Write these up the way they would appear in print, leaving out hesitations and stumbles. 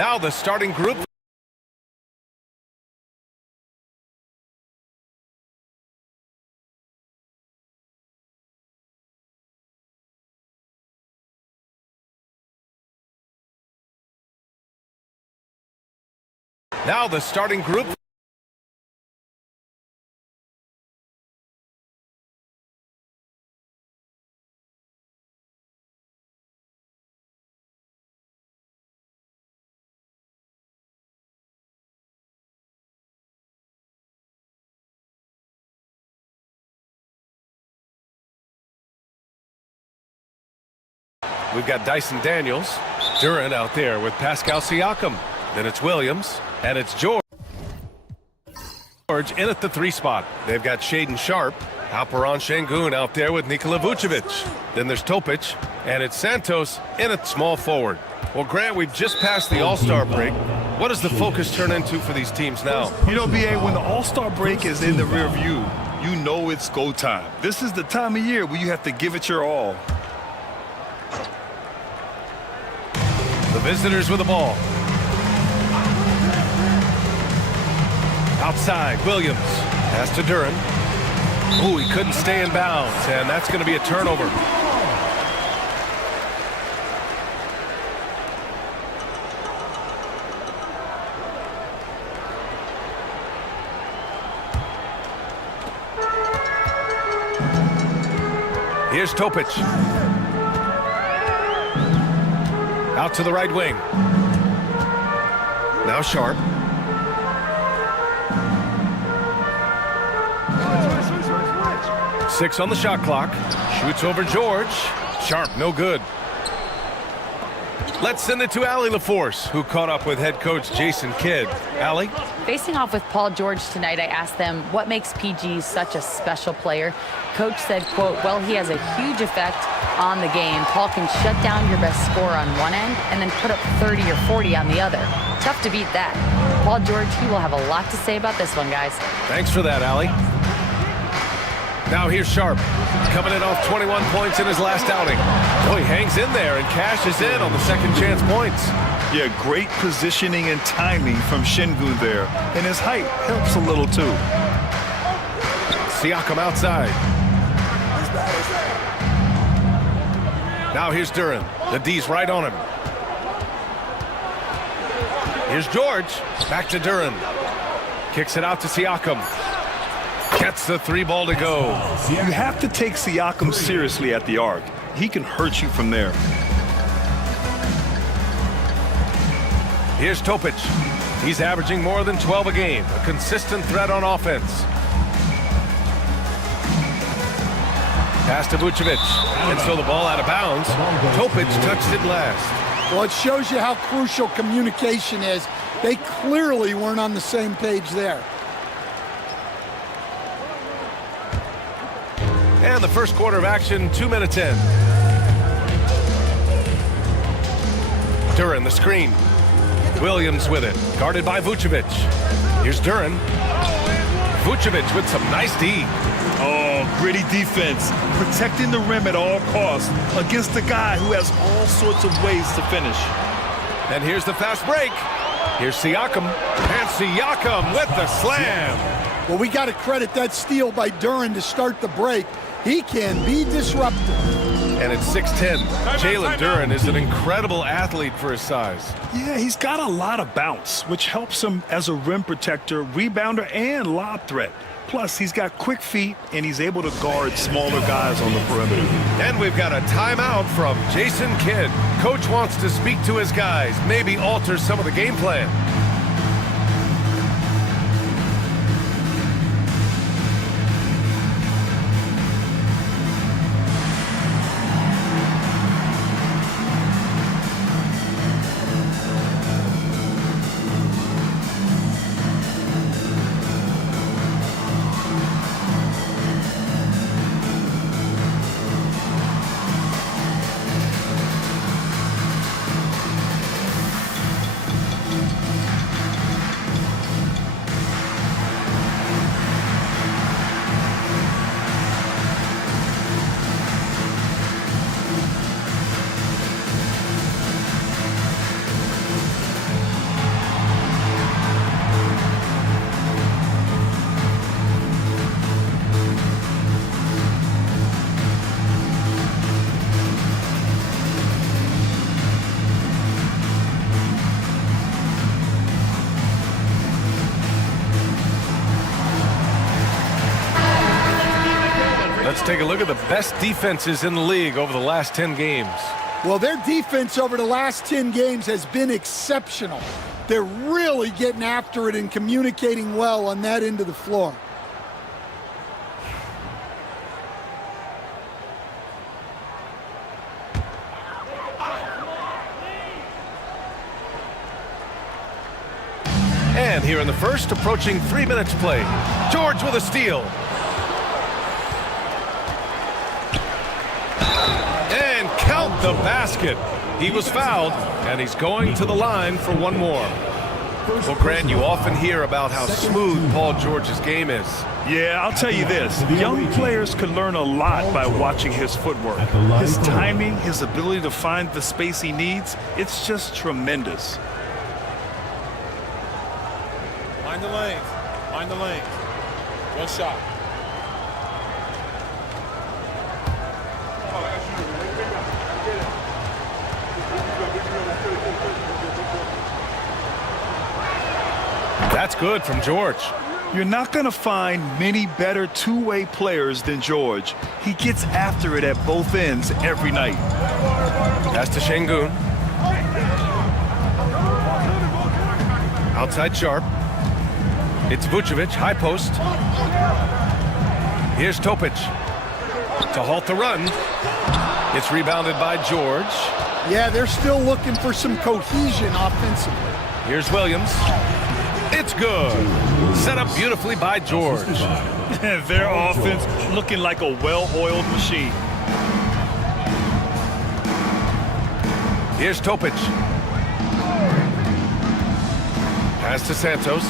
Now the starting group. Now the starting group. We've got Dyson Daniels, Durant out there with Pascal Siakam. Then it's Williams, and it's George in at the 3 spot. They've got Shaedon Sharpe, Alperen Şengün out there with Nikola Vucevic. Then there's Topic, and it's Santos in at small forward. Well, Grant, we've just passed the All-Star break. What does the focus turn into for these teams now? You know, B.A., when the All-Star break is in the rear view, you know it's go time. This is the time of year where you have to give it your all. The visitors with the ball. Outside, Williams. Pass to Durant. Ooh, he couldn't stay in bounds, and that's going to be a turnover. Here's Topic. Out to the right wing. Now Sharpe. Six on the shot clock. Shoots over George. Sharpe, no good. Let's send it to Allie LaForce, who caught up with head coach Jason Kidd. Allie? Facing off with Paul George tonight, I asked them what makes PG such a special player. Coach said, quote, well, he has a huge effect on the game. Paul can shut down your best scorer on one end and then put up 30 or 40 on the other. Tough to beat that. Paul George, he will have a lot to say about this one, guys. Thanks for that, Allie. Now here's Sharpe. Coming in off 21 points in his last outing. Oh, he hangs in there and cashes in on the second chance points. Yeah, great positioning and timing from Şengün there. And his height helps a little, too. Siakam outside. Now here's Durant. The D's right on him. Here's George. Back to Durant. Kicks it out to Siakam. Gets the 3 ball to go. You have to take Siakam seriously at the arc. He can hurt you from there. Here's Topic. He's averaging more than 12 a game. A consistent threat on offense. Pass to Vucevic. And so the ball out of bounds. Topic touched it last. Well, it shows you how crucial communication is. They clearly weren't on the same page there. And the first quarter of action, 2 minutes in. Durant the screen. Williams with it, guarded by Vucevic. Here's Durant. Vucevic with some nice D. Oh, gritty defense. Protecting the rim at all costs against a guy who has all sorts of ways to finish. And here's the fast break. Here's Siakam. And Siakam with the slam. Well, we got to credit that steal by Durant to start the break. He can be disruptive. And it's 6'10". Jalen Durant is an incredible athlete for his size. Yeah, he's got a lot of bounce, which helps him as a rim protector, rebounder, and lob threat. Plus, he's got quick feet, and he's able to guard smaller guys on the perimeter. And we've got a timeout from Jason Kidd. Coach wants to speak to his guys, maybe alter some of the game plan. take a look at the best defenses in the league over the last 10 games. Well, their defense over the last 10 games has been exceptional. They're really getting after it and communicating well on that end of the floor. And here in the first, approaching 3 minutes played. George with a steal. And count the basket. He was fouled, and he's going to the line for one more. Well, Grant, you often hear about how smooth Paul George's game is. Yeah, I'll tell you this. Young players can learn a lot by watching his footwork. His timing, his ability to find the space he needs, it's just tremendous. Mind the lanes. Mind the lanes. One shot. That's good from George. You're not going to find many better two-way players than George. He gets after it at both ends every night. Pass to Şengün. Outside Sharp. It's Vucevic, high post. Here's Topic to halt the run. It's rebounded by George. Yeah, they're still looking for some cohesion offensively. Here's Williams. It's good. Set up beautifully by George. Their offense looking like a well-oiled machine. Here's Topic. Pass to Santos.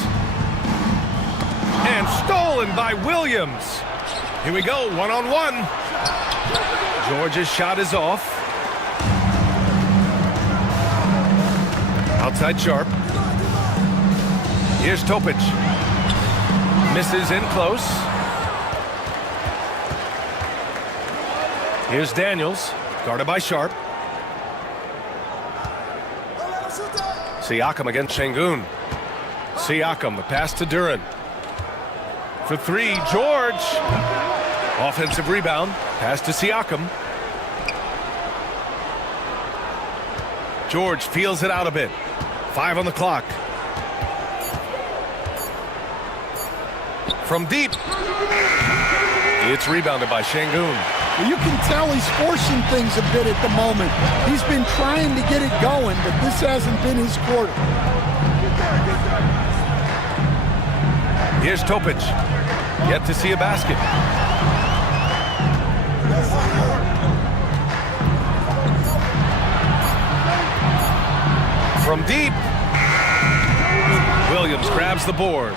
And stolen by Williams. Here we go, one-on-one. George's shot is off. Outside Sharp. Here's Topic. Misses in close. Here's Daniels, guarded by Sharp. Siakam against Şengün. Siakam, the pass to Duran. For three, George. Offensive rebound, pass to Siakam. George feels it out a bit. 5 on the clock. From deep. It's rebounded by Şengün. Well, you can tell he's forcing things a bit at the moment. He's been trying to get it going, but this hasn't been his quarter. Here's Topic. Yet to see a basket. From deep. Williams grabs the board.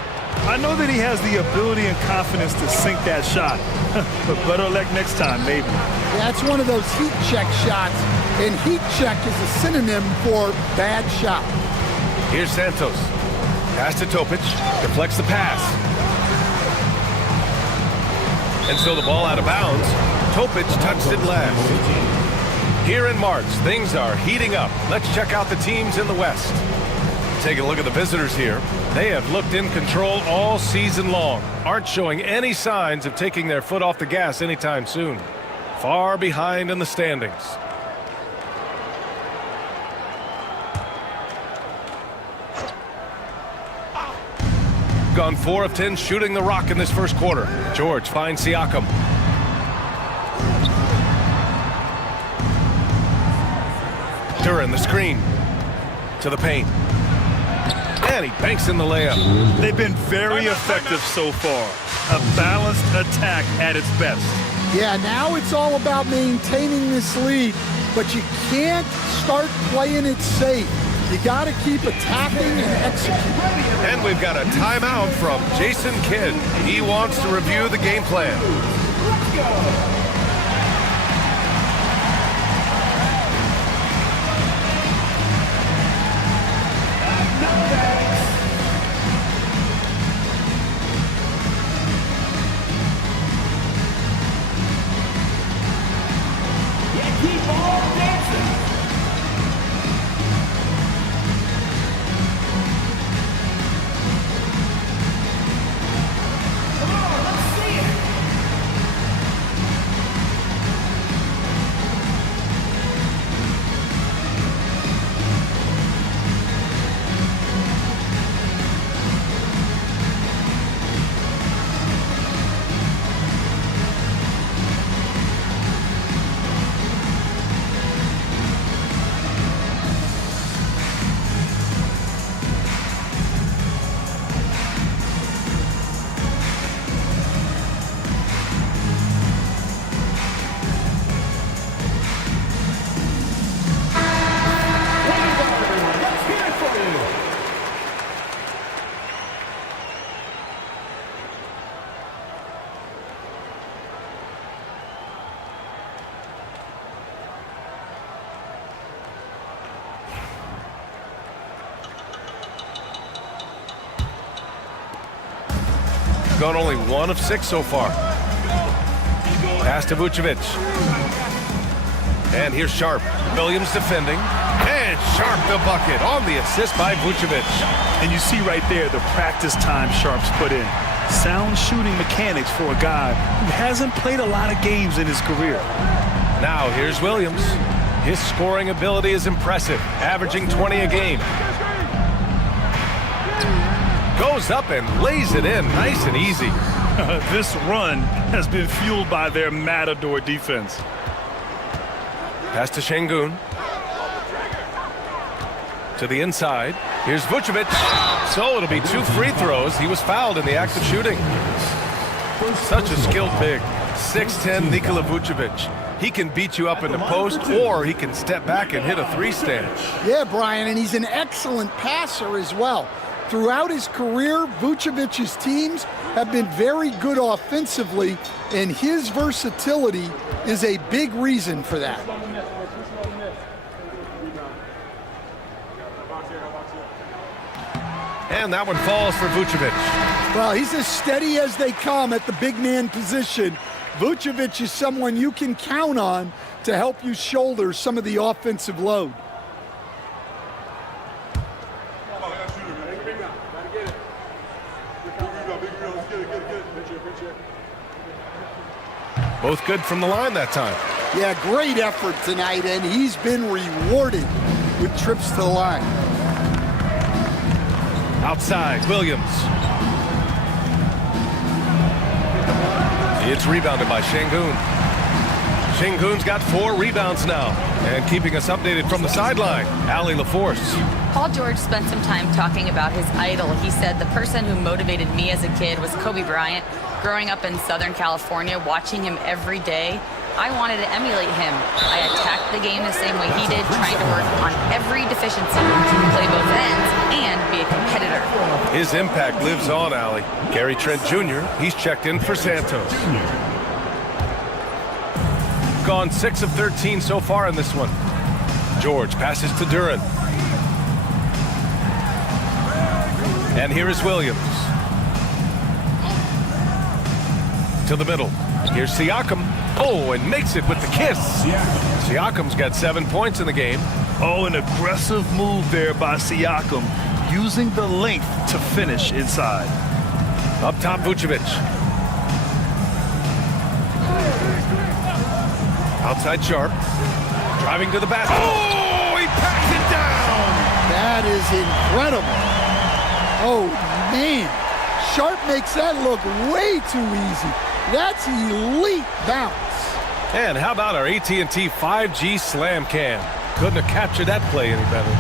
I know that he has the ability and confidence to sink that shot, but better luck next time, maybe. Yeah, it's one of those heat check shots, and heat check is a synonym for bad shot. Here's Santos. Pass to Topic. Deflects the pass. And so the ball out of bounds. Topic touched it last. Here in March, things are heating up. Let's check out the teams in the West. Take a look at the visitors here. They have looked in control all season long. Aren't showing any signs of taking their foot off the gas anytime soon. Far behind in the standings. Gone 4 of 10 shooting the rock in this first quarter. George finds Siakam. Duran the screen. To the paint. And he banks in the layup. They've been very effective so far. A balanced attack at its best. Yeah, now it's all about maintaining this lead, but you can't start playing it safe. You got to keep attacking and executing. And we've got a timeout from Jason Kidd. He wants to review the game plan. gone only 1 of 6 so far. Pass to Vucevic. And here's Sharp. Williams defending. And Sharp the bucket on the assist by Vucevic. And you see right there the practice time Sharp's put in. Sound shooting mechanics for a guy who hasn't played a lot of games in his career. Now here's Williams. His scoring ability is impressive, averaging 20 a game. Goes up and lays it in nice and easy. This run has been fueled by their Matador defense. Pass to Şengün. To the inside. Here's Vucevic. So it'll be 2 free throws. He was fouled in the act of shooting. Such a skilled big. 6'10" Nikola Vucevic. He can beat you up in the post, or he can step back and hit a 3-stand. Yeah, Brian, and he's an excellent passer as well. Throughout his career, Vucevic's teams have been very good offensively, and his versatility is a big reason for that. And that one falls for Vucevic. Well, he's as steady as they come at the big man position. Vucevic is someone you can count on to help you shoulder some of the offensive load. Both good from the line that time. Yeah, great effort tonight, and he's been rewarded with trips to the line. Outside, Williams. It's rebounded by Şengün. Şengün's got 4 rebounds now. And keeping us updated from the sideline, Allie LaForce. Paul George spent some time talking about his idol. He said, the person who motivated me as a kid was Kobe Bryant. Growing up in Southern California, watching him every day, I wanted to emulate him. I attacked the game the same way he did, trying to work on every deficiency, play both ends, and be a competitor. His impact lives on, Allie. Gary Trent Jr., he's checked in for Santos. Gone 6 of 13 so far in this one. George passes to Duren. And here is Williams. To the middle. Here's Siakam. Oh, and makes it with the kiss. Siakam's got 7 points in the game. Oh, an aggressive move there by Siakam, using the length to finish inside. Up top, Vucevic. Outside Sharp. Driving to the basket. Oh, he packs it down. That is incredible. Oh, man. Sharp makes that look way too easy. That's elite bounce. And how about our AT&T 5G Slam Cam? Couldn't have captured that play any better.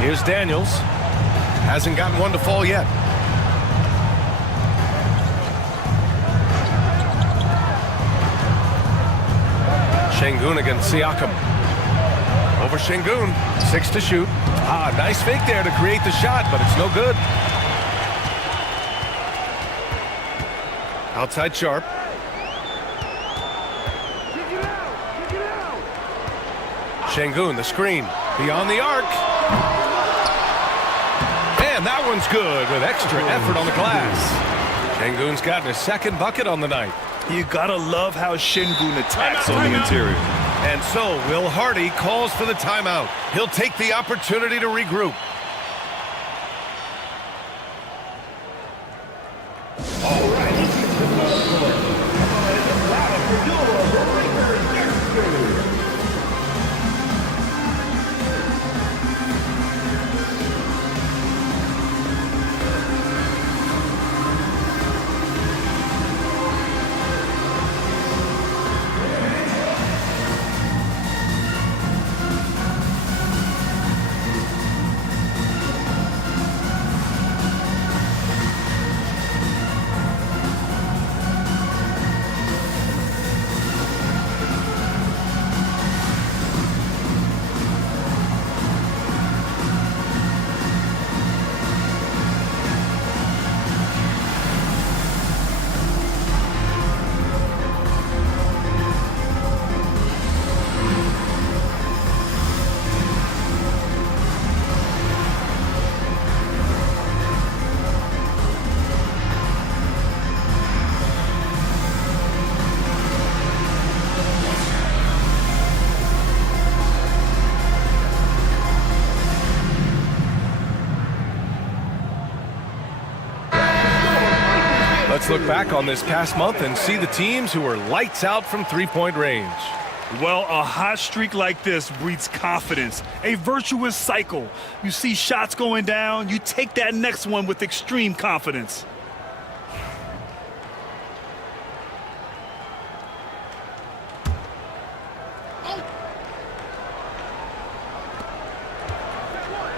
Here's Daniels. Hasn't gotten one to fall yet. Şengün against Siakam. Over Şengün. 6 to shoot. Nice fake there to create the shot, but it's no good. Outside Sharp. Şengün, the screen. Beyond the arc. And that one's good with extra effort on the glass. Şengün's gotten his 2nd bucket on the night. You gotta love how Şengün attacks on the interior. And so Will Hardy calls for the timeout. He'll take the opportunity to regroup. Let's look back on this past month and see the teams who were lights out from three-point range. Well, a hot streak like this breeds confidence, a virtuous cycle. You see shots going down, you take that next one with extreme confidence.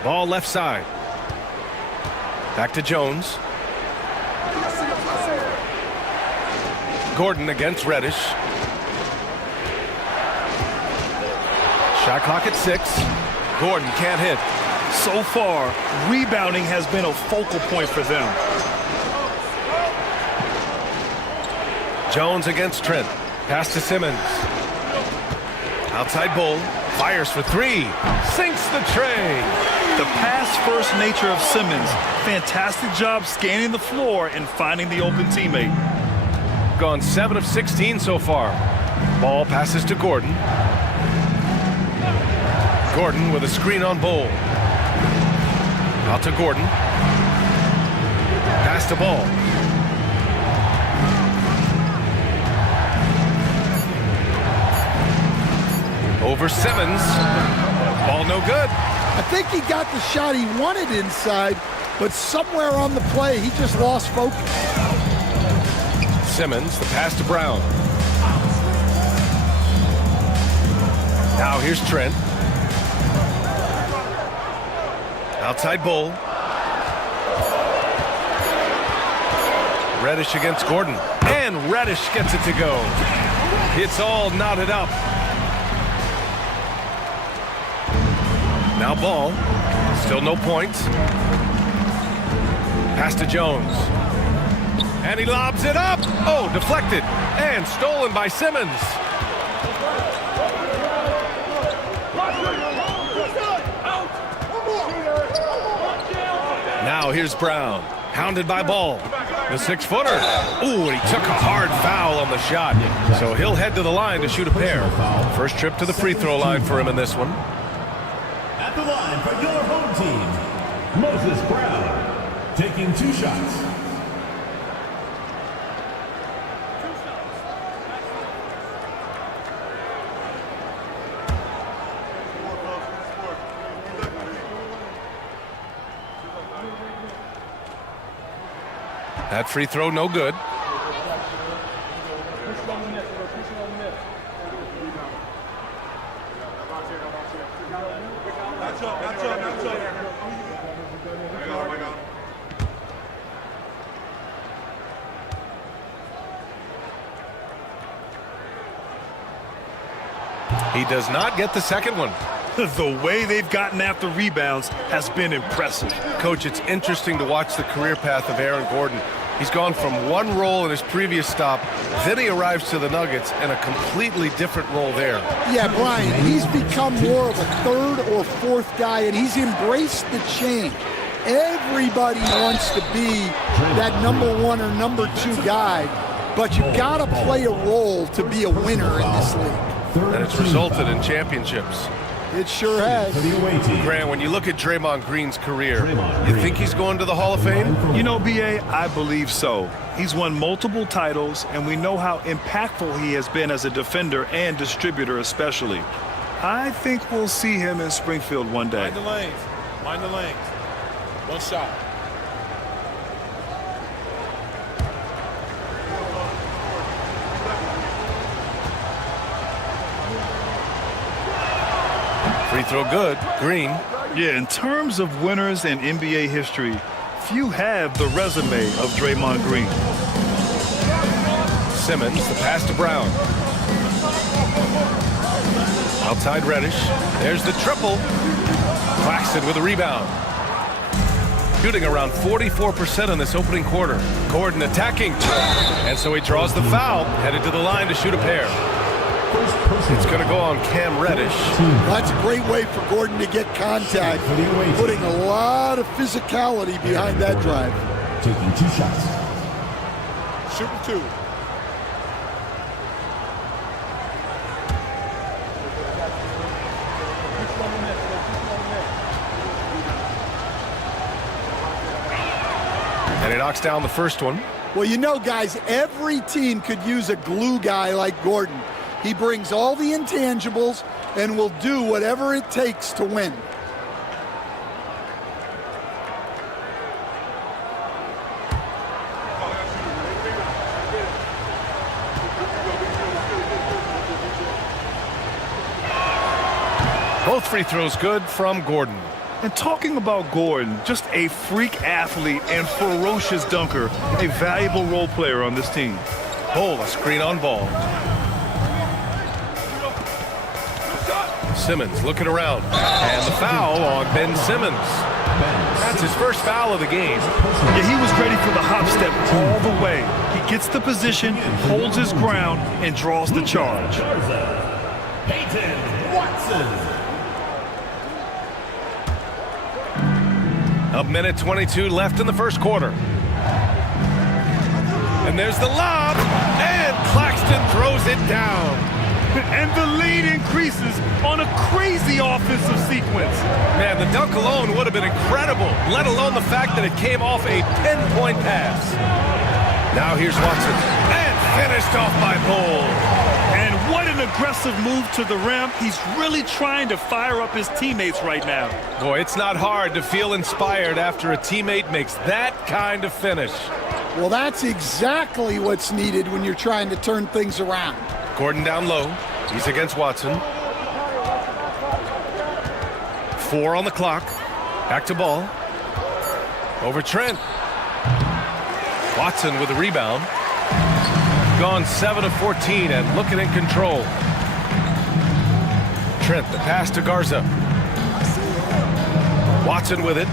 Ball left side. Back to Jones. Gordon against Reddish. Shot clock at 6. Gordon can't hit. So far, rebounding has been a focal point for them. Jones against Trent. Pass to Simmons. Outside Bull. Fires for 3. Sinks the tray. The pass-first nature of Simmons. Fantastic job scanning the floor and finding the open teammate. Gone 7 of 16 so far. Ball passes to Gordon. Gordon with a screen on Bull. Out to Gordon. Pass to Ball. Over Simmons. Ball no good. I think he got the shot he wanted inside, but somewhere on the play, he just lost focus. Simmons, the pass to Brown. Now here's Trent. Outside Bull. Reddish against Gordon. And Reddish gets it to go. It's all knotted up. Now Ball. Still no points. Pass to Jones. And he lobs it up. Oh, deflected. And stolen by Simmons. Now here's Brown. Hounded by Ball. The 6-footer. Ooh, and he took a hard foul on the shot. So he'll head to the line to shoot a pair. First trip to the free throw line for him in this one. At the line for your home team, Moses Brown, taking 2 shots. That free throw no good. He does not get the second one. The way they've gotten after rebounds has been impressive. Coach, it's interesting to watch the career path of Aaron Gordon. He's gone from one role in his previous stop, then he arrives to the Nuggets in a completely different role there. Yeah, Brian, he's become more of a third or fourth guy, and he's embraced the change. Everybody wants to be that number 1 or number 2 guy, but you've got to play a role to be a winner in this league. And it's resulted in championships. It sure has. Grant, when you look at Draymond Green's career, you think he's going to the Hall of Fame? You know, B.A., I believe so. He's won multiple titles, and we know how impactful he has been as a defender and distributor especially. I think we'll see him in Springfield one day. Mind the lanes. Mind the lanes. 1 shot. Free throw good. Green. Yeah, in terms of winners in NBA history, few have the resume of Draymond Green. Simmons, the pass to Brown. Outside Reddish. There's the triple. Claxton with a rebound. Shooting around 44% in this opening quarter. Gordon attacking. And so he draws the foul. Headed to the line to shoot a pair. It's going to go on Cam Reddish. That's a great way for Gordon to get contact, putting a lot of physicality behind that drive. Taking 2 shots. Shooting 2. And he knocks down the first one. Well, you know, guys, every team could use a glue guy like Gordon. He brings all the intangibles and will do whatever it takes to win. Both free throws good from Gordon. And talking about Gordon, just a freak athlete and ferocious dunker, a valuable role player on this team. Bull, a screen on ball. Simmons looking around. And the foul on Ben Simmons. That's his first foul of the game. Yeah, he was ready for the hop step all the way. He gets the position, holds his ground, and draws the charge. Peyton Watson. A minute 22 left in the first quarter. And there's the lob, and Claxton throws it down. And the lead increases on a crazy offensive sequence. Man, the dunk alone would have been incredible, let alone the fact that it came off a pinpoint pass. Now here's Watson, and finished off by Bull. And what an aggressive move to the rim. He's really trying to fire up his teammates right now. Boy, it's not hard to feel inspired after a teammate makes that kind of finish. Well, that's exactly what's needed when you're trying to turn things around. Gordon down low. He's against Watson. 4 on the clock. Back to Ball. Over Trent. Watson with a rebound. Gone 7 of 14 and looking in control. Trent, the pass to Garza. Watson with it.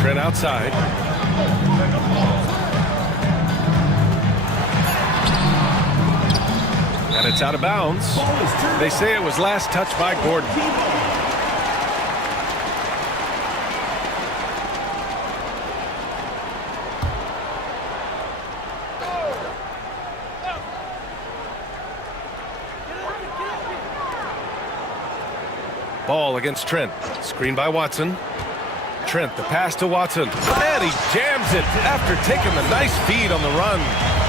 Trent outside. And it's out of bounds. They say it was last touched by Gordon. Ball against Trent. Screen by Watson. Trent, the pass to Watson. And he jams it after taking the nice feed on the run.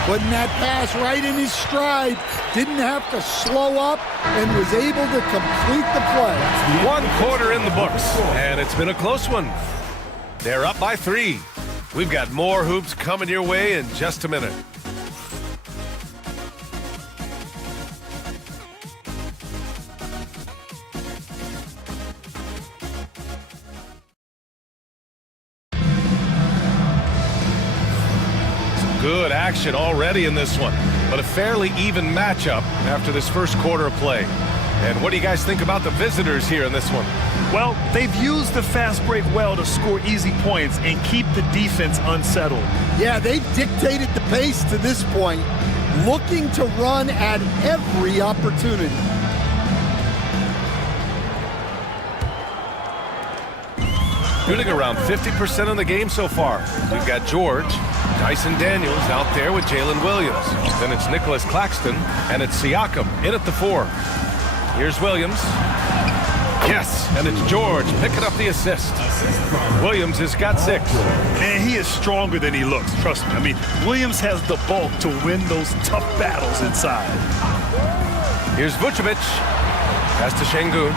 Putting that pass right in his stride. Didn't have to slow up and was able to complete the play. 1 quarter in the books, and it's been a close one. They're up by 3. We've got more hoops coming your way in just a minute. Good action already in this one, but a fairly even matchup after this first quarter of play. And what do you guys think about the visitors here in this one? Well, they've used the fast break well to score easy points and keep the defense unsettled. Yeah, they've dictated the pace to this point, looking to run at every opportunity. Shooting around 50% of the game so far. We've got George, Dyson Daniels out there with Jalen Williams. Then it's Nicholas Claxton, and it's Siakam in at the 4. Here's Williams. Yes, and it's George picking up the assist. Williams has got 6. And he is stronger than he looks, trust me. I mean, Williams has the bulk to win those tough battles inside. Here's Vucevic. Pass to Şengün.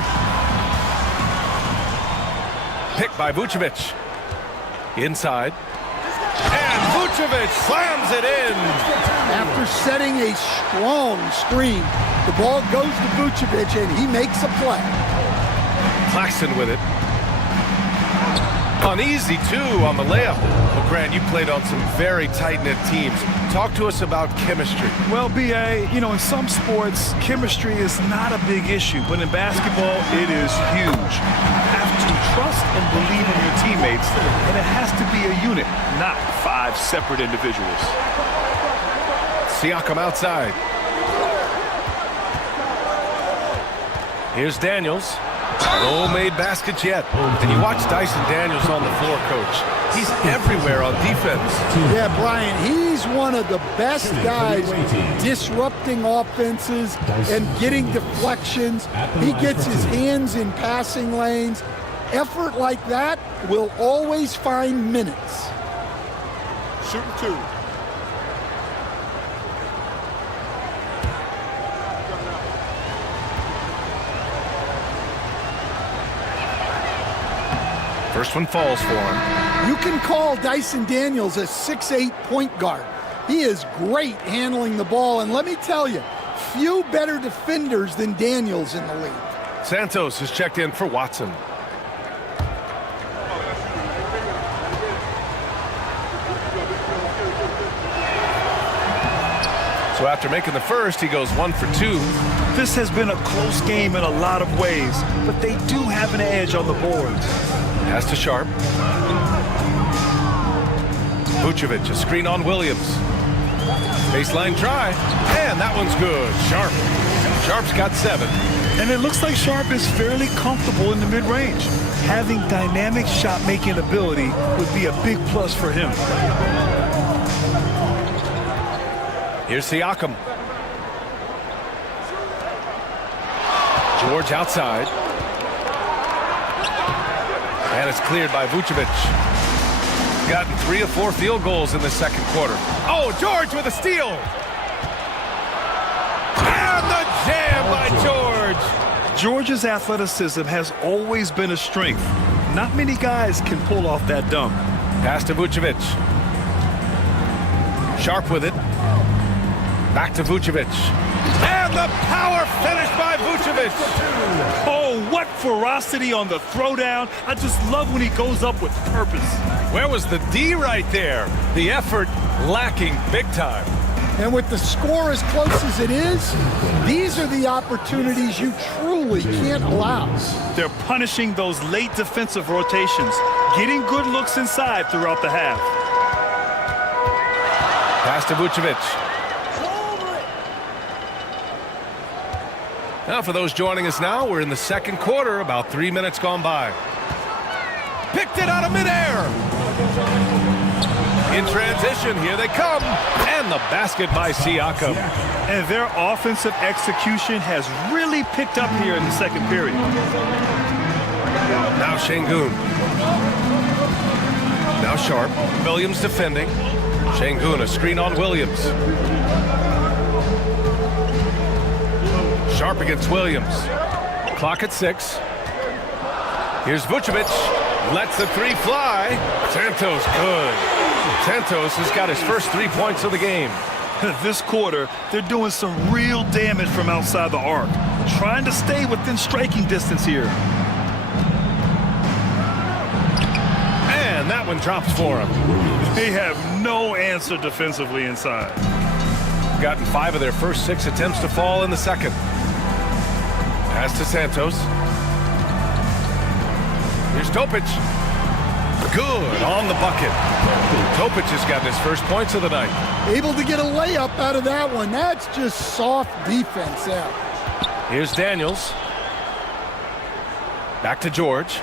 Picked by Vucevic. Inside. And Vucevic slams it in. After setting a strong screen, the ball goes to Vucevic and he makes a play. Claxton with it. Uneasy, too, on the layup. Well, Grant, you played on some very tight-knit teams. Talk to us about chemistry. Well, B.A., you know, in some sports, chemistry is not a big issue, but in basketball, it is huge. You have to trust and believe in your teammates, and it has to be a unit, not 5 separate individuals. Siakam outside. Here's Daniels. No made baskets yet. And you watch Dyson Daniels on the floor, Coach. He's everywhere on defense. Yeah, Brian, he's one of the best guys disrupting offenses and getting deflections. He gets his hands in passing lanes. Effort like that will always find minutes. shooting 2. First one falls for him. You can call Dyson Daniels a 6'8" point guard. He is great handling the ball, and let me tell you, few better defenders than Daniels in the league. Santos has checked in for Watson. So after making the first, he goes 1 for 2. This has been a close game in a lot of ways, but they do have an edge on the boards. Pass to Sharp. Vucevic, a screen on Williams. Baseline try, and that one's good. Sharp. Sharp's got 7. And it looks like Sharp is fairly comfortable in the mid-range. Having dynamic shot-making ability would be a big plus for him. Here's Siakam. George outside. And it's cleared by Vucevic. Gotten 3 of 4 field goals in the second quarter. Oh, George with a steal. And the jam by George. George's athleticism has always been a strength. Not many guys can pull off that dunk. Pass to Vucevic. Sharp with it. Back to Vucevic. And the power finish by Vucevic. Oh, what ferocity on the throwdown. I just love when he goes up with purpose. Where was the D right there? The effort lacking big time. And with the score as close as it is, these are the opportunities you truly can't allow. They're punishing those late defensive rotations, getting good looks inside throughout the half. Pass to Vucevic. Now, for those joining us now, we're in the second quarter, about 3 minutes gone by. Picked it out of midair. In transition, here they come. And the basket by Siakam. And their offensive execution has really picked up here in the second period. Now Şengün. Now Sharp. Williams defending. Şengün, a screen on Williams. Sharp against Williams. Clock at 6. Here's Vucevic. Lets the 3 fly. Santos good. Santos has got his first 3 points of the game. This quarter, they're doing some real damage from outside the arc. Trying to stay within striking distance here. And that one drops for him. They have no answer defensively inside. Gotten 5 of their first 6 attempts to fall in the second. Pass to Santos. Here's Topic. Good on the bucket. Topic has gotten his first points of the night. Able to get a layup out of that one. That's just soft defense there. Here's Daniels. Back to George.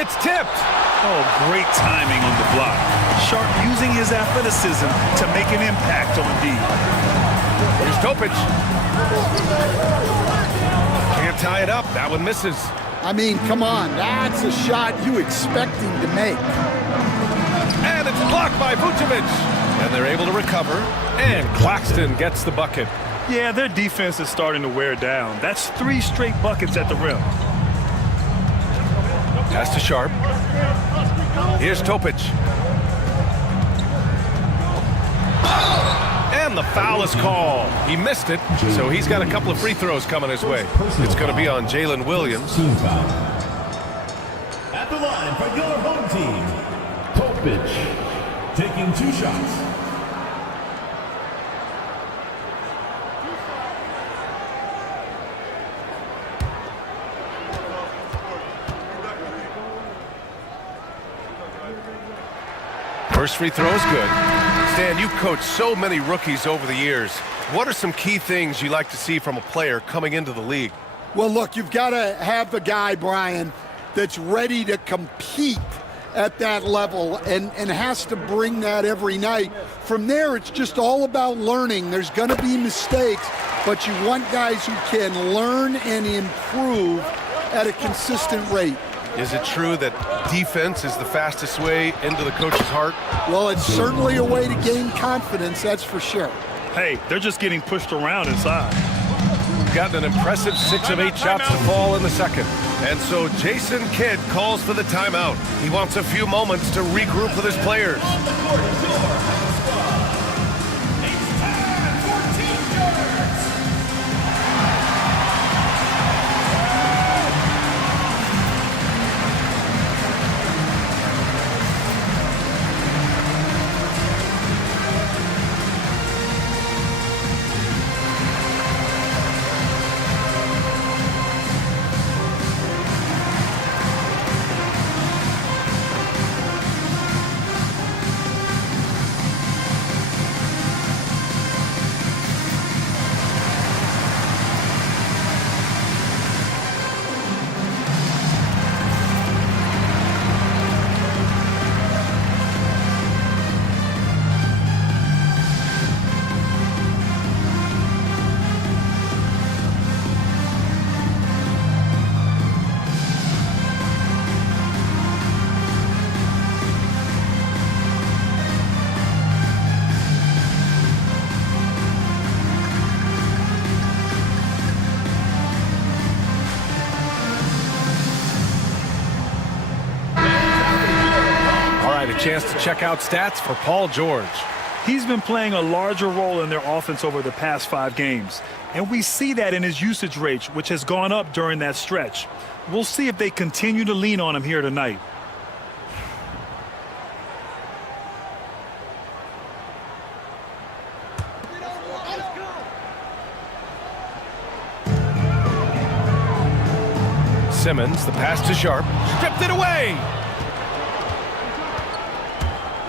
It's tipped. Oh, great timing on the block. Sharp using his athleticism to make an impact on D. Here's Topic. Can't tie it up. That one misses. I mean, come on. That's a shot you expect him to make. And it's blocked by Vucevic. And they're able to recover. And Claxton gets the bucket. Yeah, their defense is starting to wear down. That's 3 straight buckets at the rim. Pass to Sharp. Here's Topic. And the foul is called. He missed it, so he's got a couple of free throws coming his way. It's going to be on Jalen Williams. At the line for your home team, Topic, taking 2 shots. First free throw is good. Stan, you've coached so many rookies over the years. What are some key things you like to see from a player coming into the league? Well, look, you've got to have the guy, Brian, that's ready to compete at that level and has to bring that every night. From there, it's just all about learning. There's going to be mistakes, but you want guys who can learn and improve at a consistent rate. Is it true that defense is the fastest way into the coach's heart? Well, it's certainly a way to gain confidence, that's for sure. Hey, they're just getting pushed around inside. We've gotten an impressive 6 of 8 shots to fall in the second. And so Jason Kidd calls for the timeout. He wants a few moments to regroup with his players. Chance to check out stats for Paul George. He's been playing a larger role in their offense over the past 5 games, and we see that in his usage rate, which has gone up during that stretch. We'll see if they continue to lean on him here tonight. Simmons, the pass to Sharp, stripped it away.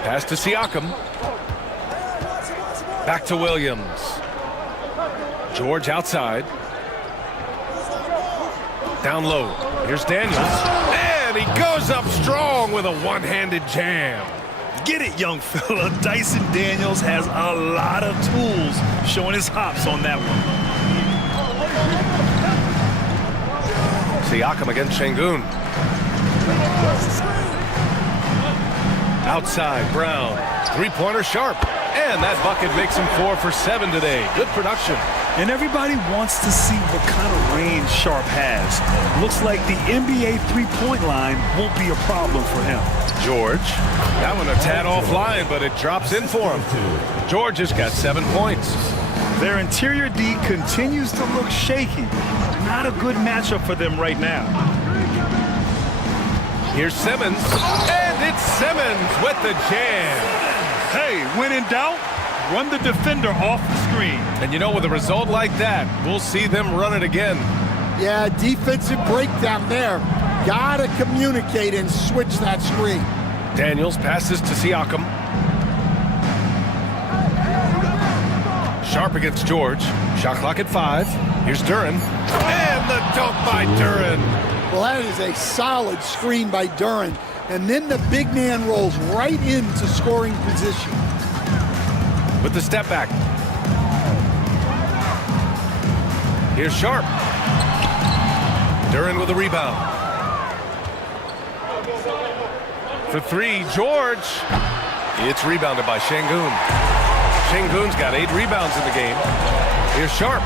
Pass to Siakam. Back to Williams. George outside. Down low. Here's Daniels. And he goes up strong with a one-handed jam. Get it, young fella. Dyson Daniels has a lot of tools, showing his hops on that one. Siakam against Şengün. Outside, Brown. Three-pointer Sharp. And that bucket makes him 4 for 7 today. Good production. And everybody wants to see what kind of range Sharp has. Looks like the NBA three-point line won't be a problem for him. George. That one a tad offline, but it drops in for him. George has got 7 points. Their interior D continues to look shaky. Not a good matchup for them right now. Here's Simmons, and it's Simmons with the jam. Hey, when in doubt, run the defender off the screen. And you know, with a result like that, we'll see them run it again. Yeah, defensive breakdown there. Gotta communicate and switch that screen. Daniels passes to Siakam. Sharp against George. Shot clock at 5. Here's Duren. And the dunk by Duren. Well, that is a solid screen by Duren. And then the big man rolls right into scoring position. With the step back. Here's Sharp. Duren with a rebound. For 3, George. It's rebounded by Şengün. Şengün's got 8 rebounds in the game. Here's Sharp.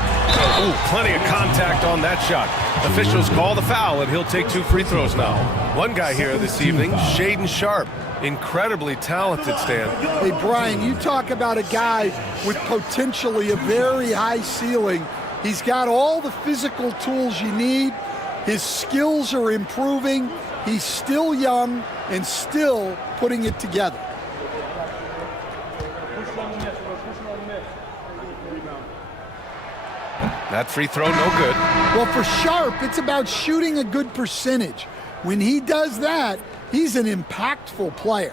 Ooh, plenty of contact on that shot. Officials call the foul, and he'll take 2 free throws now. One guy here this evening, Shaedon Sharp. Incredibly talented, Stan. Hey, Brian, you talk about a guy with potentially a very high ceiling. He's got all the physical tools you need. His skills are improving. He's still young and still putting it together. That free throw, no good. Well, for Sharp, it's about shooting a good percentage. When he does that, he's an impactful player.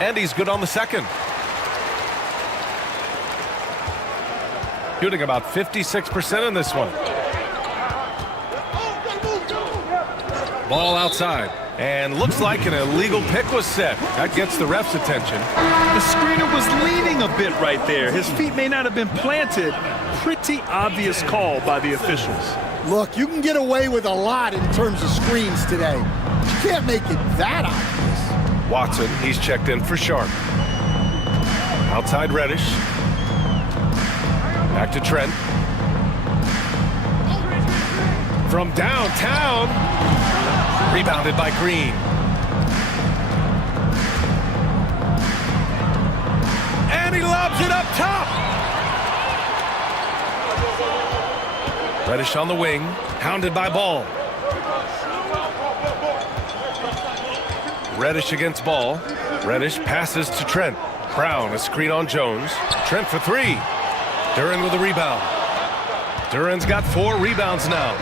And he's good on the second. Shooting about 56% in this one. Ball outside. And looks like an illegal pick was set. That gets the ref's attention. The screener was leaning a bit right there. His feet may not have been planted. Pretty obvious call by the officials. Look, you can get away with a lot in terms of screens today. But you can't make it that obvious. Watson, he's checked in for Sharp. Outside Reddish. Back to Trent. From downtown. Rebounded by Green. And he lobs it up top. Reddish on the wing, hounded by Ball. Reddish against Ball. Reddish passes to Trent. Brown, a screen on Jones. Trent for three. Duren with a rebound. Duren's got 4 rebounds now.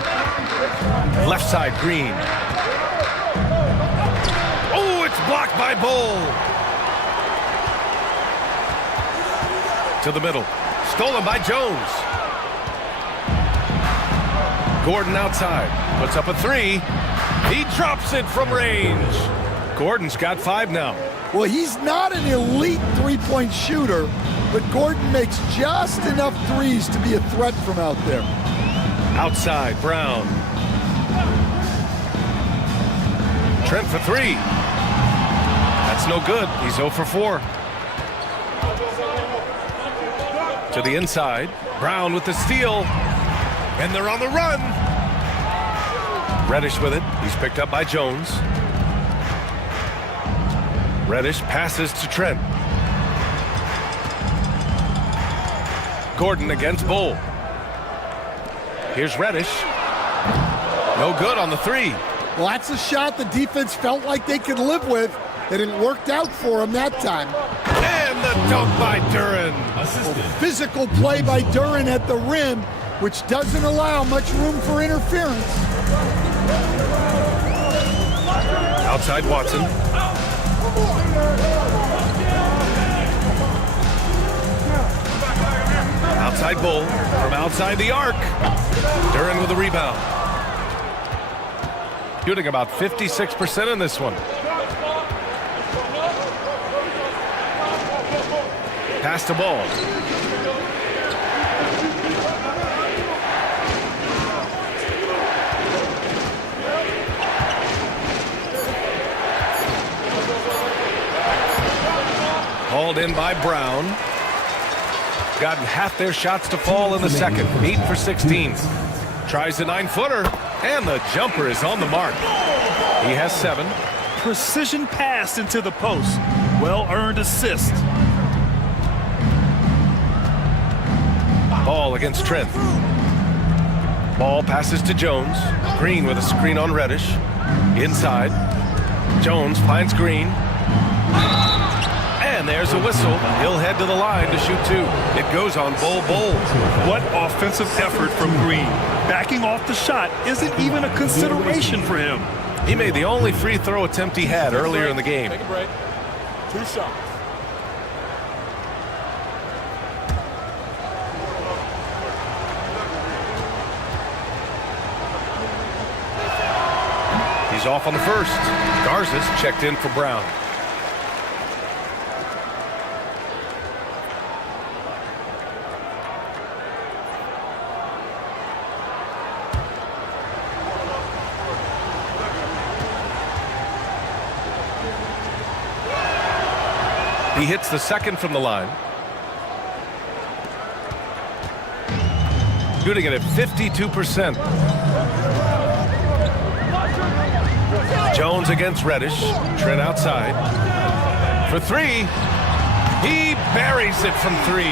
Left side, Green. Oh, it's blocked by Ball. To the middle. Stolen by Jones. Gordon outside. Puts up a 3. He drops it from range. Gordon's got 5 now. Well, he's not an elite three-point shooter, but Gordon makes just enough threes to be a threat from out there. Outside, Brown. Trent for 3. That's no good. He's 0 for 4. To the inside. Brown with the steal. And they're on the run. Reddish with it. He's picked up by Jones. Reddish passes to Trent. Gordon against Bull. Here's Reddish. No good on the 3. Well, that's a shot the defense felt like they could live with, and it worked out for him that time. And the dunk by Duren. Physical play by Duren at the rim, which doesn't allow much room for interference. Outside Watson. Outside Bull from outside the arc. Duren with a rebound. Shooting about 56% in this one. Pass to Ball. Hauled in by Brown. Gotten half their shots to fall in the second. 8 for 16. Tries the 9-footer, and the jumper is on the mark. He has 7. Precision pass into the post. Well-earned assist. Ball against Trent. Ball passes to Jones. Green with a screen on Reddish. Inside. Jones finds Green. And there's a whistle. He'll head to the line to shoot 2. It goes on Bull. What offensive effort from Green. Backing off the shot isn't even a consideration for him. He made the only free throw attempt he had earlier in the game. Take a break. 2 shots. He's off on the first. Garza's checked in for Brown. He hits the second from the line. Shooting it at 52%. Jones against Reddish. Trent outside. For 3. He buries it from 3.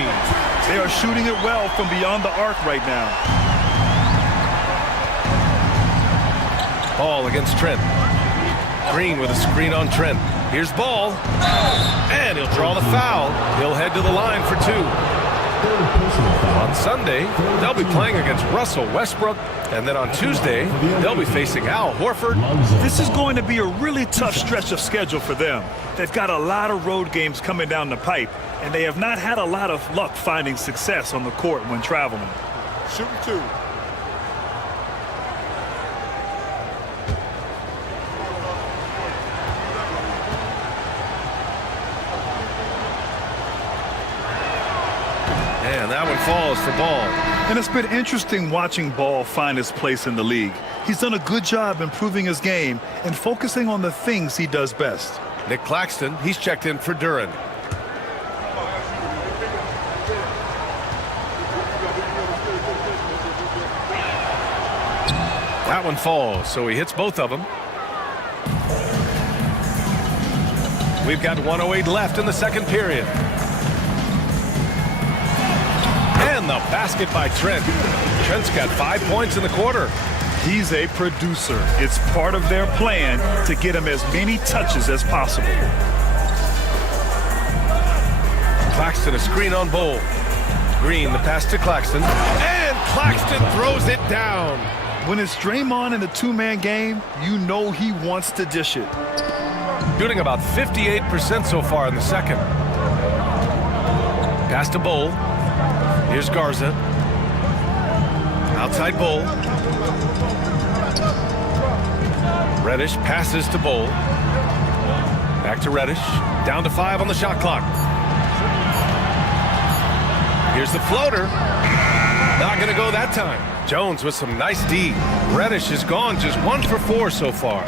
They are shooting it well from beyond the arc right now. Ball against Trent. Green with a screen on Trent. Here's Ball. And he'll draw the foul. He'll head to the line for 2. On Sunday, they'll be playing against Russell Westbrook. And then on Tuesday, they'll be facing Al Horford. This is going to be a really tough stretch of schedule for them. They've got a lot of road games coming down the pipe, and they have not had a lot of luck finding success on the court when traveling. Shooting 2. And that one falls for Ball. And it's been interesting watching Ball find his place in the league. He's done a good job improving his game and focusing on the things he does best. Nick Claxton, he's checked in for Duran. That one falls, so he hits both of them. We've got 1:08 left in the second period. And the basket by Trent. Trent's got 5 points in the quarter. He's a producer. It's part of their plan to get him as many touches as possible. Claxton, a screen on Bowl. Green, the pass to Claxton. And Claxton throws it down. When it's Draymond in the two-man game, you know he wants to dish it. Shooting about 58% so far in the second. Pass to Bowl. Here's Garza. Outside Bowl. Reddish passes to Bowl. Back to Reddish. Down to 5 on the shot clock. Here's the floater. Not going to go that time. Jones with some nice D. Reddish is gone, just 1 for 4 so far.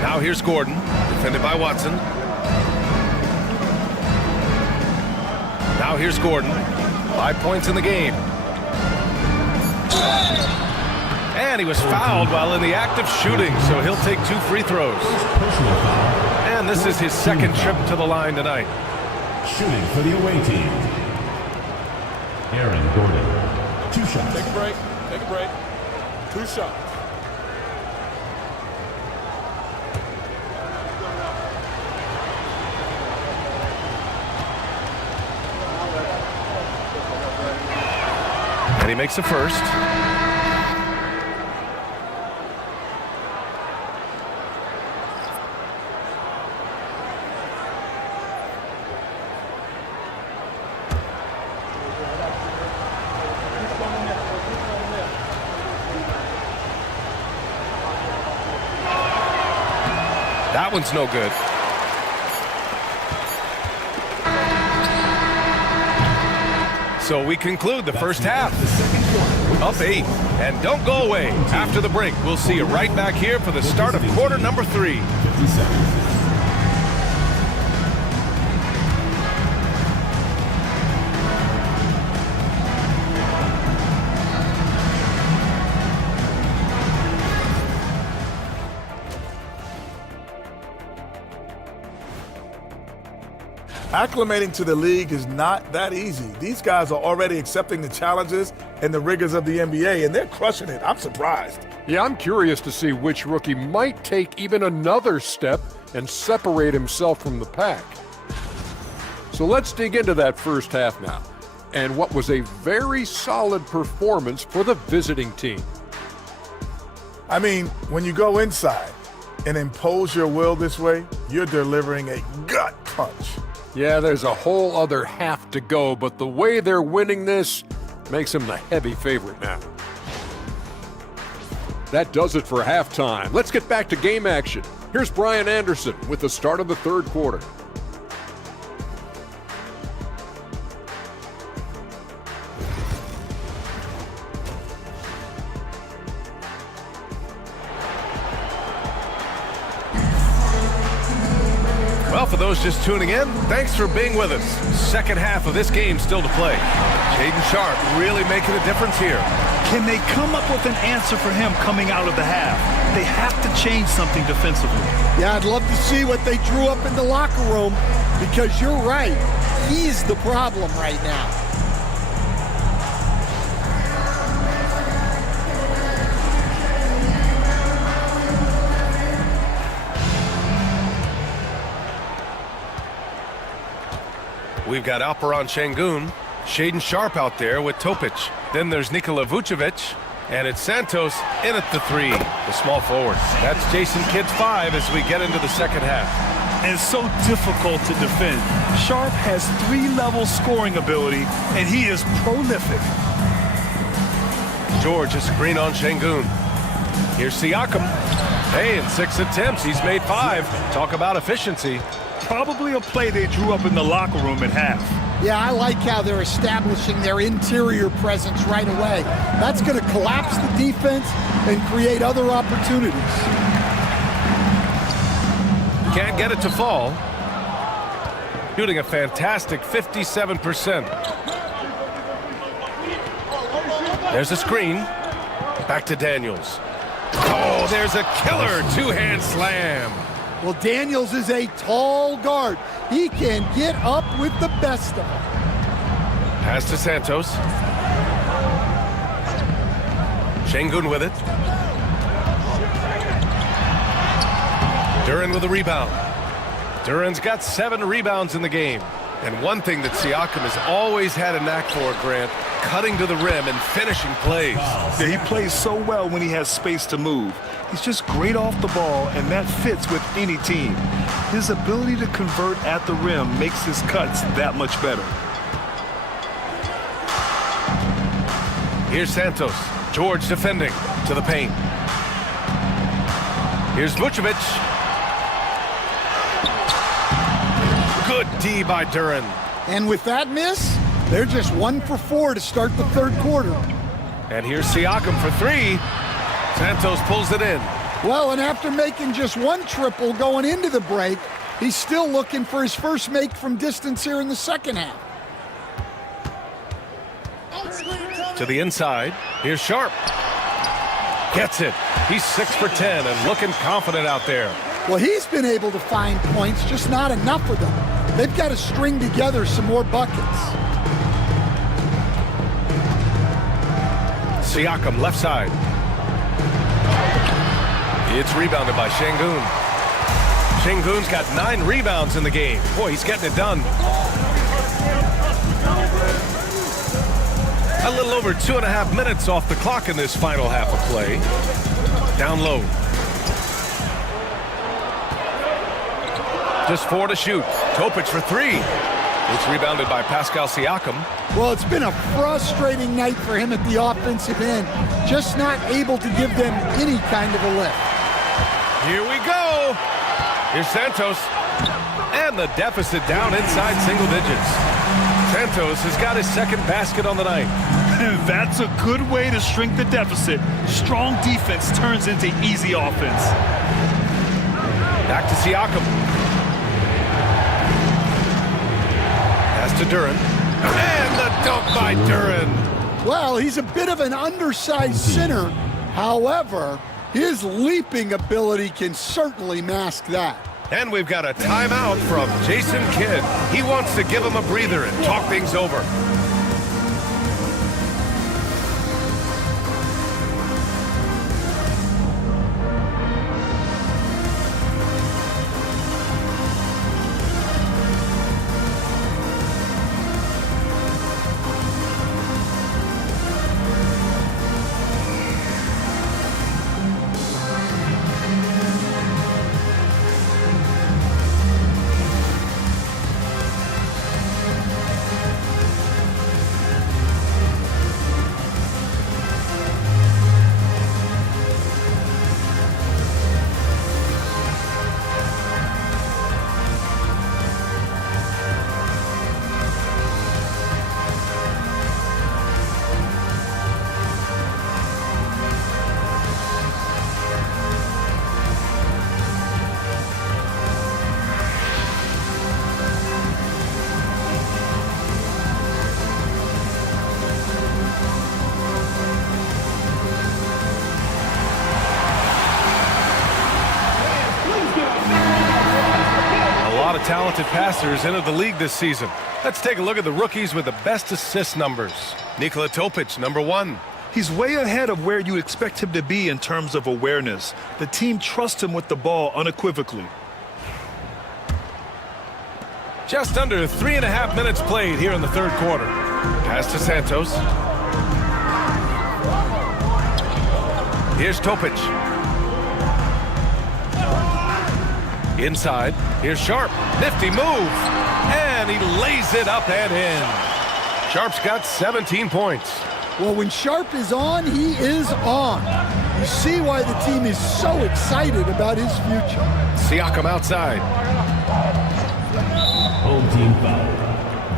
Now here's Gordon, defended by Watson. Now here's Gordon. 5 points in the game. And he was fouled while in the act of shooting, so he'll take 2 free throws. And this is his second trip to the line tonight. Shooting for the away team, Aaron Gordon. 2 shots. Take a break. Take a break. 2 shots. And he makes the first. That one's no good. So we conclude the first half. Up 8. And don't go away. After the break, we'll see you right back here for the start of quarter number 3. 50 seconds. Acclimating to the league is not that easy. These guys are already accepting the challenges and the rigors of the NBA, and they're crushing it. I'm surprised. Yeah, I'm curious to see which rookie might take even another step and separate himself from the pack. So let's dig into that first half now, and what was a very solid performance for the visiting team. I mean, when you go inside and impose your will this way, you're delivering a gut punch. Yeah, there's a whole other half to go, but the way they're winning this makes them the heavy favorite now. That does it for halftime. Let's get back to game action. Here's Brian Anderson with the start of the third quarter. Well, for those just tuning in, thanks for being with us. Second half of this game still to play. Shaedon Sharpe really making a difference here. Can they come up with an answer for him coming out of the half? They have to change something defensively. Yeah, I'd love to see what they drew up in the locker room, because you're right. He's the problem right now. We've got Alperen Şengün, Shaedon Sharpe out there with Topic. Then there's Nikola Vucevic, and it's Santos in at the 3, the small forward. That's Jason Kidd's 5 as we get into the second half. And it's so difficult to defend. Sharpe has 3-level scoring ability, and he is prolific. George is screen on Şengün. Here's Siakam. Hey, in 6 attempts, he's made 5. Talk about efficiency. Probably a play they drew up in the locker room at half. Yeah, I like how they're establishing their interior presence right away. That's going to collapse the defense and create other opportunities. Can't get it to fall. Shooting a fantastic 57%. There's a screen. Back to Daniels. Oh, there's a killer two-hand slam. Well, Daniels is a tall guard. He can get up with the best of them. Pass to Santos. Şengün with it. Duran with a rebound. Duran's got 7 rebounds in the game. And one thing that Siakam has always had a knack for, Grant, cutting to the rim and finishing plays. Yeah, he plays so well when he has space to move. He's just great off the ball, and that fits with any team. His ability to convert at the rim makes his cuts that much better. Here's Santos. George defending to the paint. Here's Vucevic. Good D by Duran. And with that miss, they're just 1 for 4 to start the third quarter. And here's Siakam for 3. Santos pulls it in. Well, and after making just 1 triple going into the break, he's still looking for his first make from distance here in the second half. To the inside. Here's Sharp. Gets it. He's 6 for 10 and looking confident out there. Well, he's been able to find points, just not enough of them. They've got to string together some more buckets. Siakam left side. It's rebounded by Şengün. Şengün's got 9 rebounds in the game. Boy, he's getting it done. A little over 2.5 minutes off the clock in this final half of play. Down low. Just 4 to shoot. Topic for 3. It's rebounded by Pascal Siakam. Well, it's been a frustrating night for him at the offensive end. Just not able to give them any kind of a lift. Here we go. Here's Santos. And the deficit down inside single digits. Santos has got his second basket on the night. That's a good way to shrink the deficit. Strong defense turns into easy offense. Back to Siakam. Pass to Duran. And the dunk by Duran. Well, he's a bit of an undersized center. However, his leaping ability can certainly mask that. And we've got a timeout from Jason Kidd. He wants to give him a breather and talk things over. Talented passers entered the league this season. Let's take a look at the rookies with the best assist numbers. Nikola Topic, number 1. He's way ahead of where you expect him to be in terms of awareness. The team trusts him with the ball unequivocally. Just under 3.5 minutes played here in the third quarter. Pass to Santos. Here's Topic. Inside, here's Sharp. Nifty move. And he lays it up and in. Sharp's got 17 points. Well, when Sharp is on, he is on. You see why the team is so excited about his future. Siakam outside. team foul.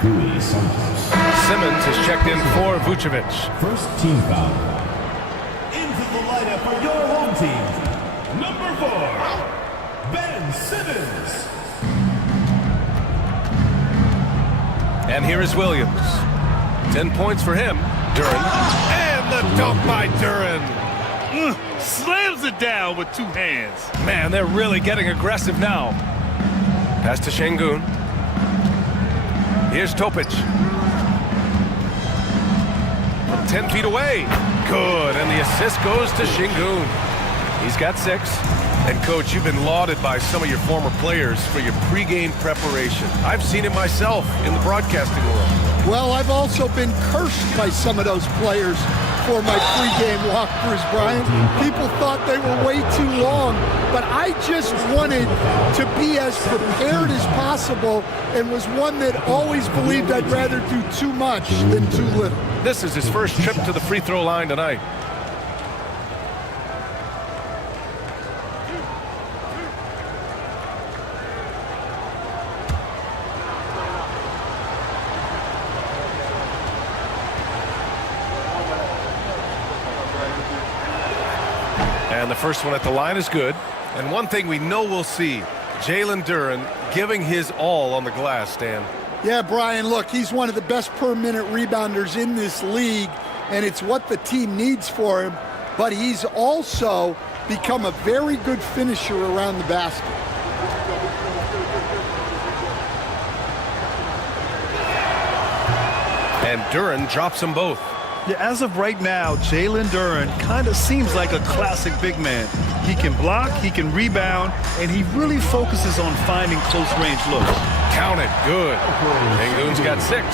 Gui Santos. Simmons has checked in for Vucevic. First team foul. Into the lineup for your home team. Number 4, Ben Simmons. And here is Williams. 10 points for him. Duren. And the dunk by Duren. Slams it down with 2 hands. Man, they're really getting aggressive now. Pass to Şengün. Here's Topic. From 10 feet away. Good, and the assist goes to Şengün. He's got 6. And, Coach, you've been lauded by some of your former players for your pregame preparation. I've seen it myself in the broadcasting world. Well, I've also been cursed by some of those players for my pregame walkthroughs, Brian. People thought they were way too long, but I just wanted to be as prepared as possible and was one that always believed I'd rather do too much than too little. This is his first trip to the free throw line tonight. And the first one at the line is good. And one thing we know we'll see, Jalen Duren giving his all on the glass, Stan. Yeah, Brian, look, he's one of the best per-minute rebounders in this league, and it's what the team needs for him. But he's also become a very good finisher around the basket. And Duren drops them both. Yeah, as of right now, Jalen Duren kind of seems like a classic big man. He can block, he can rebound, and he really focuses on finding close-range looks. Count it. Good. Şengün's got 6.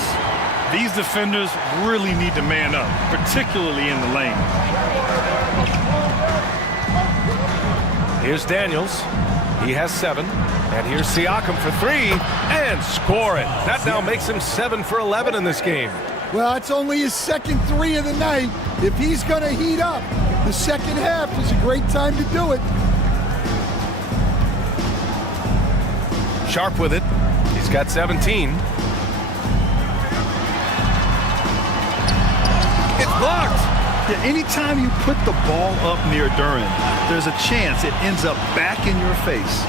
These defenders really need to man up, particularly in the lane. Here's Daniels. He has 7. And here's Siakam for 3. And score it. That now makes him 7 for 11 in this game. Well, it's only his second 3 of the night. If he's going to heat up, the second half is a great time to do it. Sharp with it. He's got 17. It's blocked. Yeah, anytime you put the ball up near Duren, there's a chance it ends up back in your face.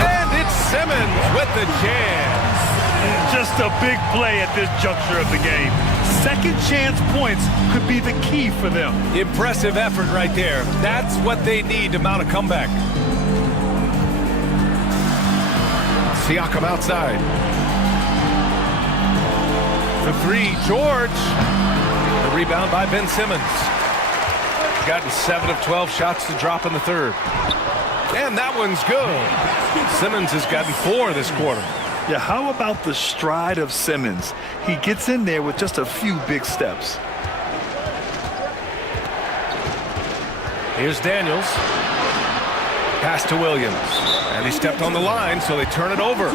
And it's Simmons with the jam. Just a big play at this juncture of the game. Second chance points could be the key for them. Impressive effort right there. That's what they need to mount a comeback. Siakam outside. For 3, George. The rebound by Ben Simmons. Gotten 7 of 12 shots to drop in the third. And that one's good. Simmons has gotten 4 this quarter. Yeah, how about the stride of Simmons? He gets in there with just a few big steps. Here's Daniels. Pass to Williams. And he stepped on the line, so they turn it over.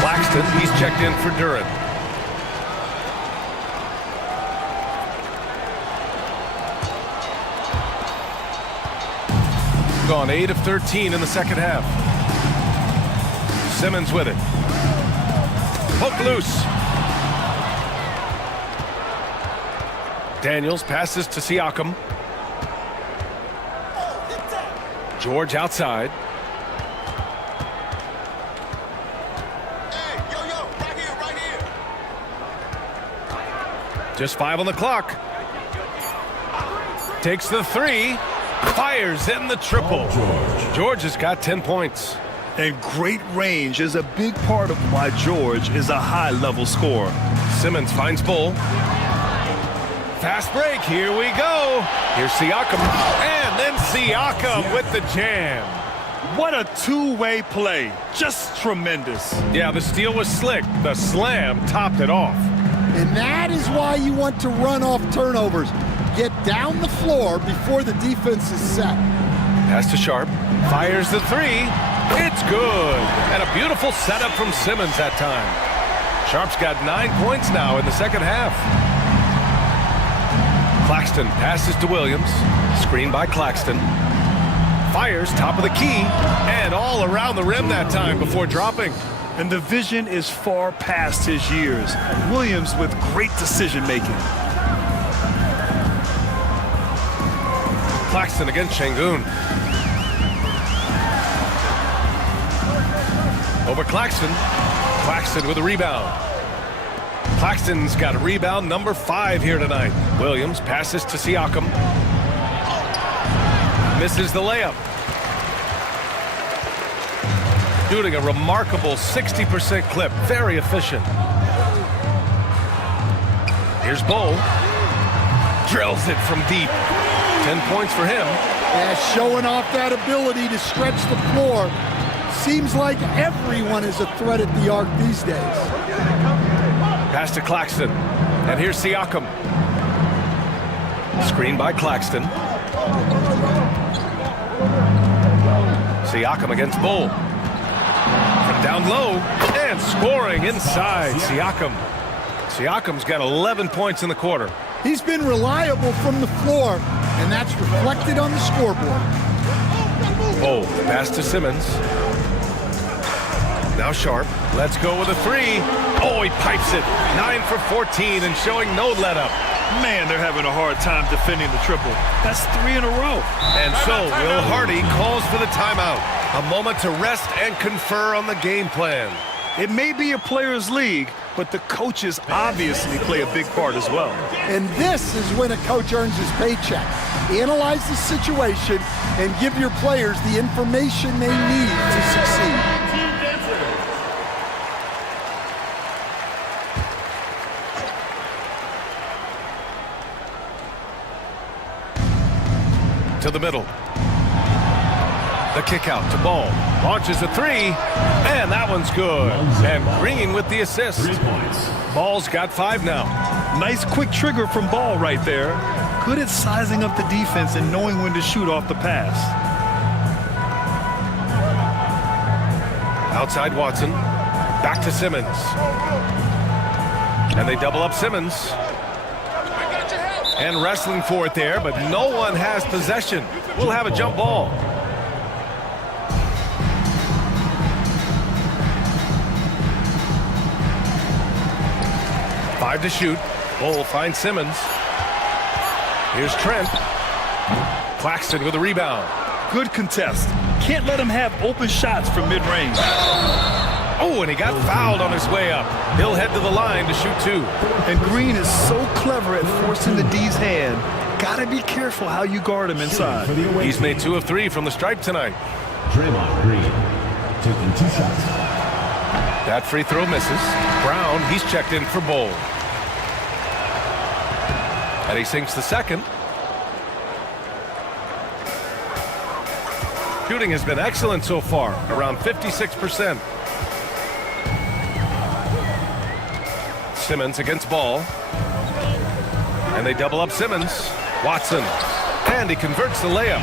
Claxton, he's checked in for Duren. Gone 8 of 13 in the second half. Simmons with it. Hook loose. Daniels passes to Siakam. George outside. Hey, yo, right here. Just 5 on the clock. Takes the 3. Fires in the triple. George has got 10 points. And great range is a big part of why George is a high-level scorer. Simmons finds Bull. Fast break. Here we go. Here's Siakam. And then Siakam with the jam. What a two-way play. Just tremendous. Yeah, the steal was slick. The slam topped it off. And that is why you want to run off turnovers. Get down the floor before the defense is set. Pass to Sharp. Fires the 3. It's good. And a beautiful setup from Simmons that time. Sharp's got 9 points now in the second half. Claxton passes to Williams. Screen by Claxton. Fires top of the key. And all around the rim that time before dropping. And the vision is far past his years. Williams with great decision-making. Claxton against Şengün. Over Claxton. Claxton with a rebound. Claxton's got a rebound number 5 here tonight. Williams passes to Siakam. Misses the layup. Shooting a remarkable 60% clip. Very efficient. Here's Bol. Drills it from deep. 10 points for him. Yeah, showing off that ability to stretch the floor. Seems like everyone is a threat at the arc these days. Pass to Claxton. And here's Siakam. Screen by Claxton. Siakam against Bol. From down low. And scoring inside. Siakam's got 11 points in the quarter. He's been reliable from the floor, and that's reflected on the scoreboard. Bol, pass to Simmons. Now Sharp, let's go with a 3. Oh, he pipes it. 9 for 14 and showing no let up. Man, they're having a hard time defending the triple. That's 3 in a row. And so Will Hardy calls for the timeout. A moment to rest and confer on the game plan. It may be a players' league, but the coaches obviously play a big part as well. And this is when a coach earns his paycheck. Analyze the situation and give your players the information they need to succeed. To the middle. The kick out to Ball. Launches a 3, and that one's good. And Green with the assist. 3 points. Ball's got 5 now. Nice quick trigger from Ball right there. Good at sizing up the defense and knowing when to shoot off the pass. Outside Watson. Back to Simmons. And they double up Simmons. And wrestling for it there, but no one has possession. We'll have a jump ball. Five to shoot. Bol finds Simmons. Here's Trent. Claxton with a rebound. Good contest. Can't let him have open shots from mid-range. Oh, and he got fouled on his way up. He'll head to the line to shoot 2. And Green is so clever at forcing the D's hand. Gotta be careful how you guard him inside. He's made 2 of 3 from the stripe tonight. Draymond Green taking 2 shots. That free throw misses. Brown, he's checked in for Bol. And he sinks the second. Shooting has been excellent so far, around 56%. Simmons against Ball. And they double up Simmons. Watson. And he converts the layup.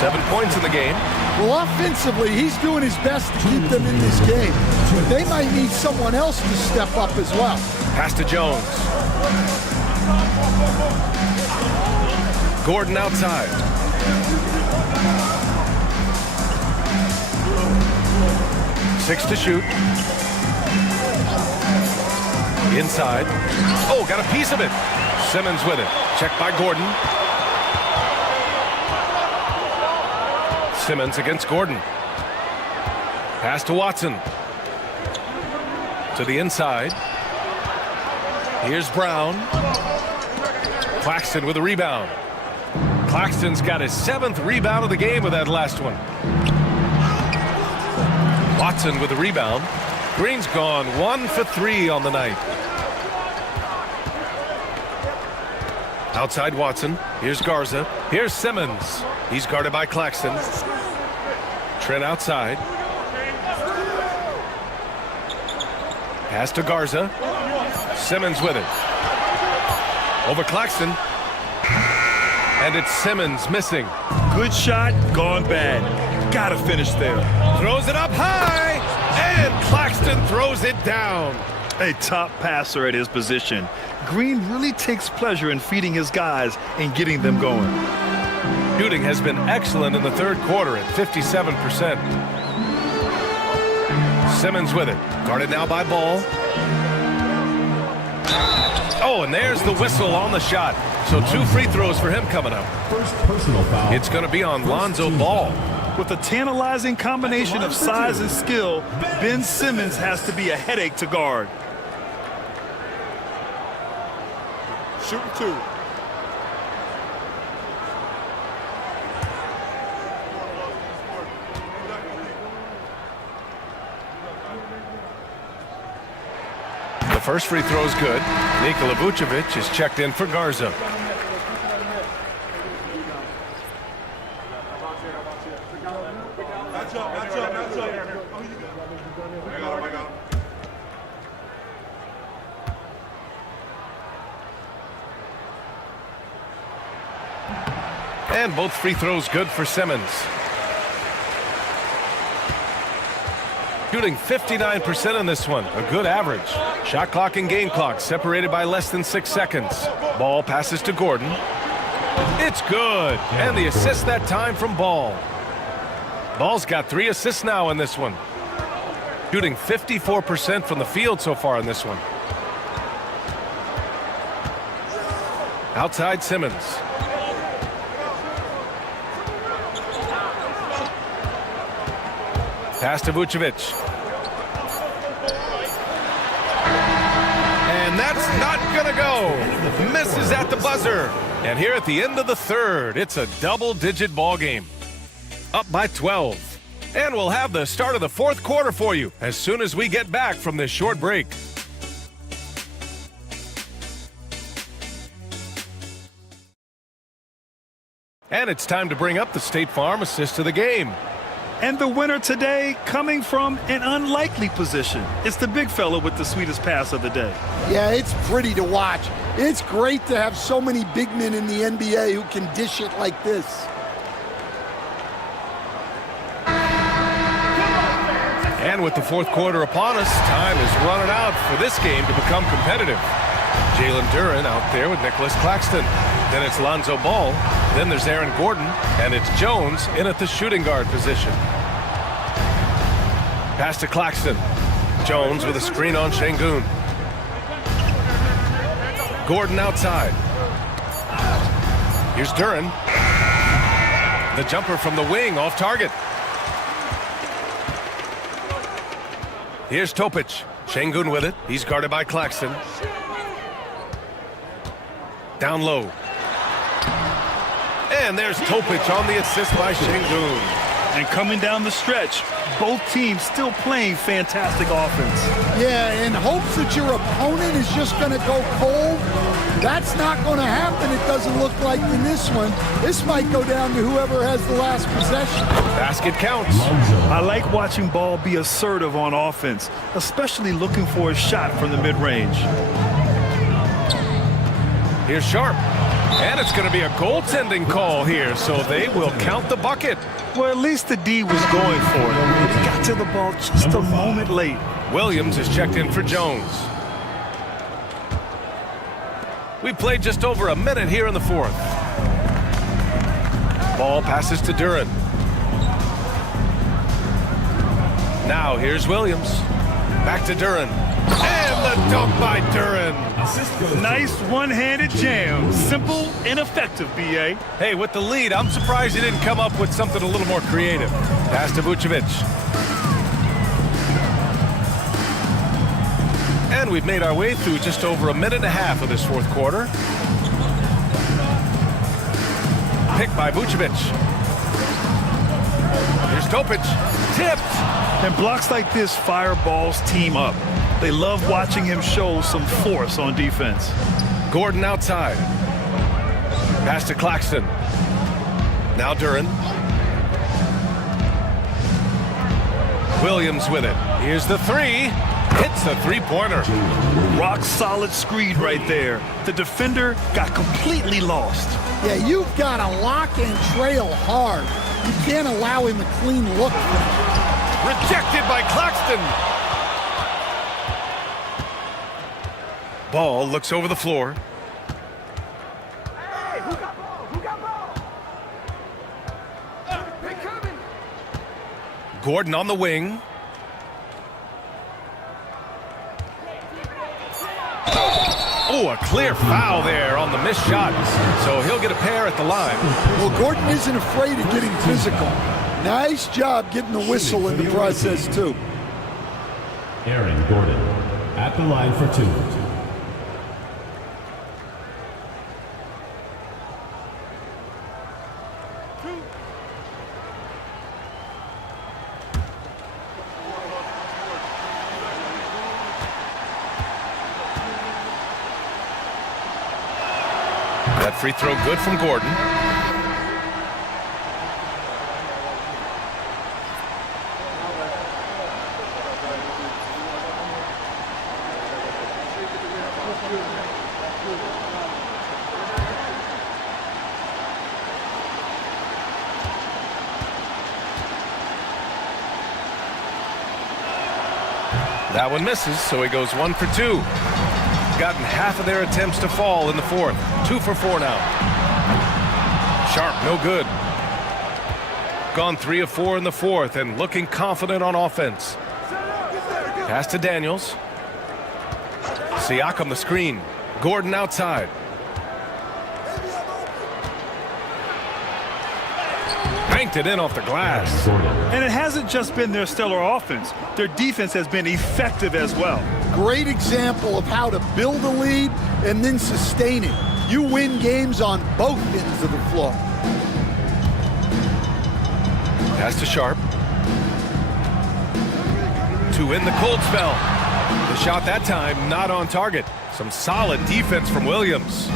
7 points in the game. Well, offensively, he's doing his best to keep them in this game. But they might need someone else to step up as well. Pass to Jones. Gordon outside. Six to shoot. Inside. Oh, got a piece of it. Simmons with it. Checked by Gordon. Simmons against Gordon. Pass to Watson. To the inside. Here's Brown. Claxton with a rebound. Claxton's got his 7th rebound of the game with that last one. Watson with a rebound. Green's gone 1 for 3 on the night. Outside Watson. Here's Garza. Here's Simmons. He's guarded by Claxton. Trent outside. Pass to Garza. Simmons with it. Over Claxton. And it's Simmons missing. Good shot, gone bad. Gotta finish there. Throws it up high. And Claxton throws it down. A top passer at his position. Green really takes pleasure in feeding his guys and getting them going. Shooting has been excellent in the third quarter at 57%. Simmons with it. Guarded now by Ball. Oh, and there's the whistle on the shot. So 2 free throws for him coming up. First personal foul. It's going to be on Lonzo Ball. With a tantalizing combination of size and skill, Ben Simmons has to be a headache to guard. Shooting 2. The first free throw is good. Nikola Vucevic is checked in for Garza. And both free throws good for Simmons. Shooting 59% in this one, a good average. Shot clock and game clock separated by less than 6 seconds. Ball passes to Gordon. It's good, and the assist that time from Ball. Ball's got 3 assists now in this one. Shooting 54% from the field so far in this one. Outside Simmons. Pass to Vucevic. And that's not gonna go. Misses at the buzzer. And here at the end of the third, it's a double-digit ball game. Up by 12. And we'll have the start of the fourth quarter for you as soon as we get back from this short break. And it's time to bring up the State Farm assist of the game. And the winner today coming from an unlikely position. It's the big fella with the sweetest pass of the day. Yeah, it's pretty to watch. It's great to have so many big men in the NBA who can dish it like this. And with the fourth quarter upon us, time is running out for this game to become competitive. Jalen Duren out there with Nicholas Claxton. Then it's Lonzo Ball. Then there's Aaron Gordon. And it's Jones in at the shooting guard position. Pass to Claxton. Jones with a screen on Şengün. Gordon outside. Here's Duren. The jumper from the wing off target. Here's Topic. Şengün with it. He's guarded by Claxton. Down low. And there's Topic on the assist by Şengün. And coming down the stretch, both teams still playing fantastic offense. Yeah, in hopes that your opponent is just going to go cold. That's not going to happen, it doesn't look like in this one. This might go down to whoever has the last possession. Basket counts. I like watching Ball be assertive on offense, especially looking for a shot from the mid-range. Here's Sharp. And it's going to be a goaltending call here, so they will count the bucket. Well, at least the D was going for it. He got to the ball just a moment late. Williams is checked in for Jones. We played just over a minute here in the fourth. Ball passes to Duren. Now here's Williams. Back to Duren. And the dunk by Duren. Nice one-handed jam. Simple and effective, B.A. Hey, with the lead, I'm surprised he didn't come up with something a little more creative. Pass to Vucevic. And we've made our way through just over a minute and a half of this fourth quarter. Picked by Vucevic. Here's Topic. Tipped. And blocks like this fire Ball's team up. They love watching him show some force on defense. Gordon outside. Pass to Claxton. Now Duren. Williams with it. Here's the three. Hits the three-pointer. Rock solid screen right there. The defender got completely lost. Yeah, you've got to lock and trail hard. You can't allow him a clean look. Rejected by Claxton. Ball looks over the floor. Hey, who got ball? Who got ball? They coming. Gordon on the wing. Oh, a clear foul there on the missed shot. So he'll get a pair at the line. Well, Gordon isn't afraid of getting physical. Nice job getting the whistle in the process, too. Aaron Gordon at the line for 2. That free throw good from Gordon. That one misses, so he goes 1 for 2. Gotten half of their attempts to fall in the fourth. 2 for 4 now. Sharp, no good. Gone 3 of 4 in the fourth and looking confident on offense. Pass to Daniels. Siakam the screen. Gordon outside. Banked it in off the glass. And it hasn't just been their stellar offense. Their defense has been effective as well. Great example of how to build a lead and then sustain it. You win games on both ends of the floor. Pass to Sharp. 2 in the cold spell. The shot that time not on target. Some solid defense from Williams.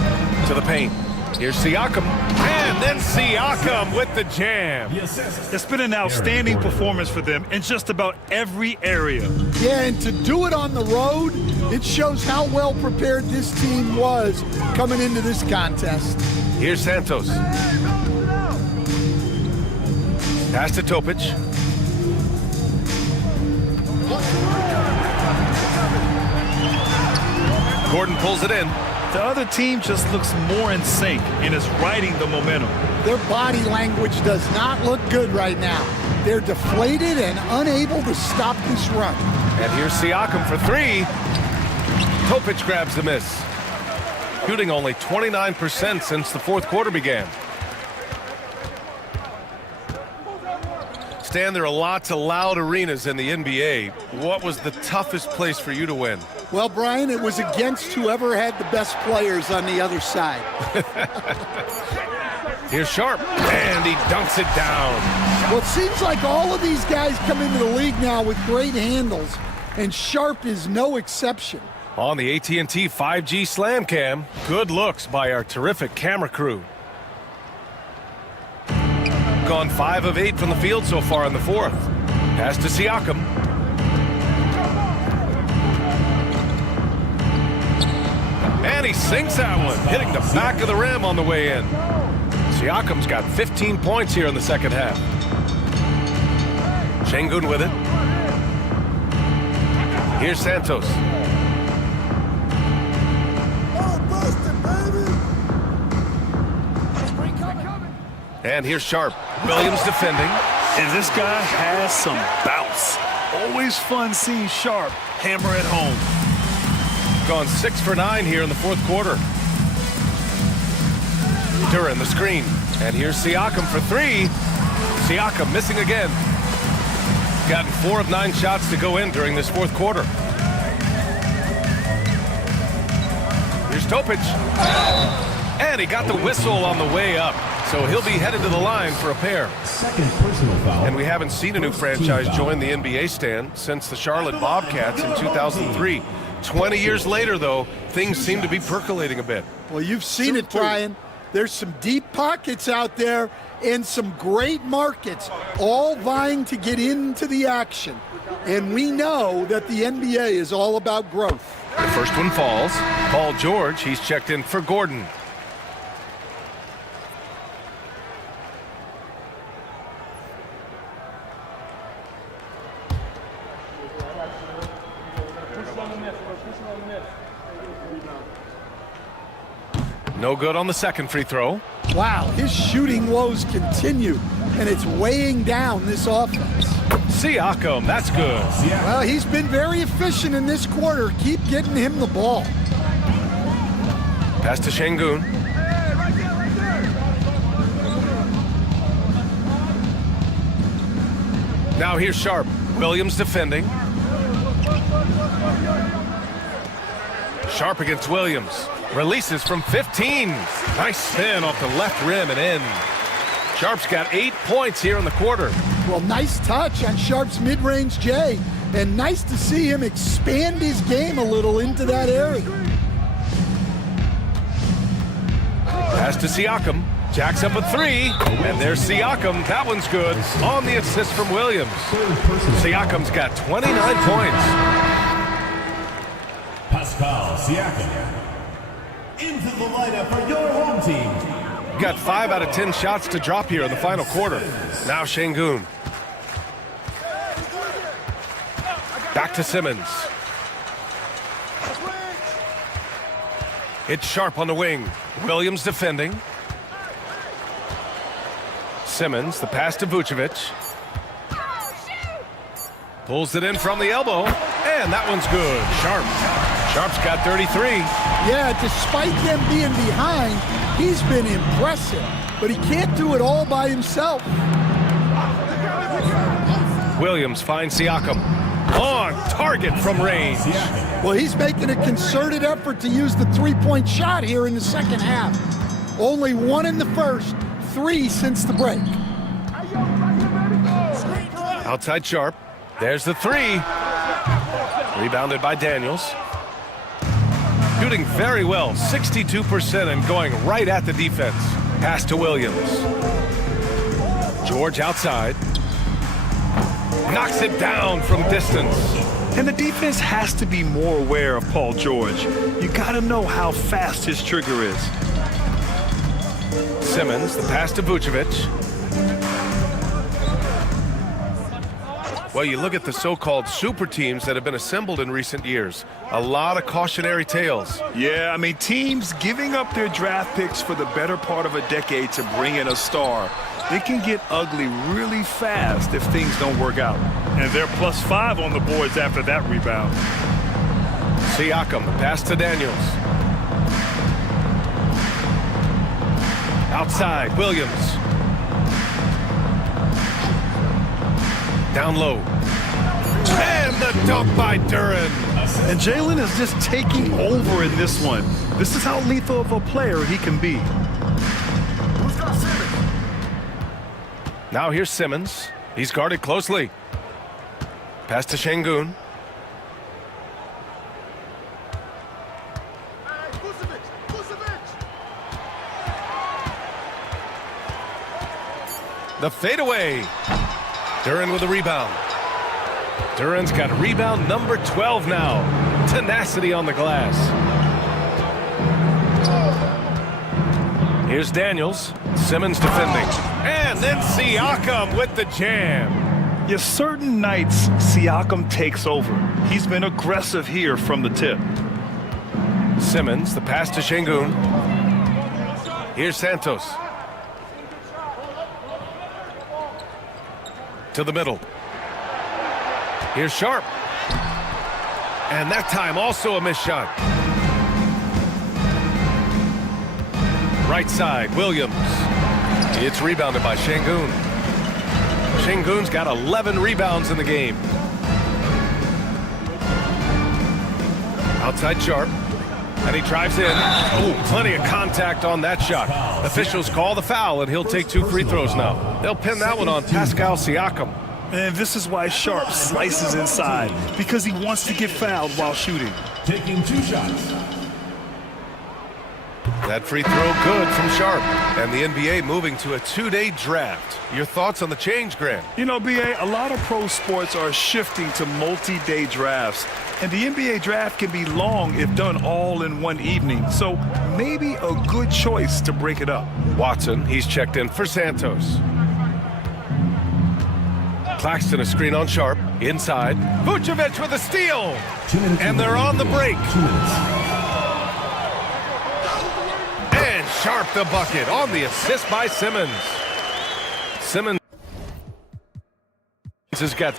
To the paint. Here's Siakam. And then Siakam with the jam. It's been an outstanding performance for them in just about every area. Yeah, and to do it on the road, it shows how well prepared this team was coming into this contest. Here's Santos. Pass to Topic. Gordon pulls it in. The other team just looks more in sync and is riding the momentum. Their body language does not look good right now. They're deflated and unable to stop this run. And here's Siakam for 3. Topic grabs the miss. Shooting only 29% since the fourth quarter began. Stan, there are lots of loud arenas in the NBA. What was the toughest place for you to win? Well, Brian, it was against whoever had the best players on the other side. Here's Sharp, and he dunks it down. Well, it seems like all of these guys come into the league now with great handles, and Sharp is no exception. On the AT&T 5G Slam Cam, good looks by our terrific camera crew. Gone 5 of 8 from the field so far in the fourth. Pass to Siakam. And he sinks that one, hitting the back of the rim on the way in. Siakam's got 15 points here in the second half. Şengün with it. Here's Santos. And here's Sharp. Williams defending. And this guy has some bounce. Always fun seeing Sharp hammer at home. Gone 6 for 9 here in the fourth quarter. Duran the screen. And here's Siakam for 3. Siakam missing again. Gotten 4 of 9 shots to go in during this fourth quarter. Here's Topic. And he got the whistle on the way up. So he'll be headed to the line for a pair. Second personal foul. And we haven't seen a new franchise join the NBA stand since the Charlotte Bobcats in 2003. 20 years later, though, things seem to be percolating a bit. Well, you've seen it, Brian. There's some deep pockets out there and some great markets, all vying to get into the action. And we know that the NBA is all about growth. The first one falls. Paul George, he's checked in for Gordon. No good on the second free throw. Wow, his shooting woes continue, and it's weighing down this offense. Siakam, that's good. Well, he's been very efficient in this quarter. Keep getting him the ball. Pass to Şengün. Now here's Sharp. Williams defending. Sharp against Williams. Releases from 15. Nice spin off the left rim and in. Sharp's got 8 points here in the quarter. Well, nice touch on Sharp's mid-range J, and nice to see him expand his game a little into that area. Pass to Siakam. Jacks up a three, and there's Siakam. That one's good. On the assist from Williams. Siakam's got 29 points. Pascal Siakam into the lineup for your home team. Got 5 out of 10 shots to drop here in the final quarter. Now Şengün. Back to Simmons. It's Sharp on the wing. Williams defending. Simmons, the pass to Vucevic. Pulls it in from the elbow, and that one's good. Sharp's got 33. Yeah, despite them being behind, he's been impressive, but he can't do it all by himself. Williams finds Siakam. On target from range. Well, he's making a concerted effort to use the three-point shot here in the second half. Only 1 in the first, 3 since the break. Outside Sharp. There's the 3. Rebounded by Daniels. Shooting very well, 62% and going right at the defense. Pass to Williams. George outside. Knocks it down from distance. And the defense has to be more aware of Paul George. You got to know how fast his trigger is. Simmons, the pass to Vucevic. Well, you look at the so-called super teams that have been assembled in recent years. A lot of cautionary tales. Yeah, I mean, teams giving up their draft picks for the better part of a decade to bring in a star. It can get ugly really fast if things don't work out. And they're +5 on the boards after that rebound. Siakam, the pass to Daniels. Outside, Williams. Down low. And the dunk by Duren. And Jalen is just taking over in this one. This is how lethal of a player he can be. Now here's Simmons. He's guarded closely. Pass to Şengün. The fadeaway. Duren with a rebound. Duren's got rebound number 12 now. Tenacity on the glass. Here's Daniels. Simmons defending. And then Siakam with the jam. Yeah, certain nights, Siakam takes over. He's been aggressive here from the tip. Simmons, the pass to Şengün. Here's Santos. To the middle. Here's Sharp. And that time also a missed shot. Right side, Williams. It's rebounded by Şengün. Şengün's got 11 rebounds in the game. Outside Sharp. And he drives in. Ooh, plenty of contact on that shot. Officials call the foul, and he'll take 2 free throws now. They'll pin that one on Pascal Siakam. And this is why Sharp slices inside, because he wants to get fouled while shooting. Taking 2 shots. That free throw good from Sharp. And the NBA moving to a 2-day draft. Your thoughts on the change, Grant? You know, B.A., a lot of pro sports are shifting to multi-day drafts. And the NBA draft can be long if done all in one evening. So maybe a good choice to break it up. Watson, he's checked in for Santos. Claxton a screen on Sharp. Inside. Vucevic with a steal. And they're on the break. 2 minutes. And Sharp the bucket on the assist by Simmons. Simmons has got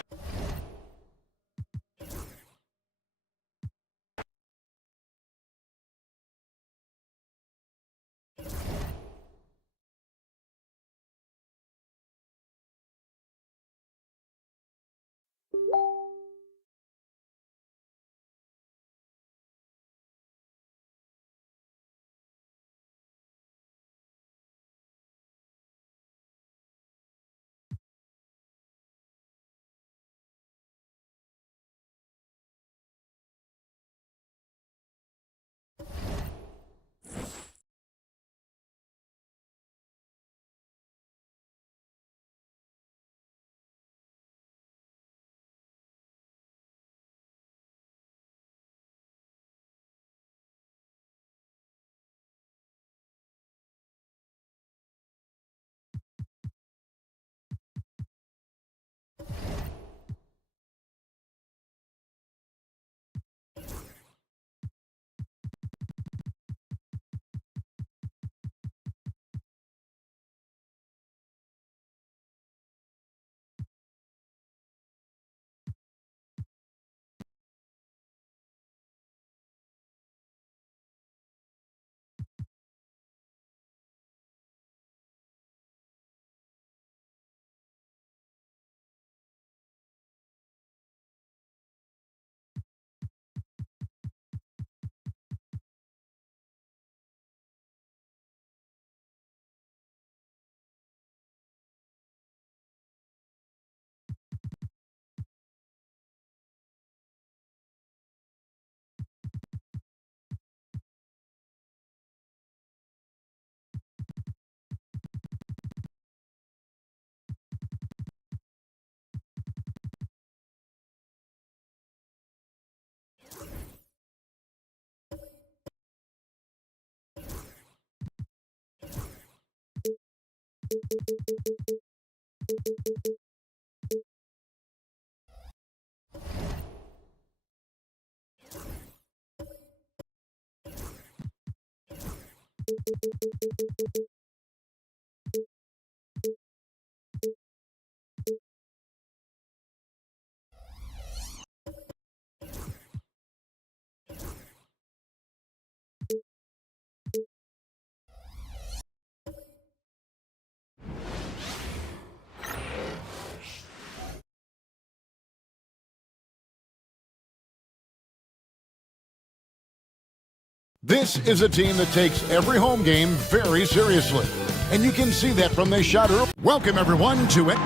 This is a team that takes every home game very seriously. And you can see that from this shot early. Welcome, everyone, to it.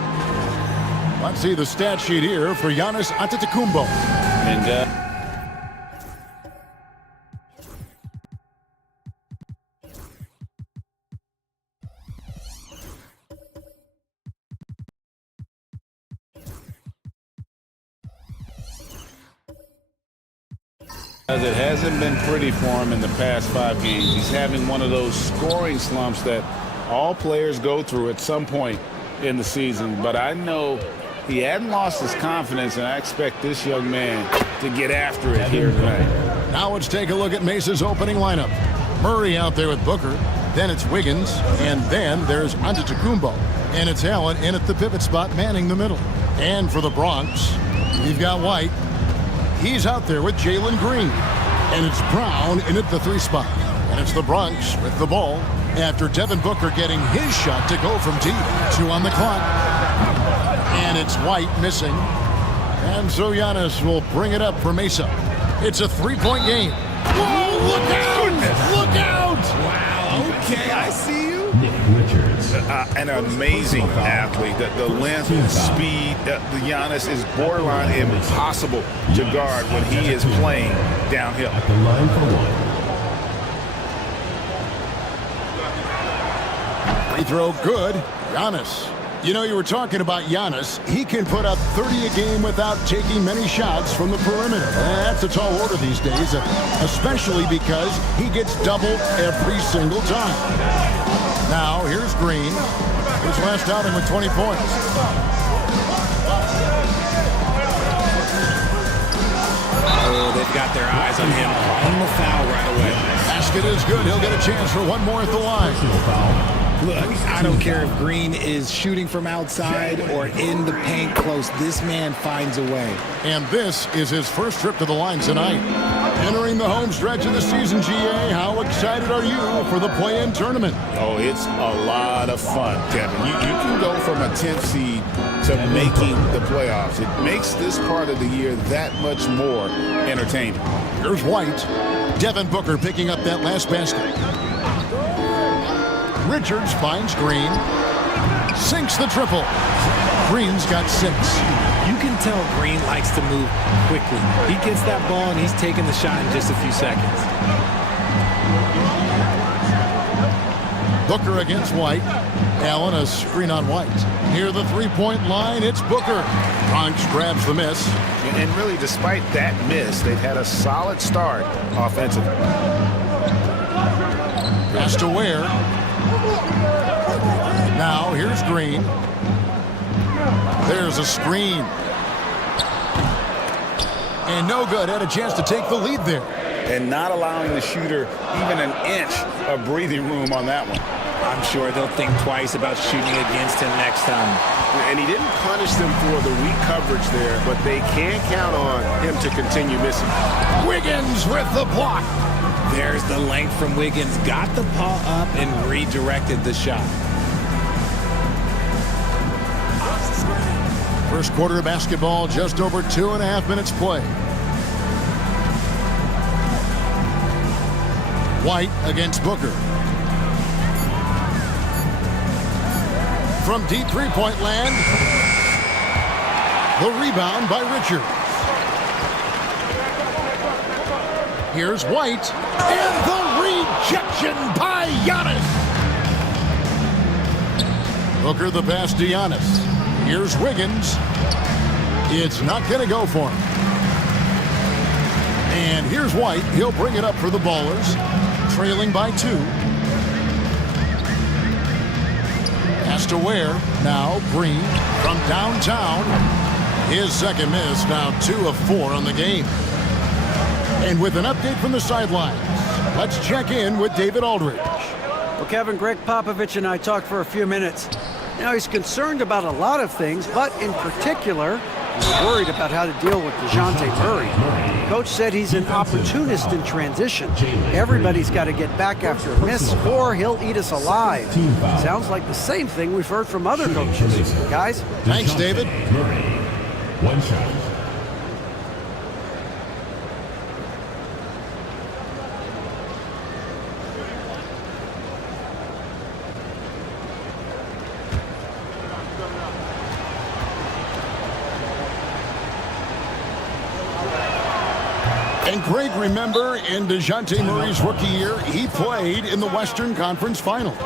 Let's see the stat sheet here for Giannis Antetokounmpo. It hasn't been pretty for him in the past 5 games. He's having one of those scoring slumps that all players go through at some point in the season. But I know he hadn't lost his confidence, and I expect this young man to get after it here tonight. Now let's take a look at Mesa's opening lineup. Murray out there with Booker. Then it's Wiggins. And then there's Antetokounmpo. And it's Allen in at the pivot spot, manning the middle. And for the Bronx, you've got White. He's out there with Jalen Green. And it's Brown in at the 3 spot. And it's the Bronx with the ball after Devin Booker getting his shot to go from deep. 2 on the clock. And it's White missing. And so Giannis will bring it up for Mesa. It's a 3-point game. Whoa, look out! Look out! Wow, okay, I see you. An amazing athlete. The length, the speed, the Giannis is borderline impossible to guard when he is playing downhill. At the line for one. Free throw good. Giannis. You know, you were talking about Giannis. He can put up 30 a game without taking many shots from the perimeter. That's a tall order these days, especially because he gets doubled every single time. Now, here's Green. His last outing with 20 points. Oh, they've got their eyes on him. On the foul right away. Basket is good. He'll get a chance for one more at the line. Look, I don't care if Green is shooting from outside or in the paint close. This man finds a way. And this is his first trip to the line tonight. Entering the home stretch of the season, GA, how excited are you for the play-in tournament? Oh, it's a lot of fun, Kevin. You can go from a 10th seed to making the playoffs. It makes this part of the year that much more entertaining. Here's White. Devin Booker picking up that last basket. Richards finds Green. Sinks the triple. Green's got 6. You can tell Green likes to move quickly. He gets that ball and he's taking the shot in just a few seconds. Booker against White. Allen a screen on White. Near the 3-point line, it's Booker. Bronx grabs the miss. And really, despite that miss, they've had a solid start offensively. Pass to Ware. Now here's Green. There's a screen. And no good. Had a chance to take the lead there. And not allowing the shooter even an inch of breathing room on that one. I'm sure they'll think twice about shooting against him next time. And he didn't punish them for the weak coverage there, but they can count on him to continue missing. Wiggins with the block. There's the length from Wiggins. Got the paw up and redirected the shot. First quarter of basketball, just over 2.5 minutes play. White against Booker. From deep 3-point land. The rebound by Richards. Here's White. And the rejection by Giannis. Booker the pass to Giannis. Here's Wiggins. It's not going to go for him. And here's White. He'll bring it up for the Ballers. Trailing by 2. Pass to Ware. Now Green from downtown. His second miss, now 2 of 4 on the game. And with an update from the sidelines, let's check in with David Aldridge. Well, Kevin, Greg Popovich and I talked for a few minutes. Now, he's concerned about a lot of things, but in particular, he's worried about how to deal with DeJounte Murray. Coach said he's an opportunist in transition. Everybody's got to get back after a miss, or he'll eat us alive. Sounds like the same thing we've heard from other coaches. Guys? Thanks, David. One shot. And Greg, remember, in DeJounte Murray's rookie year, he played in the Western Conference Finals.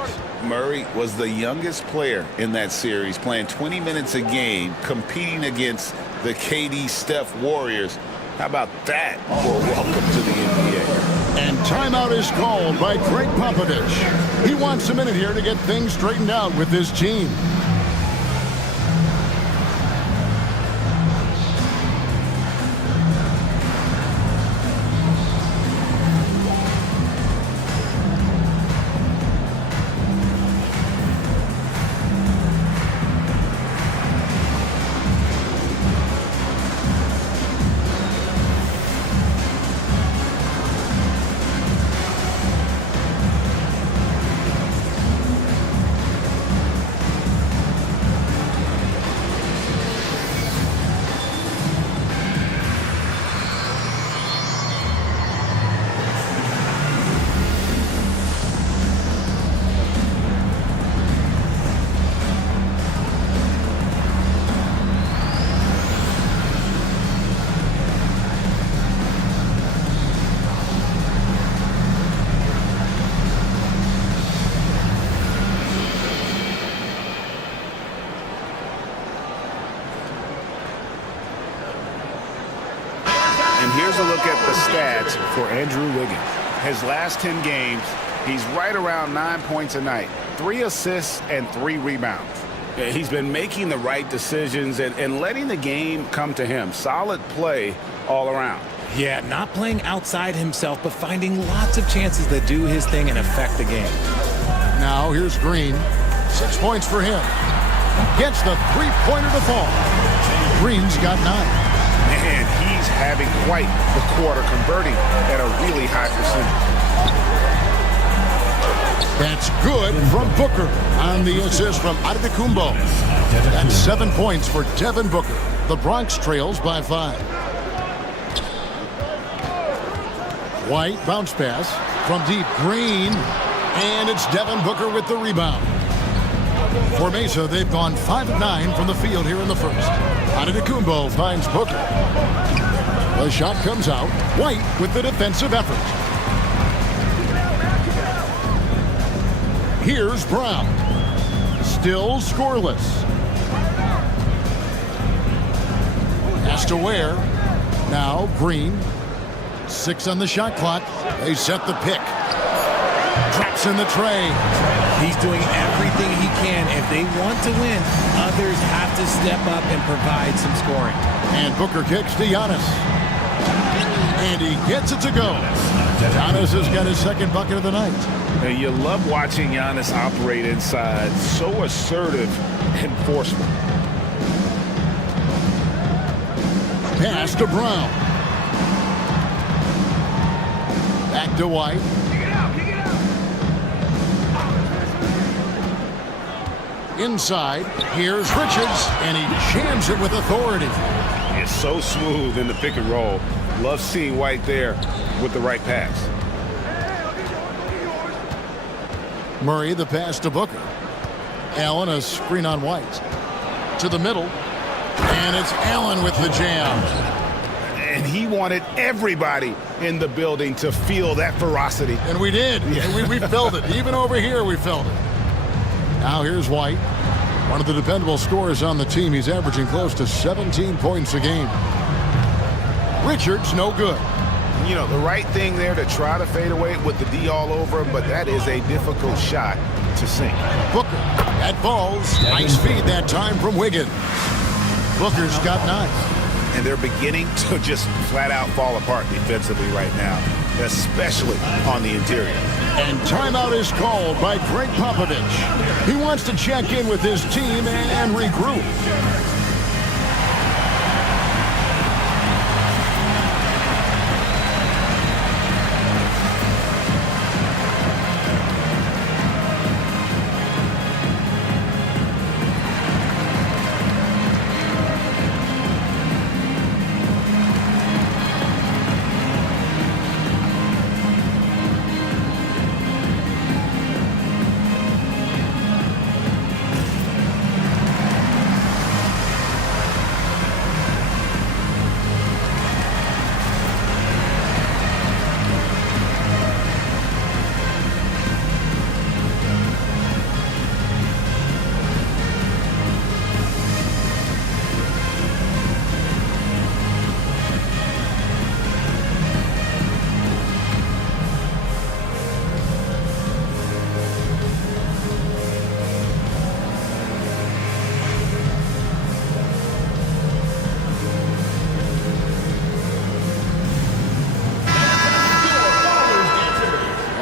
Murray was the youngest player in that series, playing 20 minutes a game, competing against the KD Steph Warriors. How about that for welcome to the NBA? And timeout is called by Greg Popovich. He wants a minute here to get things straightened out with his team. And here's a look at the stats for Andrew Wiggins. His last 10 games, he's right around 9 points a night, 3 assists and 3 rebounds. He's been making the right decisions and letting the game come to him. Solid play all around. Yeah, not playing outside himself, but finding lots of chances to do his thing and affect the game. Now here's Green. 6 points for him. Gets the three-pointer to fall. Green's got 9. And he's having quite the quarter, converting at a really high percentage. That's good from Booker on the assist from Antetokounmpo. That's 7 points for Devin Booker. The Bronx trails by 5. White bounce pass from deep. Green, and it's Devin Booker with the rebound. For Mesa, they've gone 5 of 9 from the field here in the first. Antetokounmpo finds Booker. The shot comes out. White with the defensive effort. Here's Brown. Still scoreless. Has to Ware. Now Green. 6 on the shot clock. They set the pick. Drops in the tray. He's doing everything he can. If they want to win, others have to step up and provide some scoring. And Booker kicks to Giannis. And he gets it to go. Giannis has got his second bucket of the night. Now, you love watching Giannis operate inside. So assertive and forceful. Pass to Brown. Back to White. Inside, here's Richards, and he jams it with authority. It's so smooth in the pick and roll. Love seeing White there with the right pass. Murray, the pass to Booker. Allen, a screen on White. To the middle, and it's Allen with the jam. And he wanted everybody in the building to feel that ferocity. And we did. Yeah. We felt it. Even over here, we felt it. Now here's White, one of the dependable scorers on the team. He's averaging close to 17 points a game. Richards, no good. You know, the right thing there to try to fade away with the D all over him, but that is a difficult shot to sink. Booker That falls. Nice feed that time from Wiggins. Booker's got 9. And they're beginning to just flat out fall apart defensively right now, especially on the interior. And timeout is called by Greg Popovich. He wants to check in with his team and regroup.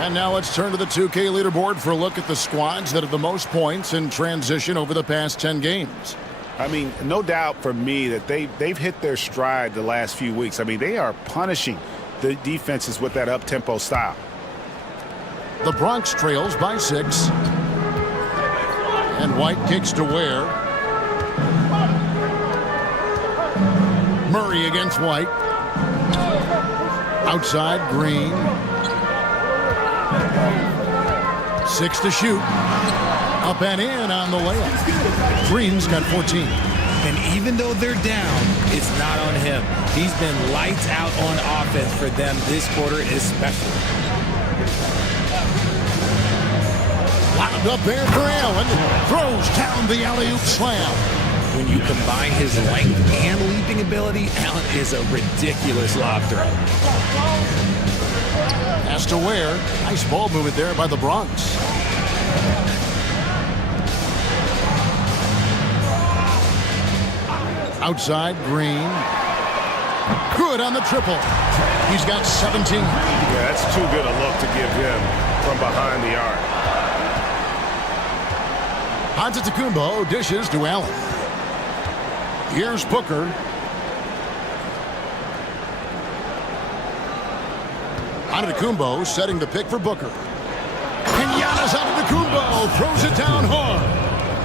And now let's turn to the 2K leaderboard for a look at the squads that have the most points in transition over the past 10 games. I mean, no doubt for me that they've hit their stride the last few weeks. I mean, they are punishing the defenses with that up-tempo style. The Bronx trails by 6. And White kicks to Ware. Murray against White. Outside, Green. 6 to shoot. Up and in on the layup. Green's got 14. And even though they're down, it's not on him. He's been lights out on offense for them this quarter especially. Wound up there for Allen. Throws down the alley-oop slam. When you combine his length and leaping ability, Allen is a ridiculous lob threat. Has to Ware. Nice ball movement there by the Bronx. Outside, Green. Good on the triple. He's got 17. Yeah, that's too good a look to give him from behind the arc. Antetokounmpo dishes to Allen. Here's Booker. Antetokounmpo setting the pick for Booker. And Giannis Antetokounmpo throws it down hard.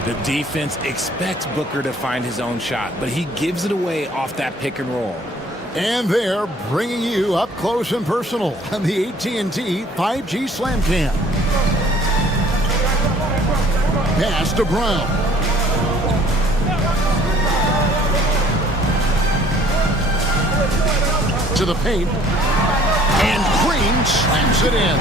The defense expects Booker to find his own shot, but he gives it away off that pick and roll. And they're bringing you up close and personal on the AT&T 5G Slam Cam. Pass to Brown. To the paint. And Green slams it in.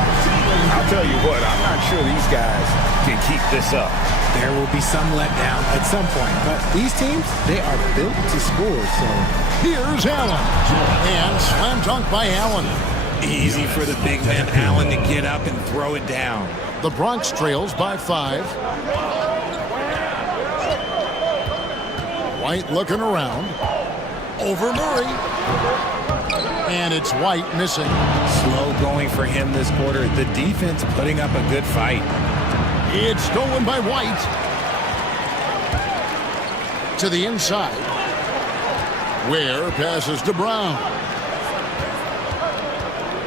I'll tell you what, I'm not sure these guys can keep this up. There will be some letdown at some point, but these teams, they are built to score, so. Here's Allen. And slam dunk by Allen. Easy for the big man Allen to get up and throw it down. The Bronx trails by 5. White looking around. Over Murray. And it's White missing. Slow going for him this quarter. The defense putting up a good fight. It's stolen by White. To the inside. Ware passes to Brown.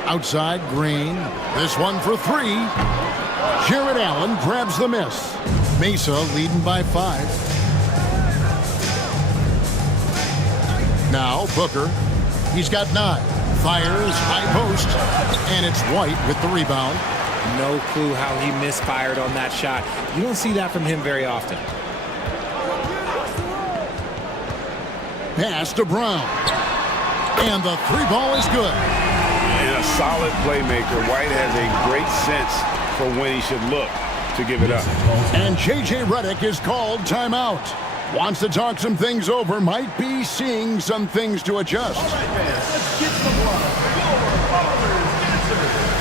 Outside, Green. This one for 3. Jared Allen grabs the miss. Mesa leading by 5. Now Booker. He's got 9. Fires, high post. And it's White with the rebound. No clue how he misfired on that shot. You don't see that from him very often. Pass to Brown. And the 3-ball is good. And a solid playmaker. White has a great sense for when he should look to give it up. And J.J. Redick is called timeout. Wants to talk some things over. Might be seeing some things to adjust. All right, man, let's get some love. Your father's answer.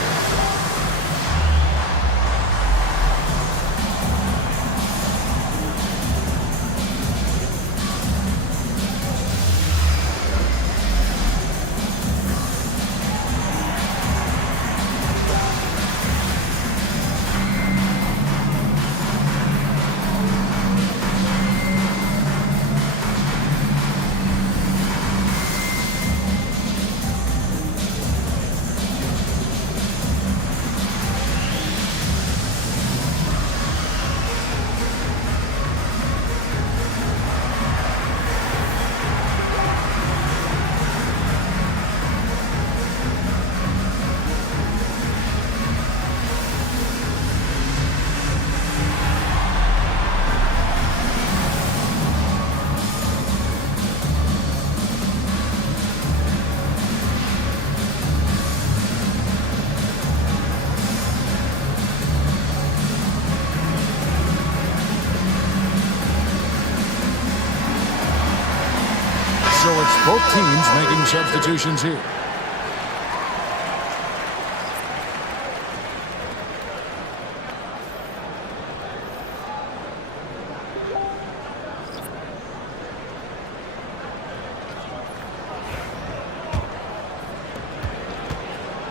it's both teams making substitutions here.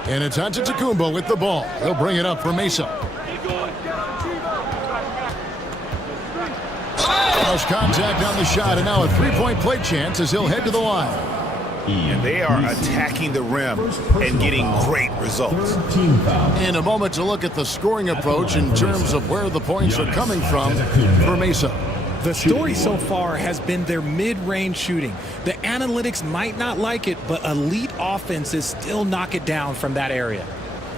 And it's Antetokounmpo with the ball. He'll bring it up for Mesa. Cross contact on the shot, and now a three-point play chance as he'll head to the line. And they are attacking the rim and getting great results. In a moment to look at the scoring approach in terms of where the points are coming from for Mesa. The story so far has been their mid-range shooting. The analytics might not like it, but elite offenses still knock it down from that area.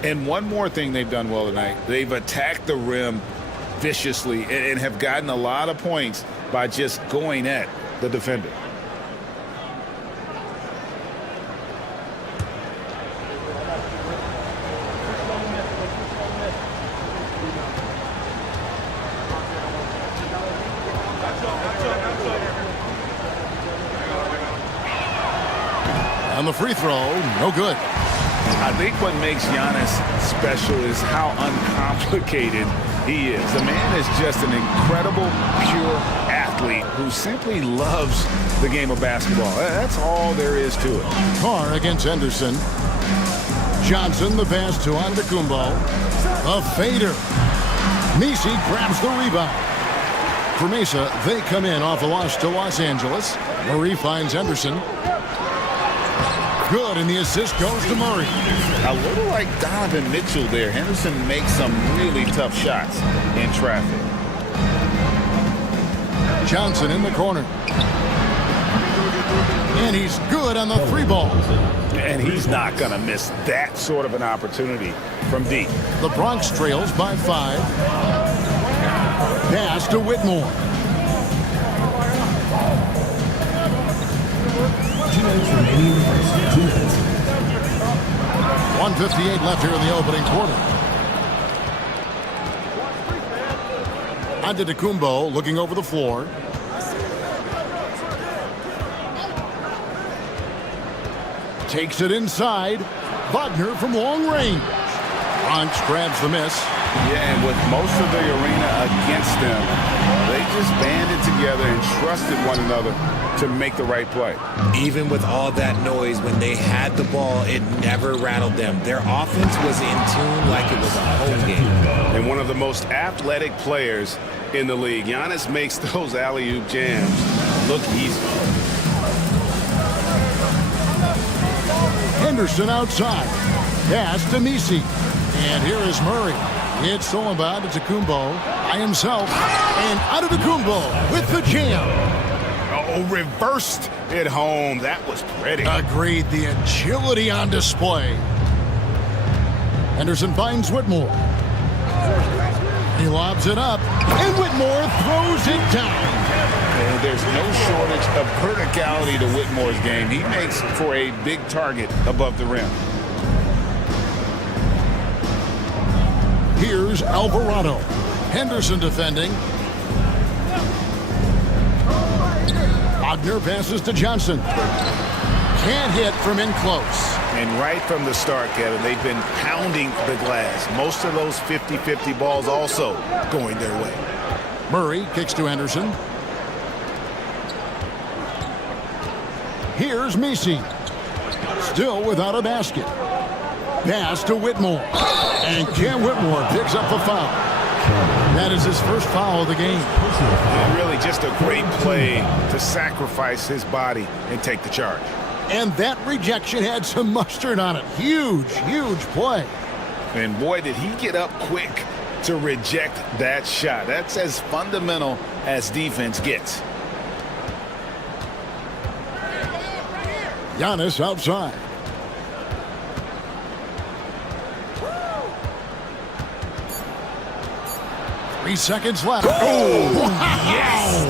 And one more thing they've done well tonight, they've attacked the rim viciously and have gotten a lot of points by just going at the defender. On the free throw, no good. I think what makes Giannis special is how uncomplicated he is. The man is just an incredible, pure athlete who simply loves the game of basketball. That's all there is to it. Carr against Henderson. Johnson, the pass to Antetokounmpo. A fader. Messi grabs the rebound. For Mesa, they come in off a loss to Los Angeles. Murray finds Henderson. Good, and the assist goes to Murray. A little like Donovan Mitchell there. Henderson makes some really tough shots in traffic. Johnson in the corner. And he's good on the three ball. And he's not going to miss that sort of an opportunity from deep. The Bronx trails by 5. Pass to Whitmore. 2 minutes remaining in the first. 2 minutes. 1:58 left here in the opening quarter. Antetokounmpo looking over the floor. Takes it inside. Wagner from long range. Bronx grabs the miss. Yeah, and with most of the arena against them, they just banded together and trusted one another to make the right play. Even with all that noise, when they had the ball, it never rattled them. Their offense was in tune like it was a home game. And one of the most athletic players in the league. Giannis makes those alley-oop jams look easy. Henderson outside. Pass to Messi. And here is Murray. It's stolen by Antetokounmpo by himself. And Antetokounmpo with the jam. Oh, reversed it home. That was pretty. Agreed. The agility on display. Henderson finds Whitmore. He lobs it up. And Whitmore throws it down. And there's no shortage of verticality to Whitmore's game. He makes for a big target above the rim. Here's Alvarado. Henderson defending. Wagner passes to Johnson. Can't hit from in close. And right from the start, Kevin, they've been pounding the glass. Most of those 50-50 balls also going their way. Murray kicks to Henderson. Here's Messi. Still without a basket. Pass to Whitmore. And Cam Whitmore picks up the foul. That is his first foul of the game. And really just a great play to sacrifice his body and take the charge. And that rejection had some mustard on it. Huge, huge play. And boy, did he get up quick to reject that shot. That's as fundamental as defense gets. Giannis outside. Three seconds left. Oh, yes!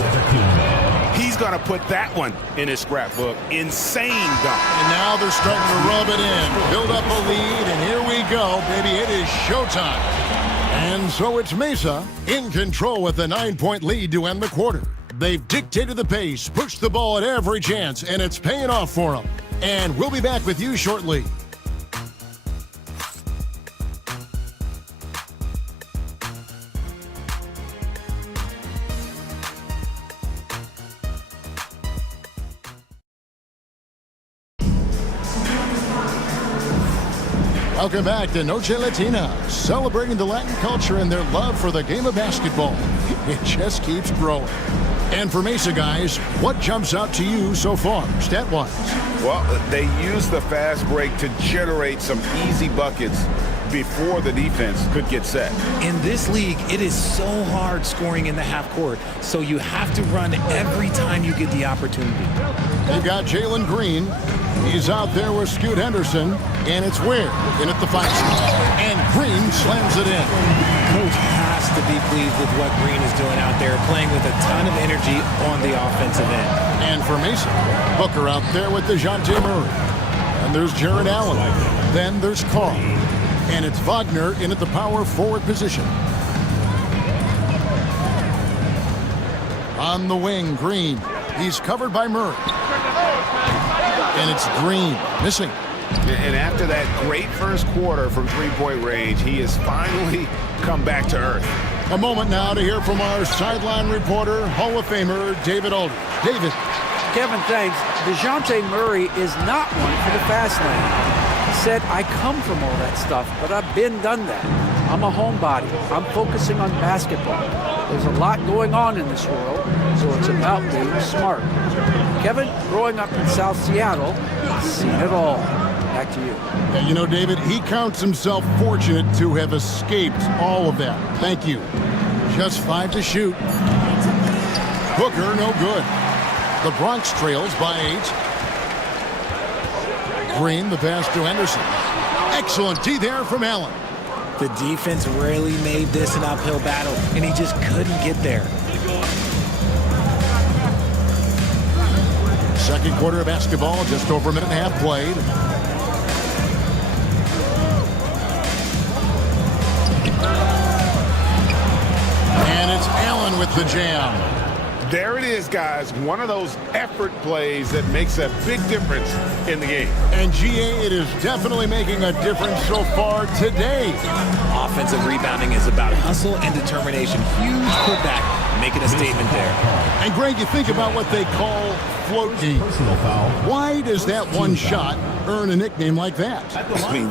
He's going to put that one in his scrapbook. Insane dunk. And now they're starting to rub it in. Build up a lead, and here we go, baby. It is showtime. And so it's Mesa in control with a 9-point lead to end the quarter. They've dictated the pace, pushed the ball at every chance, and it's paying off for them. And we'll be back with you shortly. Welcome back to Noche Latina, celebrating the Latin culture and their love for the game of basketball. It just keeps growing. And for Mesa guys, what jumps out to you so far, stat-wise? Well, they use the fast break to generate some easy buckets before the defense could get set. In this league, it is so hard scoring in the half court, so you have to run every time you get the opportunity. They've got Jalen Green. He's out there with Scoot Henderson, and it's Ware in at the 5 spot. And Green slams it in. Coach has to be pleased with what Green is doing out there, playing with a ton of energy on the offensive end. And for Mason, Booker out there with DeJounte Murray. And there's Jared Allen. Then there's Carl. And it's Wagner in at the power forward position. On the wing, Green. He's covered by Murray. And it's Green missing. And after that great first quarter from three-point range, he has finally come back to earth. A moment now to hear from our sideline reporter, Hall of Famer David Aldridge. David. Kevin, thanks. DeJounte Murray is not one for the fast lane. He said, I come from all that stuff, but I've done that. I'm a homebody. I'm focusing on basketball. There's a lot going on in this world, so it's about being smart. Kevin, growing up in South Seattle, he's seen it all. Back to you. Yeah, you know, David, he counts himself fortunate to have escaped all of that. Thank you. Just 5 to shoot. Booker, no good. The Bronx trails by 8. Green, the pass to Henderson. Excellent D there from Allen. The defense rarely made this an uphill battle, and he just couldn't get there. Second quarter of basketball, just over a minute and a half played. And it's Allen with the jam. There it is, guys. One of those effort plays that makes a big difference in the game. And GA, it is definitely making a difference so far today. Offensive rebounding is about hustle and determination. Huge putback, making a statement there. And Greg, you think about what they call float game. Why does that one shot earn a nickname like that? I mean,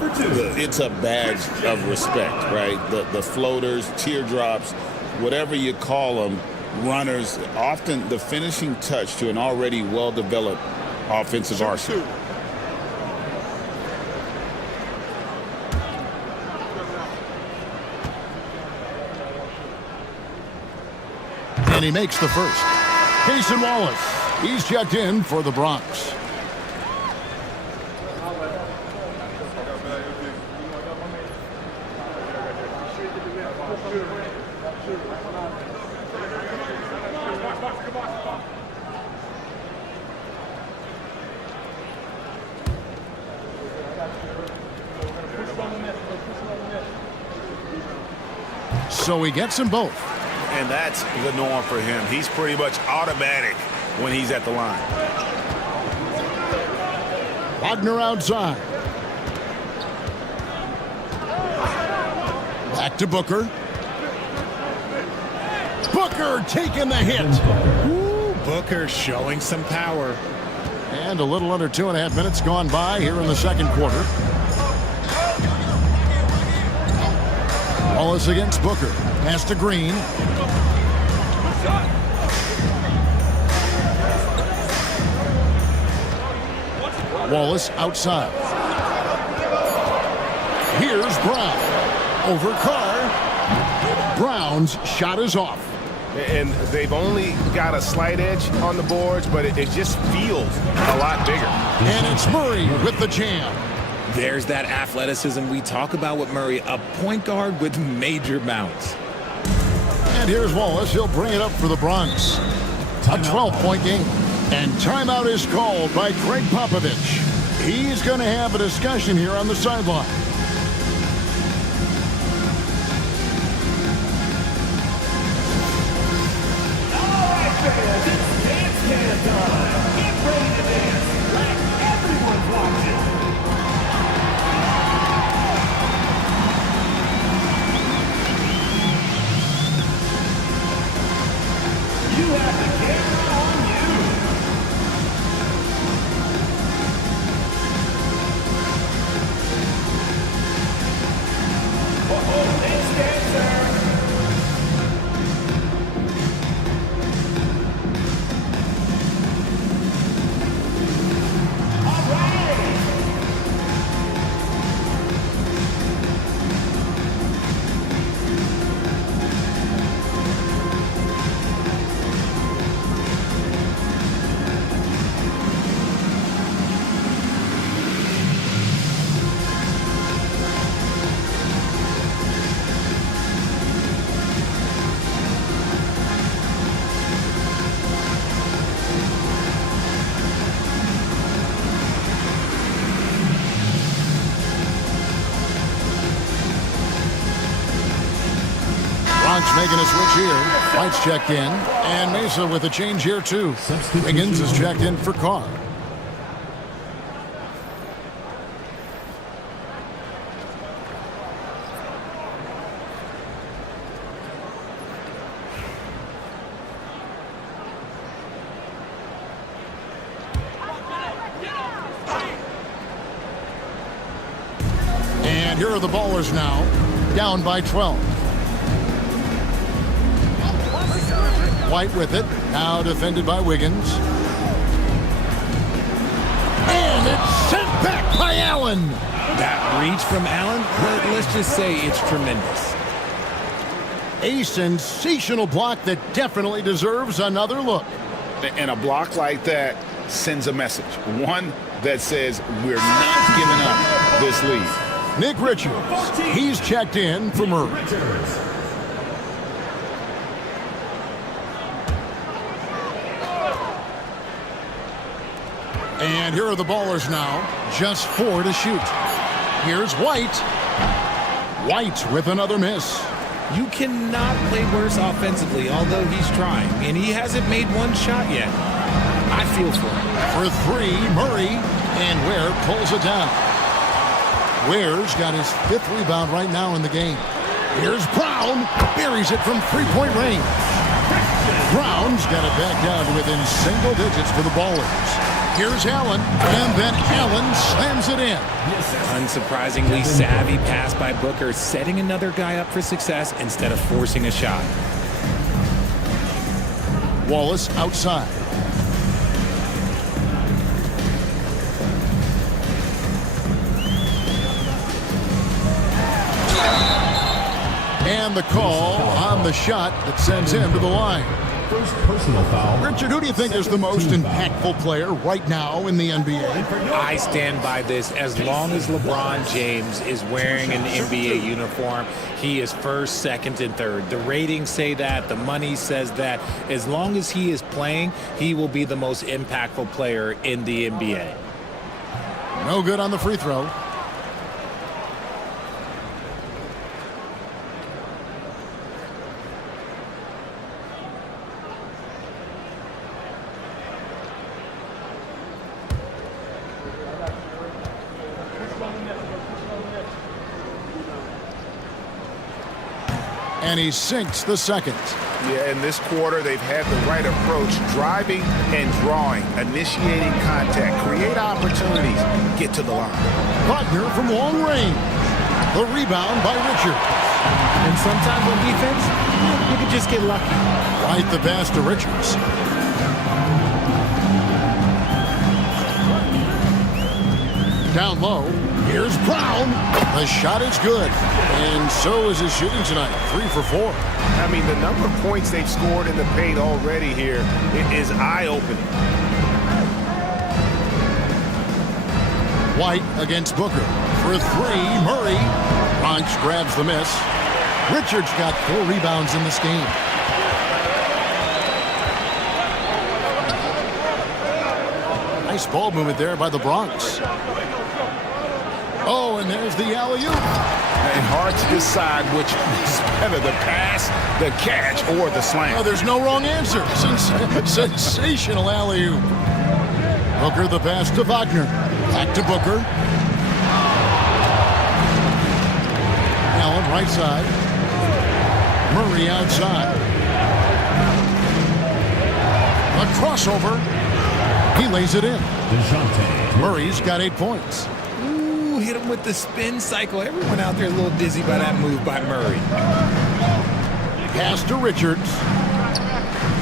it's a badge of respect, right? The floaters, teardrops, whatever you call them, runners, often the finishing touch to an already well-developed offensive arsenal. And he makes the first. Cason Wallace, he's checked in for the Bronx. So he gets them both. And that's the norm for him. He's pretty much automatic when he's at the line. Wagner outside. Back to Booker. Booker taking the hit. Ooh, Booker showing some power. And a little under 2.5 minutes gone by here in the second quarter. Wallace against Booker. Pass to Green. Wallace outside. Here's Brown. Over Carr. Brown's shot is off. And they've only got a slight edge on the boards, but it just feels a lot bigger. And it's Murray with the jam. There's that athleticism we talk about with Murray, a point guard with major bounce. And here's Wallace. He'll bring it up for the Bronx. A 12-point game. And timeout is called by Greg Popovich. He's going to have a discussion here on the sideline. time. Get ready to dance like everyone's watching. You have the camera on you. Next dancer. All right. Bronx making a switch here. White's checked in. And Mesa with a change here, too. Wiggins is checked in for Carr. And here are the Ballers now, down by 12. White with it, now defended by Wiggins. And it's sent back by Allen. That reach from Allen, well, let's just say it's tremendous. A sensational block that definitely deserves another look. And a block like that sends a message. One that says we're not giving up this lead. Nick Richards, he's checked in for Murray. And here are the Ballers now, just 4 to shoot. Here's White. White with another miss. You cannot play worse offensively, although he's trying, and he hasn't made one shot yet. I feel for him. For 3, Murray, and Ware pulls it down. Ware's got his 5th rebound right now in the game. Here's Brown, buries it from 3-point range. Brown's got it back down to within single digits for the Ballers. Here's Allen, and then Allen slams it in. Unsurprisingly savvy pass by Booker, setting another guy up for success instead of forcing a shot. Wallace outside. And the call on the shot that sends him to the line. First personal foul. Richard, who do you think is the most impactful player right now in the NBA? I stand by this. As long as LeBron James is wearing an NBA uniform, he is first, second, and third. The ratings say that. The money says that. As long as he is playing, he will be the most impactful player in the NBA. No good on the free throw. And he sinks the second. Yeah, in this quarter, they've had the right approach, driving and drawing, initiating contact, create opportunities, get to the line. Wagner from long range. The rebound by Richards. And sometimes on defense, you can just get lucky. Right the pass to Richards. Down low. Here's Brown. The shot is good. And so is his shooting tonight. 3 for 4. I mean, the number of points they've scored in the paint already here is eye-opening. White against Booker. For 3, Murray. Bronx grabs the miss. Richards got 4 rebounds in this game. Nice ball movement there by the Bronx. Oh, and there's the alley-oop. And hard to decide which is better, the pass, the catch, or the slam. Oh, there's no wrong answer. Sensational alley-oop. Booker the pass to Wagner. Back to Booker. Allen right side. Murray outside. A crossover. He lays it in. Murray's got 8 points. Ooh, hit him with the spin cycle. Everyone out there is a little dizzy by that move by Murray. Pass to Richards.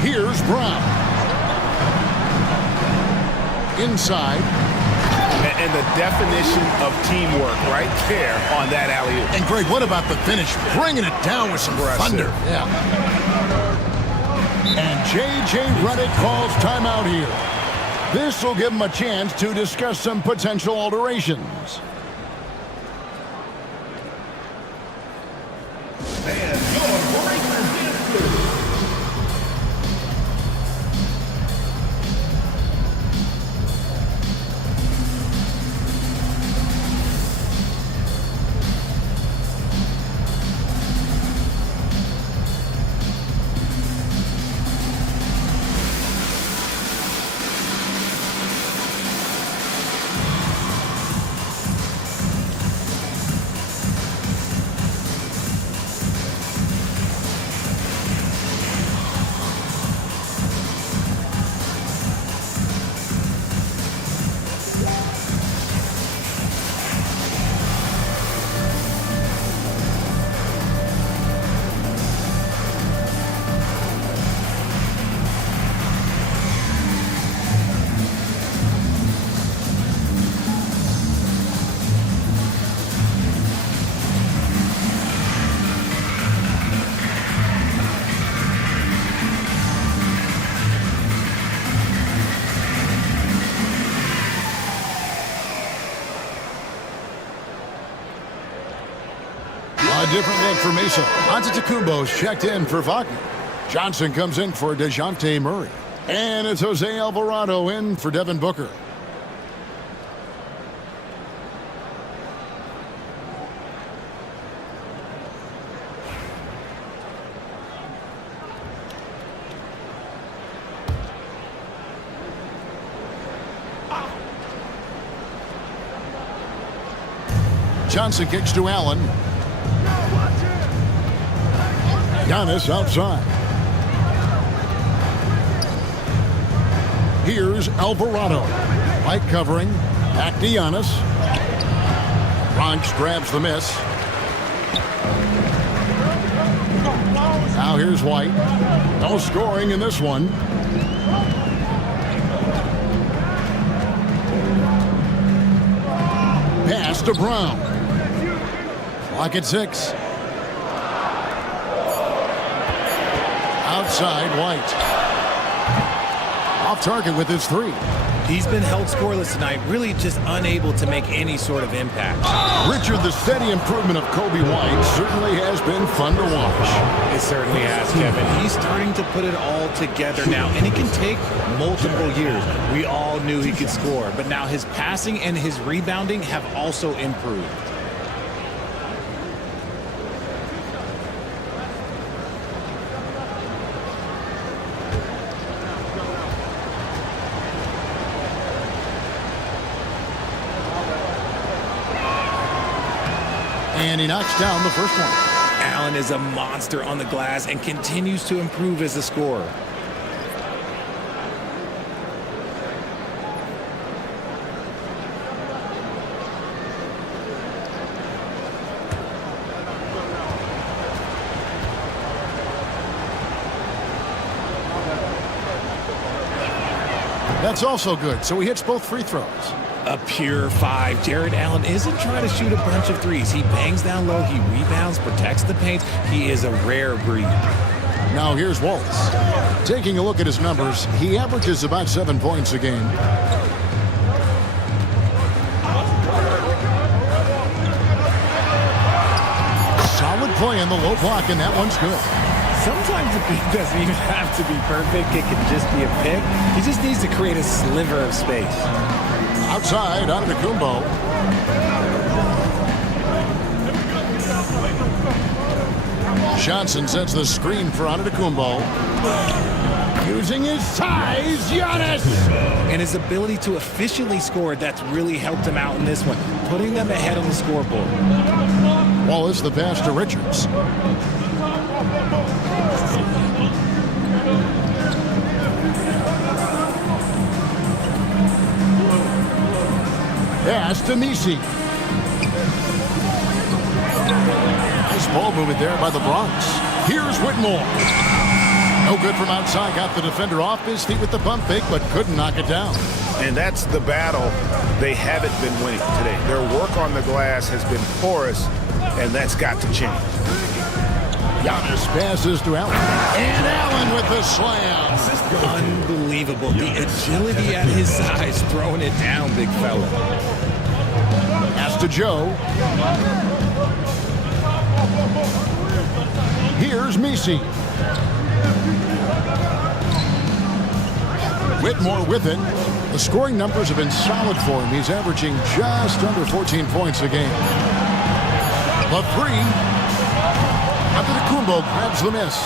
Here's Brown. Inside. And the definition of teamwork right there on that alley-oop. And Greg, what about the finish? Bringing it down with some thunder. Yeah. And J.J. Redick calls timeout here. This will give him a chance to discuss some potential alterations. A different look for Mesa. Antetokounmpo's checked in for Wagner. Johnson comes in for DeJounte Murray. And it's Jose Alvarado in for Devin Booker. Johnson kicks to Allen. Giannis outside. Here's Alvarado. Light covering. Back to Giannis. Bronx grabs the miss. Now here's White. No scoring in this one. Pass to Brown. Clock at 6. Outside, White. Off target with his 3. He's been held scoreless tonight, really just unable to make any sort of impact. Richard, the steady improvement of Kobe White certainly has been fun to watch. It certainly has, Kevin. He's starting to put it all together now, and it can take multiple years. We all knew he could score, but now his passing and his rebounding have also improved. And he knocks down the first one. Allen is a monster on the glass and continues to improve as a scorer. That's also good, so he hits both free throws. A pure 5. Jared Allen isn't trying to shoot a bunch of threes. He bangs down low, he rebounds, protects the paint. He is a rare breed. Now here's Waltz. Taking a look at his numbers, he averages about 7 points a game. Solid play in the low block, and that one's good. Sometimes the pick doesn't even have to be perfect. It can just be a pick. He just needs to create a sliver of space. Outside, Antetokounmpo. Johnson sets the screen for Antetokounmpo. Using his size, Giannis! And his ability to efficiently score, that's really helped him out in this one, putting them ahead on the scoreboard. Wallace the pass to Richards. Pass to Misi. Nice ball movement there by the Bronx. Here's Whitmore. No good from outside. Got the defender off his feet with the pump fake, but couldn't knock it down. And that's the battle they haven't been winning today. Their work on the glass has been porous, and that's got to change. Giannis passes to Allen. And Allen with the slam. Unbelievable. The agility at his size, throwing it down, big fella. Pass to Joe. Here's Misi. Whitmore with it. The scoring numbers have been solid for him. He's averaging just under 14 points a game. The three. Antetokounmpo grabs the miss.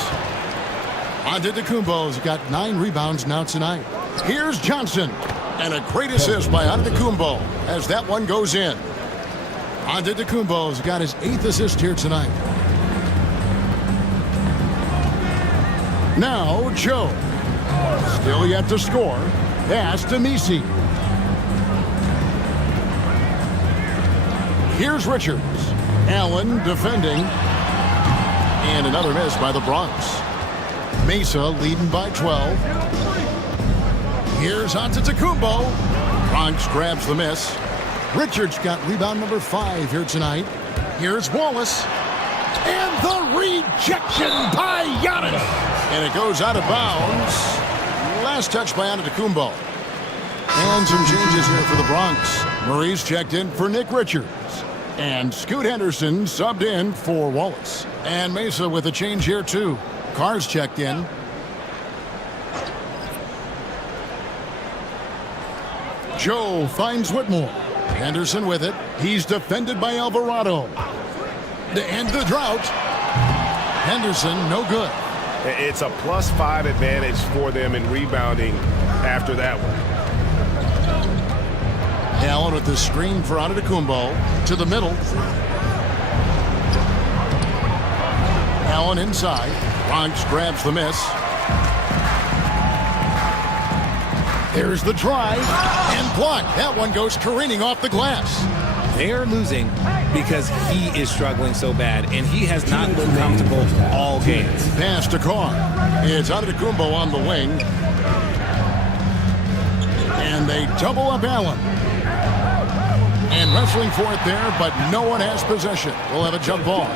Antetokounmpo's got 9 rebounds now tonight. Here's Johnson. And a great assist by Antetokounmpo as that one goes in. Antetokounmpo's got his 8th assist here tonight. Now, Joe. Still yet to score. Pass to Misi. Here's Richards. Allen defending. And another miss by the Bronx. Mesa leading by 12. Here's Antetokounmpo. Bronx grabs the miss. Richards got rebound number 5 here tonight. Here's Wallace. And the rejection by Giannis. And it goes out of bounds. Last touch by Antetokounmpo. And some changes here for the Bronx. Murray's checked in for Nick Richards. And Scoot Henderson subbed in for Wallace. And Mesa with a change here too. Carr's checked in. Joe finds Whitmore. Henderson with it. He's defended by Alvarado. To end the drought. Henderson no good. It's a +5 advantage for them in rebounding after that one. Allen with the screen for Antetokounmpo to the middle. Allen inside. Bronx grabs the miss. There's the drive and blocked. That one goes careening off the glass. They are losing because he is struggling so bad, and he has not looked comfortable all game. Pass to Carr. It's Antetokounmpo on the wing. And they double up Allen. And wrestling for it there, but no one has possession. We'll have a jump ball.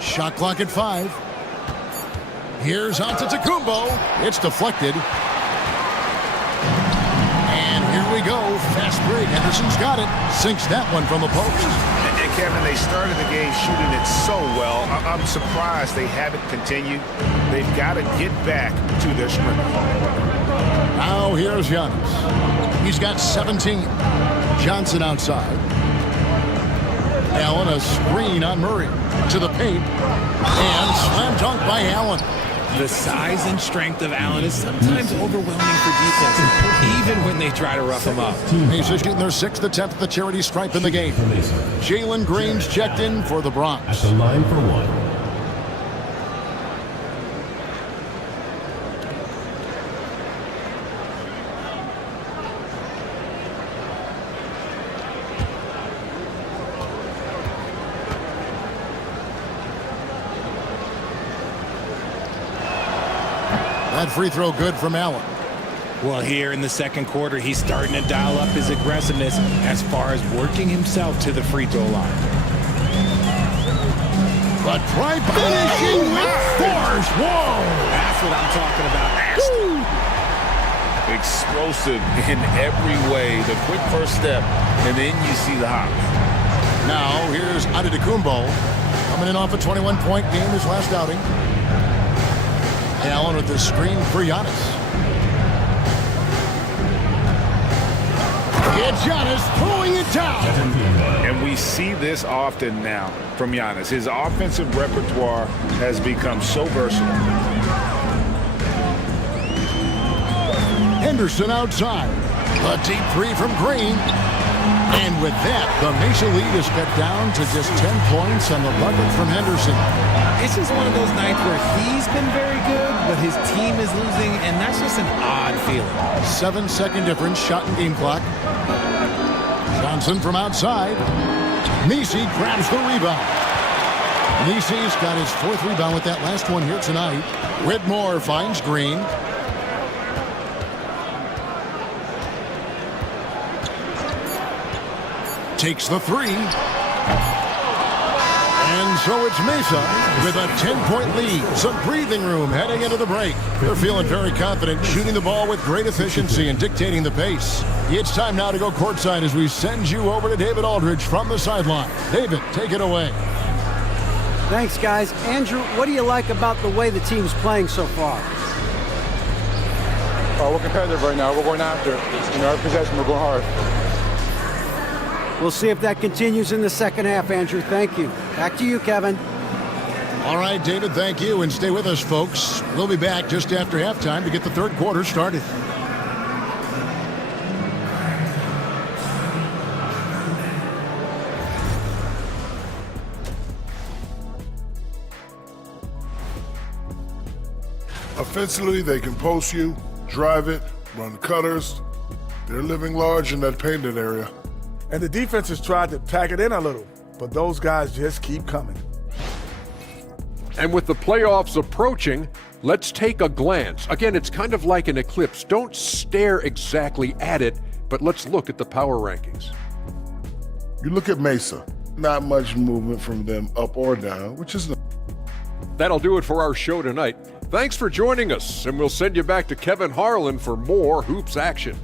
Shot clock at 5. Here's Antetokounmpo. It's deflected. And here we go. Fast break. Henderson's got it. Sinks that one from the post. And Kevin, they started the game shooting it so well. I'm surprised they haven't continued. They've got to get back to their strength. Now here's Giannis. He's got 17. Johnson outside. Allen a screen on Murray. To the paint. And slam dunk by Allen. The size and strength of Allen is sometimes overwhelming for defense, even when they try to rough him up. He's shooting their 6th attempt at the charity stripe in the game. Jalen Green's checked in for the Bronx. At the line for one. That free throw good from Allen. Well, here in the second quarter, he's starting to dial up his aggressiveness as far as working himself to the free throw line. But try finishing with force. Whoa! That's what I'm talking about. Explosive in every way. The quick first step, and then you see the hop. Now here's Antetokounmpo coming in off a 21-point game his last outing. Allen with the screen for Giannis. It's Giannis throwing it down. And we see this often now from Giannis. His offensive repertoire has become so versatile. Henderson outside. A deep three from Green. And with that, the Mesa lead is cut down to just 10 points on the bucket from Henderson. It's just one of those nights where he's been very good, but his team is losing, and that's just an odd feeling. 7-second difference, shot and game clock. Johnson from outside. Nisi grabs the rebound. Nisi's got his 4th rebound with that last one here tonight. Whitmore finds Green. Takes the 3. And so it's Mesa with a 10-point lead. Some breathing room heading into the break. They're feeling very confident, shooting the ball with great efficiency and dictating the pace. It's time now to go courtside as we send you over to David Aldridge from the sideline. David, take it away. Thanks, guys. Andrew, what do you like about the way the team's playing so far? We're competitive right now. We're going after it. Every possession, we're going hard. We'll see if that continues in the second half, Andrew. Thank you. Back to you, Kevin. All right, David, thank you. And stay with us, folks. We'll be back just after halftime to get the third quarter started. Offensively, they can post you, drive it, run cutters. They're living large in that painted area. And the defense has tried to pack it in a little, but those guys just keep coming. And with the playoffs approaching, let's take a glance. Again, it's kind of like an eclipse. Don't stare exactly at it, but let's look at the power rankings. You look at Mesa, not much movement from them up or down, which is not. That'll do it for our show tonight. Thanks for joining us, and we'll send you back to Kevin Harlan for more hoops action.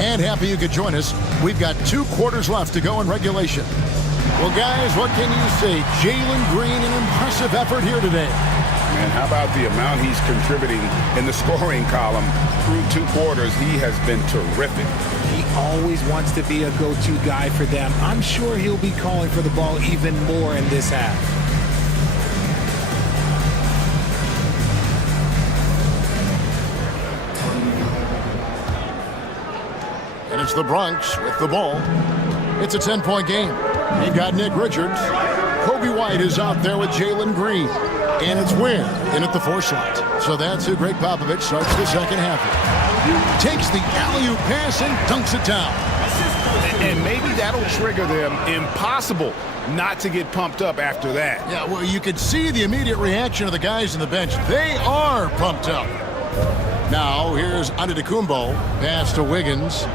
And happy you could join us. We've got 2 quarters left to go in regulation. Well, guys, what can you say? Jalen Green, an impressive effort here today. Man, how about the amount he's contributing in the scoring column through 2 quarters? He has been terrific. He always wants to be a go-to guy for them. I'm sure he'll be calling for the ball even more in this half. And it's the Bronx with the ball. It's a 10-point game. You've got Nick Richards. Kobe White is out there with Jalen Green. And it's Ware in at the 4 slot. So that's who Greg Popovich starts the second half with. Takes the alley-oop pass and dunks it down. And maybe that'll trigger them. Impossible not to get pumped up after that. Yeah, well, you could see the immediate reaction of the guys on the bench. They are pumped up. Now, here's Antetokounmpo. Pass to Wiggins.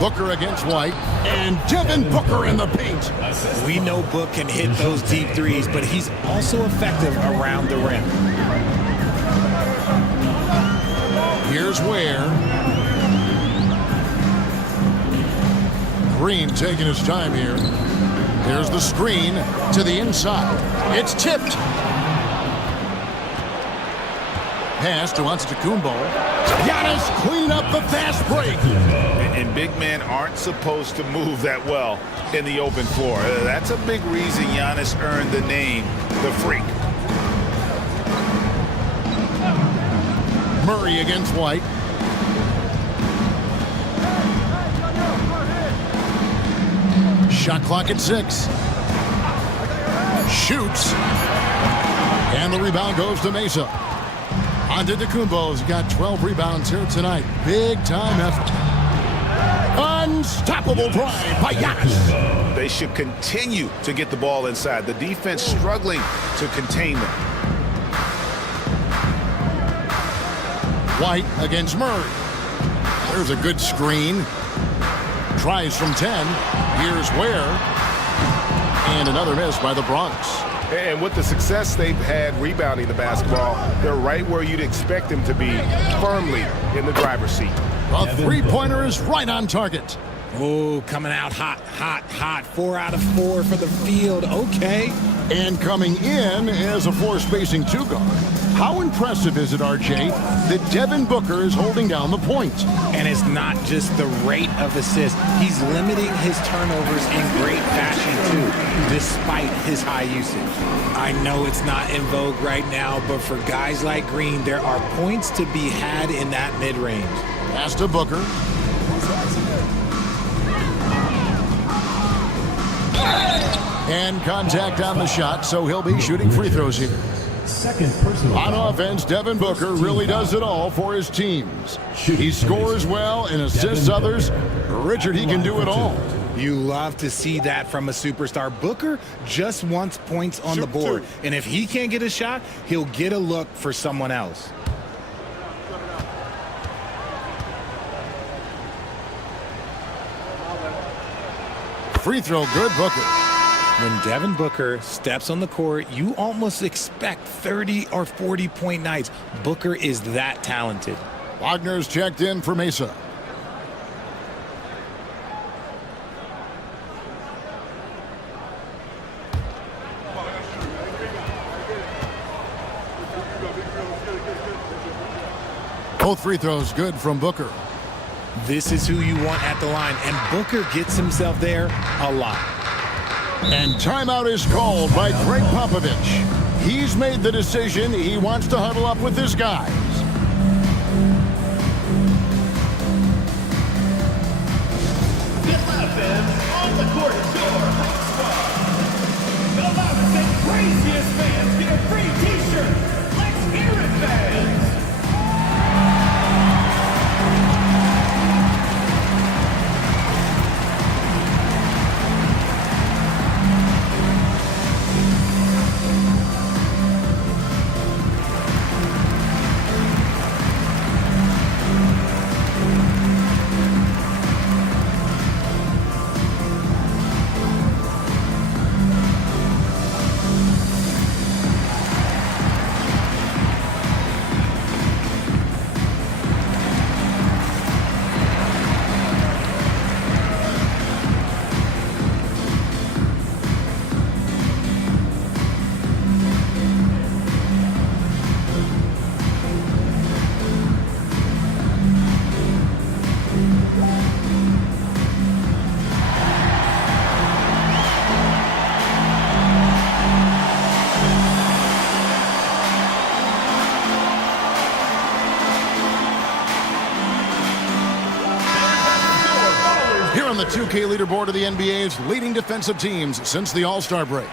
Booker against White, and Devin Booker in the paint. We know Book can hit those deep threes, but he's also effective around the rim. Here's Ware. Green taking his time here. Here's the screen to the inside. It's tipped. Pass to Antetokounmpo. Giannis clean up the fast break. And big men aren't supposed to move that well in the open floor. That's a big reason Giannis earned the name, the Freak. Murray against White. Shot clock at 6. Shoots. And the rebound goes to Mesa. Antetokounmpo's got 12 rebounds here tonight. Big time effort. Unstoppable drive by Giannis. They should continue to get the ball inside. The defense struggling to contain them. White against Murray. There's a good screen. Tries from 10. Here's Ware. And another miss by the Bronx. And with the success they've had rebounding the basketball, they're right where you'd expect them to be, firmly in the driver's seat. The three-pointer is right on target. Oh, coming out hot, hot, hot. 4 out of 4 for the field. Okay. And coming in as a force-spacing two-guard. How impressive is it, RJ, that Devin Booker is holding down the point? And it's not just the rate of assists. He's limiting his turnovers in great fashion, too, despite his high usage. I know it's not in vogue right now, but for guys like Green, there are points to be had in that mid-range. Pass to Booker. And contact on the shot, so he'll be shooting free throws here. Second personal. On offense, Devin Booker really does it all for his teams. He scores well and assists others. Richard, he can do it all. You love to see that from a superstar. Booker just wants points on the board. And if he can't get a shot, he'll get a look for someone else. Free throw good, Booker. When Devin Booker steps on the court, you almost expect 30 or 40-point nights. Booker is that talented. Wagner's checked in for Mesa. Both free throws good from Booker. This is who you want at the line, and Booker gets himself there a lot. And timeout is called by Greg Popovich. He's made the decision he wants to huddle up with his guys. Get left ends on the court, your hot squad. The loudest and craziest fans get a free t-shirt. Let's hear it, fans. On the 2K leaderboard of the NBA's leading defensive teams since the All-Star break.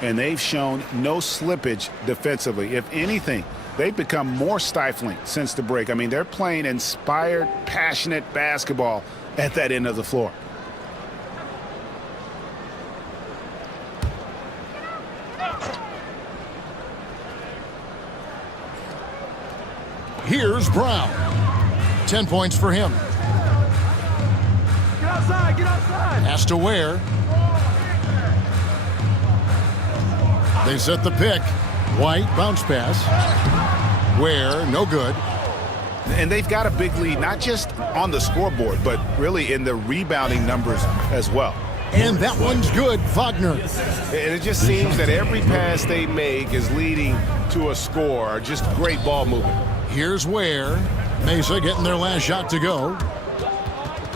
And they've shown no slippage defensively. If anything, they've become more stifling since the break. I mean, they're playing inspired, passionate basketball at that end of the floor. Here's Brown. 10 points for him. Get outside, get outside. Has to Ware. They set the pick. White, bounce pass. Ware, no good. And they've got a big lead, not just on the scoreboard, but really in the rebounding numbers as well. And that one's good, Wagner. And it just seems that every pass they make is leading to a score. Just great ball movement. Here's Ware. Mesa getting their last shot to go.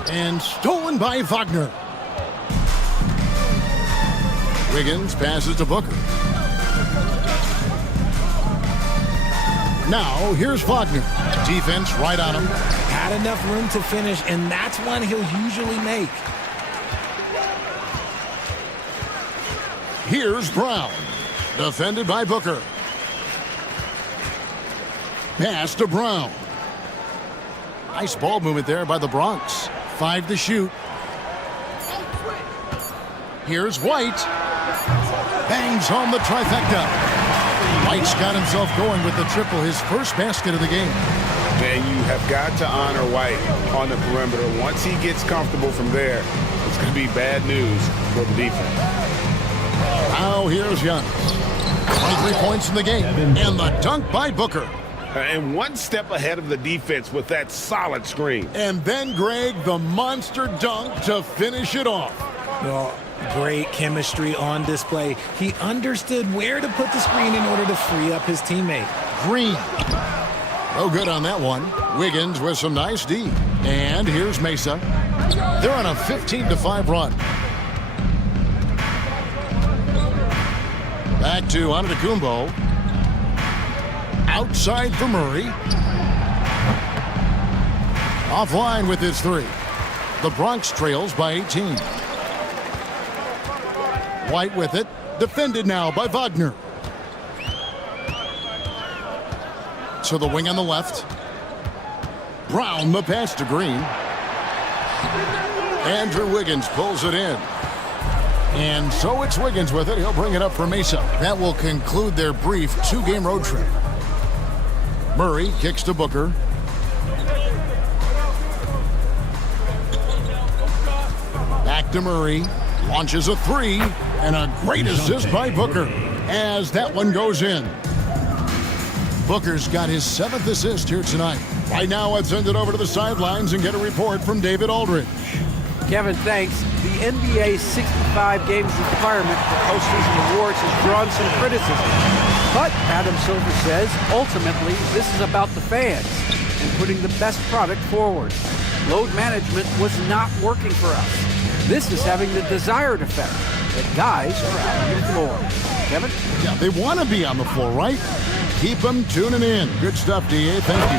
And stolen by Wagner. Wiggins passes to Booker. Now, here's Wagner. Defense right on him. Had enough room to finish, and that's one he'll usually make. Here's Brown. Defended by Booker. Pass to Brown. Nice ball movement there by the Bronx. 5 to shoot. Here's White. Bangs home the trifecta. White's got himself going with the triple, his first basket of the game. And you have got to honor White on the perimeter. Once he gets comfortable from there, it's going to be bad news for the defense. Now here's Giannis. 23 points in the game. And the dunk by Booker. And one step ahead of the defense with that solid screen. And then, Greg, the monster dunk to finish it off. Well, great chemistry on display. He understood where to put the screen in order to free up his teammate. Green. No good on that one. Wiggins with some nice D. And here's Mesa. They're on a 15-5 run. Back to Antetokounmpo. Outside for Murray. Offline with his three. The Bronx trails by 18. White with it. Defended now by Wagner. To the wing on the left. Brown the pass to Green. Andrew Wiggins pulls it in. And so it's Wiggins with it. He'll bring it up for Mesa. That will conclude their brief 2-game road trip. Murray kicks to Booker. Back to Murray. Launches a three. And a great assist by Booker as that one goes in. Booker's got his 7th assist here tonight. Right now, let's send it over to the sidelines and get a report from David Aldridge. Kevin, thanks. The NBA's 65 games requirement for postseason awards has drawn some criticism. But Adam Silver says, ultimately, this is about the fans and putting the best product forward. Load management was not working for us. This is having the desired effect that guys are out on the floor. Kevin? Yeah, they want to be on the floor, right? Keep them tuning in. Good stuff, D.A. Thank you.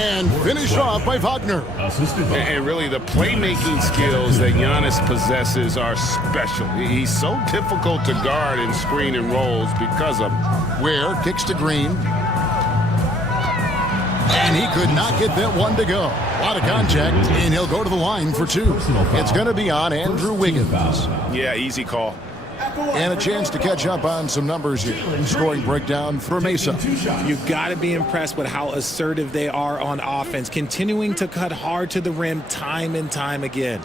And finish off by Wagner. And really, the playmaking skills that Giannis possesses are special. He's so difficult to guard in screen and rolls because of them. Ware kicks to Green. And he could not get that one to go. A lot of contact, and he'll go to the line for 2. It's going to be on Andrew Wiggins. Yeah, easy call. And a chance to catch up on some numbers here. Scoring breakdown for Mesa. You've got to be impressed with how assertive they are on offense, continuing to cut hard to the rim time and time again.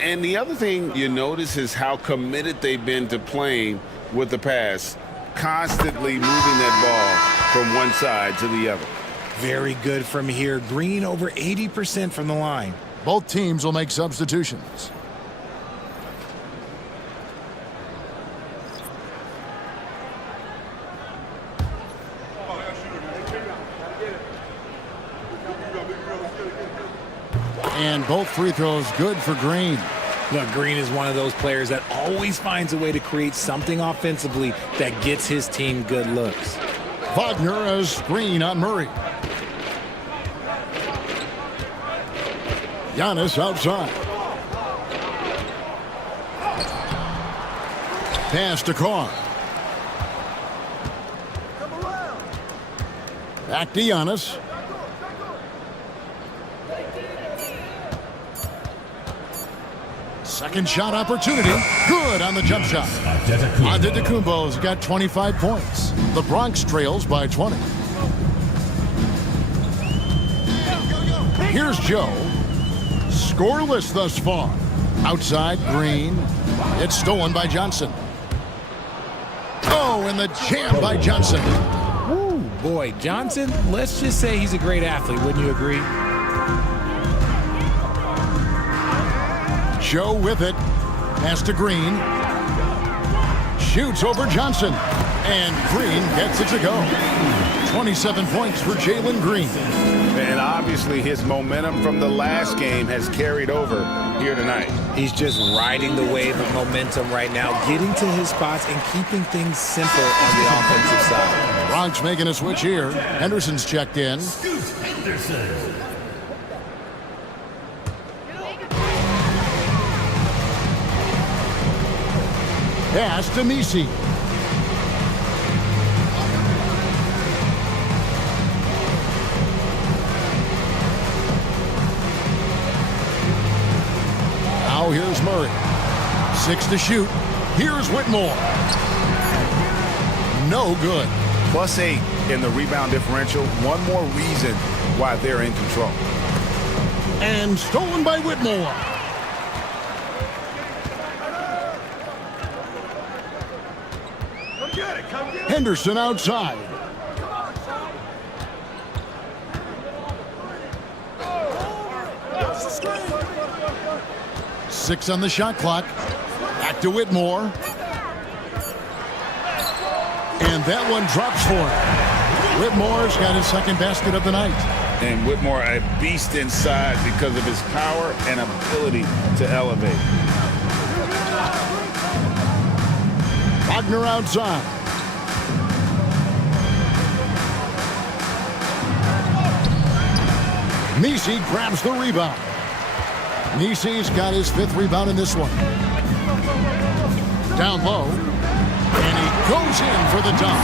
And the other thing you notice is how committed they've been to playing with the pass, constantly moving that ball from one side to the other. Very good from here. Green over 80% from the line. Both teams will make substitutions. And both free throws good for Green. Look, Green is one of those players that always finds a way to create something offensively that gets his team good looks. Wagner as screen on Murray. Giannis outside. Pass to Carr. Back to Giannis. Second shot opportunity. Good on the jump shot. Antetokounmpo's got 25 points. The Bronx trails by 20. Here's Joe. Scoreless thus far. Outside, Green. It's stolen by Johnson. Oh, and the jam by Johnson. Ooh, boy, Johnson, let's just say he's a great athlete. Wouldn't you agree? Joe with it. Pass to Green. Shoots over Johnson. And Green gets it to go. 27 points for Jalen Green. And obviously his momentum from the last game has carried over here tonight. He's just riding the wave of momentum right now, getting to his spots and keeping things simple on the offensive side. Bronx making a switch here. Henderson's checked in. Pass to Misi. Now here's Murray. 6 to shoot. Here's Whitmore. No good. +8 in the rebound differential. One more reason why they're in control. And stolen by Whitmore. Henderson outside. 6 on the shot clock. Back to Whitmore. And that one drops for him. Whitmore's got his second basket of the night. And Whitmore, a beast inside because of his power and ability to elevate. Wagner outside. Messi grabs the rebound. Messi's got his 5th rebound in this one. Down low. And he goes in for the dunk.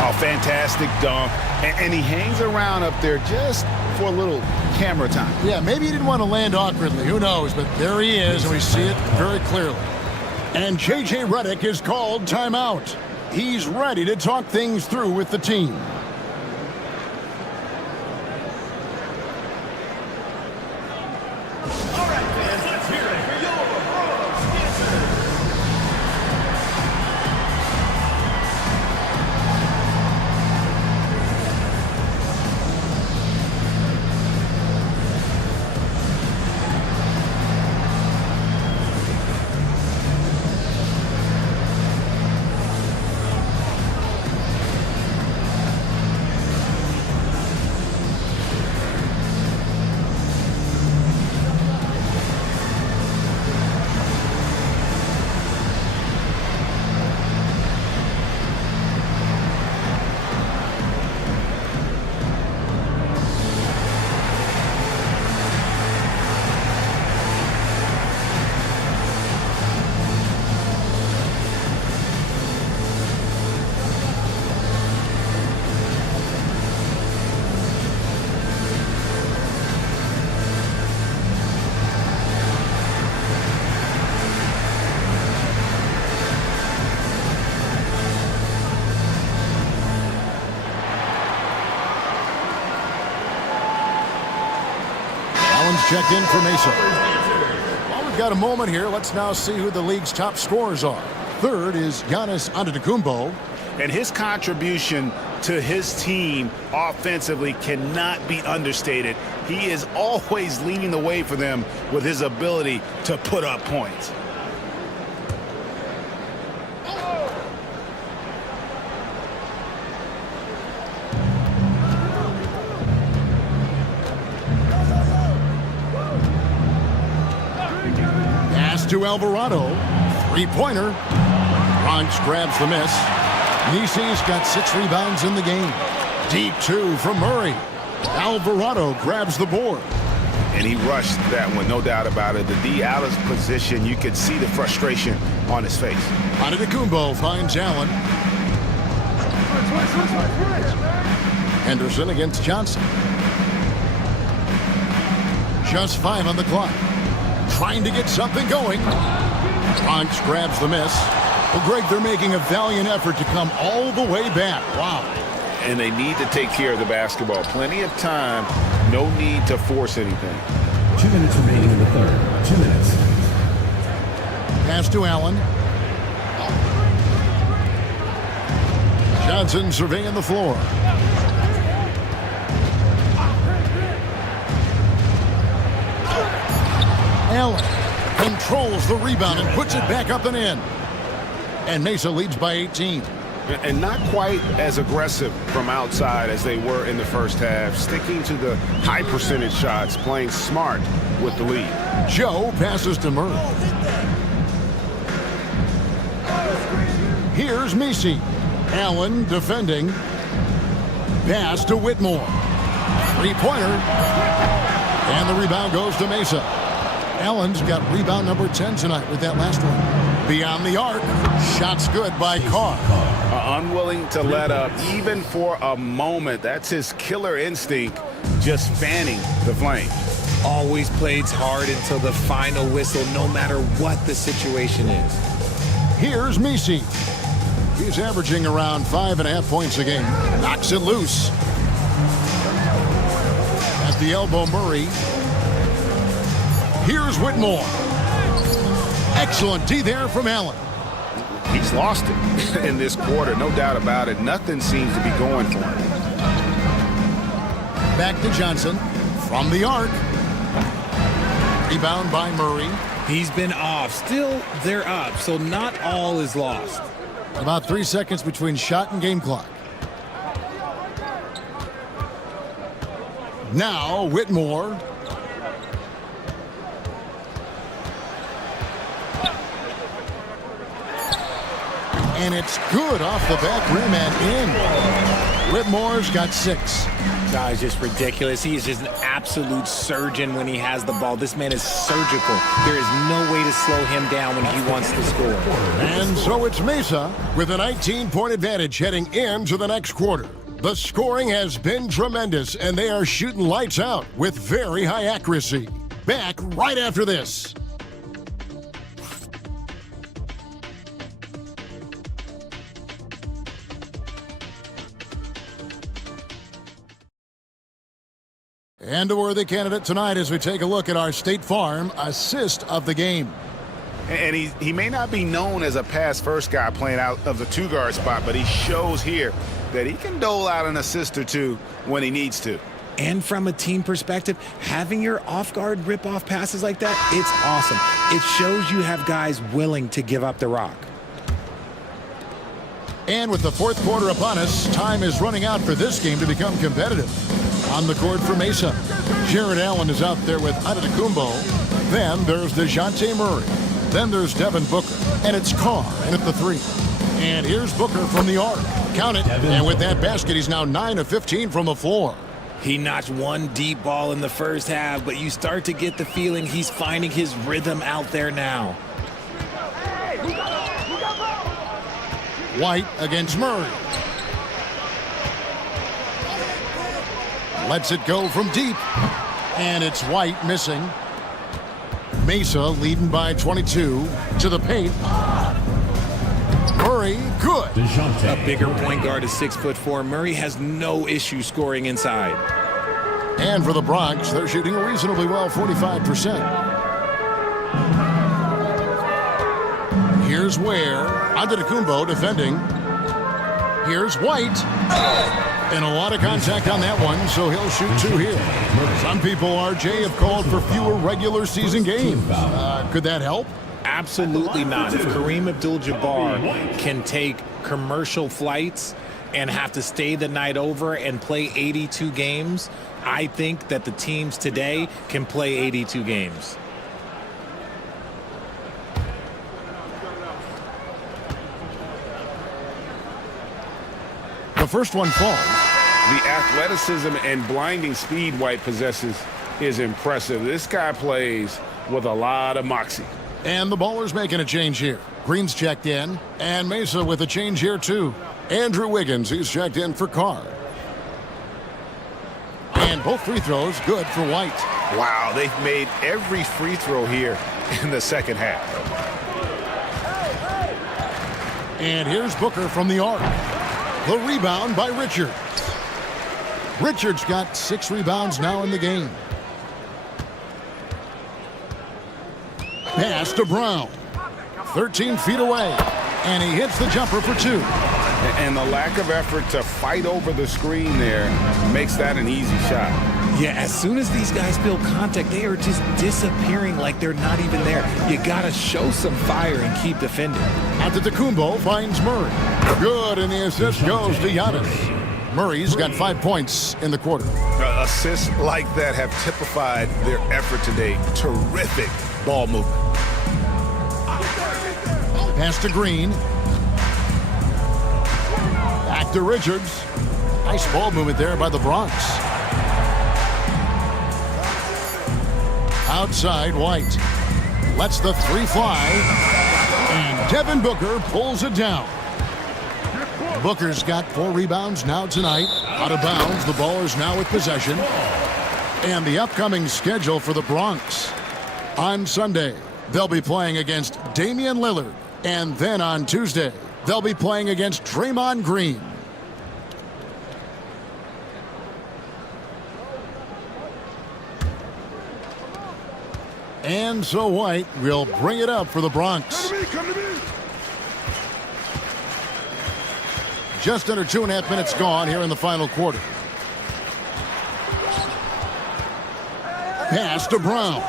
Oh, fantastic dunk. And he hangs around up there just for a little camera time. Yeah, maybe he didn't want to land awkwardly. Who knows? But there he is, and we see it very clearly. And J.J. Redick is called timeout. He's ready to talk things through with the team. Checked in for Mesa. Well, we've got a moment here. Let's now see who the league's top scorers are. 3rd is Giannis Antetokounmpo. And his contribution to his team offensively cannot be understated. He is always leading the way for them with his ability to put up points. To Alvarado. 3-pointer. Bronx grabs the miss. Messi's got 6 rebounds in the game. Deep 2 from Murray. Alvarado grabs the board. And he rushed that one, no doubt about it. The D out of position, you could see the frustration on his face. Antetokounmpo finds Allen. Henderson against Johnson. Just 5 on the clock. Trying to get something going. Bronx grabs the miss. Well, Greg, they're making a valiant effort to come all the way back. Wow. And they need to take care of the basketball. Plenty of time. No need to force anything. 2 minutes remaining in the 3rd. 2 minutes. Pass to Allen. Johnson surveying the floor. Allen controls the rebound and puts it back up and in. And Mesa leads by 18. And not quite as aggressive from outside as they were in the first half. Sticking to the high percentage shots, playing smart with the lead. Joe passes to Murray. Here's Messi. Allen defending. Pass to Whitmore. 3-pointer. And the rebound goes to Mesa. Allen's got rebound number 10 tonight with that last one. Beyond the arc. Shots good by Carr. Unwilling to let up even for a moment. That's his killer instinct, just fanning the flame. Always plays hard until the final whistle, no matter what the situation is. Here's Messi. He's averaging around 5.5 points a game. Knocks it loose. At the elbow, Murray. Here's Whitmore. Excellent D there from Allen. He's lost it in this quarter, no doubt about it. Nothing seems to be going for him. Back to Johnson from the arc. Rebound by Murray. He's been off. Still, they're up, so not all is lost. About 3 seconds between shot and game clock. Now, Whitmore. And it's good off the back rim and in. Whitmore's got 6. That is just ridiculous. He is just an absolute surgeon when he has the ball. This man is surgical. There is no way to slow him down when he wants to score. And so it's Mesa with a 19-point advantage heading into the next quarter. The scoring has been tremendous, and they are shooting lights out with very high accuracy. Back right after this. And a worthy candidate tonight as we take a look at our State Farm assist of the game. And he may not be known as a pass-first guy playing out of the 2-guard spot, but he shows here that he can dole out an assist or two when he needs to. And from a team perspective, having your off-guard rip-off passes like that, it's awesome. It shows you have guys willing to give up the rock. And with the fourth quarter upon us, time is running out for this game to become competitive. On the court for Mesa, Jared Allen is out there with Antetokounmpo. Then there's DeJounte Murray. Then there's Devin Booker. And it's Carr in at the 3. And here's Booker from the arc. Count it. And with that basket, he's now 9 of 15 from the floor. He notched one deep ball in the first half, but you start to get the feeling he's finding his rhythm out there now. White against Murray. Lets it go from deep. And it's White missing. Mesa leading by 22 to the paint. Murray, good. A bigger point guard is 6'4". Murray has no issue scoring inside. And for the Bronx, they're shooting reasonably well, 45%. Here's Ware. Antetokounmpo defending. Here's White. And a lot of contact on that one, so he'll shoot 2 here. Some people, RJ, have called for fewer regular season games. Could that help? Absolutely not. If Kareem Abdul-Jabbar can take commercial flights and have to stay the night over and play 82 games, I think that the teams today can play 82 games. The first one falls. The athleticism and blinding speed White possesses is impressive. This guy plays with a lot of moxie. And the Ballers making a change here. Green's checked in, and Mesa with a change here too. Andrew Wiggins, he's checked in for Carr. And both free throws good for White. Wow, they've made every free throw here in the second half. And here's Booker from the arc. The rebound by Richards. Richards got 6 rebounds now in the game. Pass to Brown. 13 feet away. And he hits the jumper for 2. And the lack of effort to fight over the screen there makes that an easy shot. Yeah, as soon as these guys feel contact, they are just disappearing like they're not even there. You got to show some fire and keep defending. Antetokounmpo finds Murray. Good, and the assist goes to Giannis. Murray's got 5 points in the quarter. Assists like that have typified their effort today. Terrific ball movement. Pass to Green. Back to Richards. Nice ball movement there by the Bronx. Outside, White. Lets the 3 fly. And Devin Booker pulls it down. Booker's got 4 rebounds now tonight. Out of bounds, the Ballers now with possession. And the upcoming schedule for the Bronx. On Sunday, they'll be playing against Damian Lillard. And then on Tuesday, they'll be playing against Draymond Green. And so White will bring it up for the Bronx. Just under 2.5 minutes gone here in the final quarter. Pass to Brown.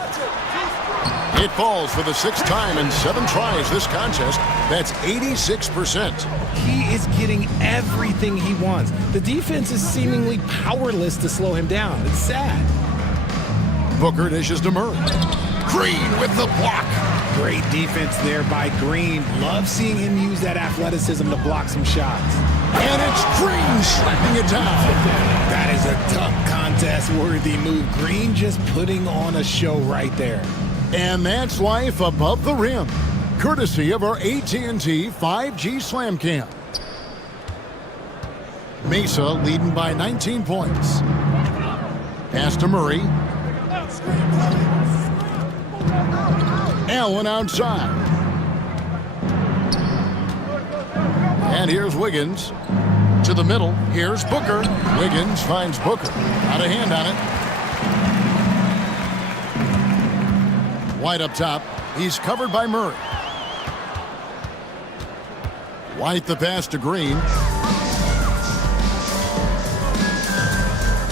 It falls for the 6th time in 7 tries this contest. That's 86%. He is getting everything he wants. The defense is seemingly powerless to slow him down. It's sad. Booker dishes to Murray. Green with the block. Great defense there by Green. Love seeing him use that athleticism to block some shots. And it's Green slapping it down. That is a tough contest-worthy move. Green just putting on a show right there. And that's life above the rim, courtesy of our AT&T 5G Slam Cam. Mesa leading by 19 points. Pass to Murray. Allen outside. And here's Wiggins. To the middle. Here's Booker. Wiggins finds Booker. Got a hand on it. White up top. He's covered by Murray. White the pass to Green.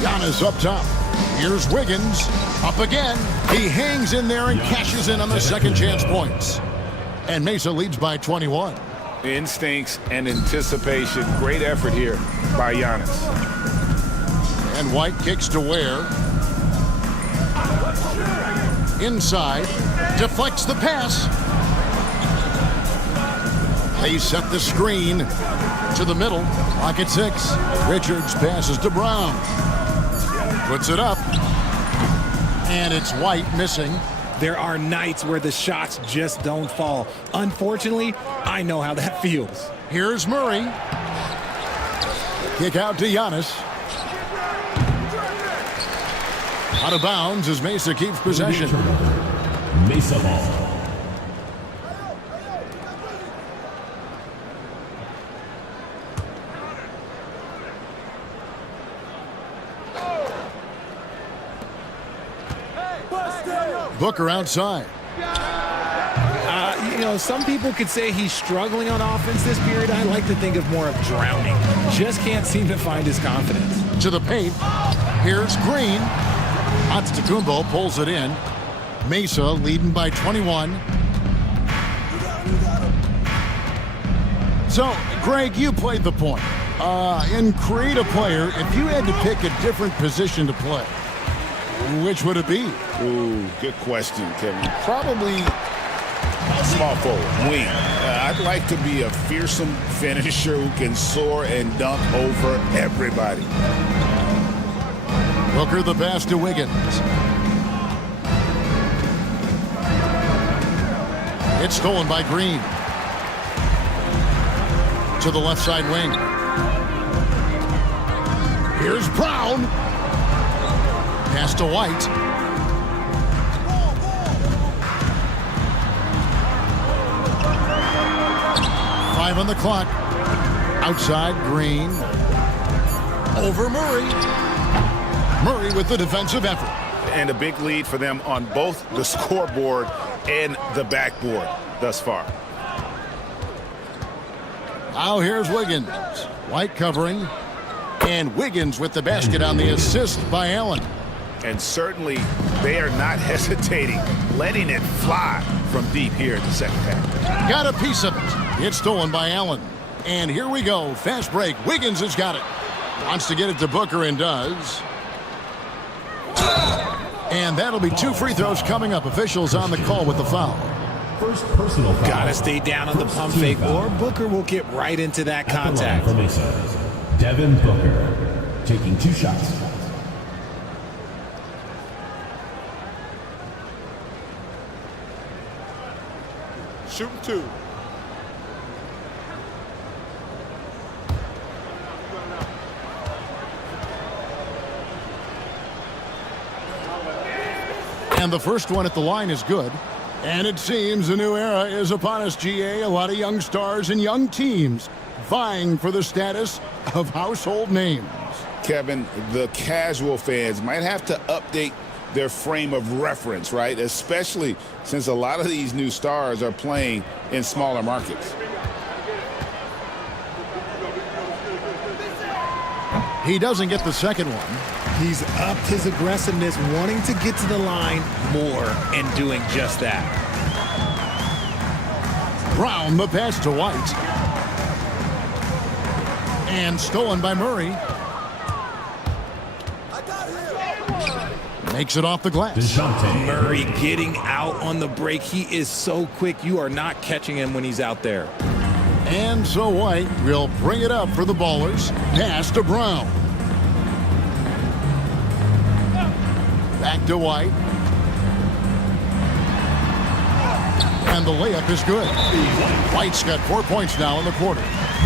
Giannis up top. Here's Wiggins. Up again. He hangs in there and cashes in on the second chance points. And Mesa leads by 21. Instincts and anticipation. Great effort here by Giannis. And White kicks to Ware. Inside. Deflects the pass. They set the screen to the middle. Clock at 6. Richards passes to Brown. Puts it up. And it's White missing. There are nights where the shots just don't fall. Unfortunately, I know how that feels. Here's Murray. Kick out to Giannis. Out of bounds as Mesa keeps possession. Mesa ball. Booker outside. Some people could say he's struggling on offense this period. I like to think of more of drowning. Just can't seem to find his confidence. To the paint. Here's Green. Antetokounmpo pulls it in. Mesa leading by 21. So, Greg, you played the point. In creative player, if you had to pick a different position to play, which would it be? Ooh, good question, Kevin. Probably small forward, wing. I'd like to be a fearsome finisher who can soar and dunk over everybody. Booker the pass to Wiggins. It's stolen by Green. To the left side wing. Here's Brown. Pass to White. Five on the clock. Outside, Green. Over Murray. Murray with the defensive effort. And a big lead for them on both the scoreboard and the backboard thus far. Now here's Wiggins. White covering. And Wiggins with the basket on the assist by Allen. And certainly they are not hesitating, letting it fly from deep here in the second half. Got a piece of it. It's stolen by Allen. And here we go. Fast break. Wiggins has got it. Wants to get it to Booker and does. And that'll be 2 free throws coming up. Officials on the call with the foul. First personal foul. Gotta stay down on the pump fake, or Booker will get right into that contact. Devin Booker taking 2 shots. Shooting 2. And the first one at the line is good. And it seems a new era is upon us, GA. A lot of young stars and young teams vying for the status of household names. Kevin, the casual fans might have to update their frame of reference, right? Especially since a lot of these new stars are playing in smaller markets. He doesn't get the second one. He's upped his aggressiveness, wanting to get to the line more and doing just that. Brown, the pass to White. And stolen by Murray. Makes it off the glass. Murray getting out on the break. He is so quick. You are not catching him when he's out there. And so White will bring it up for the Ballers. Pass to Brown. Back to White. And the layup is good. White's got 4 points now in the quarter.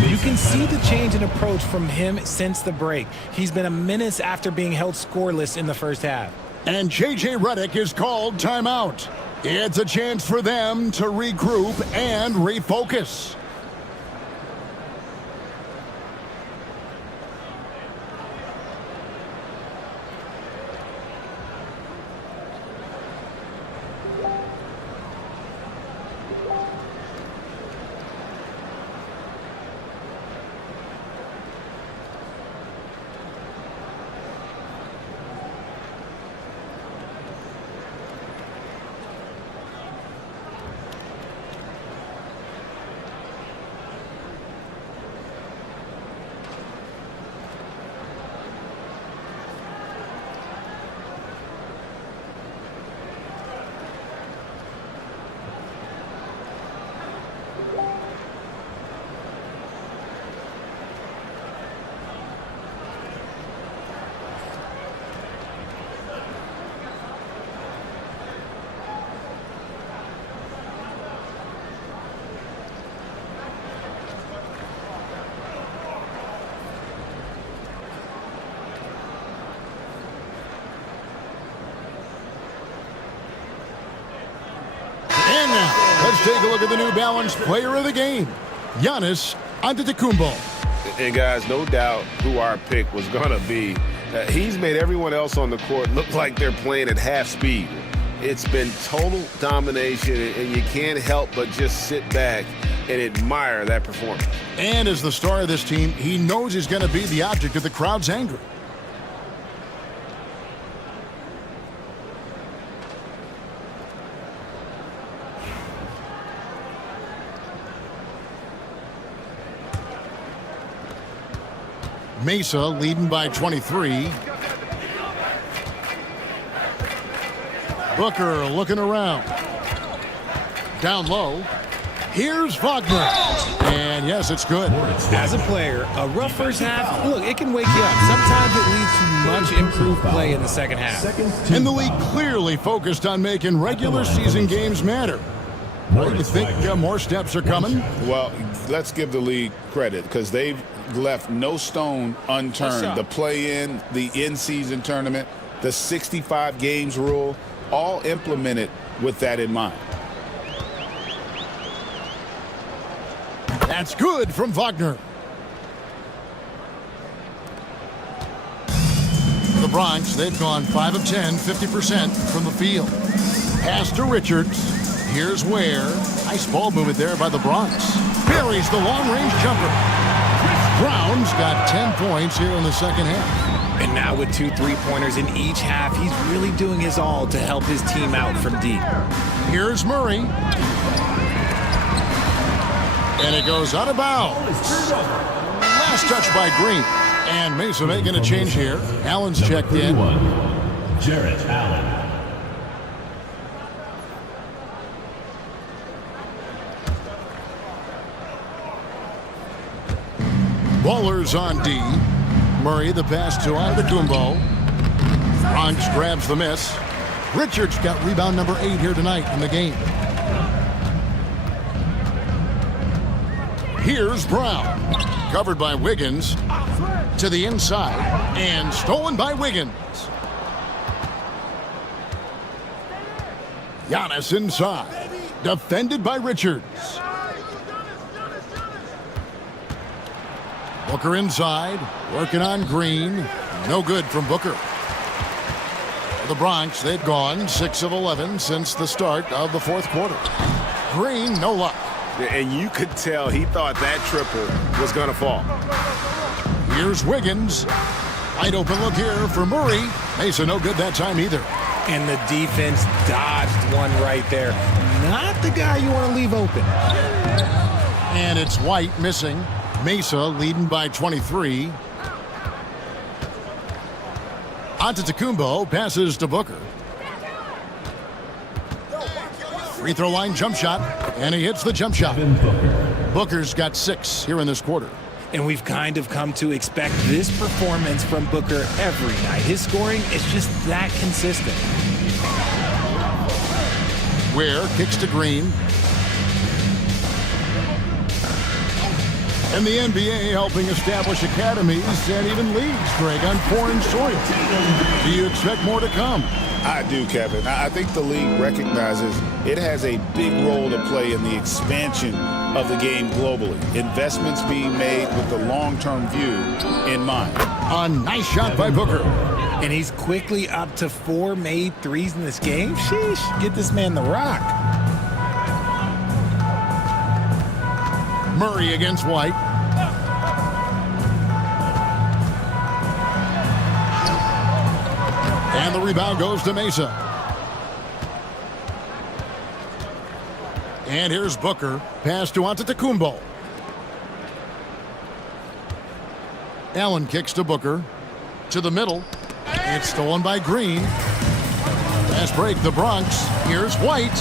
You can see the change in approach from him since the break. He's been a menace after being held scoreless in the first half. And J.J. Redick is called timeout. It's a chance for them to regroup and refocus. And now, let's take a look at the New Balance player of the game, Giannis Antetokounmpo. And guys, no doubt who our pick was going to be. He's made everyone else on the court look like they're playing at half speed. It's been total domination, and you can't help but just sit back and admire that performance. And as the star of this team, he knows he's going to be the object of the crowd's anger. Mesa leading by 23. Booker looking around. Down low. Here's Wagner. And yes, it's good. As a player, a rough first half, look, it can wake you up. Sometimes it leads to much improved play in the second half. And the league clearly focused on making regular season games matter. Do you think more steps are coming? Well, let's give the league credit because they've left no stone unturned. The play-in, the in-season tournament, the 65 games rule, all implemented with that in mind. That's good from Wagner. The Bronx, they've gone 5 of 10, 50% from the field. Pass to Richards. Here's Ware. Nice ball movement there by the Bronx. Buries the long-range jumper. Brown's got 10 points here in the second half. And now with 2 3-pointers in each half, he's really doing his all to help his team out from deep. Here's Murray. And it goes out of bounds. Last touch by Green. And Mesa making a change here. Allen's checked in. Jarrett Allen. Ballers on D. Murray the pass to Antetokounmpo. Bronx grabs the miss. Richards got rebound number 8 here tonight in the game. Here's Brown. Covered by Wiggins. To the inside. And stolen by Wiggins. Giannis inside. Defended by Richards. Booker inside, working on Green. No good from Booker. The Bronx, they've gone 6 of 11 since the start of the fourth quarter. Green, no luck. And you could tell he thought that triple was going to fall. Here's Wiggins. Wide open look here for Murray. Mesa no good that time either. And the defense dodged one right there. Not the guy you want to leave open. And it's White missing. Mesa leading by 23. Antetokounmpo passes to Booker. Free throw line jump shot, and he hits the jump shot. Booker's got 6 here in this quarter. And we've kind of come to expect this performance from Booker every night. His scoring is just that consistent. Ware kicks to Green. And the NBA helping establish academies and even leagues, Greg, on foreign soil. Do you expect more to come? I do, Kevin. I think the league recognizes it has a big role to play in the expansion of the game globally. Investments being made with the long-term view in mind. A nice shot by Booker. And he's quickly up to 4 made threes in this game. Sheesh, get this man the rock. Murray against White. And the rebound goes to Mesa. And here's Booker. Pass to Antetokounmpo. Allen kicks to Booker. To the middle. It's stolen by Green. Fast break, the Bronx. Here's White.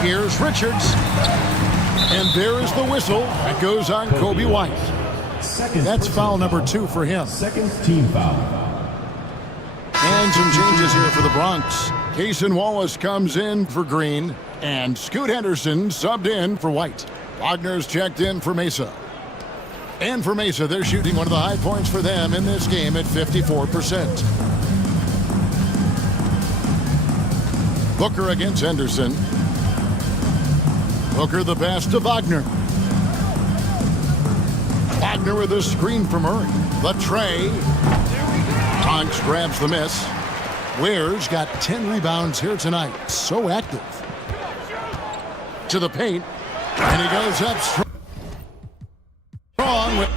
Here's Richards. And there is the whistle. That goes on Kobe White. That's foul number 2 for him. Second team foul. And some changes here for the Bronx. Cason Wallace comes in for Green. And Scoot Henderson subbed in for White. Wagner's checked in for Mesa. And for Mesa, they're shooting one of the high points for them in this game at 54%. Booker against Henderson. Booker the pass to Wagner. Wagner with a screen for Murray. The tray. Bronx grabs the miss. Ware's got 10 rebounds here tonight. So active. To the paint. And he goes up strong with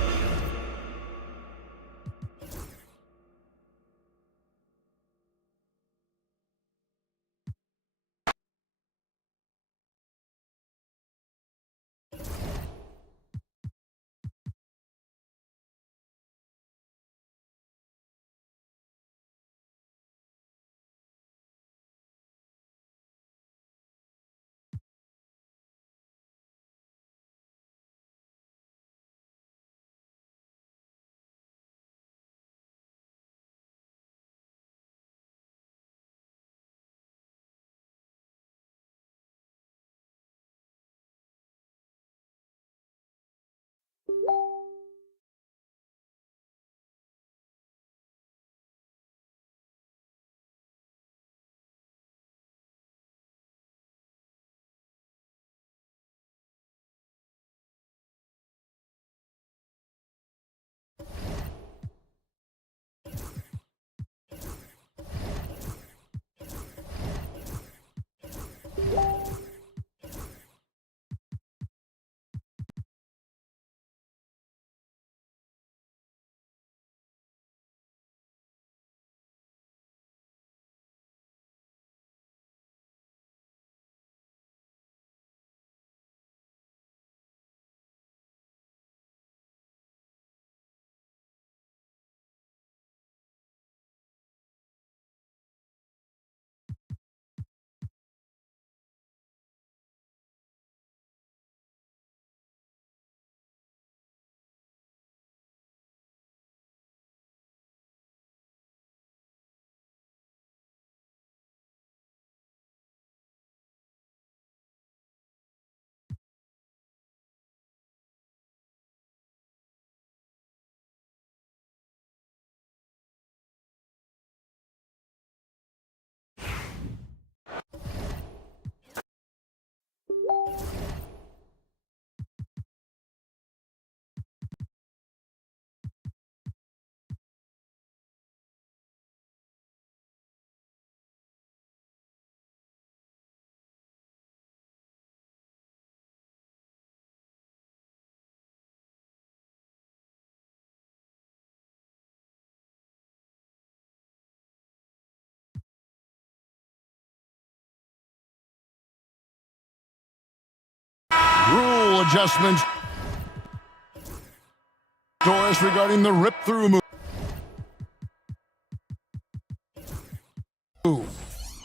adjustments. Doris regarding the rip-through move.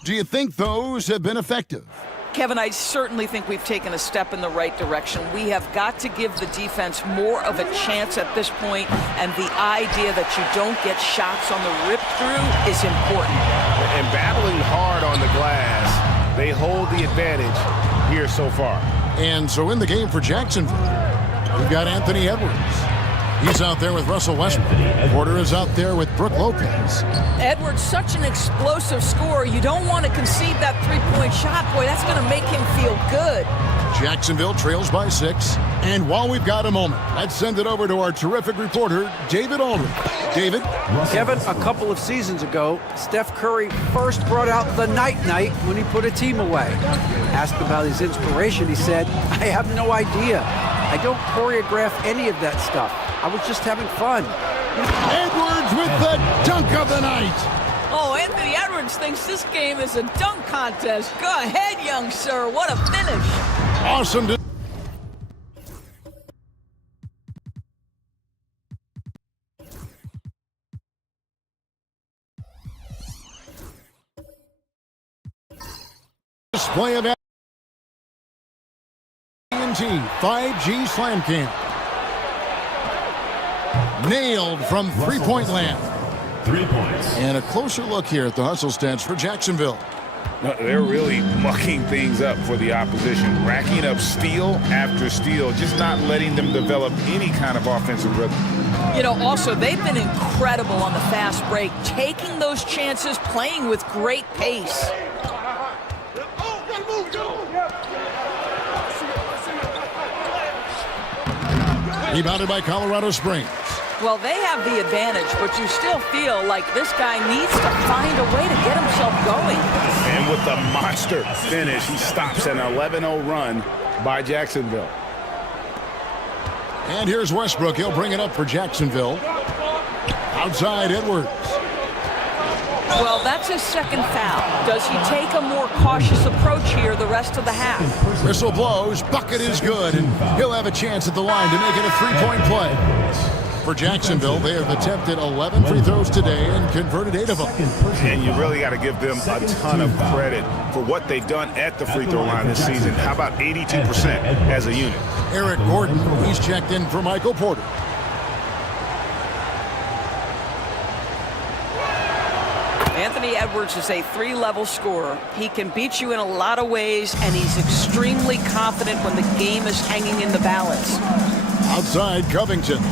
Do you think those have been effective? Kevin, I certainly think we've taken a step in the right direction. We have got to give the defense more of a chance at this point, and the idea that you don't get shots on the rip-through is important. And battling hard on the glass, they hold the advantage here so far. And so in the game for Jacksonville, we've got Anthony Edwards. He's out there with Russell Westbrook. Porter is out there with Brooke Lopez. Edwards, such an explosive scorer. You don't want to concede that three-point shot. Boy, that's going to make him feel good. Jacksonville trails by 6. And while we've got a moment, let's send it over to our terrific reporter, David Aldridge. David? Kevin, a couple of seasons ago, Steph Curry first brought out the night-night when he put a team away. Asked about his inspiration, he said, I have no idea. I don't choreograph any of that stuff. I was just having fun. Edwards with the dunk of the night. Oh, Anthony Edwards thinks this game is a dunk contest. Go ahead, young sir. What a finish. Awesome. Display of AT&T 5G Slam Cam. Nailed from three-point land. 3 points. And a closer look here at the hustle stats for Jacksonville. No, they're really mucking things up for the opposition, racking up steal after steal, just not letting them develop any kind of offensive rhythm. You know, also, they've been incredible on the fast break, taking those chances, playing with great pace. Rebounded by Colorado Springs. Well, they have the advantage, but you still feel like this guy needs to find a way to get himself going. And with the monster finish, he stops an 11-0 run by Jacksonville. And here's Westbrook. He'll bring it up for Jacksonville. Outside Edwards. Well, that's his second foul. Does he take a more cautious approach here the rest of the half? Whistle blows. Bucket is good. And he'll have a chance at the line to make it a three-point play. For Jacksonville, they have attempted 11 free throws today and converted 8 of them. And you really got to give them a ton of credit for what they've done at the free throw line this season. How about 82% as a unit? Eric Gordon, he's checked in for Michael Porter. Anthony Edwards is a three-level scorer. He can beat you in a lot of ways, and he's extremely confident when the game is hanging in the balance. Outside Covington.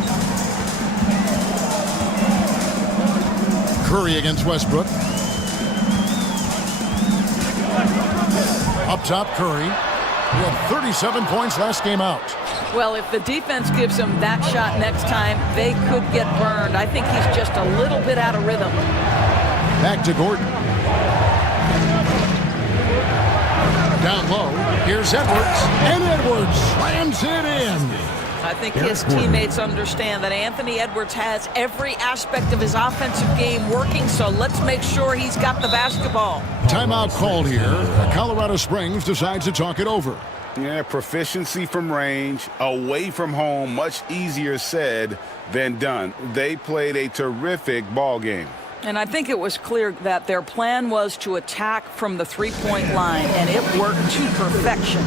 Curry against Westbrook. Up top, Curry. He had 37 points last game out. Well, if the defense gives him that shot next time, they could get burned. I think he's just a little bit out of rhythm. Back to Gordon. Down low. Here's Edwards. And Edwards slams it in. I think his teammates understand that Anthony Edwards has every aspect of his offensive game working, so let's make sure he's got the basketball. Timeout called here. Colorado Springs decides to talk it over. Yeah, proficiency from range, away from home, much easier said than done. They played a terrific ball game. And I think it was clear that their plan was to attack from the three-point line, and it worked to perfection.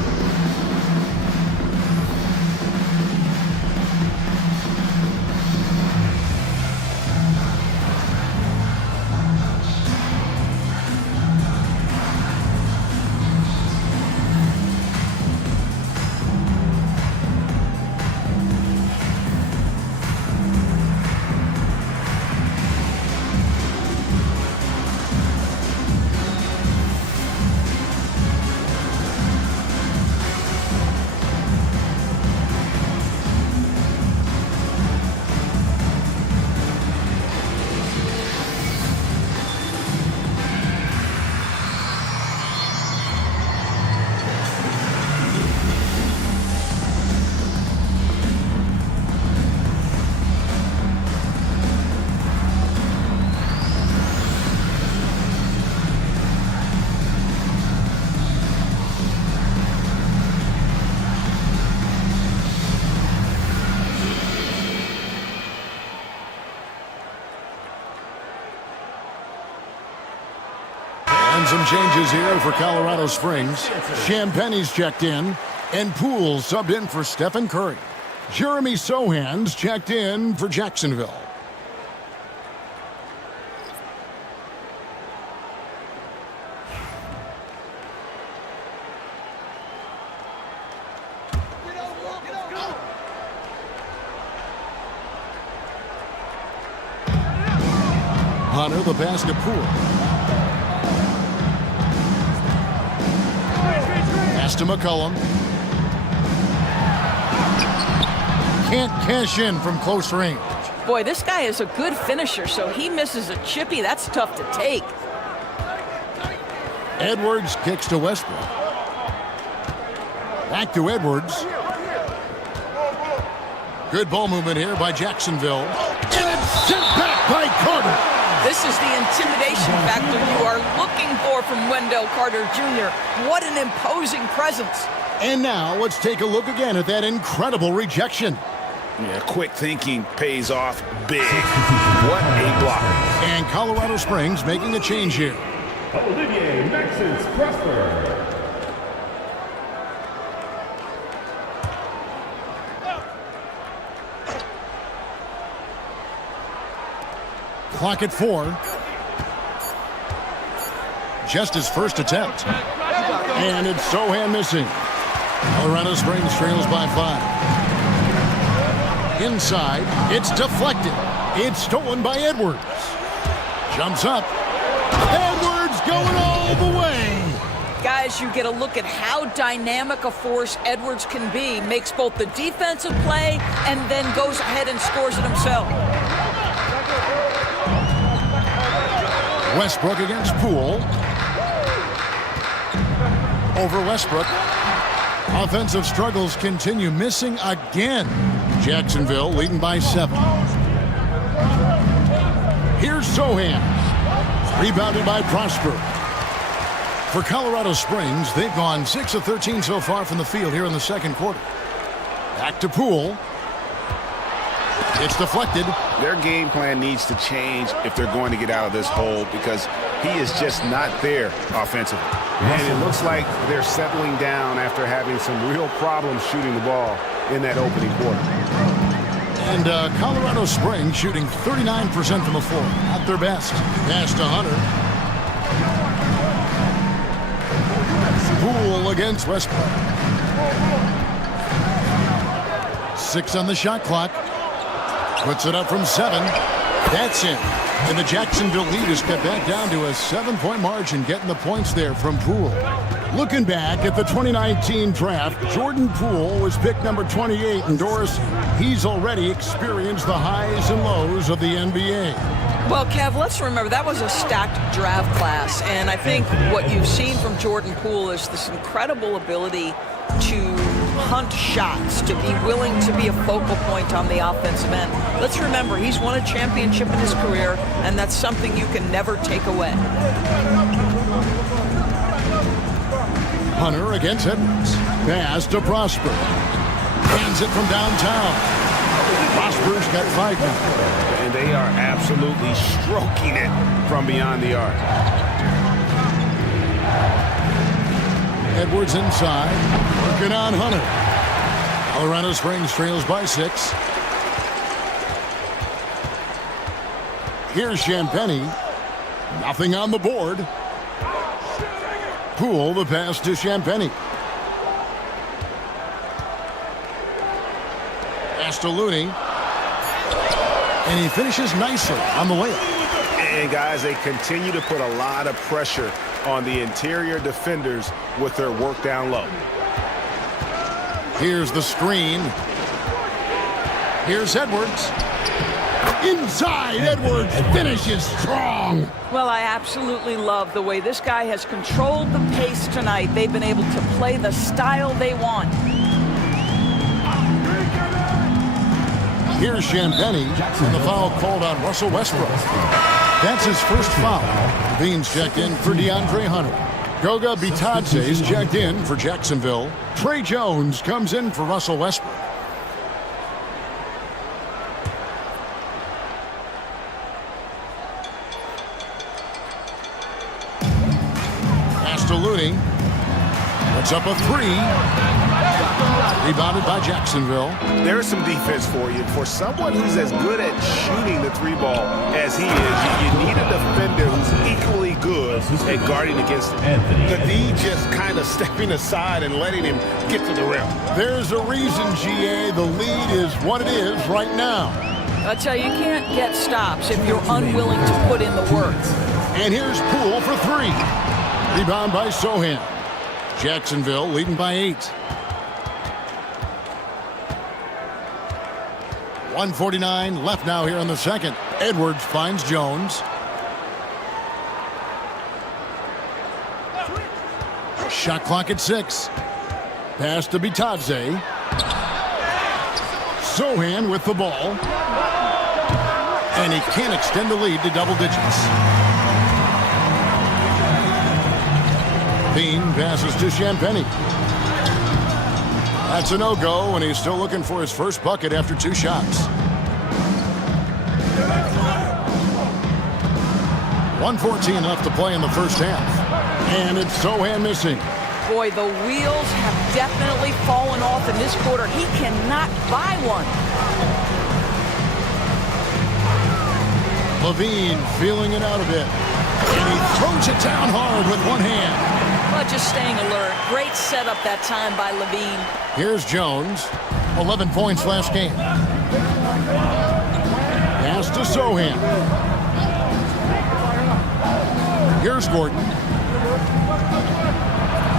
And some changes here for Colorado Springs. Champagne's checked in, and Poole subbed in for Stephen Curry. Jeremy Sohan's checked in for Jacksonville. Hunter, the pass to Poole. Pass to McCollum. Can't cash in from close range. Boy, this guy is a good finisher, so he misses a chippy. That's tough to take. Edwards kicks to Westbrook. Back to Edwards. Good ball movement here by Jacksonville. And it's sent back by Carter. This is the intimidation factor you are looking for from Wendell Carter Jr. What an imposing presence. And now let's take a look again at that incredible rejection. Yeah, quick thinking pays off big. What a block. And Colorado Springs making a change here. Olivier Maxence Prosper. Clock at 4. Just his first attempt. And it's Sohan missing. Colorado Springs trails by 5. Inside, it's deflected. It's stolen by Edwards. Jumps up. Edwards going all the way. Guys, you get a look at how dynamic a force Edwards can be. Makes both the defensive play and then goes ahead and scores it himself. Westbrook against Poole. Over Westbrook. Offensive struggles continue, missing again. Jacksonville leading by 7. Here's Sohan. Rebounded by Prosper. For Colorado Springs, they've gone 6 of 13 so far from the field here in the second quarter. Back to Poole. It's deflected. Their game plan needs to change if they're going to get out of this hole because he is just not there offensively. And it looks like they're settling down after having some real problems shooting the ball in that opening quarter. And Colorado Springs shooting 39% from the floor. At their best. Pass to Hunter. Poole against Westbrook. 6 on the shot clock. Puts it up from 7. That's it. And the Jacksonville lead is cut back down to a 7-point margin, getting the points there from Poole. Looking back at the 2019 draft, Jordan Poole was picked number 28. And Doris, he's already experienced the highs and lows of the NBA. Well, Kev, let's remember that was a stacked draft class. And I think what you've seen from Jordan Poole is this incredible ability to hunt shots, to be willing to be a focal point on the offensive end. Let's remember, he's won a championship in his career, and that's something you can never take away. Hunter against Edwards. Pass to Prosper. Hands it from downtown. Prosper's got 5 now. And they are absolutely stroking it from beyond the arc. Edwards inside, working on Hunter. Colorado Springs trails by 6. Here's Champagnie. Nothing on the board. Poole, the pass to Champagnie. Pass to Looney. And he finishes nicely on the layup. And guys, they continue to put a lot of pressure on the interior defenders with their work down low. Here's the screen. Here's Edwards. Inside, Edwards finishes strong. Well, I absolutely love the way this guy has controlled the pace tonight. They've been able to play the style they want. Here's Champagnie, and the foul called on Russell Westbrook. That's his first foul. Beans checked in for DeAndre Hunter. Goga Bitadze is checked in for Jacksonville. Trey Jones comes in for Russell Westbrook. to Looney. Puts up a three. Rebounded by Jacksonville. There's some defense for you. For someone who's as good at shooting the three ball as he is, you need a defender who's equally good at guarding against the D just kind of stepping aside and letting him get to the rim. There's a reason, GA, the lead is what it is right now. I tell you, you can't get stops if you're unwilling to put in the work. And here's Poole for three. Rebound by Sohan. Jacksonville leading by 8. 1:49 left now here in the second. Edwards finds Jones. Shot clock at 6. Pass to Bitadze. Sohan with the ball. And he can't extend the lead to double digits. Bean passes to Champagny. That's a no-go, and he's still looking for his first bucket after 2 shots. 1:14 left to play in the first half. And it's Sohan missing. Boy, the wheels have definitely fallen off in this quarter. He cannot buy one. Levine feeling it out a bit. And he throws it down hard with one hand. Well, just staying alert. Great setup that time by Levine. Here's Jones. 11 points last game. Pass to Sohan. Here's Gordon.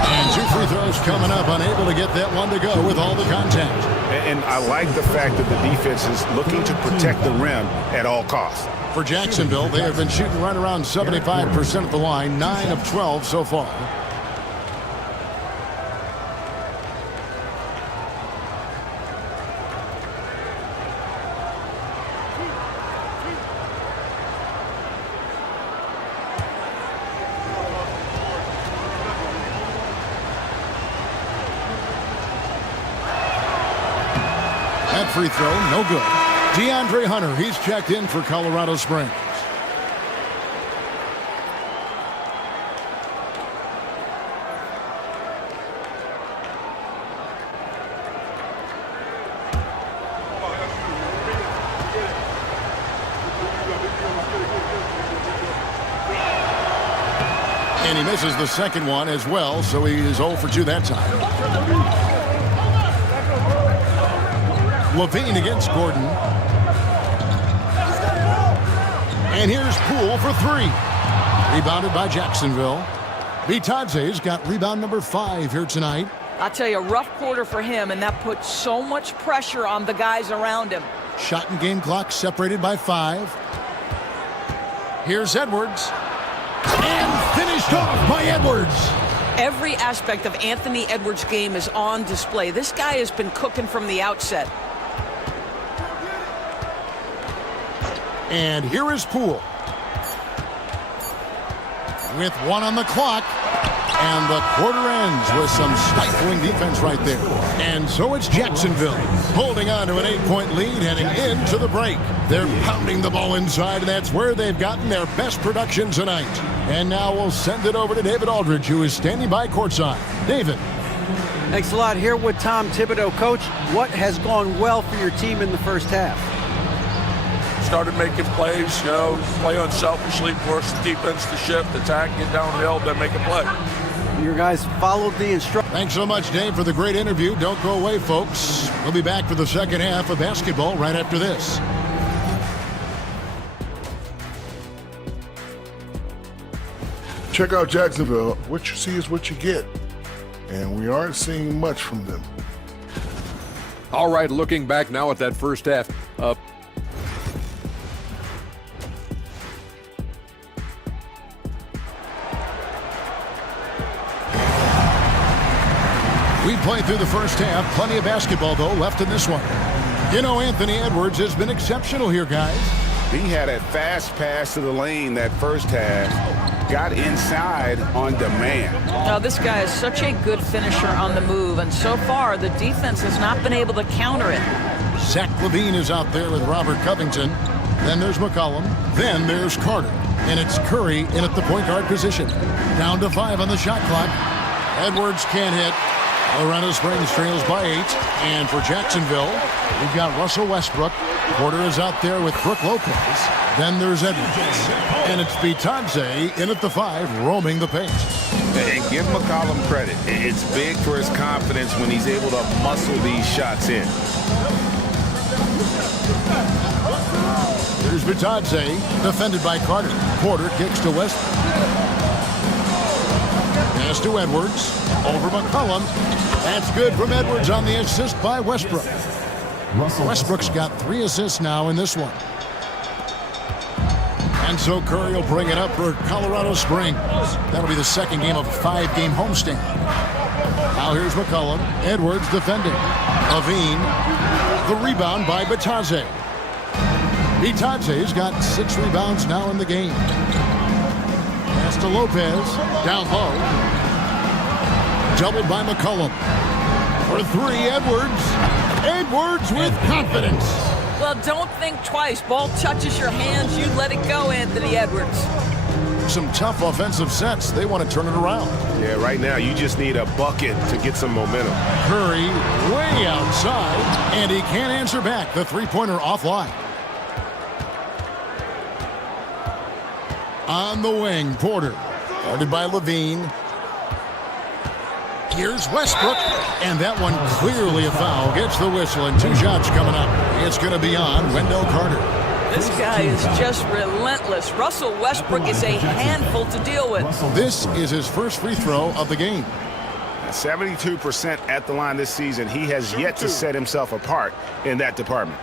And 2 free throws coming up. Unable to get that one to go with all the contact. And I like the fact that the defense is looking to protect the rim at all costs. For Jacksonville, they have been shooting right around 75% at the line, 9 of 12 so far. That free throw, no good. DeAndre Hunter, he's checked in for Colorado Springs. And he misses the second one as well, so he is 0 for 2 that time. Levine against Gordon. And here's Poole for 3. Rebounded by Jacksonville. Bitadze's got rebound number 5 here tonight. I tell you, a rough quarter for him, and that puts so much pressure on the guys around him. Shot and game clock separated by 5. Here's Edwards. And finished off by Edwards. Every aspect of Anthony Edwards' game is on display. This guy has been cooking from the outset. And here is Poole. With 1 on the clock. And the quarter ends with some stifling defense right there. And so it's Jacksonville holding on to an 8-point lead heading into the break. They're pounding the ball inside, and that's where they've gotten their best production tonight. And now we'll send it over to David Aldridge, who is standing by courtside. David. Thanks a lot. Here with Tom Thibodeau. Coach, what has gone well for your team in the first half? Started making plays, play unselfishly, force the defense to shift, attack, get downhill, then make a play. Your guys followed the instructions. Thanks so much, Dave, for the great interview. Don't go away, folks. We'll be back for the second half of basketball right after this. Check out Jacksonville. What you see is what you get. And we aren't seeing much from them. All right, looking back now at that first half. We played through the first half. Plenty of basketball, though, left in this one. You know, Anthony Edwards has been exceptional here, guys. He had a fast pass to the lane that first half. Got inside on demand. Now, this guy is such a good finisher on the move, and so far the defense has not been able to counter it. Zach LaVine is out there with Robert Covington. Then there's McCollum. Then there's Carter. And it's Curry in at the point guard position. Down to 5 on the shot clock. Edwards can't hit. Colorado Springs trails by 8. And for Jacksonville, we've got Russell Westbrook. Porter is out there with Brook Lopez. Then there's Edwards. And it's Bitadze in at the 5, roaming the paint. And give McCollum credit. It's big for his confidence when he's able to muscle these shots in. Here's Bitadze, defended by Carter. Porter kicks to Westbrook. Pass to Edwards. Over McCollum. That's good from Edwards on the assist by Westbrook. Westbrook's got 3 assists now in this one. And so Curry will bring it up for Colorado Springs. That'll be the second game of a 5-game homestand. Now here's McCollum. Edwards defending. Levine. The rebound by Bitadze. Bitadze's got 6 rebounds now in the game. Pass to Lopez. Down low. Doubled by McCollum. For 3, Edwards. Edwards with confidence. Well, don't think twice. Ball touches your hands, you let it go, Anthony Edwards. Some tough offensive sets. They want to turn it around. Yeah, right now you just need a bucket to get some momentum. Curry way outside, and he can't answer back. The three-pointer offline. On the wing, Porter. Guarded by Levine. Here's Westbrook, and that one clearly a foul. Gets the whistle, and 2 shots coming up. It's going to be on Wendell Carter. This guy is just relentless. Russell Westbrook is a handful to deal with. This is his first free throw of the game. 72% at the line this season. He has yet to set himself apart in that department.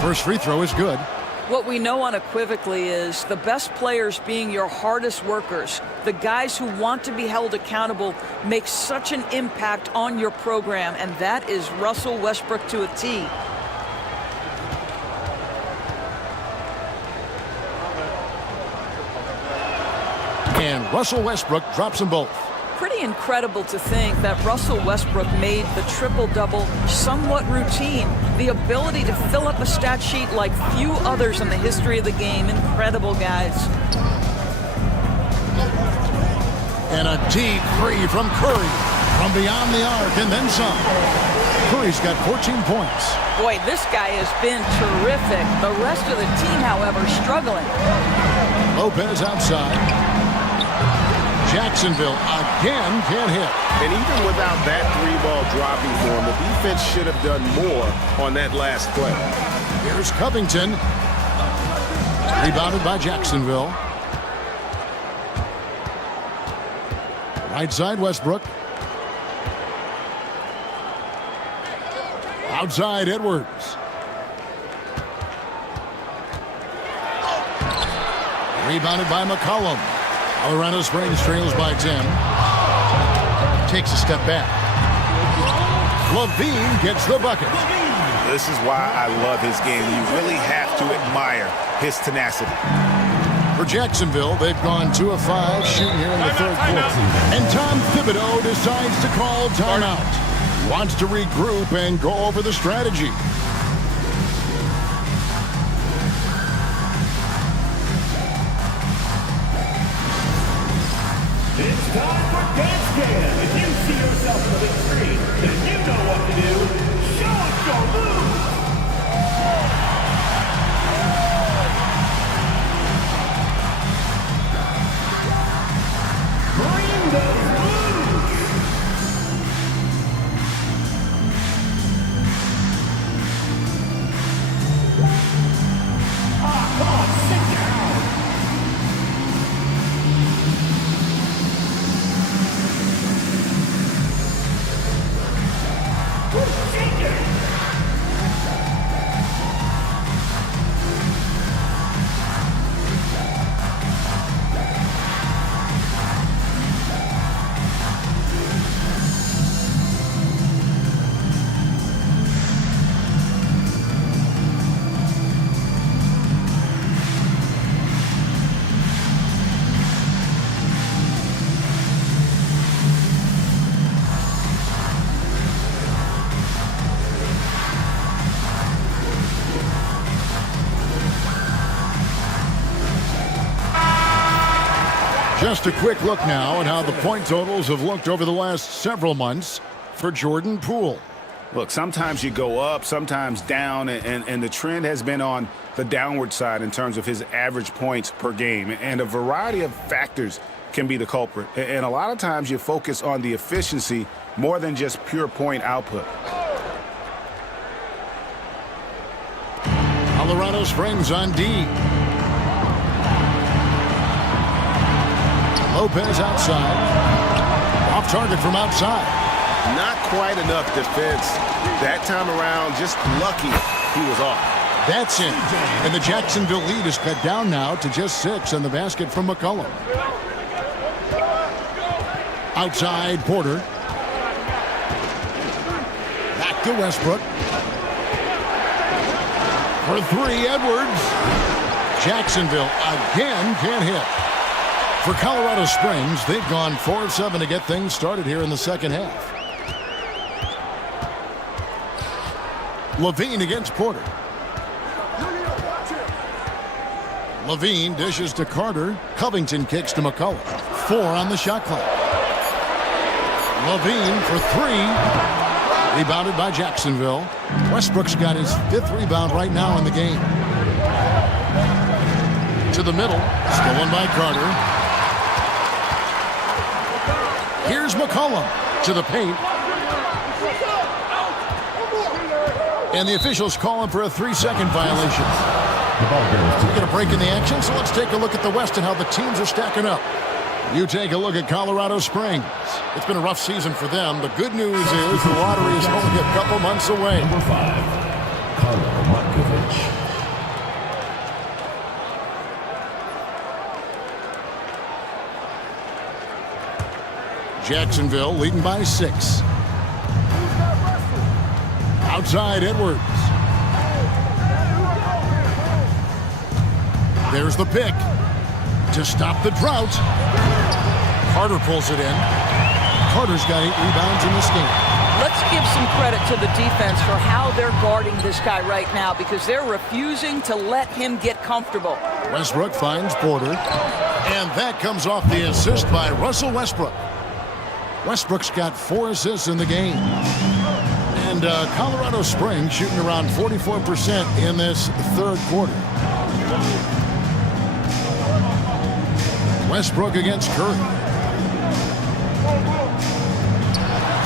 First free throw is good. What we know unequivocally is the best players being your hardest workers, the guys who want to be held accountable, make such an impact on your program, and that is Russell Westbrook to a T. And Russell Westbrook drops them both. Pretty incredible to think that Russell Westbrook made the triple-double somewhat routine. The ability to fill up a stat sheet like few others in the history of the game. Incredible, guys. And a deep 3 from Curry. From beyond the arc and then some. Curry's got 14 points. Boy, this guy has been terrific. The rest of the team, however, struggling. Lopez outside. Jacksonville again can't hit. And even without that 3-ball dropping for him, the defense should have done more on that last play. Here's Covington. Rebounded by Jacksonville. Right side Westbrook. Outside Edwards. Rebounded by McCollum. Colorado Springs trails by 10. Takes a step back. Levine gets the bucket. This is why I love his game. You really have to admire his tenacity. For Jacksonville, they've gone 2 of 5 shooting here in the third quarter. And Tom Thibodeau decides to call timeout. Wants to regroup and go over the strategy. It's time for Dance Cam. If you see yourself on the big screen, then you know what to do. Show us your moves. Bring those moves. Ah, come on, sit down. Just a quick look now at how the point totals have looked over the last several months for Jordan Poole. Look, sometimes you go up, sometimes down, and the trend has been on the downward side in terms of his average points per game. And a variety of factors can be the culprit. And a lot of times you focus on the efficiency more than just pure point output. Colorado Springs on D. Lopez outside. Off target from outside. Not quite enough defense that time around. Just lucky he was off. That's it. And the Jacksonville lead is cut down now to just 6 on the basket from McCollum. Outside, Porter. Back to Westbrook. For 3, Edwards. Jacksonville again can't hit. For Colorado Springs, they've gone 4 of 7 to get things started here in the second half. Levine against Porter. Levine dishes to Carter. Covington kicks to McCullough. 4 on the shot clock. Levine for 3. Rebounded by Jacksonville. Westbrook's got his 5th rebound right now in the game. To the middle. Stolen by Carter. Here's McCollum to the paint. And the officials call him for a 3-second violation. We get a break in the action, so let's take a look at the West and how the teams are stacking up. You take a look at Colorado Springs. It's been a rough season for them. The good news is the lottery is only a couple months away. Number 5, Connor Markovich. Jacksonville leading by 6. Outside, Edwards. There's the pick to stop the drought. Carter pulls it in. Carter's got 8 rebounds in this game. Let's give some credit to the defense for how they're guarding this guy right now because they're refusing to let him get comfortable. Westbrook finds Porter. And that comes off the assist by Russell Westbrook. Westbrook's got 4 assists in the game. And Colorado Springs shooting around 44% in this third quarter. Westbrook against Curry.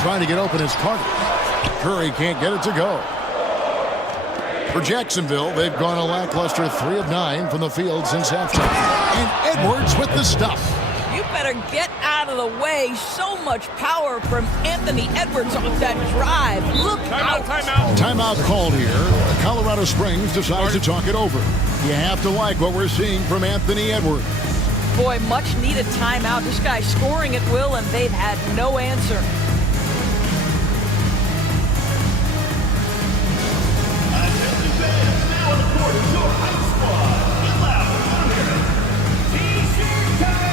Trying to get open is Carter. Curry can't get it to go. For Jacksonville, they've gone a lackluster 3 of 9 from the field since halftime. And Edwards with the stuff. You better get out of the way. So much power from Anthony Edwards on that drive. Look out. Timeout called here. Colorado Springs decides to talk it over. You have to like what we're seeing from Anthony Edwards. Boy, much needed timeout. This guy's scoring at will, and they've had no answer. Now on the court is your high squad. Get loud. T-shirt time.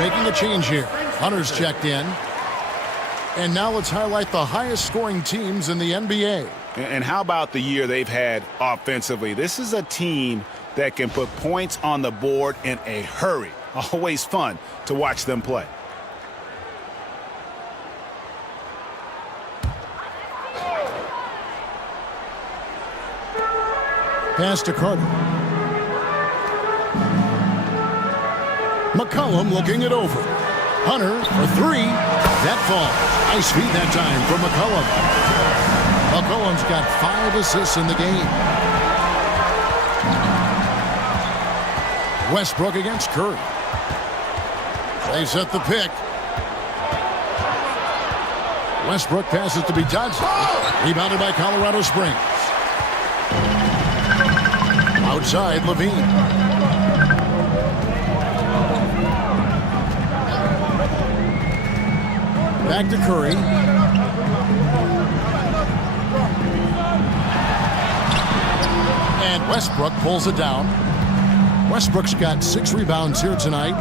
Making a change here. Hunter's checked in. And now let's highlight the highest scoring teams in the NBA. And how about the year they've had offensively? This is a team that can put points on the board in a hurry. Always fun to watch them play. Pass to Carter. McCollum looking it over. Hunter for three. That falls. Nice feed that time from McCollum. McCollum's got 5 assists in the game. Westbrook against Curry. They set the pick. Westbrook passes to be Johnson. Rebounded by Colorado Springs. Outside, Levine. Back to Curry. And Westbrook pulls it down. Westbrook's got 6 rebounds here tonight.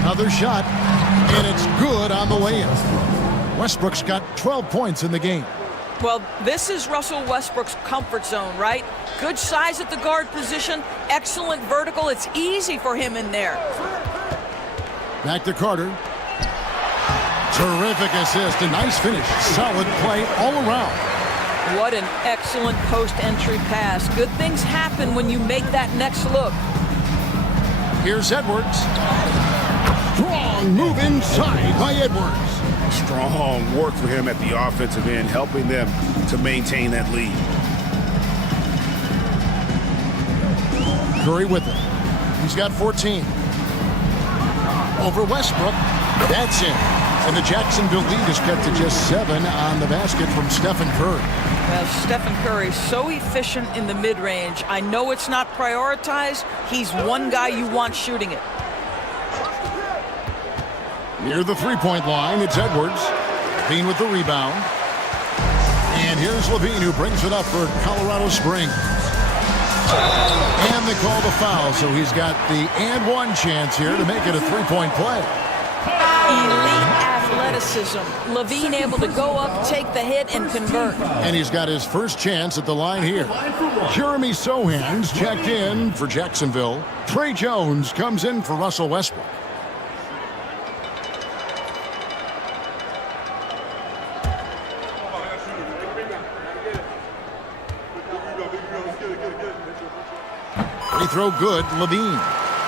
Another shot, and it's good on the way in. Westbrook's got 12 points in the game. Well, this is Russell Westbrook's comfort zone, right? Good size at the guard position, excellent vertical. It's easy for him in there. Back to Carter. Terrific assist, a nice finish. Solid play all around. What an excellent post-entry pass. Good things happen when you make that next look. Here's Edwards. Strong move inside by Edwards. Strong work for him at the offensive end, helping them to maintain that lead. Curry with it. He's got 14. Over Westbrook. That's in. And the Jacksonville lead is cut to just 7 on the basket from Stephen Curry. Well, Stephen Curry, so efficient in the mid-range. I know it's not prioritized. He's one guy you want shooting it. Near the three-point line, it's Edwards. Levine with the rebound. And here's Levine, who brings it up for Colorado Springs. And they call the foul, so he's got the and one chance here to make it a three-point play. Elite athleticism. Levine able to go up, take the hit, and convert. And he's got his first chance at the line here. Jeremy Sohan's checked in for Jacksonville. Trey Jones comes in for Russell Westbrook. Free throw good, Levine.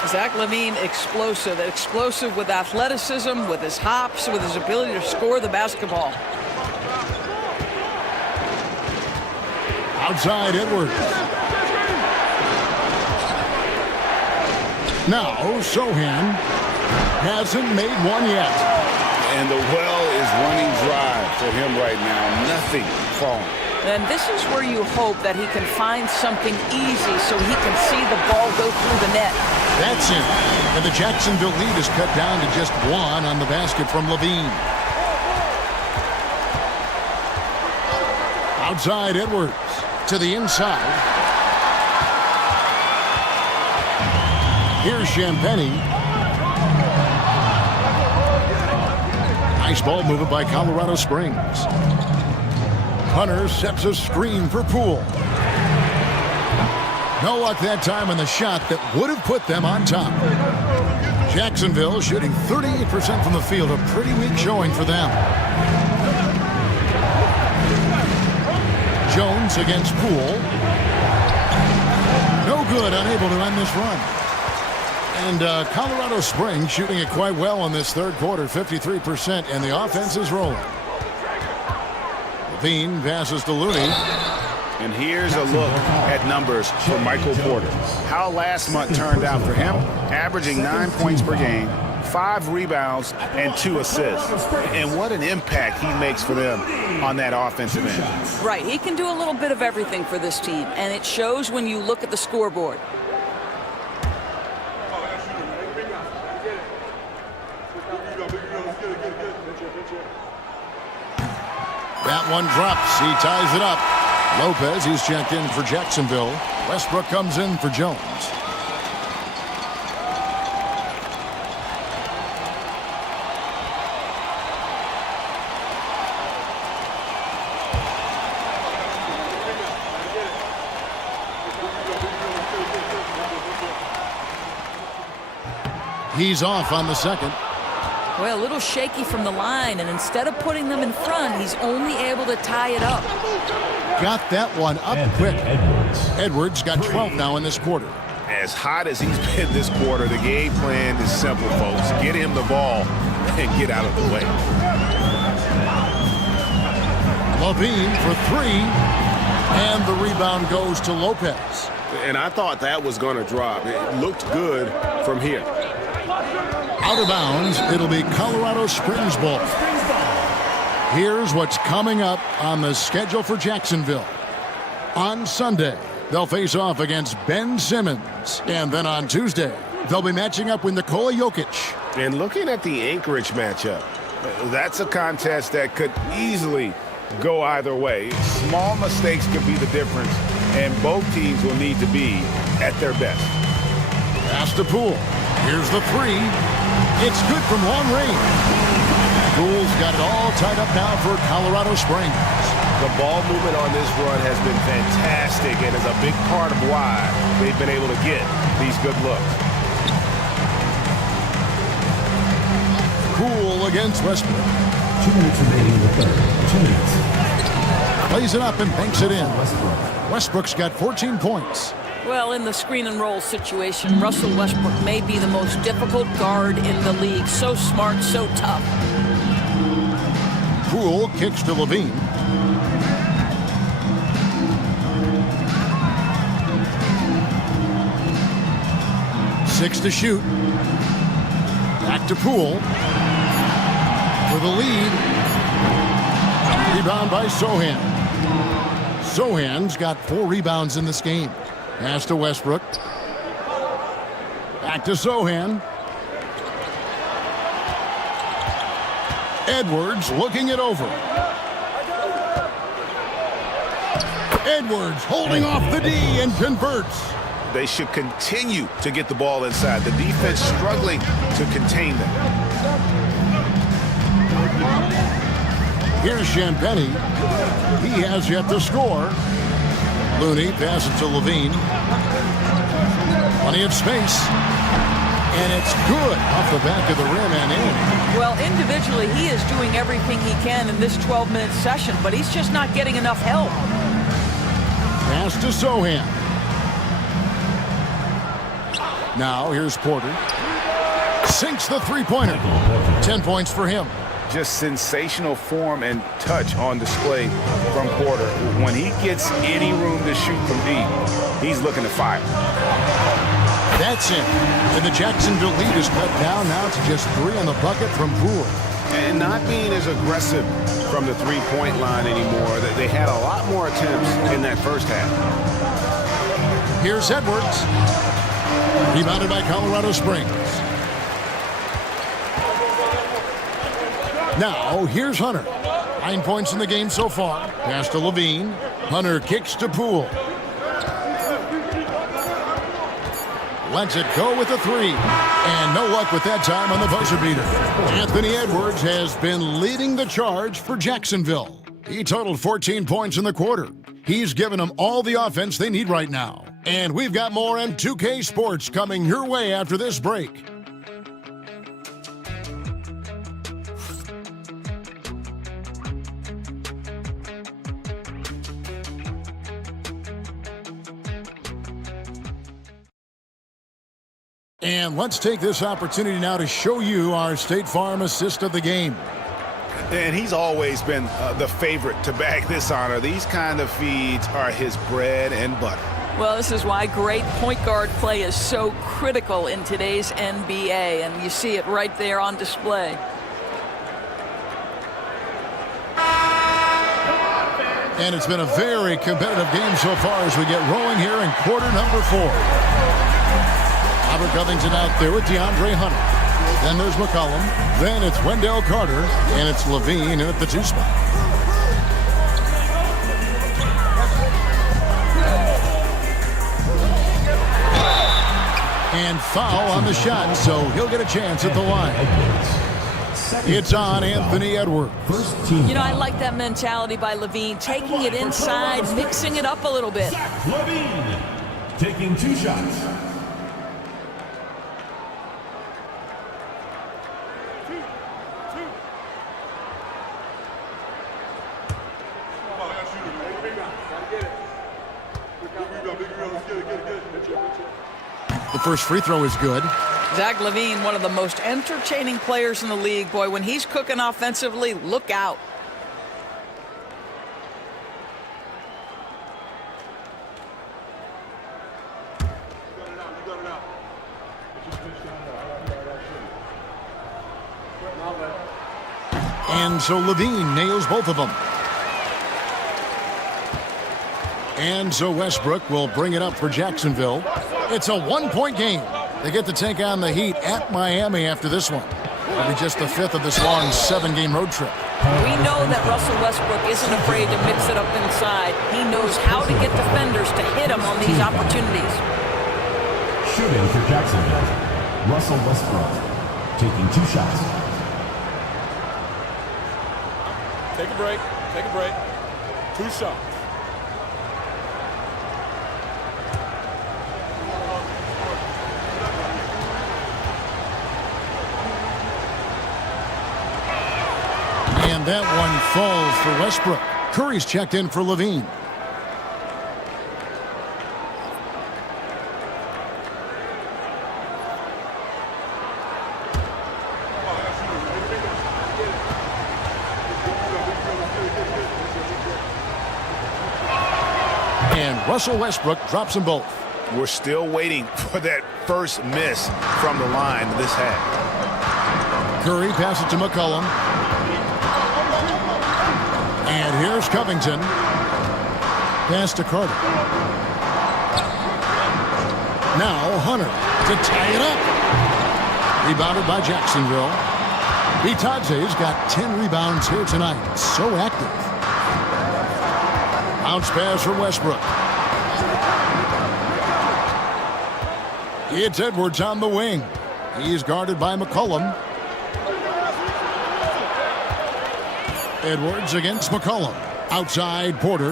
Zach LaVine, explosive with athleticism, with his hops, with his ability to score the basketball. Outside, Edwards. Now, Sohan hasn't made one yet. And the well is running dry for him right now. Nothing falling. And this is where you hope that he can find something easy so he can see the ball go through the net. That's it. And the Jacksonville lead is cut down to just 1 on the basket from Levine. Outside, Edwards to the inside. Here's Champagny. Nice ball movement by Colorado Springs. Hunter sets a screen for Poole. No luck that time on the shot that would have put them on top. Jacksonville shooting 38% from the field, a pretty weak showing for them. Jones against Poole. No good, unable to end this run. And Colorado Springs shooting it quite well in this third quarter, 53%, and the offense is rolling. Levine passes to Looney. And here's a look at numbers for Michael Porter. How last month turned out for him, averaging 9 points per game, 5 rebounds, and 2 assists. And what an impact he makes for them on that offensive end. Right, he can do a little bit of everything for this team, and it shows when you look at the scoreboard. That one drops. He ties it up. Lopez, he's checked in for Jacksonville. Westbrook comes in for Jones. He's off on the second. Well, a little shaky from the line, and instead of putting them in front, he's only able to tie it up. Got that one up quick. Edwards got 12 now in this quarter. As hot as he's been this quarter, the game plan is simple, folks. Get him the ball and get out of the way. Levine for 3, and the rebound goes to Lopez. And I thought that was going to drop. It looked good from here. Out of bounds, it'll be Colorado Springs ball. Here's what's coming up on the schedule for Jacksonville. On Sunday, they'll face off against Ben Simmons. And then on Tuesday, they'll be matching up with Nikola Jokic. And looking at the Anchorage matchup, that's a contest that could easily go either way. Small mistakes could be the difference, and both teams will need to be at their best. Pass to Poole. Here's the 3. It's good from long range. Poole's got it all tied up now for Colorado Springs. The ball movement on this run has been fantastic and is a big part of why they've been able to get these good looks. Poole against Westbrook. 2 minutes remaining in the third. 2 minutes. Plays it up and banks it in. Westbrook's got 14 points. Well, in the screen and roll situation, Russell Westbrook may be the most difficult guard in the league. So smart, so tough. Poole kicks to Levine. Six to shoot. Back to Poole. For the lead. Rebound by Sohan. Sohan's got 4 rebounds in this game. Pass to Westbrook. Back to Sohan. Edwards looking it over. Edwards holding off the D and converts. They should continue to get the ball inside. The defense struggling to contain them. Here's Champagny. He has yet to score. Looney passes to Levine. Plenty of space. And it's good off the back of the rim and in. Well, individually, he is doing everything he can in this 12-minute session, but he's just not getting enough help. Pass to Sohan. Now here's Porter. Sinks the three-pointer. 10 points for him. Just sensational form and touch on display from Porter. When he gets any room to shoot from deep, he's looking to fire. That's it. And the Jacksonville lead is cut down now to just 3 on the bucket from Poole. And not being as aggressive from the three-point line anymore. They had a lot more attempts in that first half. Here's Edwards. Rebounded by Colorado Springs. Now, here's Hunter. 9 points in the game so far. Pass to Levine. Hunter kicks to Poole. Lets it go with a 3. And no luck with that time on the buzzer beater. Anthony Edwards has been leading the charge for Jacksonville. He totaled 14 points in the quarter. He's given them all the offense they need right now. And we've got more M2K Sports coming your way after this break. And let's take this opportunity now to show you our State Farm assist of the game. And he's always been the favorite to bag this honor. These kind of feeds are his bread and butter. Well, this is why great point guard play is so critical in today's NBA, and you see it right there on display. And it's been a very competitive game so far as we get rolling here in quarter number 4. Robert Covington out there with DeAndre Hunter. Then there's McCollum. Then it's Wendell Carter. And it's Levine at the 2 spot. And foul on the shot, so he'll get a chance at the line. It's on Anthony Edwards. You know, I like that mentality by Levine, taking it inside, mixing it up a little bit. Levine taking 2 shots. The first free throw is good. Zach LaVine, one of the most entertaining players in the league. Boy, when he's cooking offensively, look out. And so LaVine nails both of them. And so Westbrook will bring it up for Jacksonville. It's a one-point game. They get to take on the Heat at Miami after this one. It'll be just the fifth of this long 7-game road trip. We know that Russell Westbrook isn't afraid to mix it up inside. He knows how to get defenders to hit him on these opportunities. Shooting for Jacksonville, Russell Westbrook taking 2 shots. Take a break. Take a break. 2 shots. And that one falls for Westbrook. Curry's checked in for LaVine. And Russell Westbrook drops them both. We're still waiting for that first miss from the line this half. Curry passes to McCollum. And here's Covington. Pass to Carter. Now Hunter to tie it up. Rebounded by Jacksonville. Bitadze's got 10 rebounds here tonight. So active. Bounce pass from Westbrook. It's Edwards on the wing. He's guarded by McCollum. Edwards against McCollum. Outside Porter.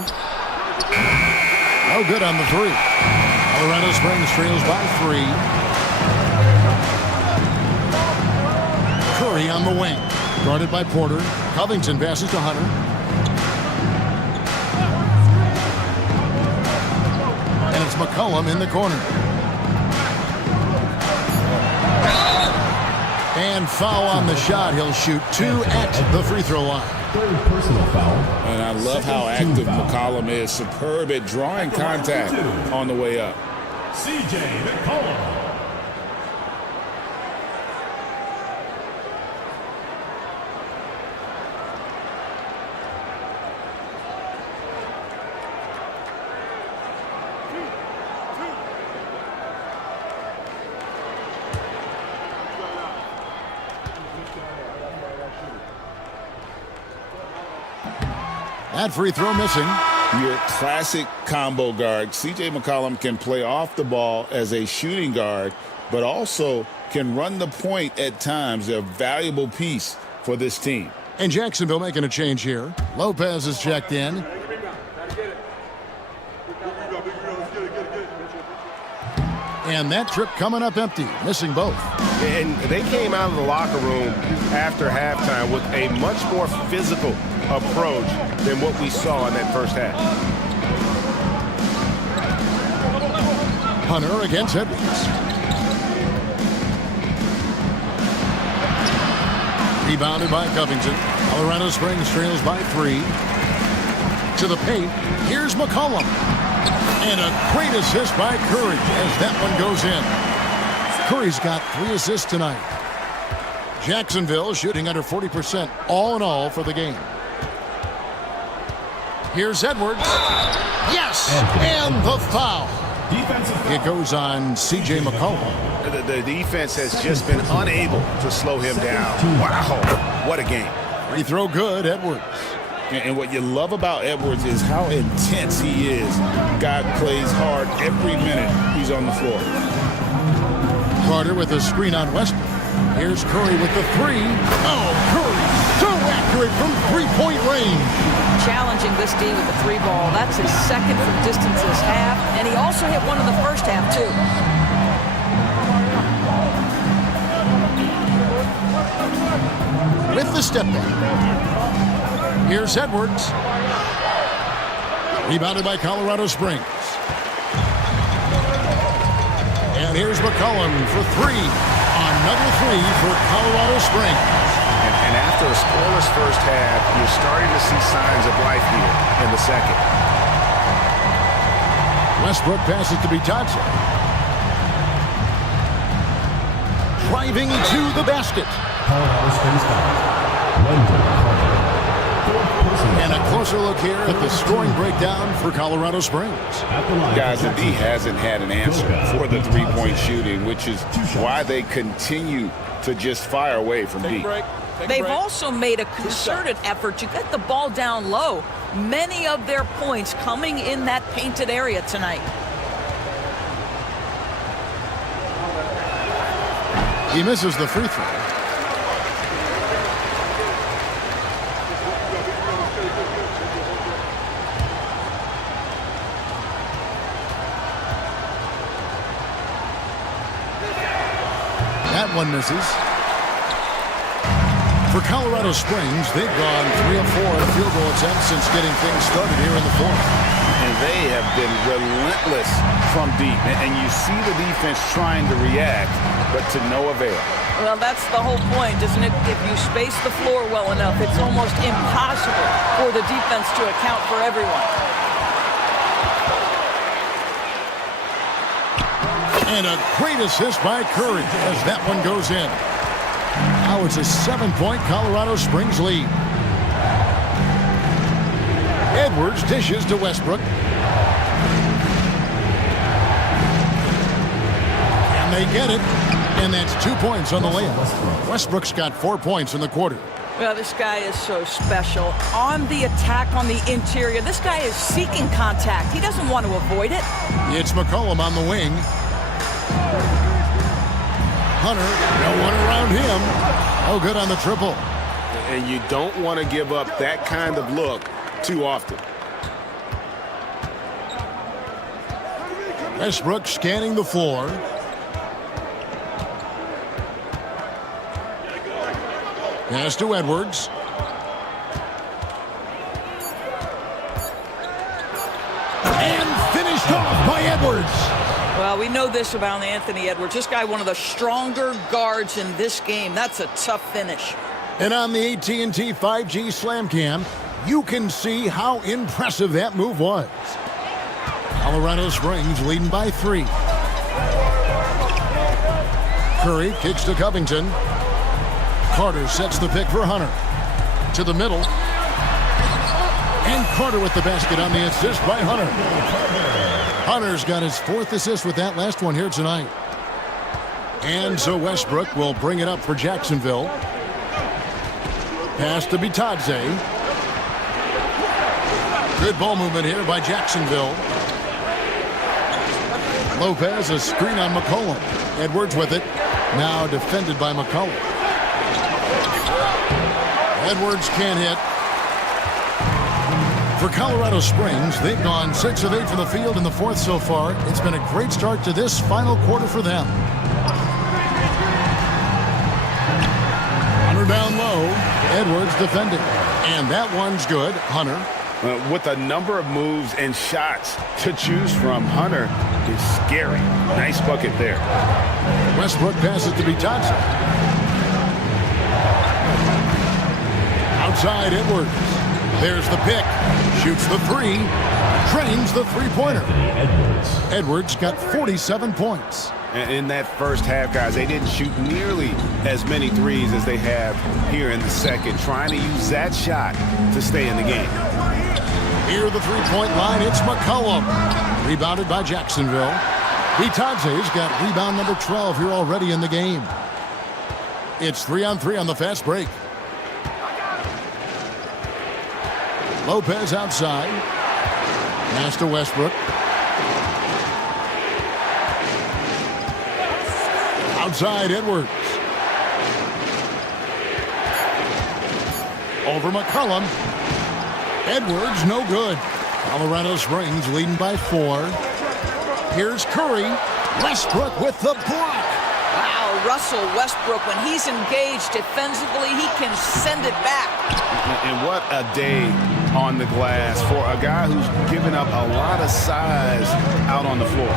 No good on the 3. Colorado Springs trails by 3. Curry on the wing. Guarded by Porter. Covington passes to Hunter. And it's McCollum in the corner. And foul on the shot. He'll shoot 2 at the free throw line. Third personal foul. And I love how active McCollum is. Superb at drawing contact on the way up. C.J. McCollum. That free throw missing. Your classic combo guard. C.J. McCollum can play off the ball as a shooting guard, but also can run the point at times. They're a valuable piece for this team. And Jacksonville making a change here. Lopez is checked in. And that trip coming up empty, missing both. And they came out of the locker room after halftime with a much more physical approach than what we saw in that first half. Hunter against Edwards. Rebounded by Covington. Colorado Springs trails by 3. To the paint, here's McCollum. And a great assist by Curry as that one goes in. Curry's got 3 assists tonight. Jacksonville shooting under 40% all in all for the game. Here's Edwards. Yes! And the foul. It goes on C.J. McCollum. The defense has just been unable to slow him down. Wow, what a game. Free throw good, Edwards. And what you love about Edwards is how intense he is. God plays hard every minute he's on the floor. Carter with a screen on Westbrook. Here's Curry with the 3. Oh, Curry, so accurate from 3-point range. Challenging this D with the 3 ball. That's his second from distance this half. And he also hit one in the first half, too. With the step back. Here's Edwards. Rebounded by Colorado Springs. And here's McCollum for three. Another three for Colorado Springs. And after a scoreless first half, you're starting to see signs of life here in the second. Westbrook passes to Bitadze. Driving to the basket. Colorado Springs foul. And a closer look here at the scoring breakdown for Colorado Springs. Guys, the D hasn't had an answer for the three-point shooting, which is why they continue to just fire away from deep. They've also made a concerted effort to get the ball down low. Many of their points coming in that painted area tonight. He misses the free throw. That one misses. For Colorado Springs, they've gone 3 of 4 in field goal attempts since getting things started here in the fourth. And they have been relentless from deep. And you see the defense trying to react, but to no avail. Well, that's the whole point, isn't it? If you space the floor well enough, it's almost impossible for the defense to account for everyone. And a great assist by Curry as that one goes in. Now it's a 7-point Colorado Springs lead. Edwards dishes to Westbrook. And they get it. And that's 2 points on the layup. Westbrook's got 4 points in the quarter. Well, this guy is so special. On the attack on the interior, this guy is seeking contact. He doesn't want to avoid it. It's McCollum on the wing. Hunter, no one around him. Oh, good on the triple. And you don't want to give up that kind of look too often. Westbrook scanning the floor. Pass to Edwards. And finished off by Edwards. Well, we know this about Anthony Edwards. This guy, one of the stronger guards in this game. That's a tough finish. And on the AT&T 5G Slam Cam, you can see how impressive that move was. Colorado Springs leading by 3. Curry kicks to Covington. Carter sets the pick for Hunter. To the middle. And Carter with the basket on the assist by Hunter. Hunter's got his 4th assist with that last one here tonight. And so Westbrook will bring it up for Jacksonville. Pass to Bitadze. Good ball movement here by Jacksonville. Lopez, a screen on McCollum. Edwards with it. Now defended by McCollum. Edwards can't hit. For Colorado Springs, they've gone 6 of 8 from the field in the fourth so far. It's been a great start to this final quarter for them. Hunter down low. Edwards defending. And that one's good. Hunter. With a number of moves and shots to choose from, Hunter is scary. Nice bucket there. Westbrook passes to Bitadze. Outside Edwards. There's the pick. Shoots the 3. Drains the three-pointer. Edwards got 47 points. In that first half, guys, they didn't shoot nearly as many threes as they have here in the second, trying to use that shot to stay in the game. Near the three-point line, it's McCollum. Rebounded by Jacksonville. Bitadze's got rebound number 12 here already in the game. It's 3-on-3 on the fast break. Lopez outside. Pass to Westbrook. Outside Edwards. Over McCollum. Edwards, no good. Colorado Springs leading by 4. Here's Curry. Westbrook with the block. Wow, Russell Westbrook, when he's engaged defensively, he can send it back. And what a day on the glass for a guy who's given up a lot of size out on the floor.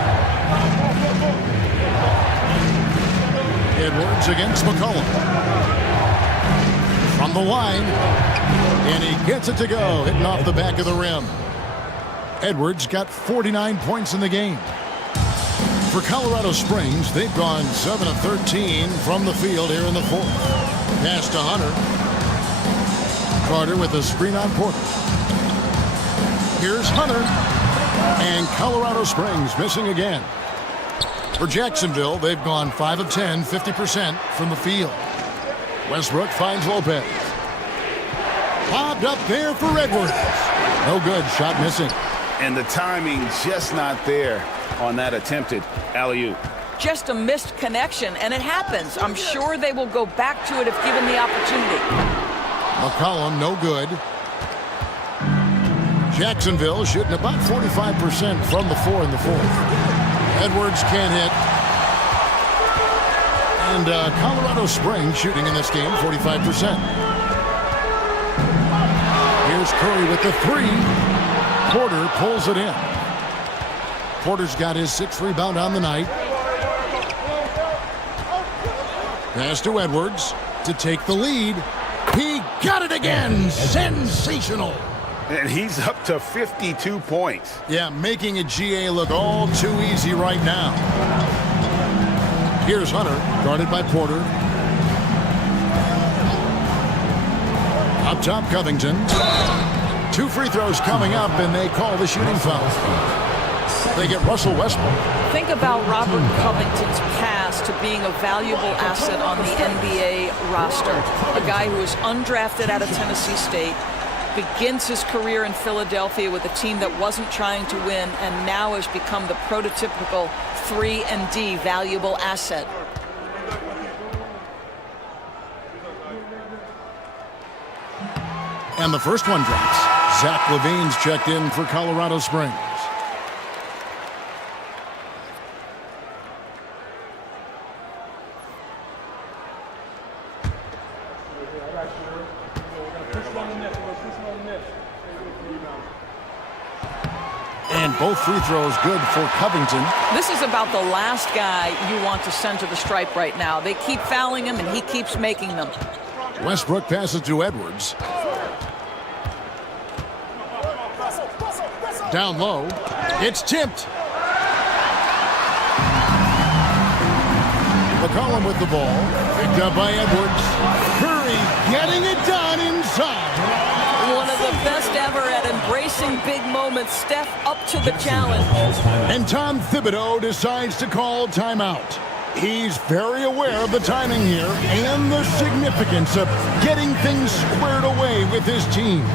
Edwards against McCollum. From the line, and he gets it to go, hitting off the back of the rim. Edwards got 49 points in the game. For Colorado Springs, they've gone 7 of 13 from the field here in the fourth. Pass to Hunter. Carter with a screen on Porter. Here's Hunter. And Colorado Springs missing again. For Jacksonville, they've gone 5 of 10, 50% from the field. Westbrook finds Lopez. Lobbed up there for Edwards. No good, shot missing. And the timing just not there on that attempted alley-oop. Just a missed connection, and it happens. I'm sure they will go back to it if given the opportunity. McCollum, no good. Jacksonville shooting about 45% from the four in the fourth. Edwards can't hit. And Colorado Springs shooting in this game 45%. Here's Curry with the three. Porter pulls it in. Porter's got his 6th rebound on the night. Pass to Edwards to take the lead. He got it again. Sensational. And he's up to 52 points. Yeah, making a GA look all too easy right now. Here's Hunter, guarded by Porter. Up top, Covington. 2 free throws coming up, and they call the shooting foul. They get Russell Westbrook. Think about Robert Covington's pass to being a valuable asset on the NBA roster. A guy who was undrafted out of Tennessee State, begins his career in Philadelphia with a team that wasn't trying to win, and now has become the prototypical 3-and-D valuable asset. And the first one drops. Zach LaVine's checked in for Colorado Springs. And both free throws good for Covington. This is about the last guy you want to send to the stripe right now. They keep fouling him, and he keeps making them. Westbrook passes to Edwards. Down low. It's tipped. McCollum with the ball. Picked up by Edwards. Curry getting it done inside. One of the best ever at embracing big moments. Steph up to the challenge. And Tom Thibodeau decides to call timeout. He's very aware of the timing here and the significance of getting things squared away with his team.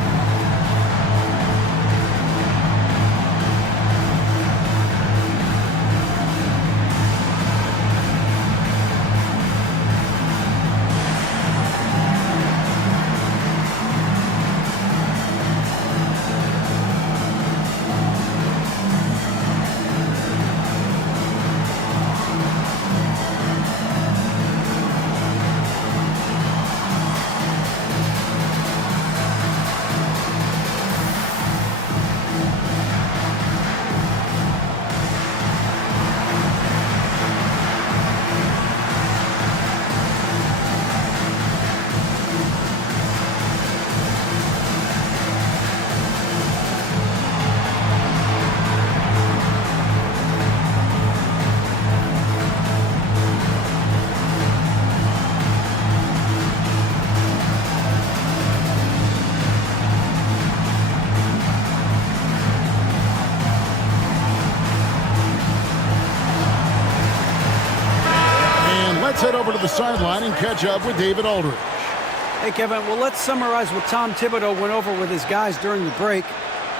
Let's head over to the sideline and catch up with David Aldridge. Hey, Kevin, well, let's summarize what Tom Thibodeau went over with his guys during the break.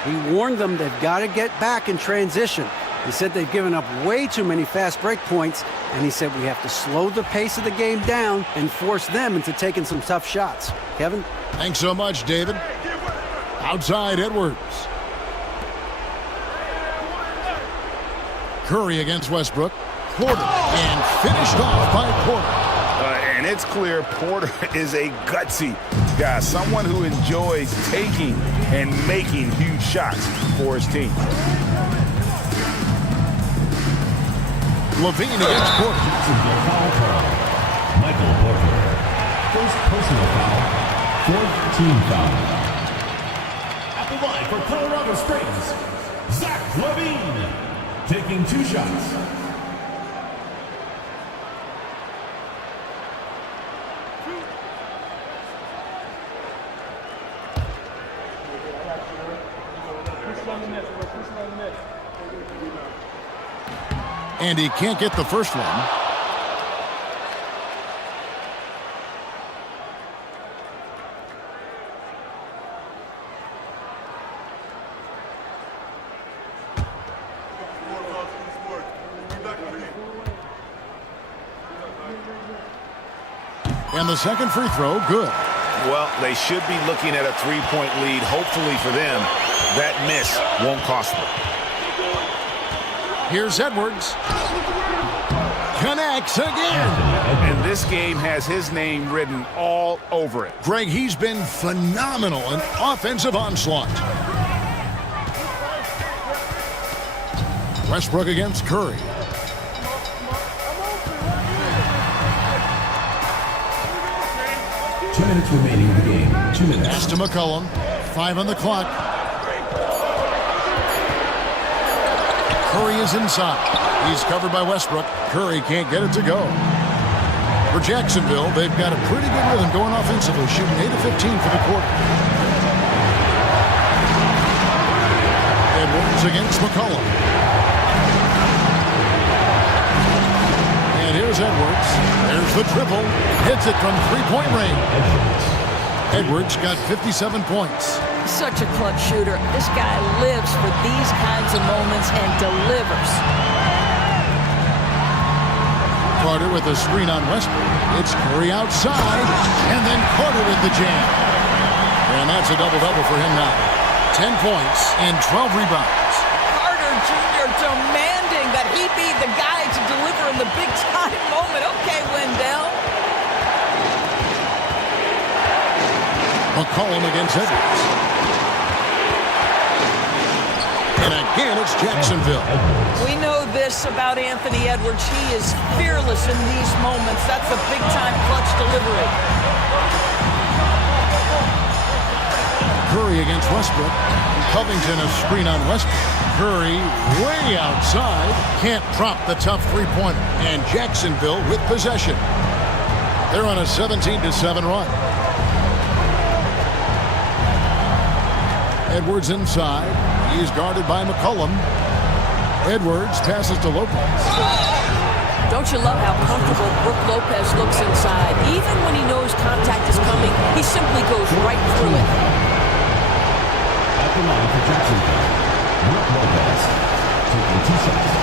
He warned them they've got to get back in transition. He said they've given up way too many fast break points, and he said we have to slow the pace of the game down and force them into taking some tough shots. Kevin? Thanks so much, David. Outside, Edwards. Curry against Westbrook. Porter, and finished off by Porter. And it's clear Porter is a gutsy guy, someone who enjoys taking and making huge shots for his team. Levine against Porter. Jacksonville foul call. Michael Porter. First personal foul. Fourth team foul. At the line for Colorado Springs, Zach Levine. Taking 2 shots. And he can't get the first one. And the second free throw, good. Well, they should be looking at a 3-point lead. Hopefully for them, that miss won't cost them. Here's Edwards. Connects again. And this game has his name written all over it. Greg, he's been phenomenal in offensive onslaught. Westbrook against Curry. Two minutes remaining in the game. 2 minutes. Pass to McCollum. 5 on the clock. Curry is inside. He's covered by Westbrook. Curry can't get it to go. For Jacksonville, they've got a pretty good rhythm going offensively, shooting 8 of 15 for the quarter. Edwards against McCollum. And here's Edwards. There's the triple. Hits it from 3-point range. Edwards got 57 points. Such a clutch shooter. This guy lives for these kinds of moments and delivers. Carter with a screen on Westbrook. It's Curry outside, and then Carter with the jam. And that's a double-double for him now. 10 points and 12 rebounds. Carter Jr. demanding that he be the guy to deliver in the big-time moment. Okay, Wendell. McCollum against Edwards. And again, it's Jacksonville. We know this about Anthony Edwards. He is fearless in these moments. That's a big-time clutch delivery. Curry against Westbrook. Covington a screen on Westbrook. Curry way outside. Can't drop the tough three-pointer. And Jacksonville with possession. They're on a 17-7 run. Edwards inside. He's guarded by McCollum. Edwards passes to Lopez. Don't you love how comfortable Brook Lopez looks inside? Even when he knows contact is coming, he simply goes right through it. At the line for Jacksonville, Brook Lopez taking 2 shots.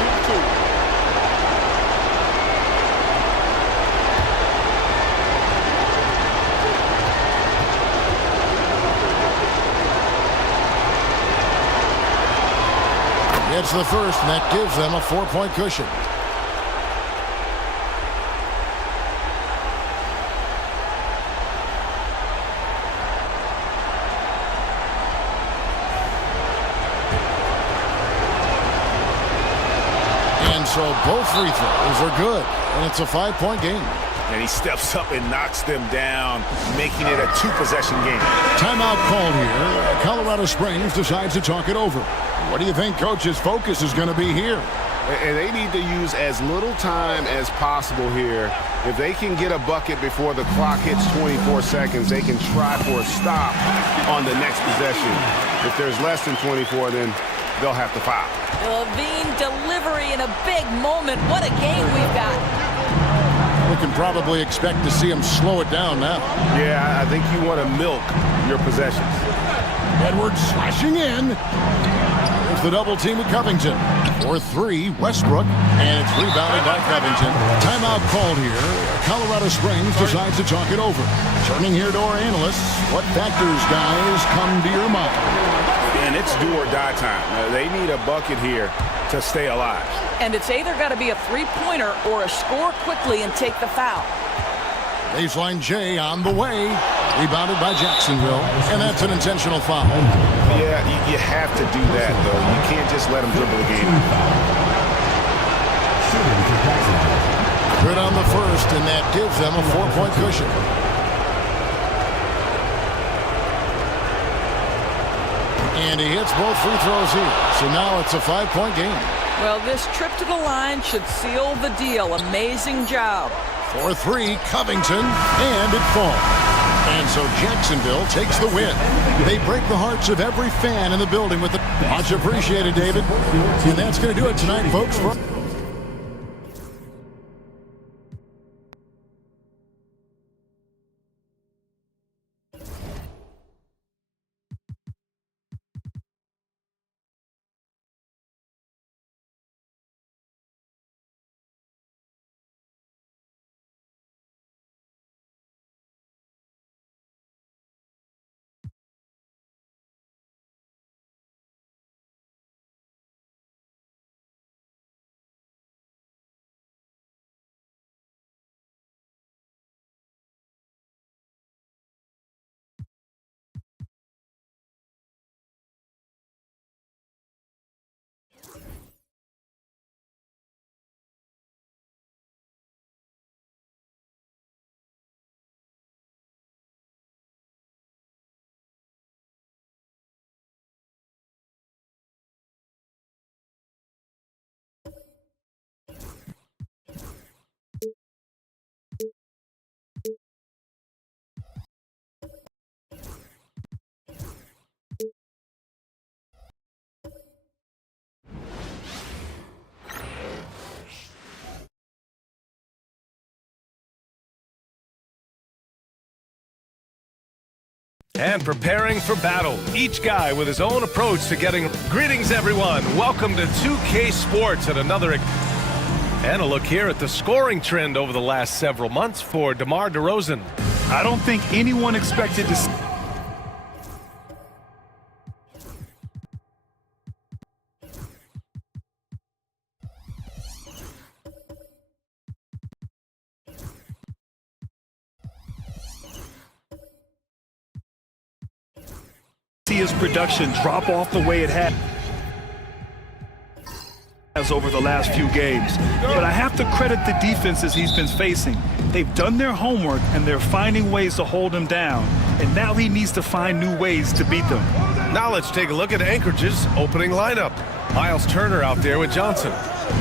Shoot 2. It's the first, and that gives them a 4-point cushion. And so both free throws are good, and it's a 5-point game. And he steps up and knocks them down, making it a 2-possession game. Timeout called here. Colorado Springs decides to talk it over. What do you think Coach's focus is going to be here? And they need to use as little time as possible here. If they can get a bucket before the clock hits 24 seconds, they can try for a stop on the next possession. If there's less than 24, then they'll have to foul. Levine delivery in a big moment. What a game we've got. We can probably expect to see him slow it down now. Yeah, I think you want to milk your possessions. Edwards slashing in. There's the double team at Covington. For 3, Westbrook. And it's rebounded by Covington. Timeout called here. Colorado Springs decides to talk it over. Turning here to our analysts. What factors, guys, come to your mind? And it's do or die time. They need a bucket here to stay alive. And it's either got to be a three-pointer or a score quickly and take the foul. Baseline J on the way. Rebounded by Jacksonville, and that's an intentional foul. Yeah, you have to do that, though. You can't just let him dribble the game. Good on the first, and that gives them a 4-point cushion. And he hits both free throws here. So now it's a 5-point game. Well, this trip to the line should seal the deal. Amazing job. 4-3, Covington, and it falls. And so Jacksonville takes the win. They break the hearts of every fan in the building with it. Much appreciated, David. And that's going to do it tonight, folks. And preparing for battle. Each guy with his own approach to getting... Greetings, everyone. Welcome to 2K Sports and another... And a look here at the scoring trend over the last several months for DeMar DeRozan. I don't think anyone expected to... see his production drop off the way it has over the last few games. But I have to credit the defenses he's been facing. They've done their homework and they're finding ways to hold him down. And now he needs to find new ways to beat them. Now let's take a look at Anchorage's opening lineup. Miles Turner out there with Johnson.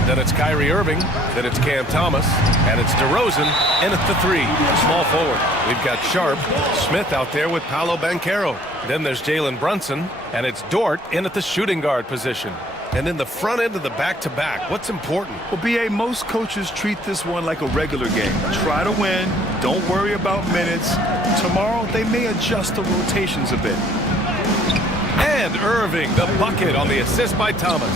Then it's Kyrie Irving. Then it's Cam Thomas. And it's DeRozan in at the 3, small forward. We've got Sharp, Smith out there with Paolo Banchero. Then there's Jalen Brunson. And it's Dort in at the shooting guard position. And in the front end of the back-to-back, what's important? Well, B.A., most coaches treat this one like a regular game. Try to win. Don't worry about minutes. Tomorrow, they may adjust the rotations a bit. And Irving, the bucket on the assist by Thomas.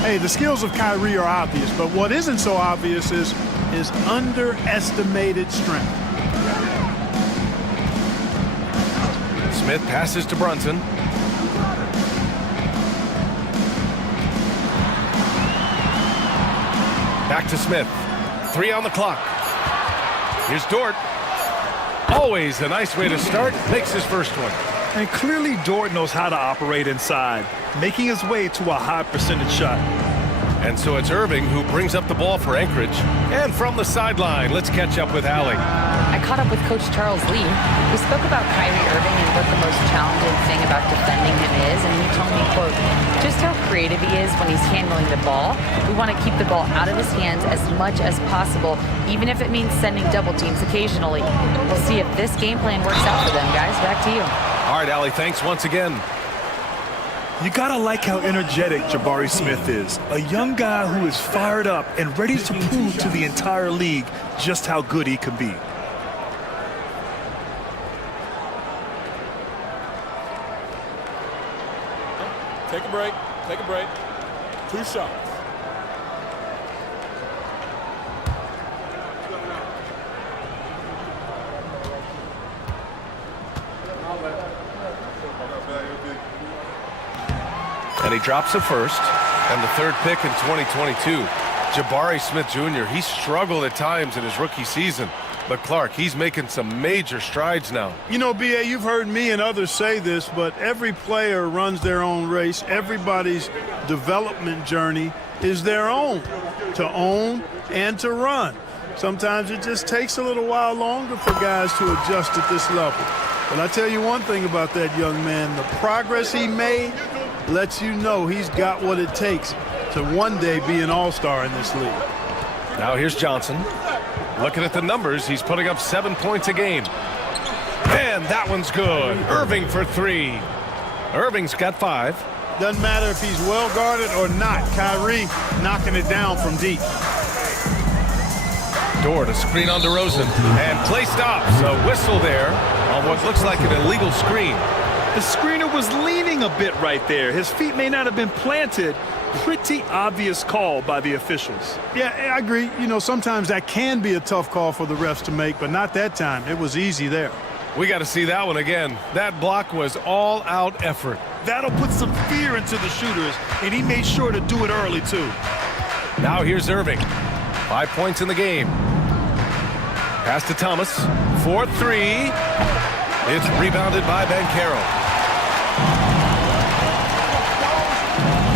Hey, the skills of Kyrie are obvious, but what isn't so obvious is his underestimated strength. Smith passes to Brunson. Back to Smith. 3 on the clock. Here's Dort. Always a nice way to start. Makes his first one. And clearly Dort knows how to operate inside, making his way to a high percentage shot. And so it's Irving who brings up the ball for Anchorage. And from the sideline, let's catch up with Allie. I caught up with Coach Charles Lee. We spoke about Kyrie Irving and what the most challenging thing about defending him is, and he told me, quote, just how creative he is when he's handling the ball. We want to keep the ball out of his hands as much as possible, even if it means sending double teams occasionally. We'll see if this game plan works out for them, guys. Back to you. All right, Allie, thanks once again. You gotta like how energetic Jabari Smith is. A young guy who is fired up and ready to prove to the entire league just how good he can be. Take a break. Take a break. 2 shots. And he drops a first and the 3rd pick in 2022. Jabari Smith Jr., he struggled at times in his rookie season. But Clark, he's making some major strides now. You know, B.A., you've heard me and others say this, but every player runs their own race. Everybody's development journey is their own, to own and to run. Sometimes it just takes a little while longer for guys to adjust at this level. But I tell you one thing about that young man, the progress he made lets you know he's got what it takes to one day be an all-star in this league. Now here's Johnson. Looking at the numbers, he's putting up 7 points a game. And that one's good. Irving for 3. Irving's got 5. Doesn't matter if he's well guarded or not. Kyrie knocking it down from deep. Dort to screen on DeRozan. And play stops. A whistle there on what looks like an illegal screen. The screener was leaning a bit right there. His feet may not have been planted. Pretty obvious call by the officials. Yeah, I agree. You know, sometimes that can be a tough call for the refs to make, but not that time. It was easy there. We got to see that one again. That block was all-out effort. That'll put some fear into the shooters, and he made sure to do it early, too. Now here's Irving. 5 points in the game. Pass to Thomas. 4-3. It's rebounded by Banchero.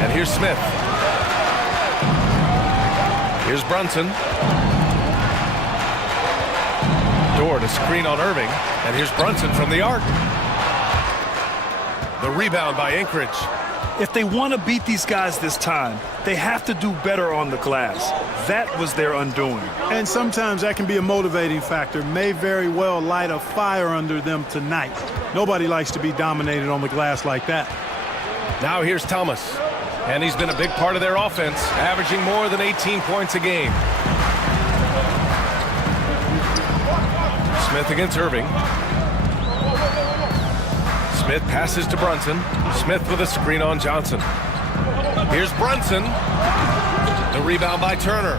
And here's Smith. Here's Brunson. Dort to screen on Irving. And here's Brunson from the arc. The rebound by Anchorage. If they want to beat these guys this time, they have to do better on the glass. That was their undoing. And sometimes that can be a motivating factor. May very well light a fire under them tonight. Nobody likes to be dominated on the glass like that. Now here's Thomas. And he's been a big part of their offense, averaging more than 18 points a game. Smith against Irving. Smith passes to Brunson. Smith with a screen on Johnson. Here's Brunson. The rebound by Turner.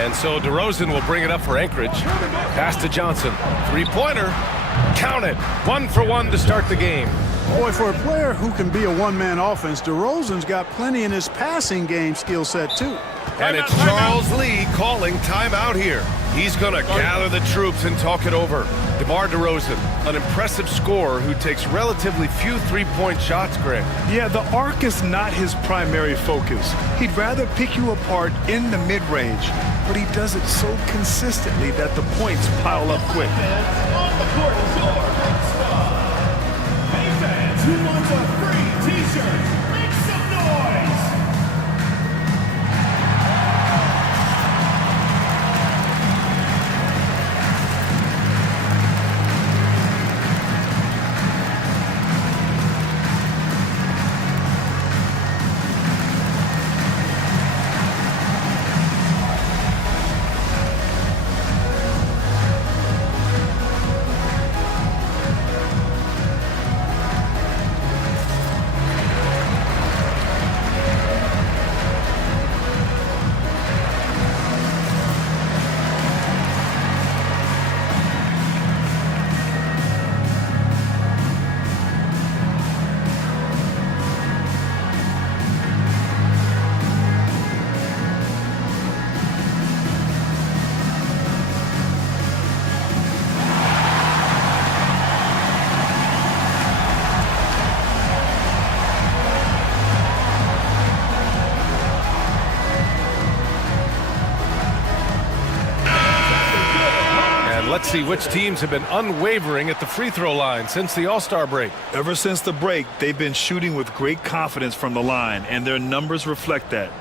And so DeRozan will bring it up for Anchorage. Pass to Johnson. Three-pointer. Count it. 1 for 1 to start the game. Boy, for a player who can be a one-man offense, DeRozan's got plenty in his passing game skill set, too. And it's Charles Lee calling timeout here. He's going to gather the troops and talk it over. DeMar DeRozan, an impressive scorer who takes relatively few three-point shots, Greg. Yeah, the arc is not his primary focus. He'd rather pick you apart in the mid-range, but he does it so consistently that the points pile up quick. On the court is your squad. Hey fans, who wants a free t-shirt? Make some noise! Let's see which teams have been unwavering at the free throw line since the All-Star break. Ever since the break, they've been shooting with great confidence from the line, and their numbers reflect that.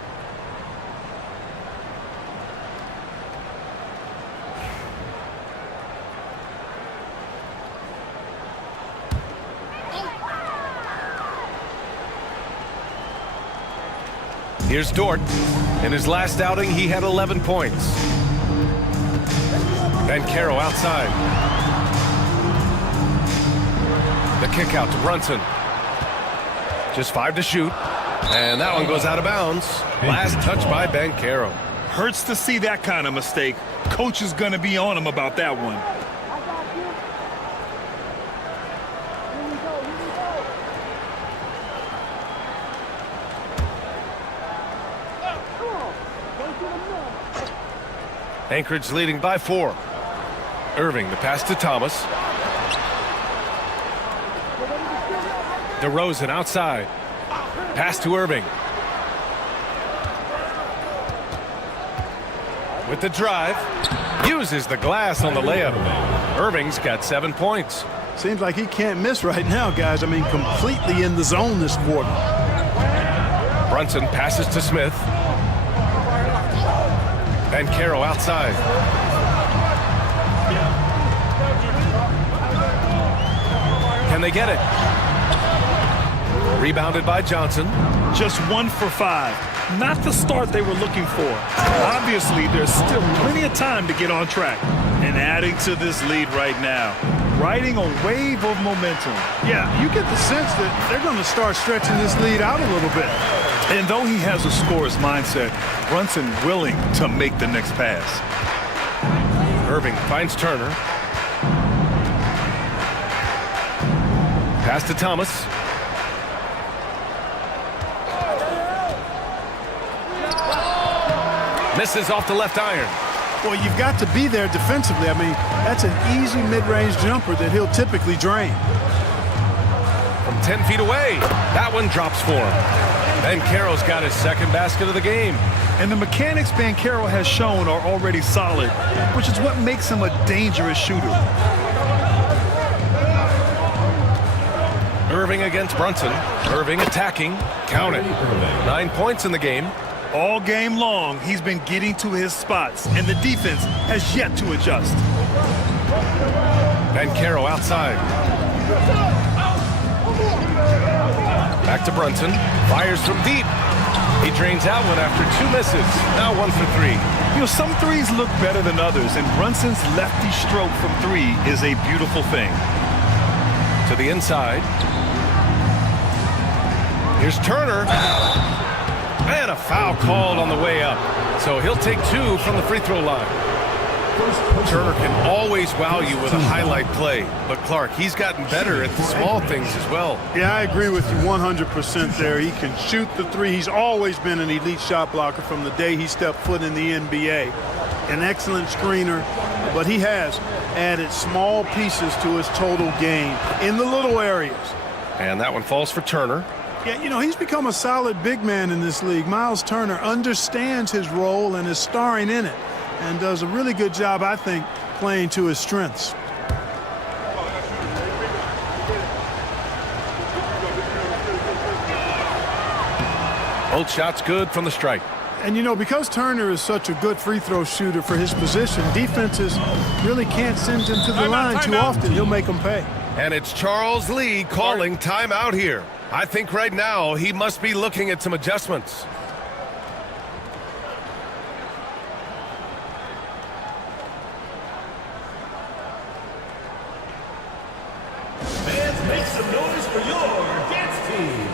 Here's Dort. In his last outing, he had 11 points. Banchero outside. The kick out to Brunson. Just 5 to shoot. And that one goes out of bounds. Last touch by Banchero. Hurts to see that kind of mistake. Coach is going to be on him about that one. Anchorage leading by 4. Irving, the pass to Thomas. DeRozan outside. Pass to Irving. With the drive. Uses the glass on the layup. Irving's got 7 points. Seems like he can't miss right now, guys. I mean, completely in the zone this quarter. Brunson passes to Smith. And Carroll outside. Can they get it? Rebounded by Johnson. Just 1 for 5. Not the start they were looking for. Obviously, there's still plenty of time to get on track. And adding to this lead right now, riding a wave of momentum. Yeah, you get the sense that they're going to start stretching this lead out a little bit. And though he has a scorer's mindset, Brunson willing to make the next pass. Irving finds Turner. Pass to Thomas. Misses off the left iron. Well, you've got to be there defensively. I mean, that's an easy mid-range jumper that he'll typically drain. From 10 feet away, that one drops for him. Ben Carroll's got his second basket of the game. And the mechanics Ben Carroll has shown are already solid, which is what makes him a dangerous shooter. Irving against Brunson. Irving attacking. Count it. 9 points in the game. All game long, he's been getting to his spots, and the defense has yet to adjust. Ben Carroll outside. Back to Brunson. Fires from deep. He drains out one after 2 misses. Now 1 for 3. You know, some threes look better than others, and Brunson's lefty stroke from 3 is a beautiful thing. To the inside. Here's Turner. And a foul called on the way up. So he'll take 2 from the free throw line. Turner can always wow you with a highlight play. But Clark, he's gotten better at the small things as well. Yeah, I agree with you 100% there. He can shoot the 3. He's always been an elite shot blocker from the day he stepped foot in the NBA. An excellent screener, but he has added small pieces to his total game in the little areas. And that one falls for Turner. Yeah, you know, he's become a solid big man in this league. Miles Turner understands his role and is starring in it and does a really good job, I think, playing to his strengths. Both shots good from the stripe. And, you know, because Turner is such a good free throw shooter for his position, defenses really can't send him to the line too often. He'll make them pay. And it's Charles Lee calling timeout here. I think right now he must be looking at some adjustments. Fans, make some noise for your dance team.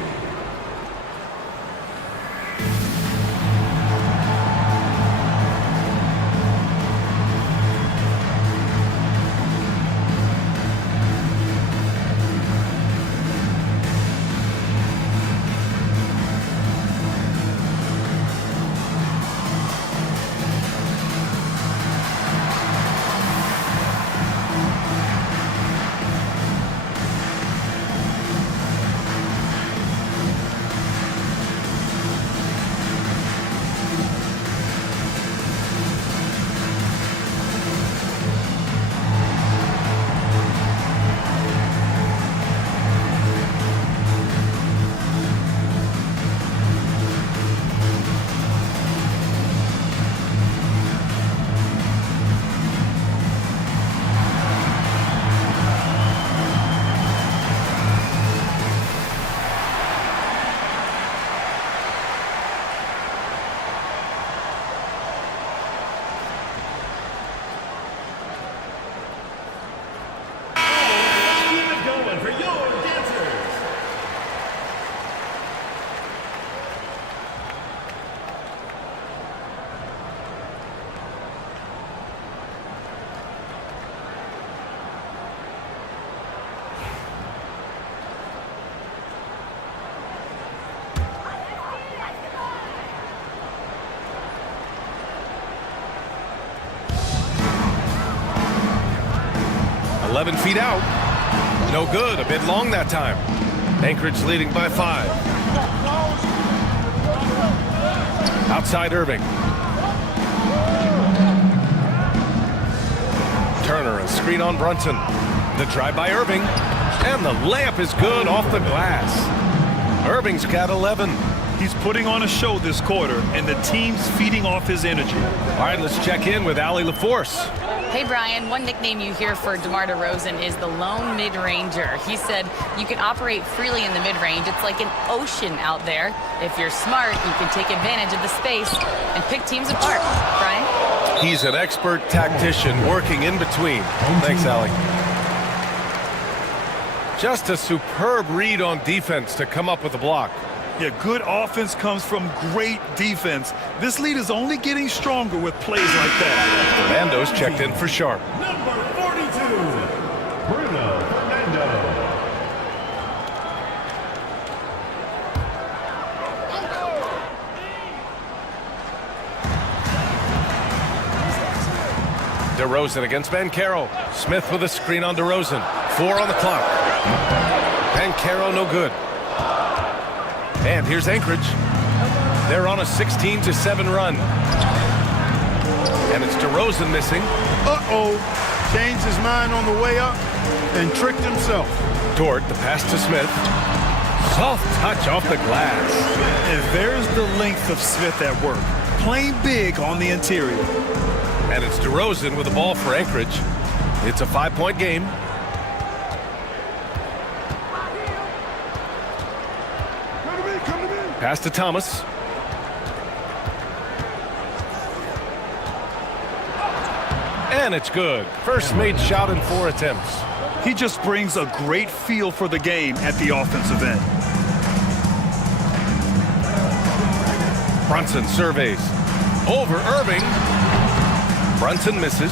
11 feet out. No good, a bit long that time. Anchorage leading by 5. Outside Irving. Turner, a screen on Brunson. The drive by Irving. And the layup is good off the glass. Irving's got 11. He's putting on a show this quarter, and the team's feeding off his energy. All right, let's check in with Allie LaForce. Hey, Brian, one nickname you hear for DeMar DeRozan is the lone mid-ranger. He said you can operate freely in the mid-range. It's like an ocean out there. If you're smart, you can take advantage of the space and pick teams apart. Brian? He's an expert tactician working in between. Thanks, Allie. Just a superb read on defense to come up with a block. Yeah, good offense comes from great defense. This lead is only getting stronger with plays like that. Fernando's checked in for Sharp. Number 42, Bruno Fernando. DeRozan against Banchero. Smith with a screen on DeRozan. 4 on the clock. Banchero no good. And here's Anchorage. They're on a 16-7 run. And it's DeRozan missing. Uh-oh. Changed his mind on the way up and tricked himself. Dort, the pass to Smith. Soft touch off the glass. And there's the length of Smith at work. Playing big on the interior. And it's DeRozan with the ball for Anchorage. It's a 5-point game. Pass to Thomas. And it's good. First made shot in 4 attempts. He just brings a great feel for the game at the offensive end. Brunson surveys. Over Irving. Brunson misses.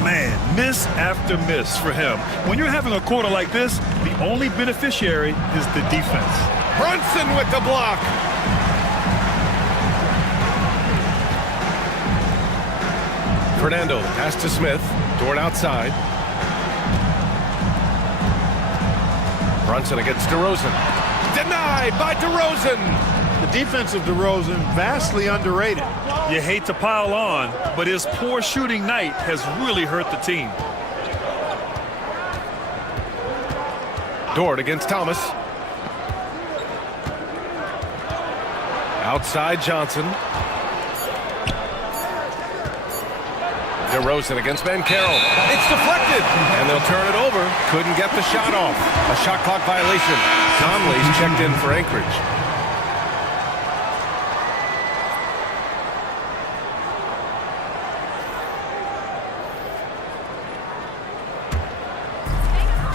Man, miss after miss for him. When you're having a quarter like this, the only beneficiary is the defense. Brunson with the block. Fernando, pass to Smith. Dort outside. Brunson against DeRozan. Denied by DeRozan. The defense of DeRozan vastly underrated. You hate to pile on, but his poor shooting night has really hurt the team. Dort against Thomas. Outside Johnson. DeRozan against Banchero. It's deflected, and they'll turn it over. Couldn't get the shot off. A shot clock violation. Conley's checked in for Anchorage.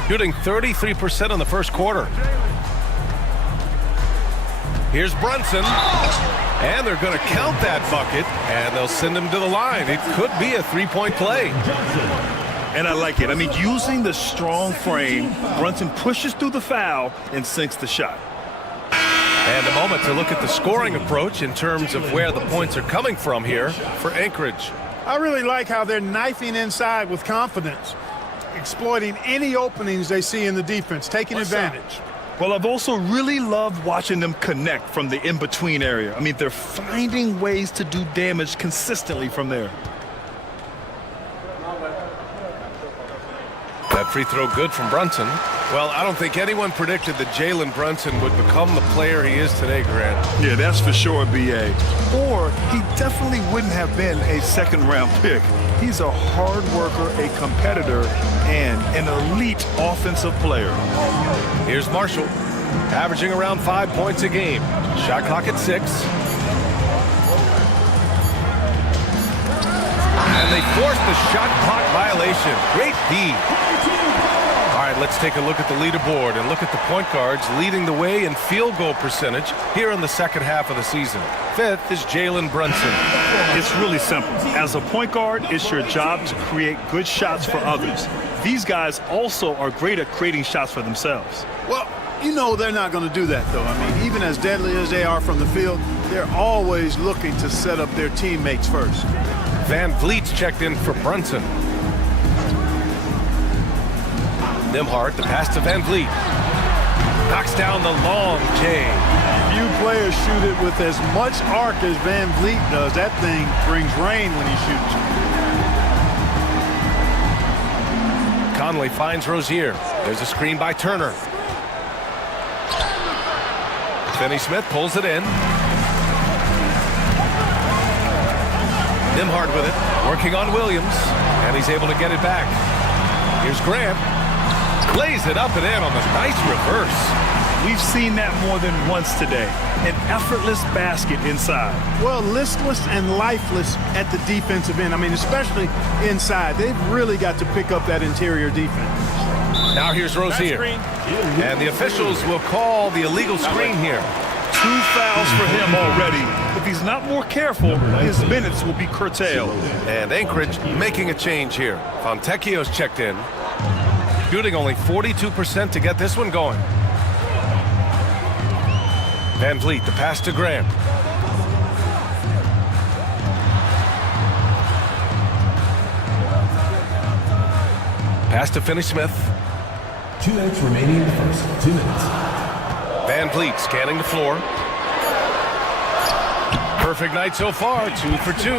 Shooting 33% in the first quarter. Here's Brunson. And they're going to count that bucket, and they'll send him to the line. It could be a 3-point play. And I like it. I mean, using the strong frame, Brunson pushes through the foul and sinks the shot. And a moment to look at the scoring approach in terms of where the points are coming from here for Anchorage. I really like how they're knifing inside with confidence, exploiting any openings they see in the defense, taking advantage. Well, I've also really loved watching them connect from the in-between area. I mean, they're finding ways to do damage consistently from there. That free throw good from Brunson. Well, I don't think anyone predicted that Jalen Brunson would become the player he is today, Grant. Yeah, that's for sure, B.A. Or he definitely wouldn't have been a second-round pick. He's a hard worker, a competitor, and an elite offensive player. Here's Marshall, averaging around 5 points a game. Shot clock at 6. And they forced the shot clock violation. Great D. All right, let's take a look at the leaderboard and look at the point guards leading the way in field goal percentage here in the second half of the season. 5th is Jalen Brunson. It's really simple. As a point guard, it's your job to create good shots for others. These guys also are great at creating shots for themselves. Well, you know they're not going to do that, though. I mean, even as deadly as they are from the field, they're always looking to set up their teammates first. Van Vliet's checked in for Brunson. Nimhart, the pass to Van Vliet. Knocks down the long J. Few players shoot it with as much arc as Van Vliet does. That thing brings rain when he shoots. Conley finds Rozier. There's a screen by Turner. Finney-Smith pulls it in. Nimhart with it, working on Williams, and he's able to get it back. Here's Grant. Lays it up and in on the nice reverse. We've seen that more than once today. An effortless basket inside. Well, listless and lifeless at the defensive end. I mean, especially inside. They've really got to pick up that interior defense. Now here's Rozier. And the officials will call the illegal screen here. 2 fouls for him already. If he's not more careful, his minutes will be curtailed. And Anchorage making a change here. Fontecchio's checked in. Shooting only 42% to get this one going. Van Vliet, the pass to Grant. Pass to Finney-Smith. 2 minutes remaining in the first. 2 minutes. Van Vliet scanning the floor. Perfect night so far, 2 for 2.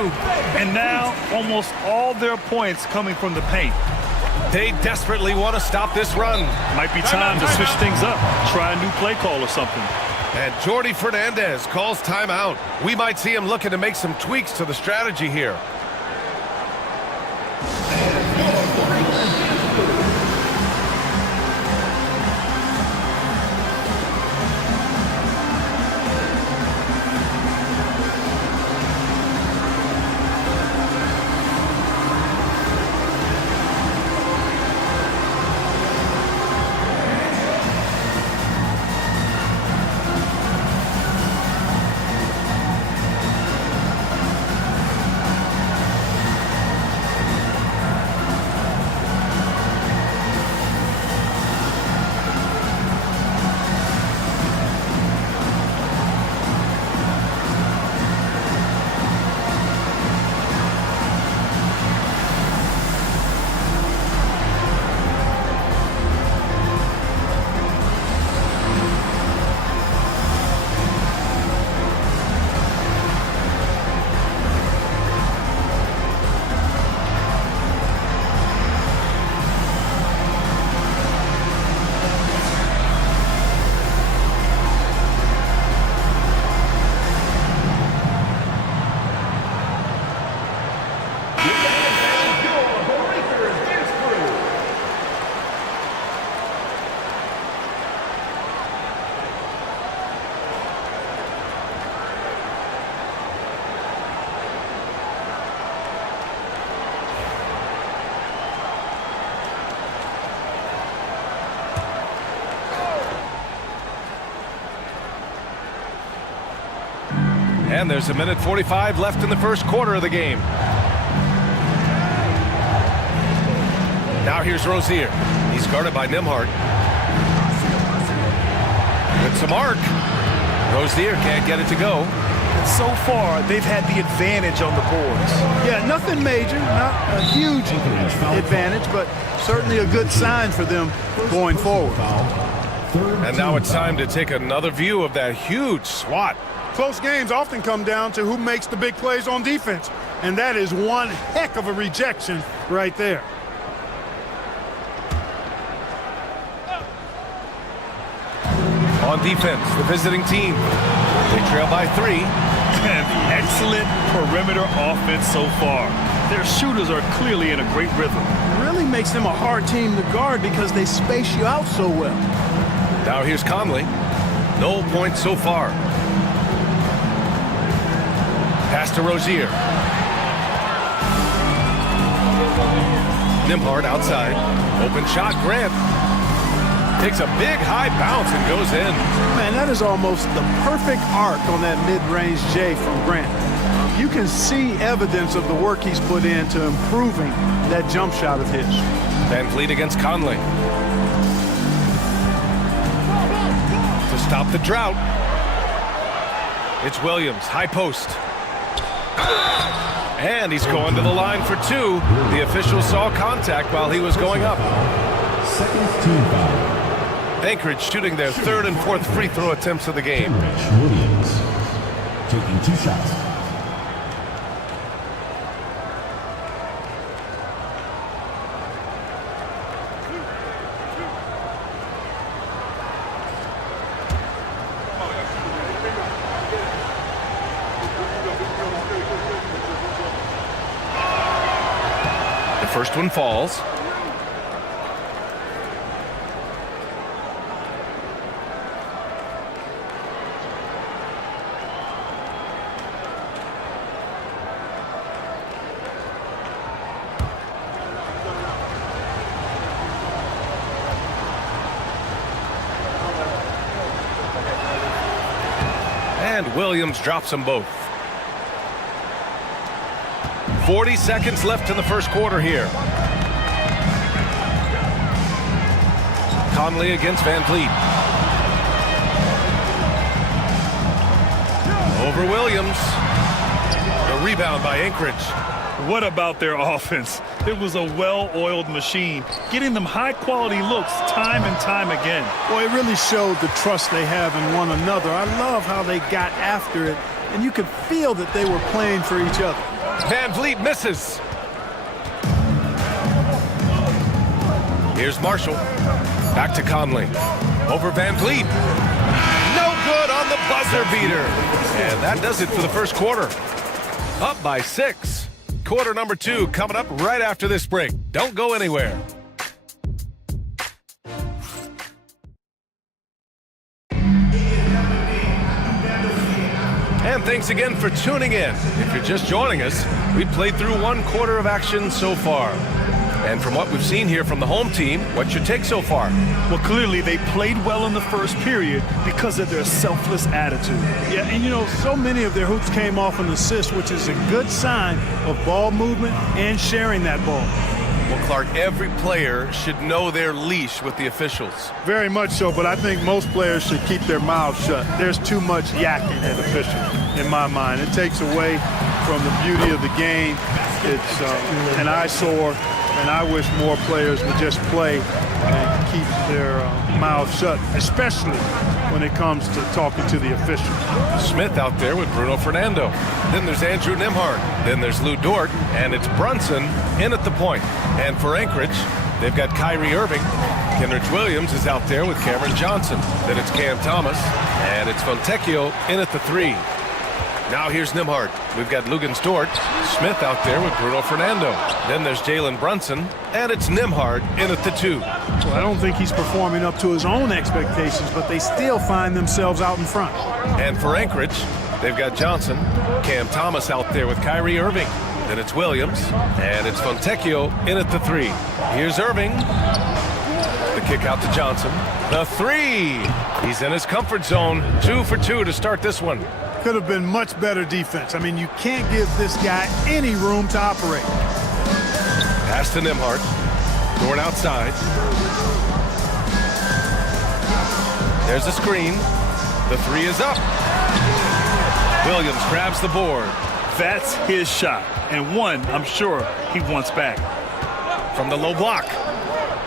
And now almost all their points coming from the paint. They desperately want to stop this run. Might be time to switch things up. Try a new play call or something. And Jordi Fernandez calls timeout. We might see him looking to make some tweaks to the strategy here. And there's 1:45 left in the first quarter of the game. Now here's Rozier. He's guarded by Nimhart. With some arc. Rozier can't get it to go. So far, they've had the advantage on the boards. Yeah, nothing major, not a huge advantage, but certainly a good sign for them going forward. And now it's time to take another view of that huge swat. Close games often come down to who makes the big plays on defense, and that is one heck of a rejection right there. On defense, the visiting team. They trail by 3. And excellent perimeter offense so far. Their shooters are clearly in a great rhythm. Really makes them a hard team to guard because they space you out so well. Now here's Conley. No points so far. Pass to Rozier. Nimhart outside. Open shot, Grant. Takes a big high bounce and goes in. Man, that is almost the perfect arc on that mid-range J from Grant. You can see evidence of the work he's put into improving that jump shot of his. Van Vliet against Conley. To stop the drought. It's Williams, high post. And he's going to the line for 2. The official saw contact while he was going up. Second team foul. Anchorage shooting their third and fourth free throw attempts of the game. Williams taking 2 shots. The first one falls. And Williams drops them both. 40 seconds left in the first quarter here. Conley against Van Vliet. Over Williams. The rebound by Anchorage. What about their offense? It was a well-oiled machine, getting them high-quality looks time and time again. Boy, it really showed the trust they have in one another. I love how they got after it, and you could feel that they were playing for each other. Van Vliet misses. Here's Marshall. Back to Conley. Over Van Vliet. No good on the buzzer beater. And that does it for the first quarter. Up by 6. Quarter number 2 coming up right after this break. Don't go anywhere. And thanks again for tuning in. If you're just joining us, we've played through 1 quarter of action so far. And from what we've seen here from the home team, what's your take so far? Well, clearly they played well in the first period because of their selfless attitude. Yeah, and you know, so many of their hoops came off an assist, which is a good sign of ball movement and sharing that ball. Well, Clark, every player should know their leash with the officials. Very much so, but I think most players should keep their mouths shut. There's too much yakking at officials, in my mind. It takes away from the beauty of the game. It's an eyesore, and I wish more players would just play and keep their mouths shut, especially when it comes to talking to the officials. Smith out there with Bruno Fernando. Then there's Andrew Nembhard. Then there's Lou Dort, and it's Brunson in at the point. And for Anchorage, they've got Kyrie Irving. Kenrich Williams is out there with Cameron Johnson. Then it's Cam Thomas, and it's Fontecchio in at the 3. Now here's Nembhard. We've got Lugens Dort. Smith out there with Bruno Fernando. Then there's Jalen Brunson, and it's Nembhard in at the 2. Well, I don't think he's performing up to his own expectations, but they still find themselves out in front. And for Anchorage, they've got Johnson, Cam Thomas out there with Kyrie Irving. Then it's Williams, and it's Fontecchio in at the 3. Here's Irving. The kick out to Johnson. The 3. He's in his comfort zone. 2 for 2 to start this one. Could have been much better defense. I mean, you can't give this guy any room to operate. Pass to Nembhard. Dort outside. There's a screen. The 3 is up. Williams grabs the board. That's his shot, and one I'm sure he wants back. From the low block.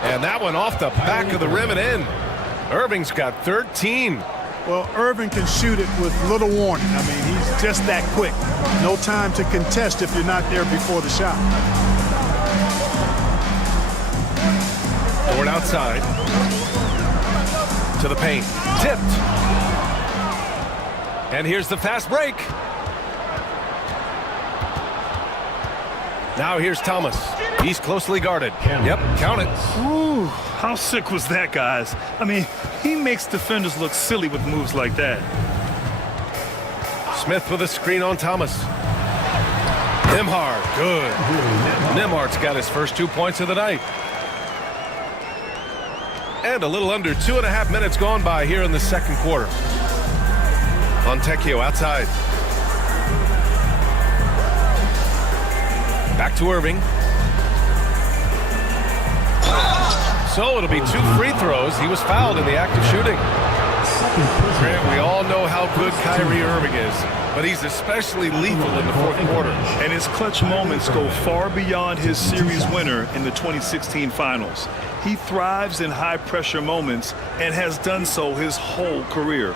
And that one off the back of the rim and in. Irving's got 13. Well, Irving can shoot it with little warning. I mean, he's just that quick. No time to contest if you're not there before the shot. Dort outside. To the paint. Tipped. And here's the fast break. Now here's Thomas. He's closely guarded. Yep, count it. Ooh, how sick was that, guys? I mean, he makes defenders look silly with moves like that. Smith with a screen on Thomas. Nembhard, good. Nembhard's got his first 2 points of the night. And a little under 2.5 minutes gone by here in the second quarter. Fontecchio outside. Back to Irving. So it'll be 2 free throws. He was fouled in the act of shooting. Grant, we all know how how good Kyrie Irving is, but he's especially lethal in the fourth quarter. And his clutch moments go far beyond his series winner in the 2016 finals. He thrives in high-pressure moments and has done so his whole career.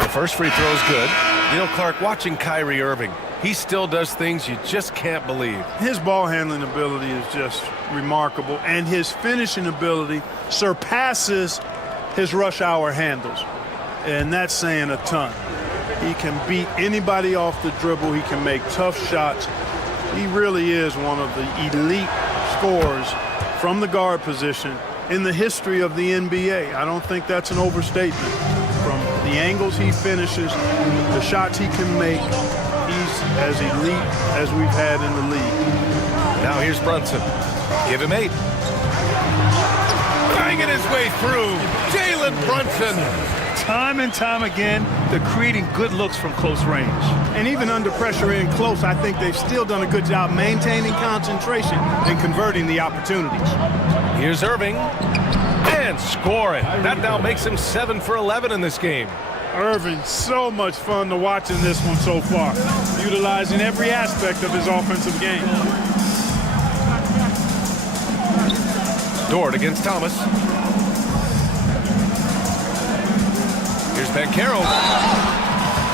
The first free throw is good. You know, Clark, watching Kyrie Irving, he still does things you just can't believe. His ball handling ability is just remarkable, and his finishing ability surpasses his rush hour handles. And that's saying a ton. He can beat anybody off the dribble. He can make tough shots. He really is one of the elite scorers from the guard position in the history of the NBA. I don't think that's an overstatement. From the angles he finishes, the shots he can make, he's as elite as we've had in the league. Now here's Brunson. Give him 8. Banging his way through. Jalen Brunson. Time and time again, they're creating good looks from close range. And even under pressure in close, I think they've still done a good job maintaining concentration and converting the opportunities. Here's Irving. And scoring. That now makes him 7 for 11 in this game. Irving, so much fun to watch in this one so far, utilizing every aspect of his offensive game. Dort against Thomas. Here's Banchero.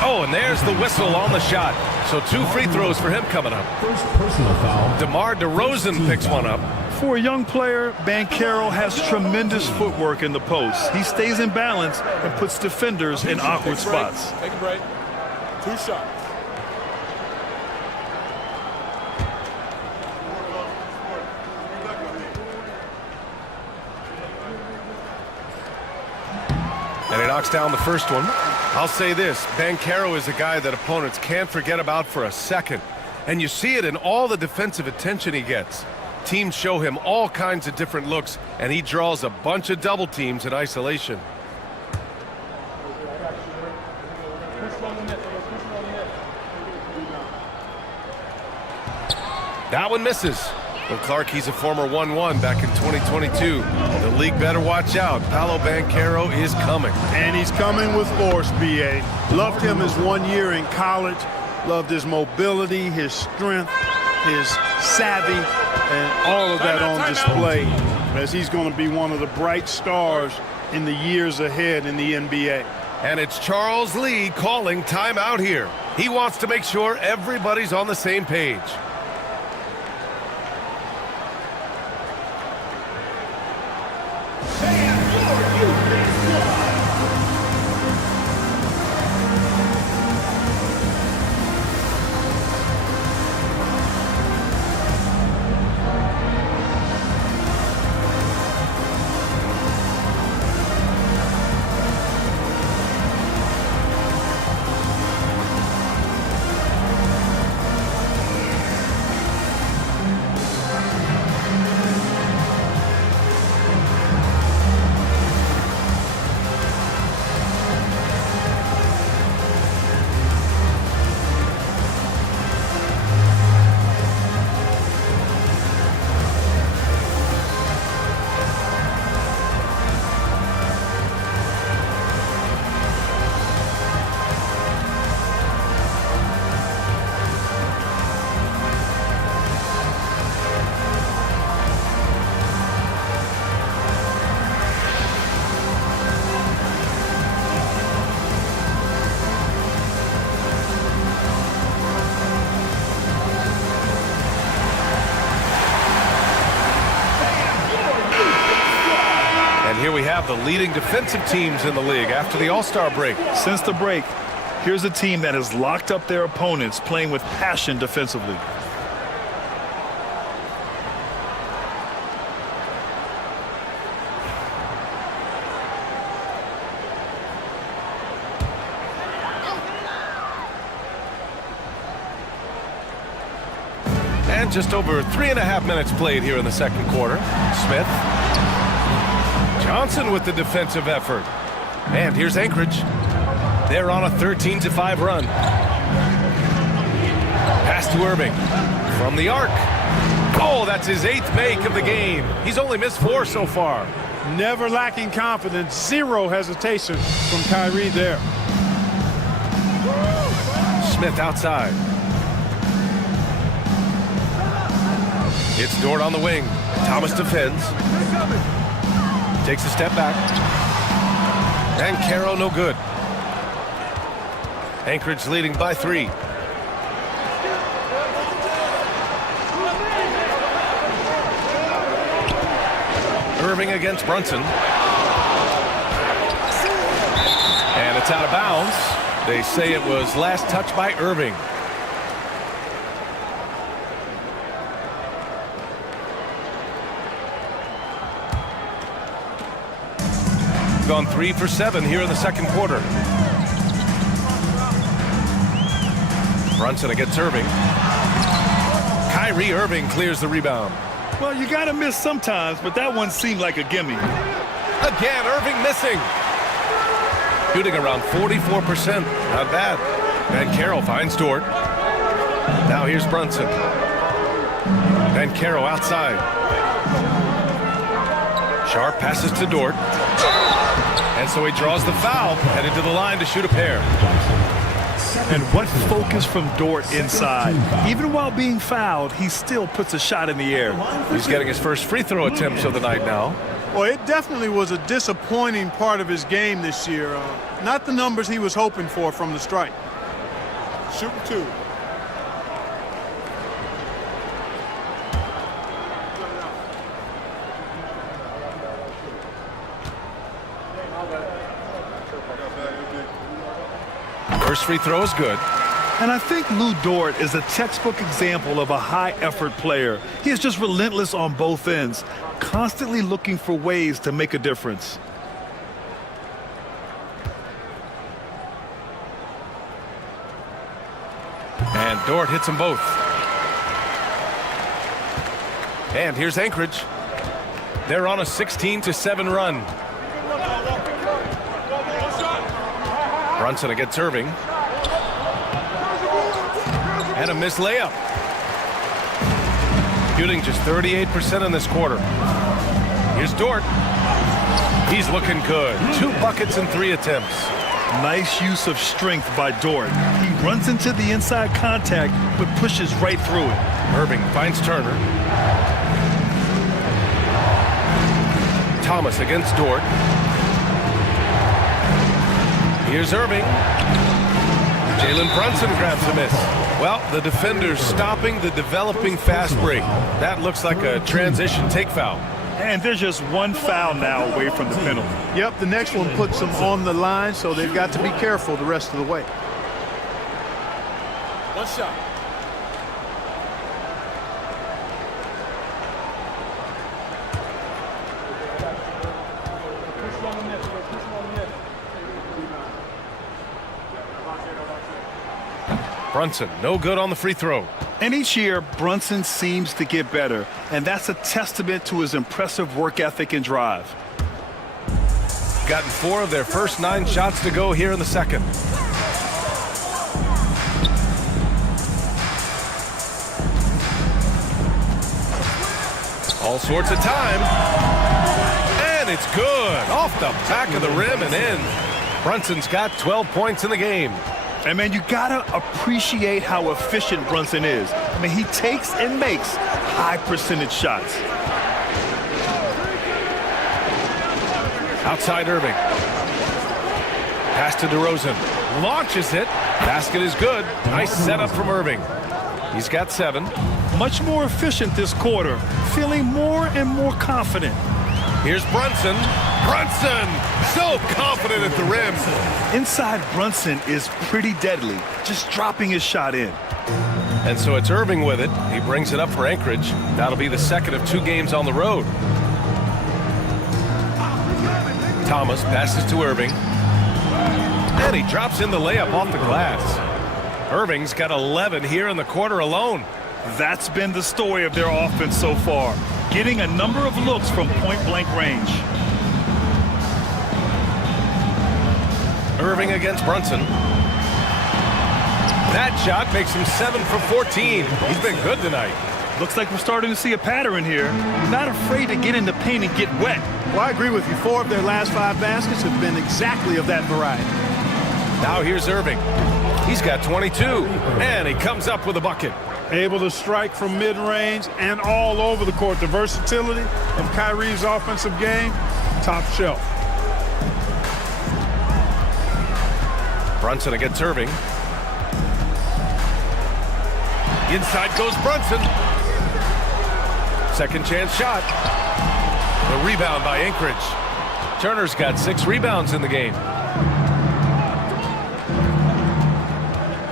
Oh, and there's the whistle on the shot. So 2 free throws for him coming up. First personal foul. DeMar DeRozan picks one up. For a young player, Banchero has tremendous footwork in the post. He stays in balance and puts defenders in awkward spots. Take a break. 2 shots. And he knocks down the first one. I'll say this, Banchero is a guy that opponents can't forget about for a second. And you see it in all the defensive attention he gets. Teams show him all kinds of different looks, and he draws a bunch of double teams in isolation. That one misses. Well, Clark, he's a former 1-1 back in 2022. The league better watch out. Paolo Banchero is coming. And he's coming with force, B.A. Loved him his 1 year in college. Loved his mobility, his strength, his savvy, and all of that on display as he's going to be one of the bright stars in the years ahead in the NBA. And it's Charles Lee calling timeout here. He wants to make sure everybody's on the same page. Here we have the leading defensive teams in the league after the All-Star break. Since the break, here's a team that has locked up their opponents, playing with passion defensively. And just over 3.5 minutes played here in the second quarter. Smith. Johnson with the defensive effort. And here's Anchorage. They're on a 13-5 run. Pass to Irving. From the arc. Oh, that's his 8th make of the game. He's only missed 4 so far. Never lacking confidence. Zero hesitation from Kyrie there. Smith outside. It's Dort on the wing. Thomas defends. Takes a step back. And Caro no good. Anchorage leading by 3. Irving against Brunson. And it's out of bounds. They say it was last touched by Irving. Gone 3 for 7 here in the second quarter. Brunson against Irving. Kyrie Irving clears the rebound. Well, you got to miss sometimes, but that one seemed like a gimme. Again, Irving missing. Shooting around 44%. Not bad. Van Caro finds Dort. Now here's Brunson. Van Caro outside. Sharp passes to Dort. And so he draws the foul, headed to the line to shoot a pair. And what focus from Dort inside. Even while being fouled, he still puts a shot in the air. He's getting his first free throw attempts of the night now. Well, it definitely was a disappointing part of his game this year. Not the numbers he was hoping for from the stripe. Shooting 2. First free throw is good. And I think Lou Dort is a textbook example of a high-effort player. He is just relentless on both ends, constantly looking for ways to make a difference. And Dort hits them both. And here's Anchorage. They're on a 16-7 run. Brunson against Irving. And a missed layup. Shooting just 38% in this quarter. Here's Dort. He's looking good. 2 buckets in 3 attempts. Nice use of strength by Dort. He runs into the inside contact, but pushes right through it. Irving finds Turner. Thomas against Dort. Here's Irving. Jalen Brunson grabs a miss. Well, the defender's stopping the developing fast break. That looks like a transition take foul. And there's just 1 foul now away from the penalty. Yep, the next one puts them on the line, so they've got to be careful the rest of the way. 1 shot. Brunson, no good on the free throw. And each year, Brunson seems to get better, and that's a testament to his impressive work ethic and drive. Gotten 4 of their first 9 shots to go here in the second. All sorts of time. And it's good. Off the back of the rim and in. Brunson's got 12 points in the game. And, man, you got to appreciate how efficient Brunson is. I mean, he takes and makes high-percentage shots. Outside Irving. Pass to DeRozan. Launches it. Basket is good. Nice setup from Irving. He's got 7. Much more efficient this quarter. Feeling more and more confident. Here's Brunson. Brunson! So confident at the rim. Inside Brunson is pretty deadly. Just dropping his shot in. And so it's Irving with it. He brings it up for Anchorage. That'll be the second of 2 games on the road. Thomas passes to Irving. And he drops in the layup off the glass. Irving's got 11 here in the quarter alone. That's been the story of their offense so far. Getting a number of looks from point-blank range. Irving against Brunson. That shot makes him 7 for 14. He's been good tonight. Looks like we're starting to see a pattern here. Not afraid to get in the paint and get wet. Well, I agree with you. 4 of their last 5 baskets have been exactly of that variety. Now here's Irving. He's got 22, and he comes up with a bucket. Able to strike from mid-range and all over the court. The versatility of Kyrie's offensive game, top shelf. Brunson against Irving. Inside goes Brunson. Second chance shot. The rebound by Anchorage. Turner's got 6 rebounds in the game.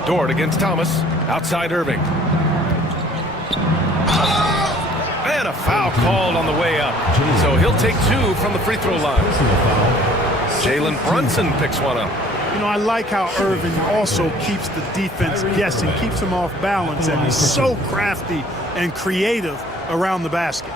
Dort against Thomas. Outside Irving. And a foul called on the way up. So he'll take 2 from the free throw line. Jalen Brunson picks one up. You know, I like how Irving also keeps the defense guessing, keeps them off balance, and he's so crafty and creative around the basket.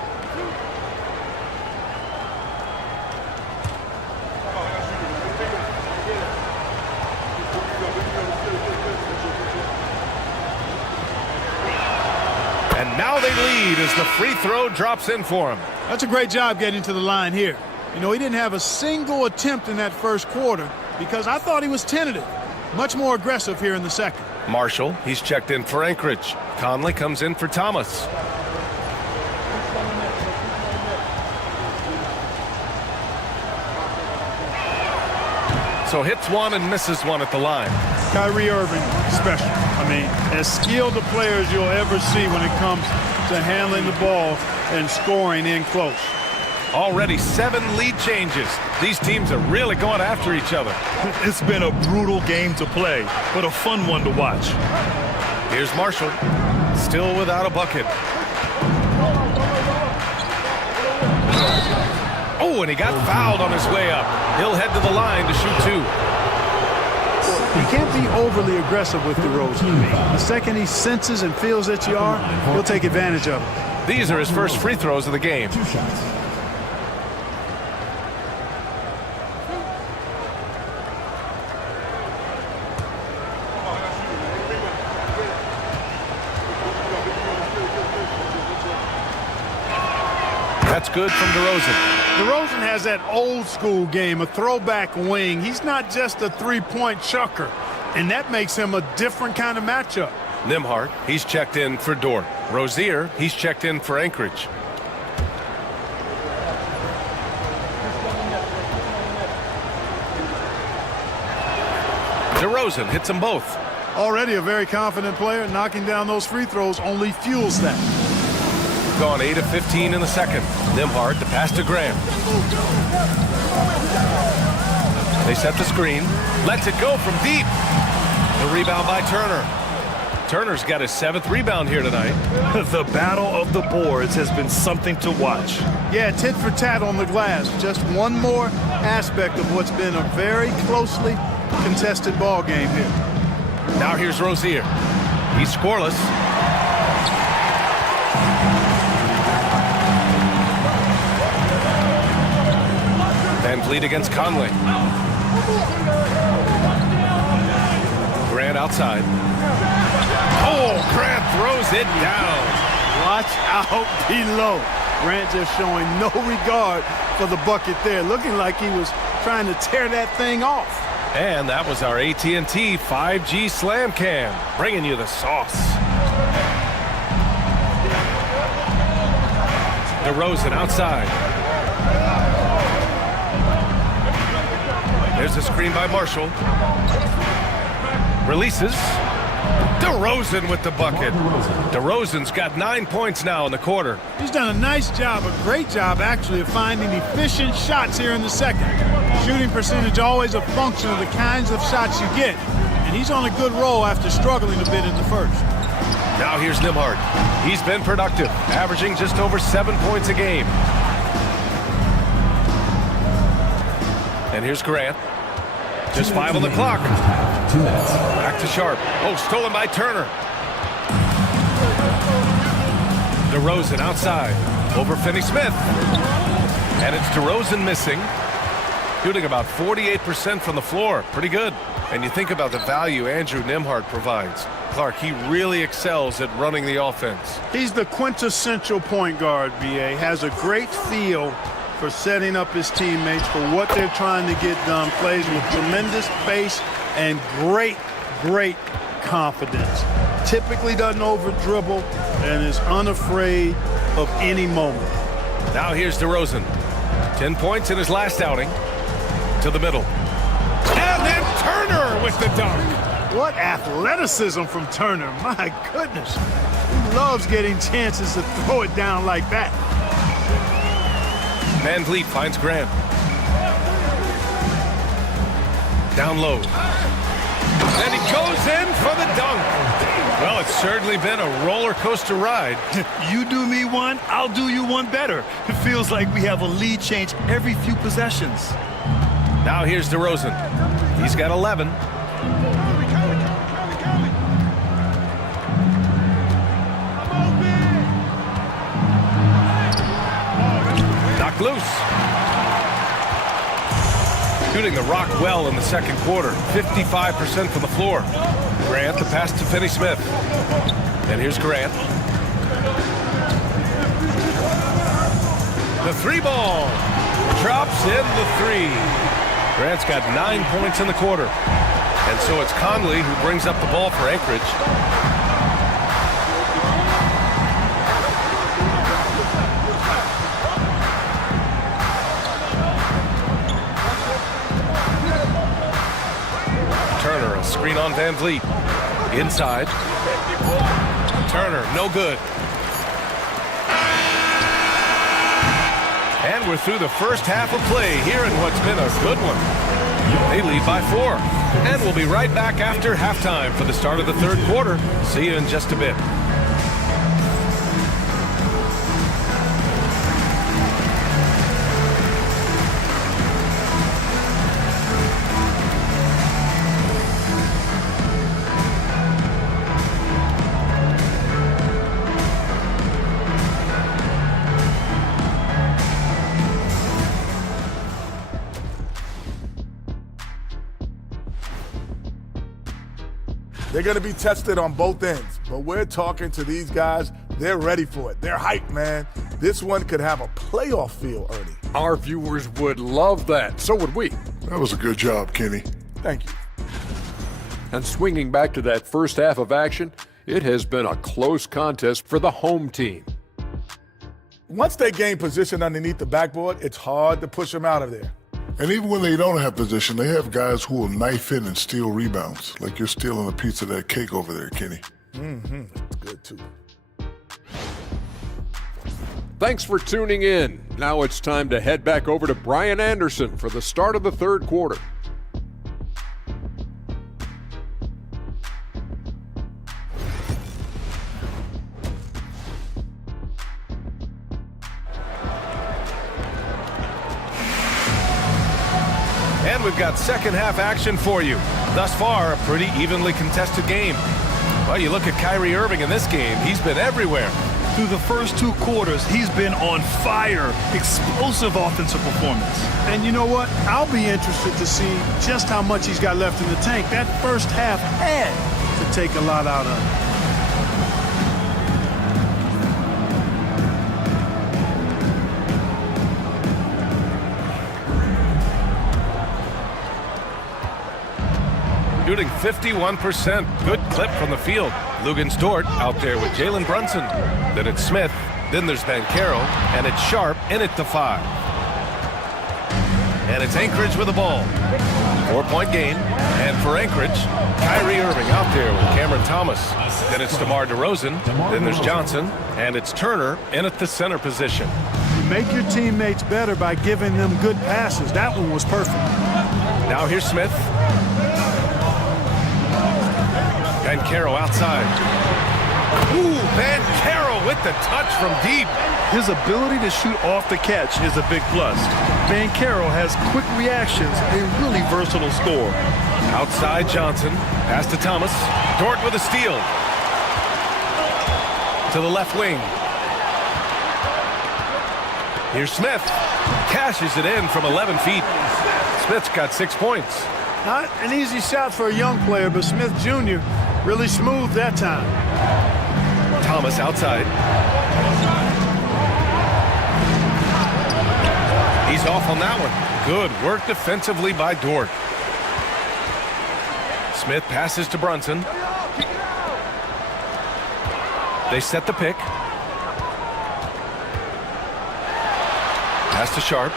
And now they lead as the free throw drops in for him. That's a great job getting to the line here. You know, he didn't have a single attempt in that first quarter because I thought he was tentative. Much more aggressive here in the second. Marshall, he's checked in for Anchorage. Conley comes in for Thomas. So hits one and misses one at the line. Kyrie Irving, special. I mean, as skilled a player as you'll ever see when it comes to handling the ball and scoring in close. Already 7 lead changes. These teams are really going after each other. It's been a brutal game to play, but a fun one to watch. Here's Marshall, still without a bucket. Oh, and he got fouled on his way up. He'll head to the line to shoot 2. You can't be overly aggressive with DeRozan. The second he senses and feels that you are, he'll take advantage of it. These are his first free throws of the game. That's good from DeRozan. DeRozan has that old school game, a throwback wing. He's not just a three-point chucker, and that makes him a different kind of matchup. Nembhard, he's checked in for Dort. Rozier, he's checked in for Anchorage. DeRozan hits them both. Already a very confident player. Knocking down those free throws only fuels that. Gone 8 of 15 in the second. Nembhard, the pass to Graham. They set the screen. Lets it go from deep. The rebound by Turner. Turner's got his 7th rebound here tonight. The battle of the boards has been something to watch. Yeah, tit for tat on the glass. Just one more aspect of what's been a very closely contested ball game here. Now here's Rozier. He's scoreless. Van Vliet against Conley. Grant outside. Oh, Grant throws it down. Watch out below. Grant just showing no regard for the bucket there. Looking like he was trying to tear that thing off. And that was our AT&T 5G Slam Cam, bringing you the sauce. DeRozan outside. There's a screen by Marshall. Releases. DeRozan with the bucket. DeRozan's got 9 points now in the quarter. He's done a nice job, a great job actually, of finding efficient shots here in the second. Shooting percentage always a function of the kinds of shots you get. And he's on a good roll after struggling a bit in the first. Now here's Nembhard. He's been productive, averaging just over 7 points a game. And here's Grant. Just 5 on the clock. Back to Sharp. Oh, stolen by Turner. DeRozan outside. Over Finney-Smith. And it's DeRozan missing. shooting about 48% from the floor. Pretty good. And you think about the value Andrew Nembhard provides. Clark, he really excels at running the offense. He's the quintessential point guard, B.A. Has a great feel for setting up his teammates for what they're trying to get done. Plays with tremendous pace and great confidence. Typically doesn't over-dribble and is unafraid of any moment. Now here's DeRozan. 10 points in his last outing. To the middle. And then Turner with the dunk. What athleticism from Turner. My goodness. He loves getting chances to throw it down like that. Van Vliet finds Grant. Down low. And he goes in for the dunk. Well, it's certainly been a roller coaster ride. You do me one, I'll do you one better. It feels like we have a lead change every few possessions. Now here's DeRozan. He's got 11. Knocked loose. Shooting the rock well in the second quarter. 55% from the floor. Grant, the pass to Finney-Smith. And here's Grant. The three ball. Drops in the three. Grant's got 9 points in the quarter. And so it's Conley who brings up the ball for Anchorage. Turner, a screen on Van Vliet. Inside. Turner, no good. And we're through the first half of play here in what's been a good one. They lead by 4. And we'll be right back after halftime for the start of the third quarter. See you in just a bit. They're going to be tested on both ends, but we're talking to these guys. They're ready for it. They're hyped, man. This one could have a playoff feel, Ernie. Our viewers would love that. So would we. That was a good job, Kenny. Thank you. And swinging back to that first half of action, it has been a close contest for the home team. Once they gain position underneath the backboard, it's hard to push them out of there. And even when they don't have position, they have guys who will knife in and steal rebounds, like you're stealing a piece of that cake over there, Kenny. Mm-hmm. That's good, too. Thanks for tuning in. Now it's time to head back over to Brian Anderson for the start of the third quarter. And we've got second half action for you. Thus far, a pretty evenly contested game. Well, you look at Kyrie Irving in this game. He's been everywhere. Through the first 2 quarters, he's been on fire. Explosive offensive performance. And you know what? I'll be interested to see just how much he's got left in the tank. That first half had to take a lot out of it. Shooting 51%. Good clip from the field. Lugens Dort out there with Jalen Brunson. Then it's Smith. Then there's Banchero. And it's Sharp in at the 5. And it's Anchorage with the ball. 4-point game. And for Anchorage, Kyrie Irving out there with Cameron Thomas. Then it's DeMar DeRozan. Then there's Johnson. And it's Turner in at the center position. You make your teammates better by giving them good passes. That one was perfect. Now here's Smith. Banchero outside. Ooh, Banchero with the touch from deep. His ability to shoot off the catch is a big plus. Banchero has quick reactions, a really versatile scorer. Outside Johnson, pass to Thomas. Dort with a steal. To the left wing. Here's Smith. Cashes it in from 11 feet. Smith's got 6 points. Not an easy shot for a young player, but Smith Jr. really smooth that time. Thomas outside. He's off on that one. Good work defensively by Dort. Smith passes to Brunson. They set the pick. Pass to Sharp.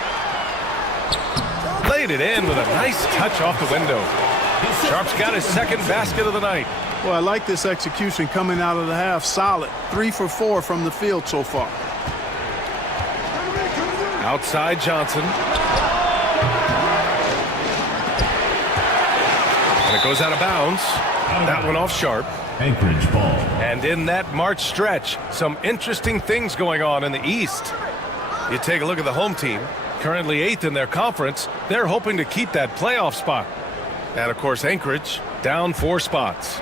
Laid it in with a nice touch off the window. Sharp's got his second basket of the night. Well, I like this execution coming out of the half. Solid. 3 for 4 from the field so far. Outside Johnson. And it goes out of bounds. That one off Sharp. Anchorage ball. And in that March stretch, some interesting things going on in the East. You take a look at the home team, currently 8th in their conference. They're hoping to keep that playoff spot. And, of course, Anchorage down 4 spots.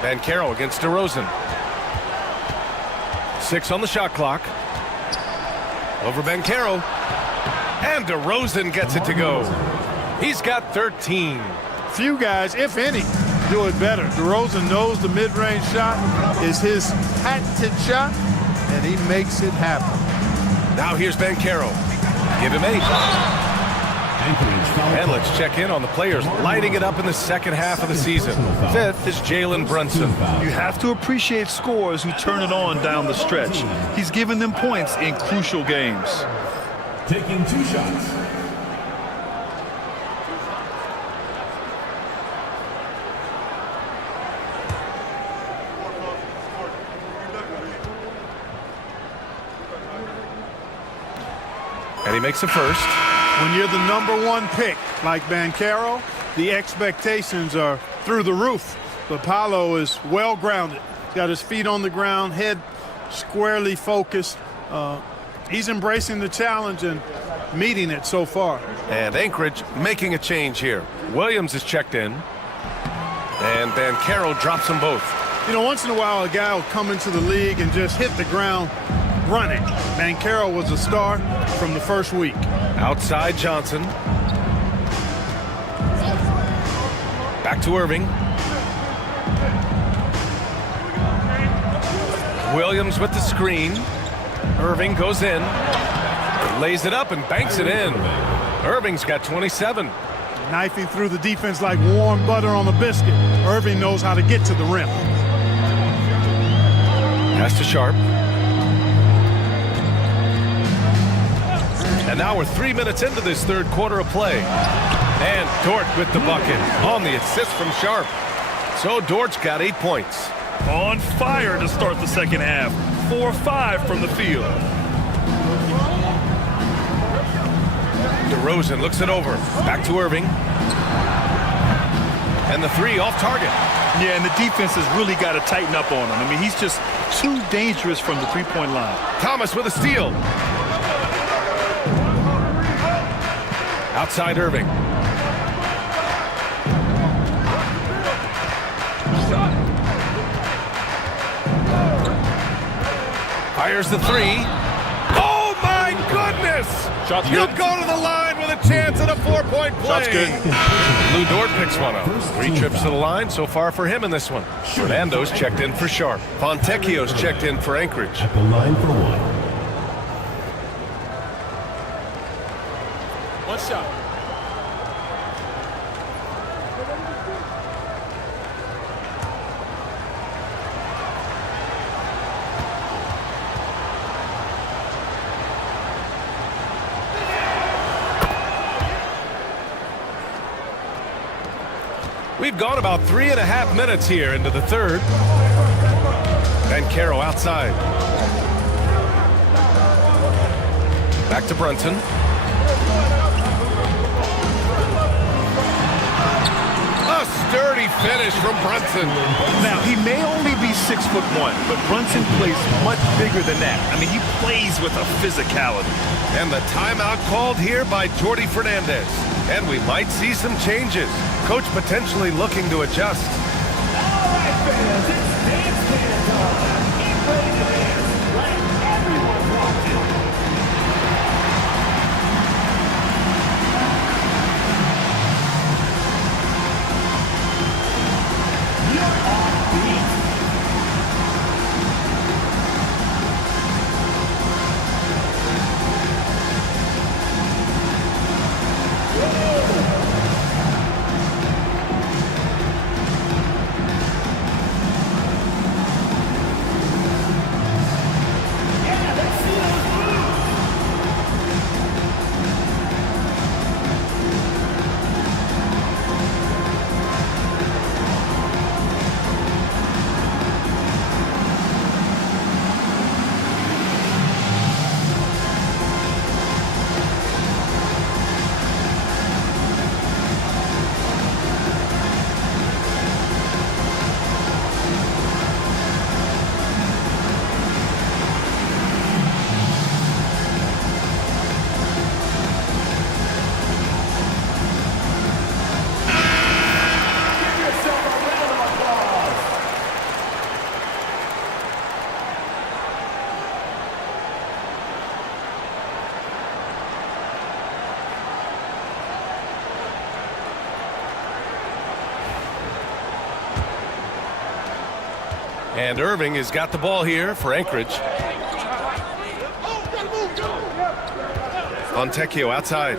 Banchero against DeRozan. 6 on the shot clock. Over Banchero. And DeRozan gets it to go. He's got 13. Few guys, if any, do it better. DeRozan knows the mid-range shot is his patented shot, and he makes it happen. Now here's Banchero. Give him 8. And let's check in on the players lighting it up in the second half of the season. 5th is Jalen Brunson. You have to appreciate scorers who turn it on down the stretch. He's given them points in crucial games. Taking 2 shots. And he makes a first. When you're the #1 pick, like Banchero, the expectations are through the roof. But Paolo is well-grounded. He's got his feet on the ground, head squarely focused. He's embracing the challenge and meeting it so far. And Anchorage making a change here. Williams is checked in. And Banchero drops them both. You know, once in a while, a guy will come into the league and just hit the ground running. Banchero was a star from the first week. Outside Johnson. Back to Irving. Williams with the screen. Irving goes in. Lays it up and banks it in. Irving's got 27. Knifing through the defense like warm butter on a biscuit. Irving knows how to get to the rim. Pass to Sharp. And now we're 3 minutes into this third quarter of play. And Dort with the bucket on the assist from Sharp. So Dort's got 8 points. On fire to start the second half. 4-5 from the field. DeRozan looks it over. Back to Irving. And the 3 off target. Yeah, and the defense has really got to tighten up on him. I mean, he's just too dangerous from the three-point line. Thomas with a steal. Outside Irving. Fires the 3. Oh my goodness! Shot's You good. go to the line with a chance at a 4-point play. Shot's good. Lou Dort picks one up. 3 trips to the line so far for him in this one. Fernando's checked in for Sharp. Fontecchio's checked in for Anchorage. At the line for 1. One shot. We've gone about 3.5 minutes here into the third. Banchero outside. Back to Brunson. A sturdy finish from Brunson. Now, he may only be 6'1", but Brunson plays much bigger than that. I mean, he plays with a physicality. And the timeout called here by Jordi Fernandez. And we might see some changes. Coach potentially looking to adjust. All right, fans, it's dance time. And Irving has got the ball here for Anchorage. Fontecchio outside.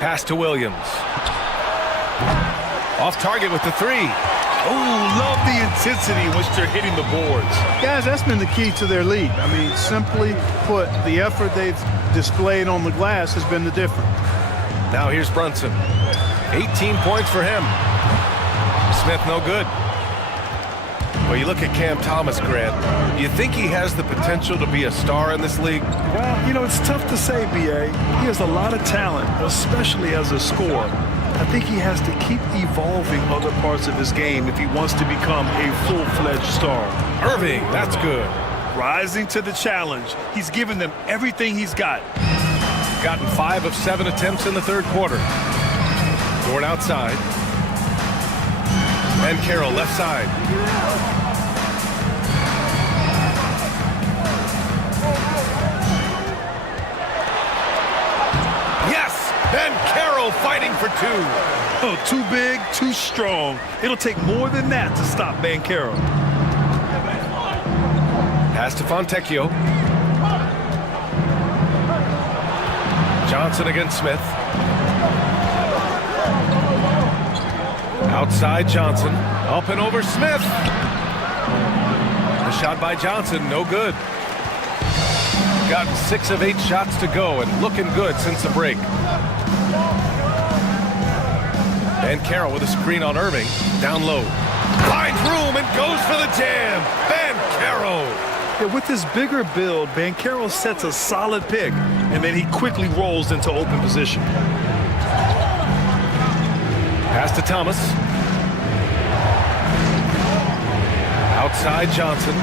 Pass to Williams. Off target with the three. Oh, love the intensity in which they're hitting the boards. Guys, that's been the key to their lead. I mean, simply put, the effort they've displayed on the glass has been the difference. Now here's Brunson. 18 points for him. Smith no good. Well, you look at Cam Thomas, Grant. You think he has the potential to be a star in this league? Well, you know, it's tough to say, B.A. He has a lot of talent, especially as a scorer. I think he has to keep evolving other parts of his game if he wants to become a full-fledged star. Irving, that's good. Rising to the challenge. He's given them everything he's got. Gotten 5 of 7 attempts in the third quarter. Dort outside. And Carroll left side. Yes! Ben Carroll fighting for 2. Oh, too big, too strong. It'll take more than that to stop Banchero. Pass to Fontecchio. Johnson against Smith. Outside Johnson. Up and over Smith. The shot by Johnson, no good. Gotten 6 of 8 shots to go and looking good since the break. Ben Carroll with a screen on Irving. Down low. Finds room and goes for the jam. Ben Carroll. Yeah, with his bigger build, Banchero sets a solid pick, and then he quickly rolls into open position. Pass to Thomas. Outside Johnson.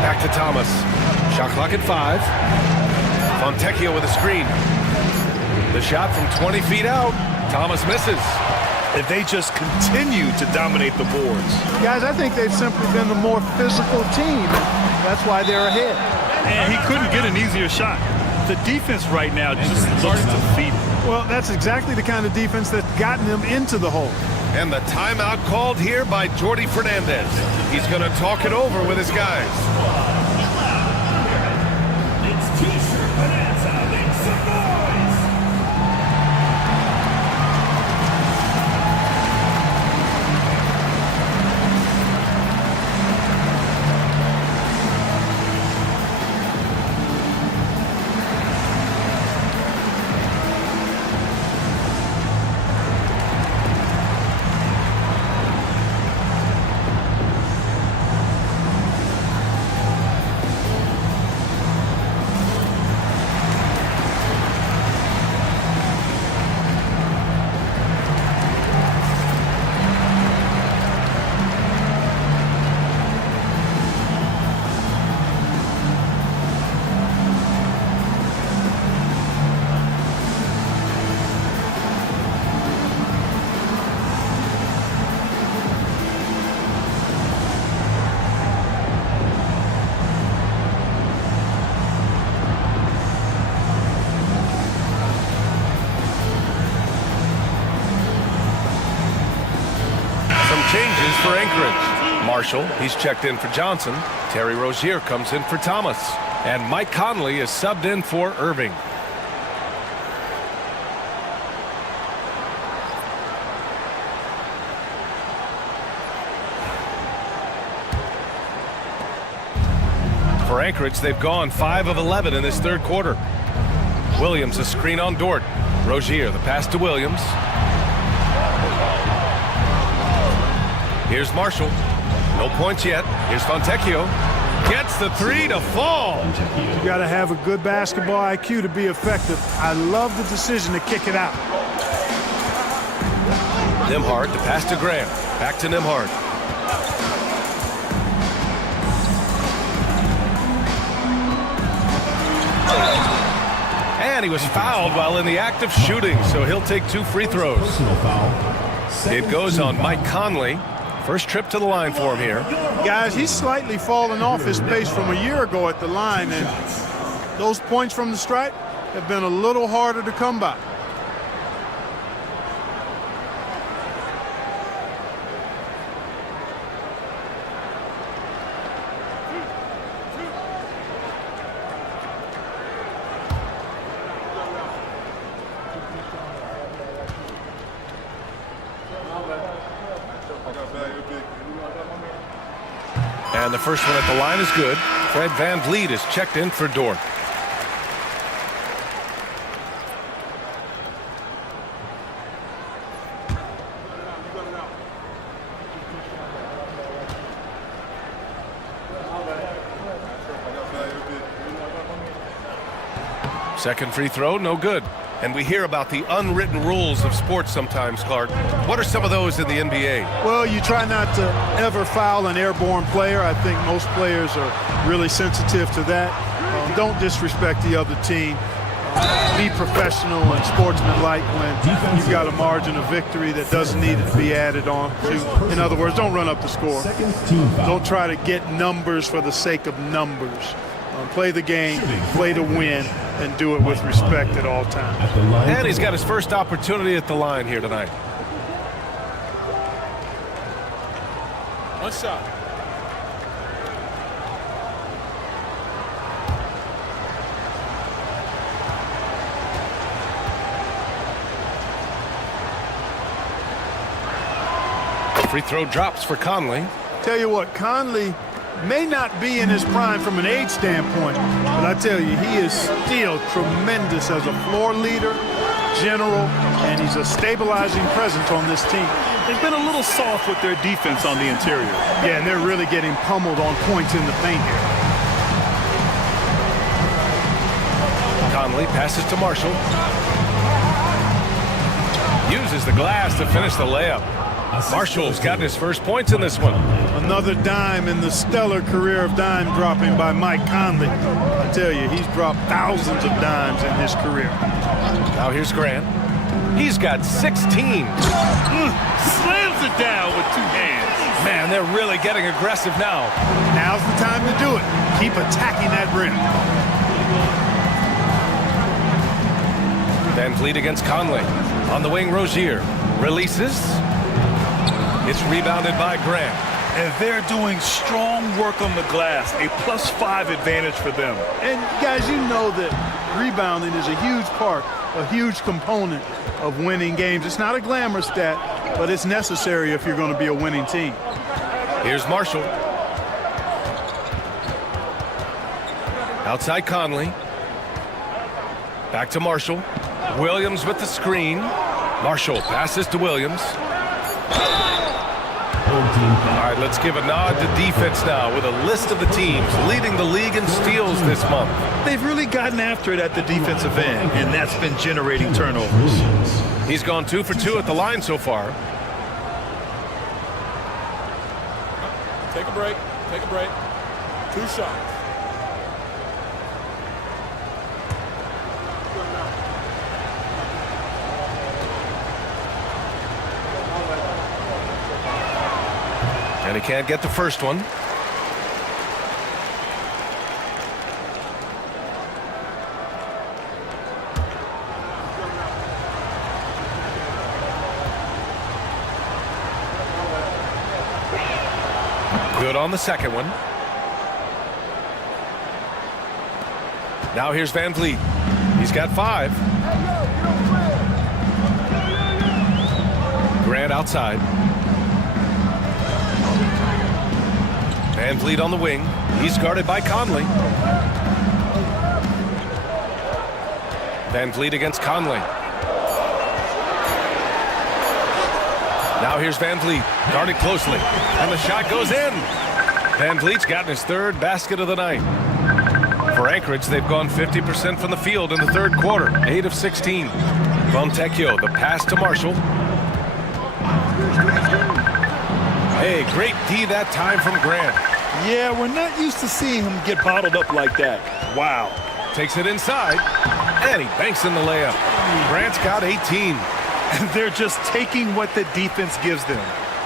Back to Thomas. Shot clock at 5. Fontecchio with a screen. The shot from 20 feet out. Thomas misses. And they just continue to dominate the boards. Guys, I think they've simply been the more physical team. That's why they're ahead. And he couldn't get an easier shot. The defense right now just looks defeated. Well, that's exactly the kind of defense that's gotten them into the hole. And the timeout called here by Jordi Fernandez. He's going to talk it over with his guys. It's T-shirt Bonanza. Make some noise. Changes for Anchorage. Marshall, he's checked in for Johnson. Terry Rozier comes in for Thomas. And Mike Conley is subbed in for Irving. For Anchorage, they've gone 5 of 11 in this third quarter. Williams, a screen on Dort. Rozier, the pass to Williams. Here's Marshall. No points yet. Here's Fontecchio. Gets the 3 to fall. You got to have a good basketball IQ to be effective. I love the decision to kick it out. Nembhard, the pass to Graham. Back to Nembhard. And he was fouled while in the act of shooting, so he'll take 2 free throws. It goes on Mike Conley. First trip to the line for him here. Guys, he's slightly fallen off his pace from a year ago at the line, and those points from the stripe have been a little harder to come by. And the first one at the line is good. Fred VanVleet is checked in for Dort. Second free throw, no good. And we hear about the unwritten rules of sports sometimes, Clark. What are some of those in the NBA? Well, you try not to ever foul an airborne player. I think most players are really sensitive to that. Don't disrespect the other team. Be professional and sportsmanlike when you've got a margin of victory that doesn't need to be added on to. In other words, don't run up the score. Don't try to get numbers for the sake of numbers. Play the game, play to win, and do it with respect at all times. And he's got his first opportunity at the line here tonight. One shot. Free throw drops for Conley. Tell you what, Conley may not be in his prime from an age standpoint, but I tell you, he is still tremendous as a floor leader, general, and he's a stabilizing presence on this team. They've been a little soft with their defense on the interior. Yeah, and they're really getting pummeled on points in the paint here. Conley passes to Marshall. Uses the glass to finish the layup. Marshall's gotten his first points in this one. Another dime in the stellar career of dime dropping by Mike Conley. I tell you, he's dropped thousands of dimes in his career. Now here's Grant. He's got 16. Slams it down with two hands. Man, they're really getting aggressive now. Now's the time to do it. Keep attacking that rim. VanVleet against Conley. On the wing, Rozier. Releases. It's rebounded by Grant. And they're doing strong work on the glass, a +5 advantage for them. And guys, you know that rebounding is a huge part, a huge component of winning games. It's not a glamour stat, but it's necessary if you're going to be a winning team. Here's Marshall. Outside Conley. Back to Marshall. Williams with the screen. Marshall passes to Williams. All right, let's give a nod to defense now with a list of the teams leading the league in steals this month. They've really gotten after it at the defensive end, and that's been generating turnovers. He's gone 2 for 2 at the line so far. Take a break. Take a break. 2 shots. And he can't get the first one. Good on the second one. Now here's VanVleet. He's got 5. Grant outside. VanVleet on the wing. He's guarded by Conley. VanVleet against Conley. Now here's VanVleet, guarded closely, and the shot goes in. VanVleet's gotten his 3rd basket of the night. For Anchorage, they've gone 50% from the field in the 3rd quarter, 8 of 16. Fontecchio, the pass to Marshall. Hey, great D that time from Grant. Yeah, we're not used to seeing him get bottled up like that. Wow. Takes it inside, and he banks in the layup. Grant's got 18. And they're just taking what the defense gives them.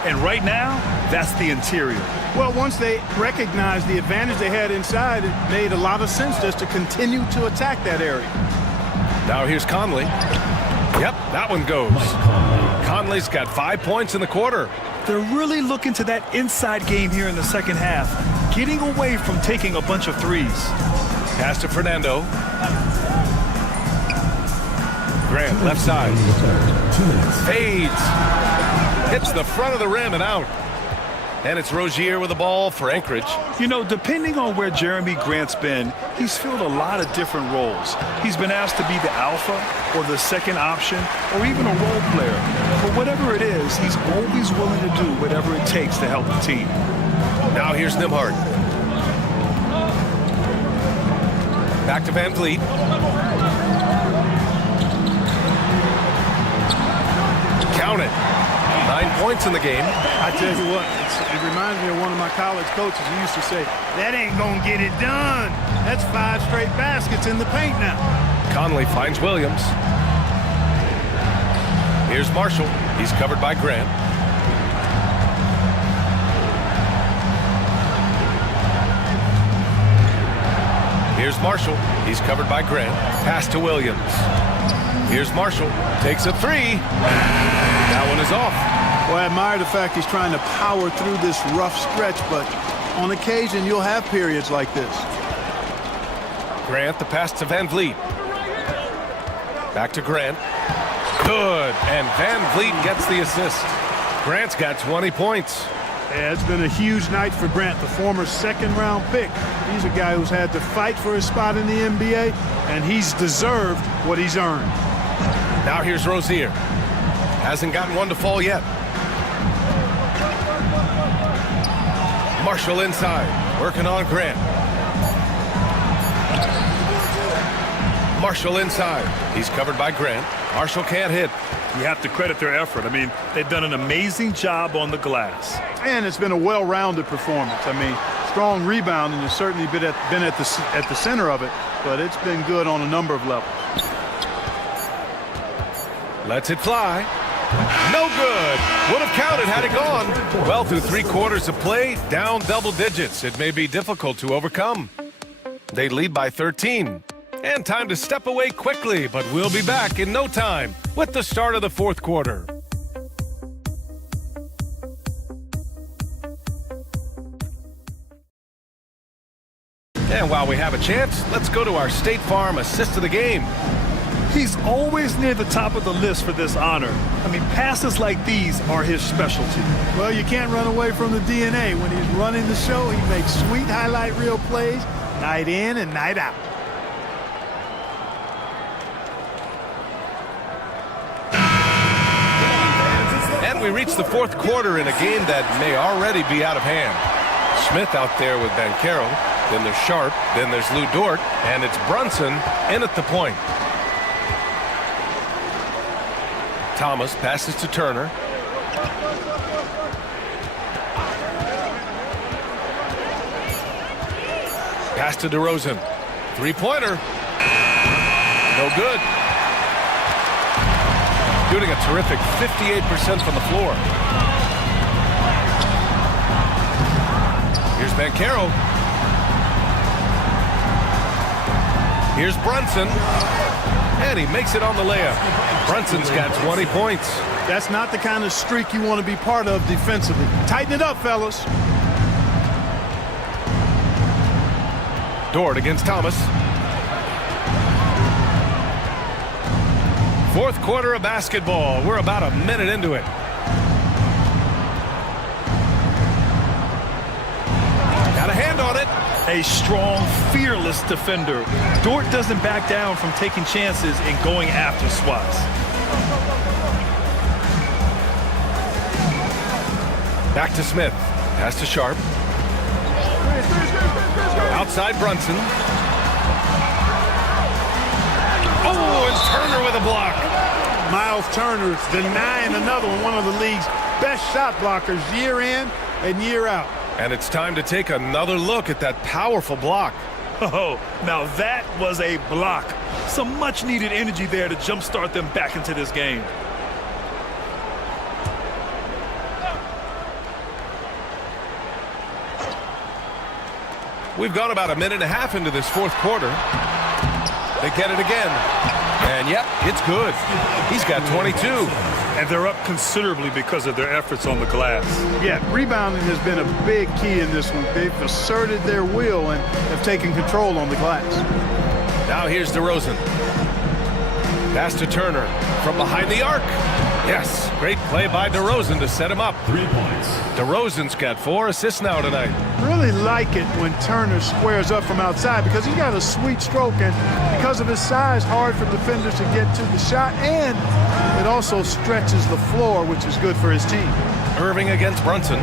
And right now, that's the interior. Well, once they recognized the advantage they had inside, it made a lot of sense just to continue to attack that area. Now here's Conley. Yep, that one goes. Conley's got 5 points in the quarter. They're really looking to that inside game here in the second half, getting away from taking a bunch of threes. Pass to Fernando. Grant, left side. Fades. Hits the front of the rim and out. And it's Rozier with the ball for Anchorage. You know, depending on where Jeremy Grant's been, he's filled a lot of different roles. He's been asked to be the alpha or the second option or even a role player. But whatever it is, he's always willing to do whatever it takes to help the team. Now here's Nembhard. Back to Van Vliet. Count it. 9 points in the game. I tell you what, it reminds me of one of my college coaches who used to say, that ain't gonna get it done. That's 5 straight baskets in the paint now. Conley finds Williams. Here's Marshall. He's covered by Grant. Here's Marshall. He's covered by Grant. Pass to Williams. Here's Marshall. Takes a 3. That one is off. Well, I admire the fact he's trying to power through this rough stretch, but on occasion you'll have periods like this. Grant, the pass to Van Vliet. Back to Grant. Good. And Van Vliet gets the assist. Grant's got 20 points. Yeah, it's been a huge night for Grant, the former second-round pick. He's a guy who's had to fight for his spot in the NBA, and he's deserved what he's earned. Now here's Rozier. Hasn't gotten one to fall yet. Marshall inside, working on Grant. Marshall inside. He's covered by Grant. Marshall can't hit. You have to credit their effort. I mean, they've done an amazing job on the glass. And it's been a well-rounded performance. I mean, strong rebounding has certainly been at the center of it, but it's been good on a number of levels. Lets it fly. No good. Would have counted had it gone. Well, through 3 quarters of play, down double digits. It may be difficult to overcome. They lead by 13. And time to step away quickly, but we'll be back in no time with the start of the 4th quarter. And while we have a chance, let's go to our State Farm assist of the game. He's always near the top of the list for this honor. I mean, passes like these are his specialty. Well, you can't run away from the DNA. When he's running the show, he makes sweet highlight reel plays night in and night out. And we reach the 4th quarter in a game that may already be out of hand. Smith out there with Banchero, then there's Sharp, then there's Lou Dort, and it's Brunson in at the point. Thomas passes to Turner. Pass to DeRozan. 3-pointer. No good. Shooting a terrific 58% from the floor. Here's Banchero. Here's Brunson. And he makes it on the layup. Brunson's got 20 points. That's not the kind of streak you want to be part of defensively. Tighten it up, fellas. Dort against Thomas. 4th quarter of basketball. We're about a minute into it. Got a hand on it. A strong, fearless defender. Dort doesn't back down from taking chances and going after swats. Back to Smith. Pass to Sharp. Outside Brunson. Oh, and Turner with a block. Miles Turner denying another one of the league's best shot blockers year in and year out. And it's time to take another look at that powerful block. Oh, now that was a block. Some much-needed energy there to jumpstart them back into this game. We've gone about a minute and a half into this 4th quarter. They get it again. And, yep, it's good. He's got 22. And they're up considerably because of their efforts on the glass. Yeah, rebounding has been a big key in this one. They've asserted their will and have taken control on the glass. Now here's DeRozan. Pass to Turner from behind the arc. Yes, great play by DeRozan to set him up. 3 points. DeRozan's got 4 assists now tonight. Really like it when Turner squares up from outside because he's got a sweet stroke, and because of his size, hard for defenders to get to the shot, and it also stretches the floor, which is good for his team. Irving against Brunson.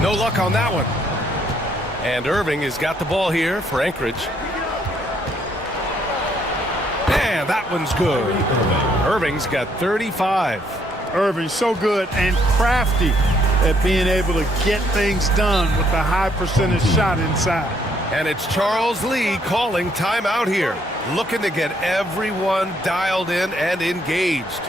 No luck on that one. And Irving has got the ball here for Anchorage. And that one's good. Irving's got 35. Irving's so good and crafty at being able to get things done with the high percentage shot inside. And it's Charles Lee calling timeout here, looking to get everyone dialed in and engaged.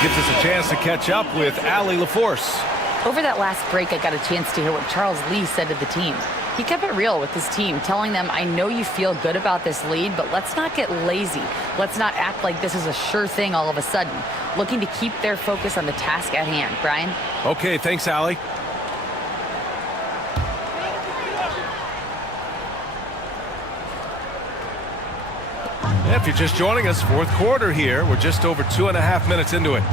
Gives us a chance to catch up with Allie LaForce. Over that last break, I got a chance to hear what Charles Lee said to the team. He kept it real with his team, telling them, I know you feel good about this lead, but let's not get lazy. Let's not act like this is a sure thing all of a sudden. Looking to keep their focus on the task at hand. Brian? Okay, thanks, Allie. If you're just joining us, fourth quarter here. We're just over 2.5 minutes into it.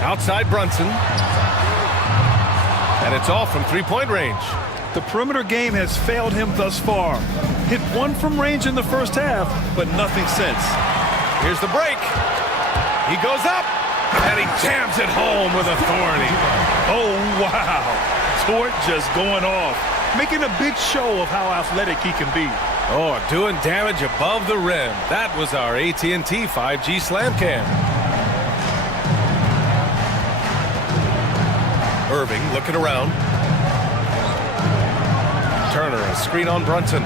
Outside Brunson. And it's all from three-point range. The perimeter game has failed him thus far. Hit one from range in the first half, but nothing since. Here's the break. He goes up, and he jams it home with authority. Oh, wow. Tort just going off, making a big show of how athletic he can be. Oh, doing damage above the rim. That was our AT&T 5G Slam Cam. Irving looking around. Turner, a screen on Brunson.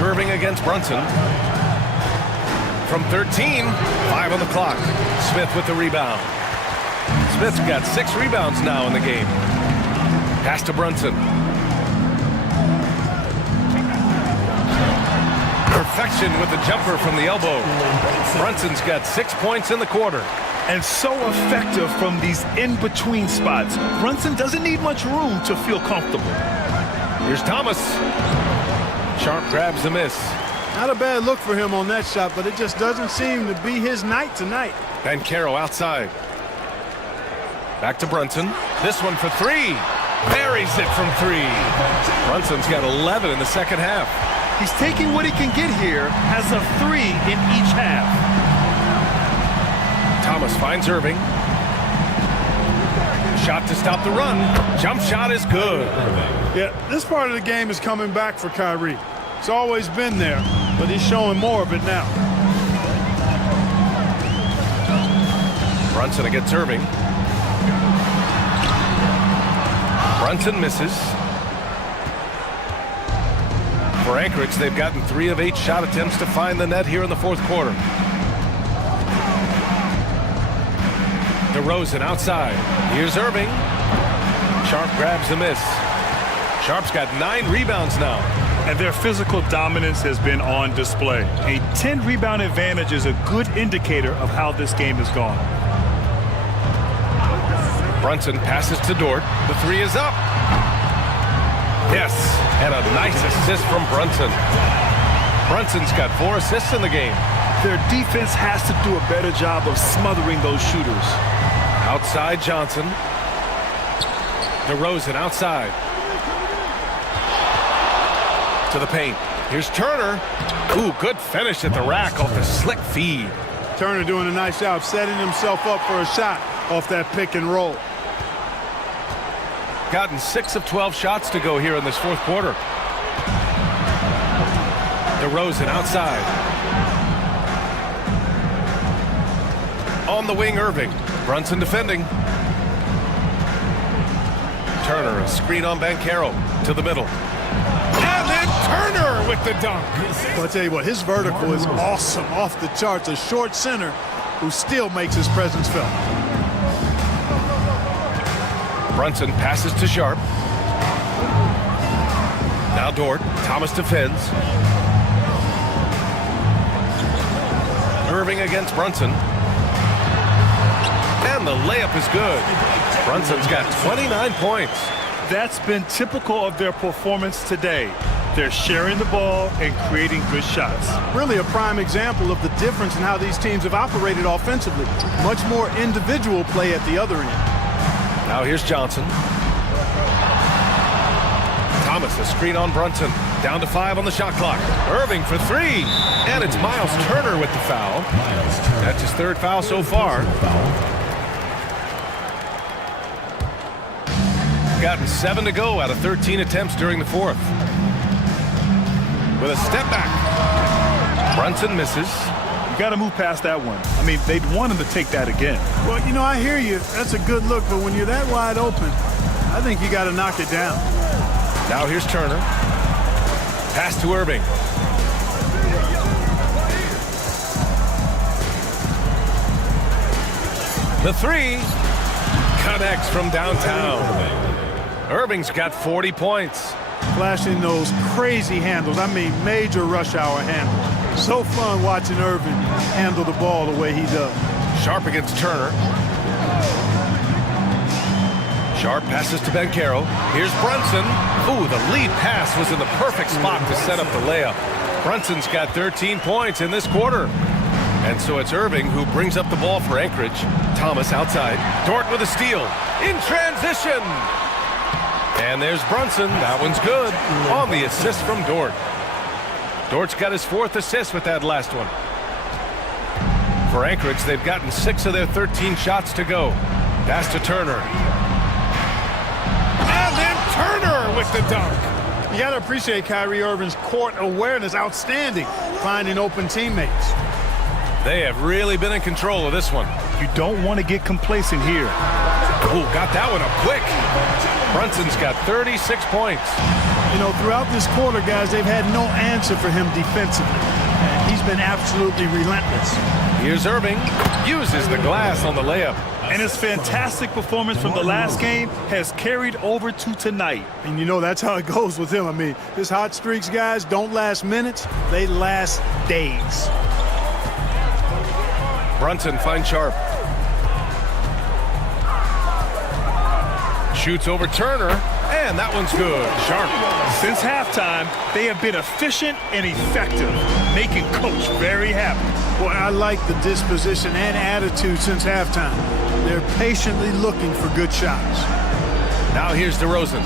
Irving against Brunson. From 13, 5 on the clock. Smith with the rebound. Smith's got 6 rebounds now in the game. Pass to Brunson. Perfection with the jumper from the elbow. Brunson's got 6 points in the quarter. And so effective from these in-between spots. Brunson doesn't need much room to feel comfortable. Here's Thomas. Sharp grabs the miss. Not a bad look for him on that shot, but it just doesn't seem to be his night tonight. Ben Caro outside. Back to Brunson. This one for 3. Buries it from 3. Brunson's got 11 in the second half. He's taking what he can get here, has a 3 in each half. Thomas finds Irving. Shot to stop the run. Jump shot is good. Yeah, this part of the game is coming back for Kyrie. It's always been there, but he's showing more of it now. Brunson against Irving. Brunson misses. For Anchorage, they've gotten 3 of 8 shot attempts to find the net here in the fourth quarter. DeRozan outside. Here's Irving. Sharp grabs the miss. Sharp's got 9 rebounds now. And their physical dominance has been on display. A 10-rebound advantage is a good indicator of how this game has gone. Brunson passes to Dort. The three is up. Yes, and a nice assist from Brunson. Brunson's got 4 assists in the game. Their defense has to do a better job of smothering those shooters. Outside Johnson. DeRozan outside. To the paint. Here's Turner. Ooh, good finish at the rack off the slick feed. Turner doing a nice job setting himself up for a shot off that pick and roll. Gotten 6 of 12 shots to go here in this fourth quarter. DeRozan outside. On the wing, Irving. Brunson defending. Turner, a screen on Banchero to the middle. And then Turner with the dunk. Well, I'll tell you what, his vertical is awesome, off the charts. A short center who still makes his presence felt. Brunson passes to Sharp. Now Dort. Thomas defends. Irving against Brunson. And the layup is good. Brunson's got 29 points. That's been typical of their performance today. They're sharing the ball and creating good shots. Really a prime example of the difference in how these teams have operated offensively. Much more individual play at the other end. Now here's Johnson. Thomas, a screen on Brunson. Down to 5 on the shot clock. Irving for 3. And it's Miles Turner with the foul. That's his 3rd foul so far. Gotten 7 to go out of 13 attempts during the 4th. With a step back. Brunson misses. You got to move past that one. I mean, they'd want him to take that again. Well, you know, I hear you. That's a good look, but when you're that wide open, I think you got to knock it down. Now here's Turner. Pass to Irving. The 3 connects from downtown. Irving's got 40 points. Flashing those crazy handles. I mean, major rush hour handles. So fun watching Irving handle the ball the way he does. Sharp against Turner. Sharp passes to Banchero. Here's Brunson. Ooh, the lead pass was in the perfect spot to set up the layup. Brunson's got 13 points in this quarter. And so it's Irving who brings up the ball for Anchorage. Thomas outside. Dort with a steal. In transition. And there's Brunson. That one's good. On the assist from Dort. Dort's got his 4th assist with that last one. For Anchorage, they've gotten 6 of their 13 shots to go. Pass to Turner. And then Turner with the dunk. You got to appreciate Kyrie Irving's court awareness. Outstanding. Finding open teammates. They have really been in control of this one. You don't want to get complacent here. Oh, got that one up quick. Brunson's got 36 points. You know, throughout this quarter, guys, they've had no answer for him defensively. And he's been absolutely relentless. Here's Irving. Uses the glass on the layup. And his fantastic performance from the last game has carried over to tonight. And you know, that's how it goes with him. I mean, his hot streaks, guys, don't last minutes. They last days. Brunson finds Sharp. Shoots over Turner, and that one's good. Sharp. Since halftime, they have been efficient and effective, making Coach very happy. Boy, I like the disposition and attitude since halftime. They're patiently looking for good shots. Now here's DeRozan.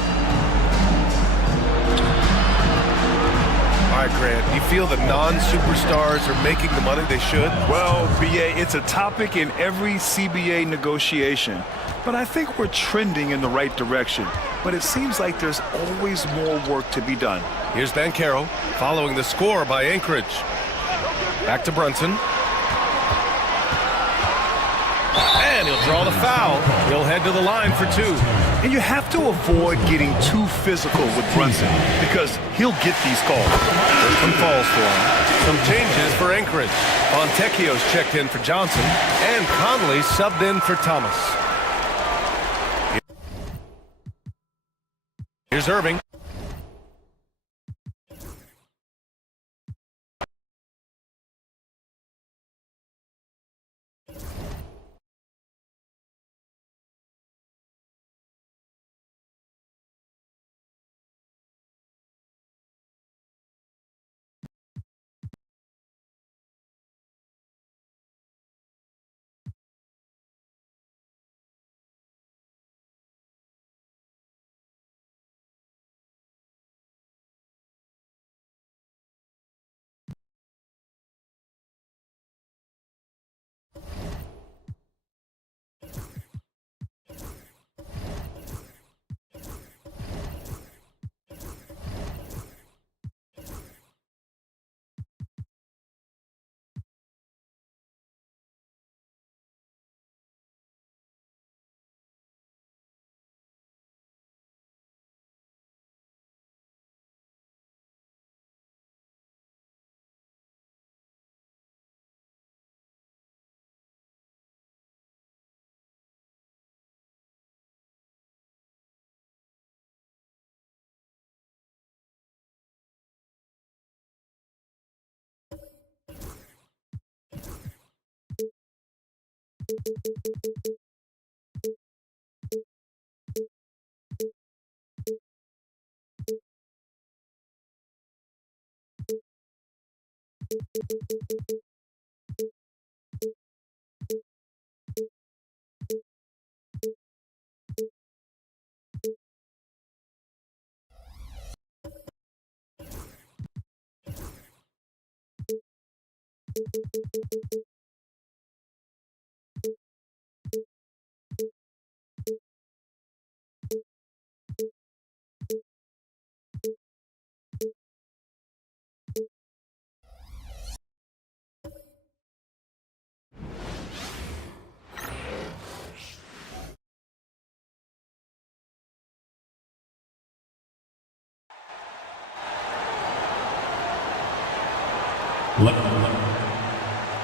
All right, Grant, do you feel the non-superstars are making the money they should? Well, BA, it's a topic in every CBA negotiation. But I think we're trending in the right direction. But it seems like there's always more work to be done. Here's Banchero following the score by Anchorage. Back to Brunson. And he'll draw the foul. He'll head to the line for 2. And you have to avoid getting too physical with Brunson because he'll get these calls. First one falls for him. Some changes for Anchorage. Fontecchio's checked in for Johnson. And Conley subbed in for Thomas. Here's Irving.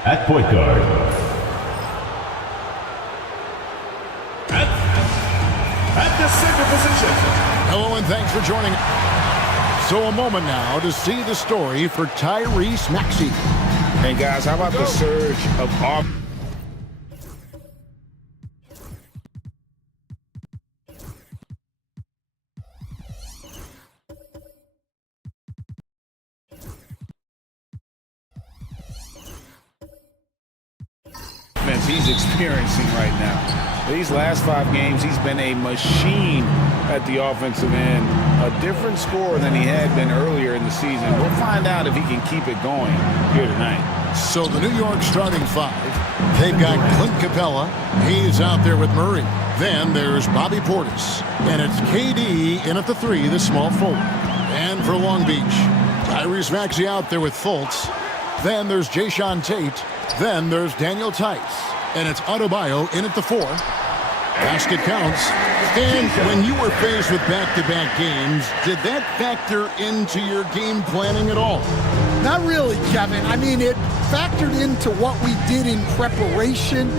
At point guard. At the center position. Hello and thanks for joining. So a moment now to see the story for Tyrese Maxey. And guys, how about the surge of offense? He's experiencing right now. These last 5 games, he's been a machine at the offensive end. A different scorer than he had been earlier in the season. We'll find out if he can keep it going here tonight. So the New York starting 5, they've got Clint Capella. He's out there with Murray. Then there's Bobby Portis. And it's KD in at the 3, the small forward. And for Long Beach, Tyrese Maxey out there with Fultz. Then there's Jayshawn Tate. Then there's Daniel Tice. And it's Adebayo in at the 4. Basket counts. And when you were faced with back-to-back games, did that factor into your game planning at all? Not really, Kevin. I mean, it factored into what we did in preparation,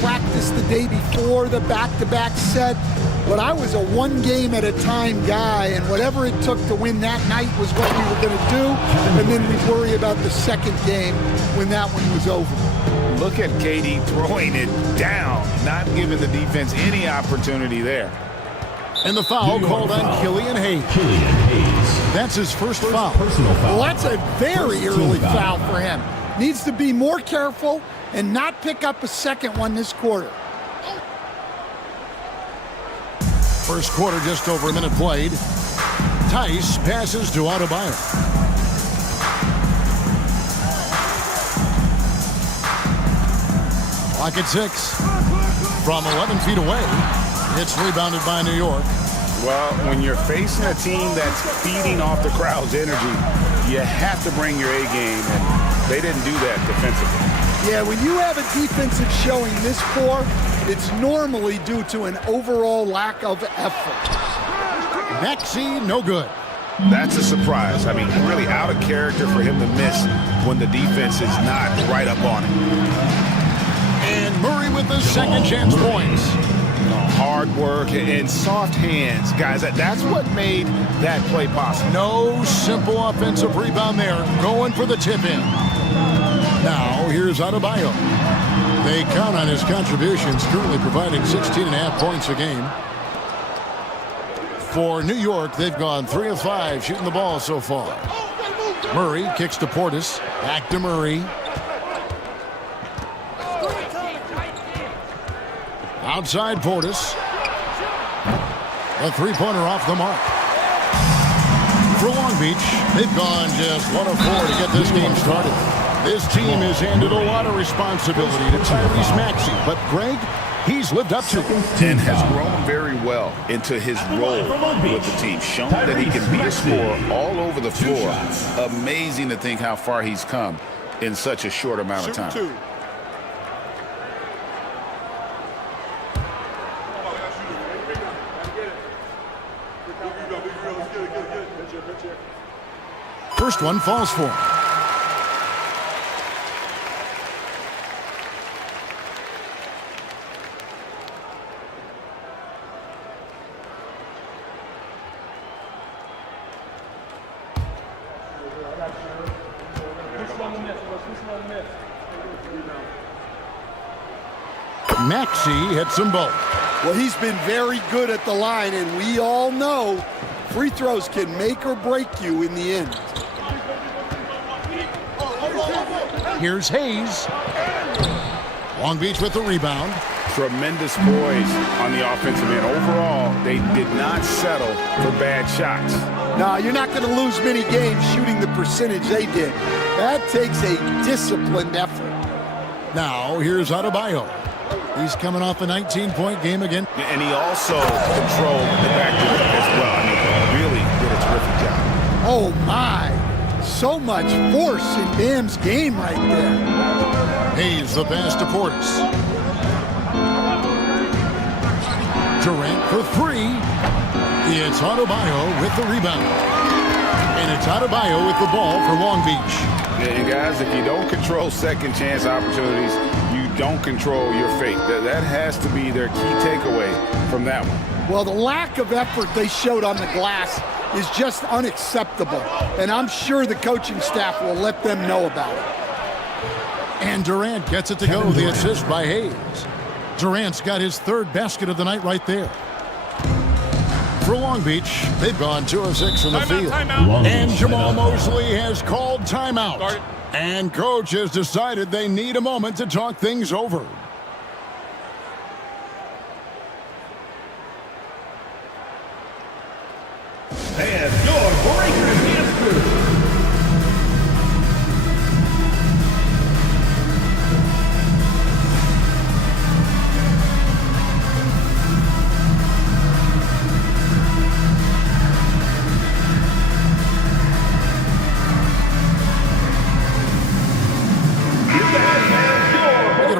practice the day before the back-to-back set. But I was a one-game-at-a-time guy, and whatever it took to win that night was what we were going to do, and then we'd worry about the second game when that one was over. Look at KD throwing it down, not giving the defense any opportunity there. And the foul called on Killian Hayes. That's his first foul. Personal foul. Well, that's a very early foul for him. Needs to be more careful and not pick up a second one this quarter. First quarter, just over a minute played. Tice passes to Adebayo. Clock at 6. From 11 feet away, it's rebounded by New York. Well, when you're facing a team that's feeding off the crowd's energy, you have to bring your A game, and they didn't do that defensively. Yeah, when you have a defensive showing this poor, it's normally due to an overall lack of effort. Maxey, no good. That's a surprise. I mean, really out of character for him to miss when the defense is not right up on him. And Murray with the second chance points. Hard work and soft hands, guys. That's what made that play possible. No simple offensive rebound there. Going for the tip-in. Now, here's Adebayo. They count on his contributions, currently providing 16.5 points a game. For New York, they've gone 3 of 5 shooting the ball so far. Murray kicks to Portis. Back to Murray. Outside Portis. A three-pointer off the mark. For Long Beach, they've gone just 1 of 4 to get this game started. This team has handed a lot of responsibility to Tyrese Maxey, but Greg, he's lived up to it. And has grown very well into his role with the team. Shown that he can be a scorer all over the floor. Amazing to think how far he's come in such a short amount of time. First one falls for him. Maxey hits them both. Well, he's been very good at the line, and we all know free throws can make or break you in the end. Here's Hayes. Long Beach with the rebound. Tremendous poise on the offensive end. Overall, they did not settle for bad shots. No, you're not going to lose many games shooting the percentage they did. That takes a disciplined effort. Now, here's Adebayo. He's coming off a 19-point game again. And he also controlled the backcourt as well. I mean, really did a terrific job. Oh, my. So much force in Bam's game right there. Hayes the pass to Portis. Durant for three. It's Adebayo with the rebound. And it's Adebayo with the ball for Long Beach. And guys, if you don't control second chance opportunities, you don't control your fate. That has to be their key takeaway from that one. Well, the lack of effort they showed on the glass is just unacceptable. And I'm sure the coaching staff will let them know about it. And Durant gets it to go. The assist by Hayes. Durant's got his third basket of the night right there. For Long Beach, they've gone 2 of 6 from the field. And Jamal Mosley has called timeout. And coach has decided they need a moment to talk things over. And your breaker is through.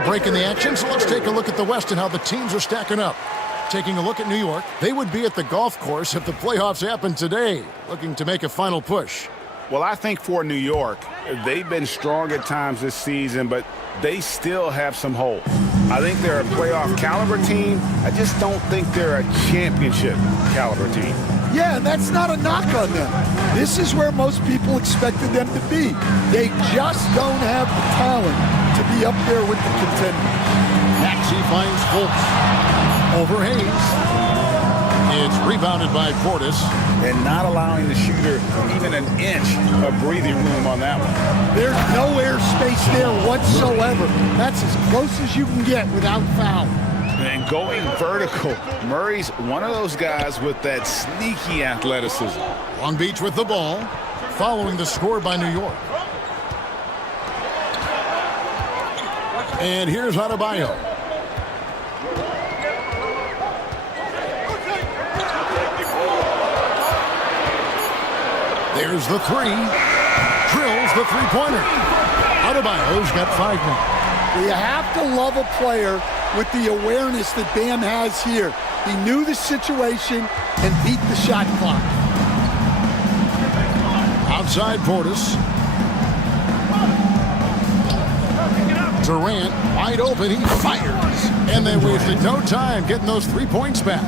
Break in the action, so let's take a look at the West and how the teams are stacking up. Taking a look at New York, they would be at the golf course if the playoffs happened today, looking to make a final push. Well, I think for New York, they've been strong at times this season, but they still have some hope. I think they're a playoff caliber team. I just don't think they're a championship caliber team. Yeah, and that's not a knock on them. This is where most people expected them to be. They just don't have the talent to be up there with the contenders. Maxey finds Fultz. Over Hayes. It's rebounded by Portis. And not allowing the shooter even an inch of breathing room on that one. There's no airspace there whatsoever. That's as close as you can get without foul. And going vertical, Murray's one of those guys with that sneaky athleticism. Long Beach with the ball, following the score by New York. And here's Adebayo. There's the three. Drills the three-pointer. Adebayo's got 5 now. You have to love a player with the awareness that Bam has here. He knew the situation and beat the shot clock. Outside Portis. Durant wide open, he fires. And they wasted no time getting those 3 points back.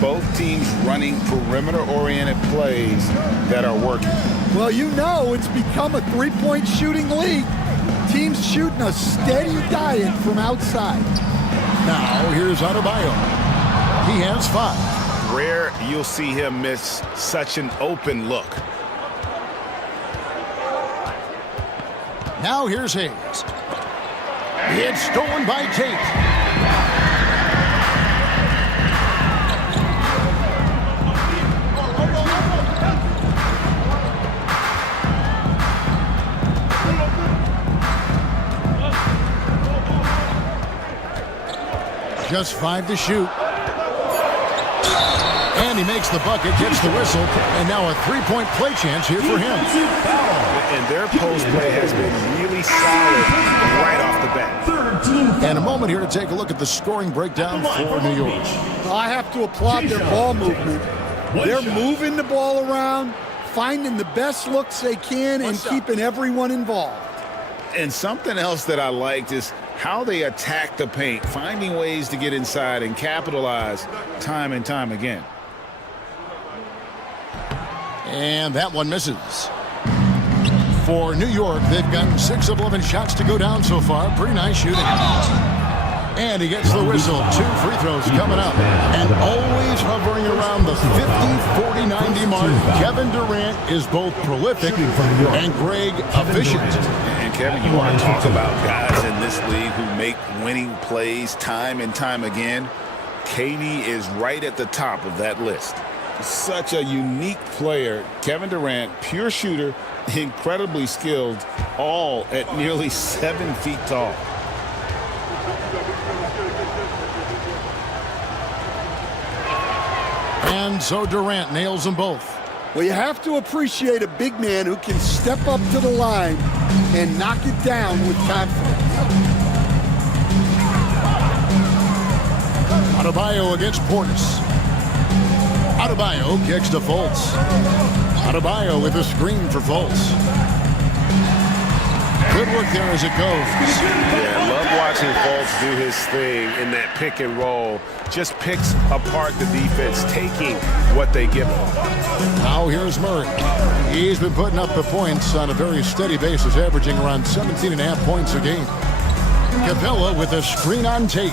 Both teams running perimeter-oriented plays that are working. Well, you know it's become a three-point shooting league. Teams shooting a steady diet from outside. Now, here's Adebayo. He has 5. Rare you'll see him miss such an open look. Now, here's Hayes. It's stolen by Tate. Just 5 to shoot. And he makes the bucket, gets the whistle, and now a 3-point play chance here for him. And their post play has been really solid right off the bat. And a moment here to take a look at the scoring breakdown for New York. I have to applaud their ball movement. They're moving the ball around, finding the best looks they can, and keeping everyone involved. And something else that I liked is how they attack the paint, finding ways to get inside and capitalize time and time again. And that one misses. For New York, they've gotten 6 of 11 shots to go down so far. Pretty nice shooting. And he gets the whistle. 2 free throws coming up. And always hovering around the 50, 40, 90 mark. Kevin Durant is both prolific and Greg efficient. And Kevin, you want to talk about guys in this league who make winning plays time and time again. KD is right at the top of that list. Such a unique player. Kevin Durant, pure shooter, incredibly skilled, all at nearly 7 feet tall. And so Durant nails them both. Well, you have to appreciate a big man who can step up to the line and knock it down with confidence. Adebayo against Portis. Adebayo kicks to Fultz. Adebayo with a screen for Fultz. Good work there as it goes. Yeah, I love watching Fultz do his thing in that pick and roll. Just picks apart the defense, taking what they give him. Now here's Murray. He's been putting up the points on a very steady basis, averaging around 17.5 points a game. Capella with a screen on Tate.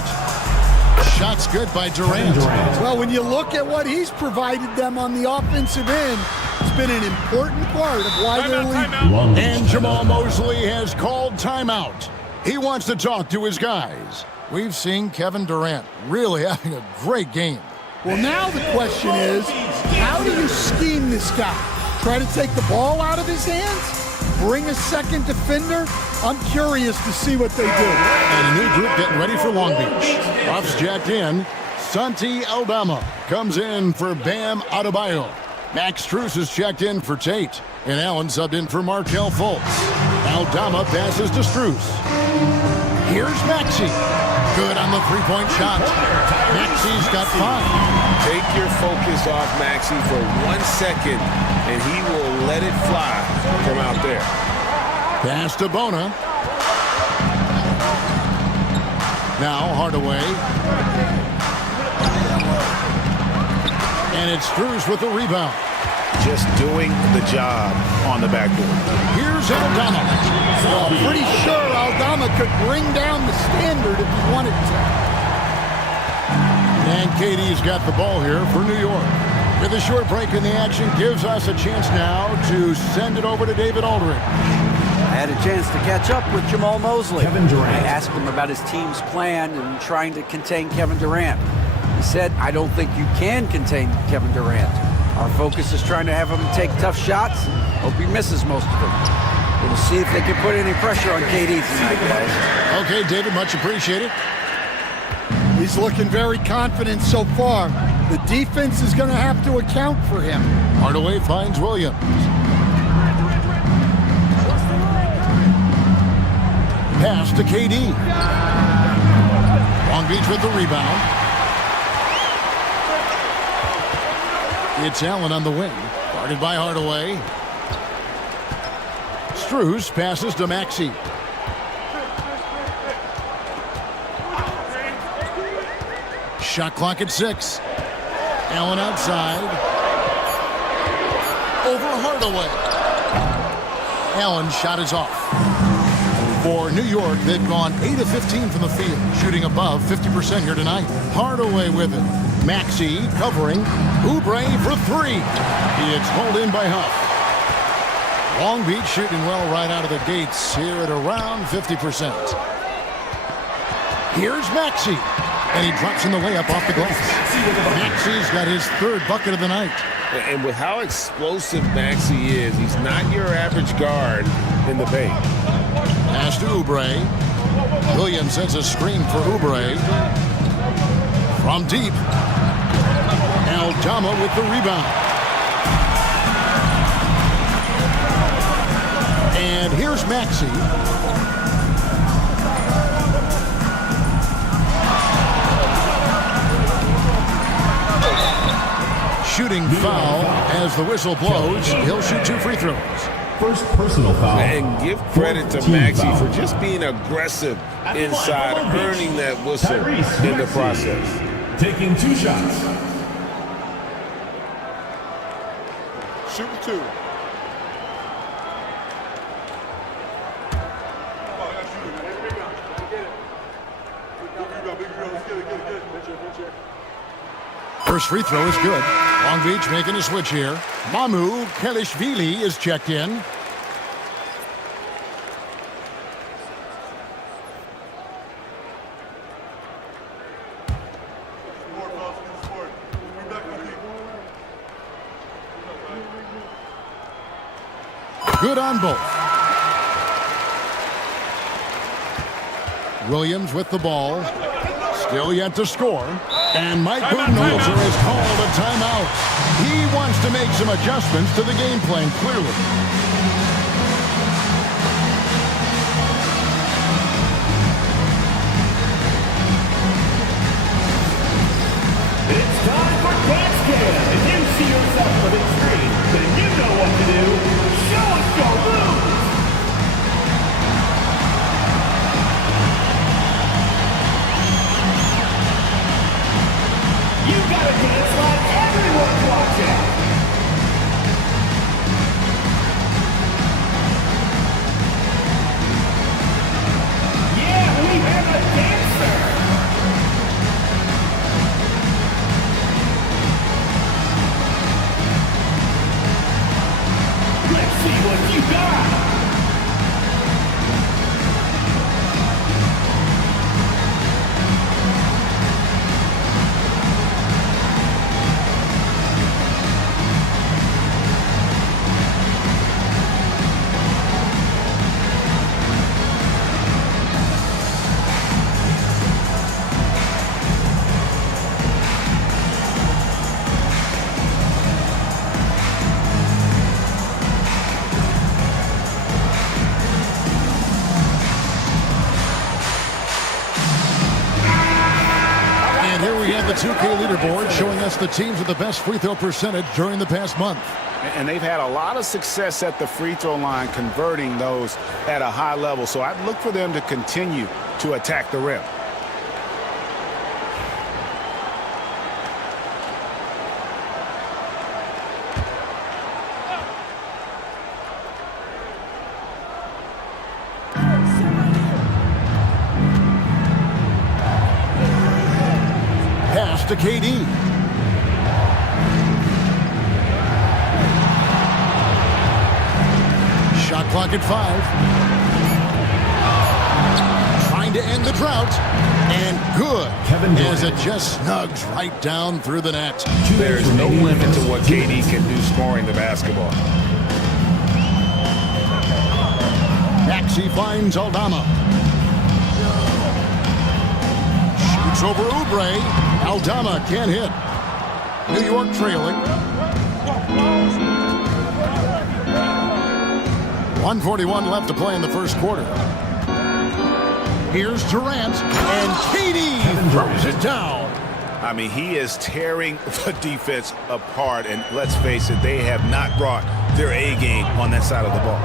Shots good by Durant. Well, when you look at what he's provided them on the offensive end, it's been an important part of why they're leading. And Jamal Mosley has called timeout. He wants to talk to his guys. We've seen Kevin Durant really having a great game. Well, now the question is, how do you scheme this guy? Try to take the ball out of his hands? Bring a second defender? I'm curious to see what they do. And a new group getting ready for Long Beach. Ruff's jacked in. Santi Aldama comes in for Bam Adebayo. Max Strus is checked in for Tate. And Allen subbed in for Markelle Fultz. Aldama passes to Strus. Here's Maxey. Good on the three-point shot. Maxey's got 5. Take your focus off Maxey for 1 second, and he will let it fly from out there. Pass to Bona. Now Hardaway. And it's Strus with the rebound. Just doing the job on the backboard. Here's Aldama. Well, pretty sure Aldama could bring down the standard if he wanted to. And KD's got the ball here for New York. With a short break in the action, gives us a chance now to send it over to David Aldridge. I had a chance to catch up with Jamal Mosley. Kevin Durant. I asked him about his team's plan and trying to contain Kevin Durant. He said, I don't think you can contain Kevin Durant. Our focus is trying to have him take tough shots. Hope he misses most of them. We'll see if they can put any pressure on KD tonight, guys. Okay, David, much appreciated. He's looking very confident so far. The defense is going to have to account for him. Hardaway finds Williams. Pass to KD. Long Beach with the rebound. It's Allen on the wing. Guarded by Hardaway. Strus passes to Maxey. Shot clock at 6. Allen outside. Over Hardaway. Allen's shot is off. For New York, they've gone 8 of 15 from the field, shooting above 50% here tonight. Hardaway with it. Maxey covering. Oubre for 3. It's pulled in by Huff. Long Beach shooting well right out of the gates here at around 50%. Here's Maxey. And he drops in the layup off the glass. Maxey's got his 3rd bucket of the night. And with how explosive Maxey is, he's not your average guard in the paint. Pass to Oubre. Williams sends a screen for Oubre. From deep. Aldama with the rebound. And here's Maxey. Shooting foul as the whistle blows. He'll shoot 2 free throws. First personal foul. And give credit to Maxey for just being aggressive inside, earning that whistle in the process. Taking 2 shots. Shoot 2. First free throw is good. Long Beach making a switch here. Mamu Kelishvili is checked in. Good on both. Williams with the ball. Still yet to score. And Mike Budenholzer has called a timeout. He wants to make some adjustments to the game plan, clearly. It's time for Catch Cam. If you see yourself on the big screen, then you know what to do. Show us your moves. You gotta dance like everyone's watching. Yeah, we have a dancer. Let's see what you got. The 2K leaderboard showing us the teams with the best free throw percentage during the past month. And they've had a lot of success at the free throw line converting those at a high level. So I'd look for them to continue to attack the rim. To KD. Shot clock at 5. Trying to end the drought. And good. As it just snugs right down through the net. There's no limit to what KD can do scoring the basketball. Maxey finds Aldama. Shoots over Oubre. Aldama can't hit. New York trailing. 1:41 left to play in the first quarter. Here's Durant, and KD throws it down. I mean, he is tearing the defense apart, and let's face it, they have not brought their A game on that side of the ball.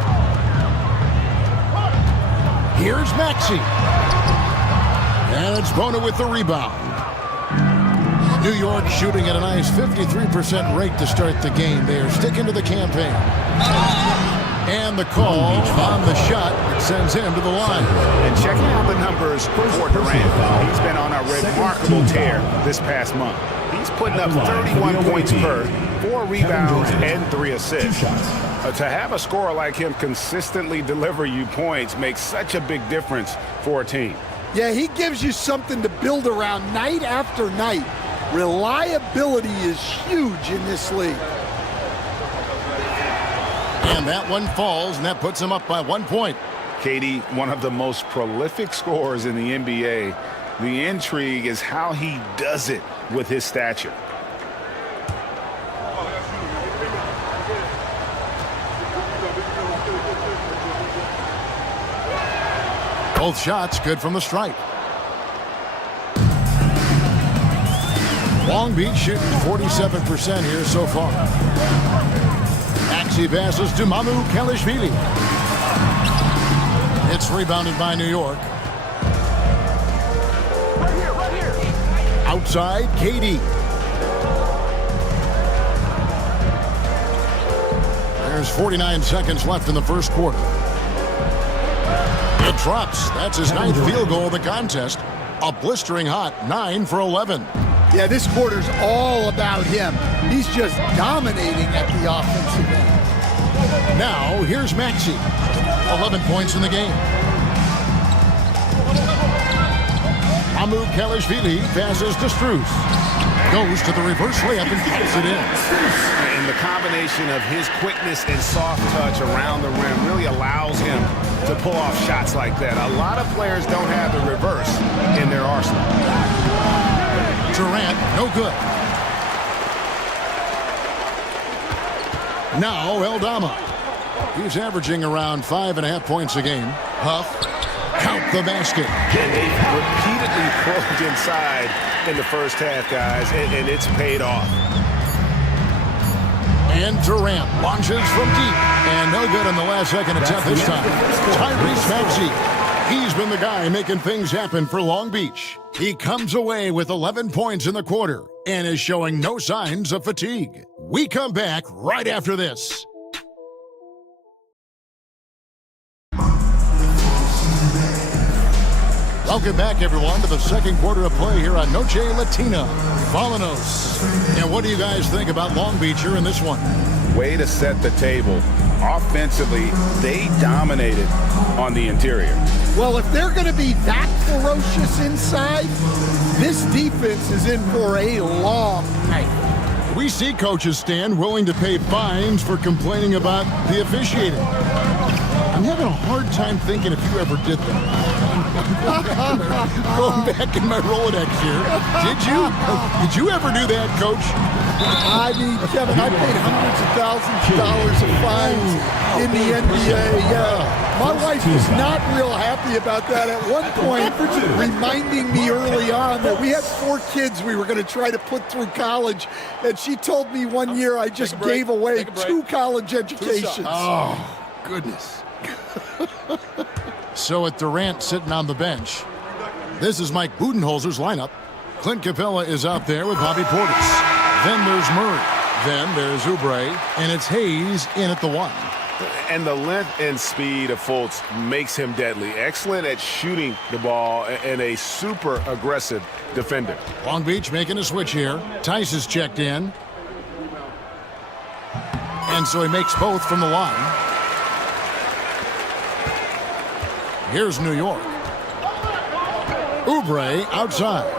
Here's Maxey. And it's Bona with the rebound. New York shooting at a nice 53% rate to start the game. They are sticking to the campaign. And the call on the shot sends him to the line. And checking out the numbers for Durant, he's been on a remarkable tear this past month. He's putting up 31 points per, 4 rebounds, and 3 assists. To have a scorer like him consistently deliver you points makes such a big difference for a team. Yeah, he gives you something to build around night after night. Reliability is huge in this league. And that one falls, and that puts him up by 1 point. KD, one of the most prolific scorers in the NBA. The intrigue is how he does it with his stature. Both shots good from the stripe. Long Beach shooting 47% here so far. Maxey passes to Mamu Kelishvili. It's rebounded by New York. Right here. Outside, KD. There's 49 seconds left in the first quarter. It drops. That's his 9th field goal of the contest. a blistering hot 9 for 11. Yeah, this quarter's all about him. He's just dominating at the offensive end. Now, here's Maxey. 11 points in the game. Amu Kalashvili passes to Strus. Goes to the reverse layup and kicks it in. And the combination of his quickness and soft touch around the rim really allows him to pull off shots like that. A lot of players don't have the reverse in their arsenal. Durant, no good. Now Eldama. He's averaging around 5.5 points a game. Huff, count the basket. And they repeatedly probed inside in the first half, guys, and it's paid off. And Durant launches from deep. And no good on the last second attempt this time. Tyrese Maxey. He's been the guy making things happen for Long Beach. He comes away with 11 points in the quarter and is showing no signs of fatigue. We come back right after this. Welcome back, everyone, to the second quarter of play here on Noche Latina. Volanos. And what do you guys think about Long Beach here in this one? Way to set the table. Offensively, they dominated on the interior. Well, if they're going to be that ferocious inside, this defense is in for a long night. We see coaches stand willing to pay fines for complaining about the officiating. I'm having a hard time thinking if you ever did that. Going back in my Rolodex here. Did you ever do that, Coach? I mean, Kevin, I paid hundreds of thousands of dollars of fines in the NBA. My wife was not real happy about that at one point, reminding me early on that we had 4 kids we were going to try to put through college, and she told me one year I just gave away 2 college educations. Oh, goodness. So with Durant sitting on the bench, this is Mike Budenholzer's lineup. Clint Capella is out there with Bobby Portis. Then there's Murray. Then there's Oubre. And it's Hayes in at the 1. And the length and speed of Fultz makes him deadly. Excellent at shooting the ball and a super aggressive defender. Long Beach making a switch here. Tice is checked in. And so he makes both from the line. Here's New York. Oubre outside.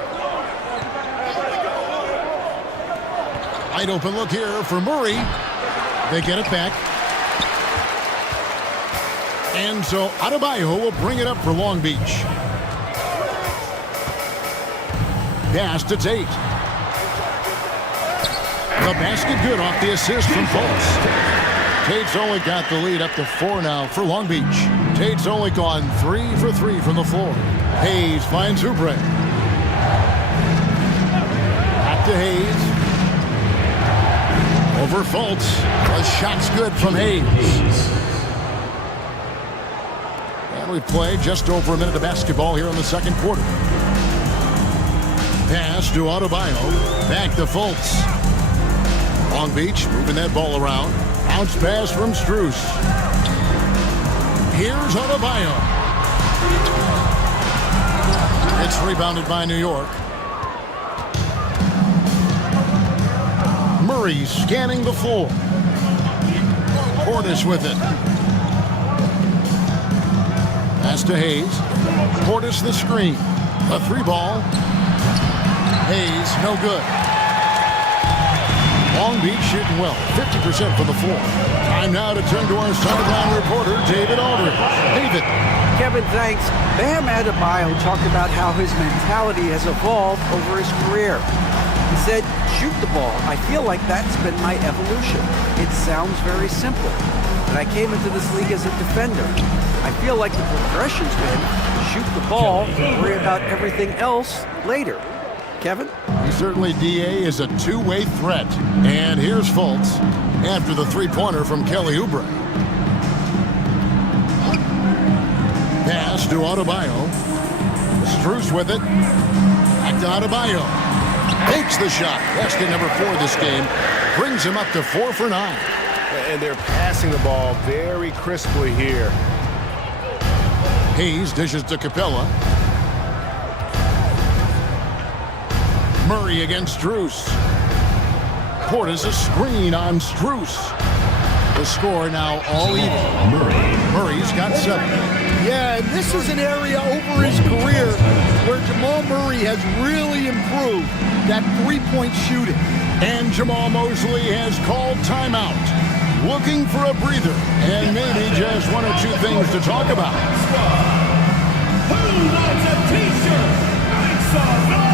Wide open look here for Murray. They get it back. And so Adebayo will bring it up for Long Beach. Pass to Tate. The basket good off the assist from Fultz. Tate's only got the lead up to 4 now for Long Beach. Tate's only gone 3 for 3 from the floor. Hayes finds Oubre. Back to Hayes. Over Fultz. The shot's good from Hayes. And we play just over a minute of basketball here in the second quarter. Pass to Adebayo. Back to Fultz. Long Beach moving that ball around. Bounce pass from Strus. Here's Adebayo. It's rebounded by New York. Murray scanning the floor. Portis with it. Pass to Hayes. Portis the screen. A 3 ball. Hayes, no good. Long Beach shooting well, 50% from the floor. Time now to turn to our sideline reporter, David Aldridge. David. Kevin, thanks. Bam Adebayo talked about how his mentality has evolved over his career. He said, shoot the ball. I feel like that's been my evolution. It sounds very simple. But I came into this league as a defender. I feel like the progression's been shoot the ball, worry about everything else later. Kevin? He certainly, DA, is a two-way threat. And here's Fultz after the three-pointer from Kelly Oubre. Pass to Adebayo. Strus with it. Back to Adebayo. Takes the shot. Basket number 4 this game. Brings him up to 4 for 9. And they're passing the ball very crisply here. Hayes dishes to Capella. Murray against Strus. Portis a screen on Strus. The score now all even. Murray's got 7. Yeah, and this is an area over his career where Jamal Murray has really improved that three-point shooting. And Jamal Mosley has called timeout. Looking for a breather and maybe just one or two things to talk about. Who wants a t-shirt? Make some noise!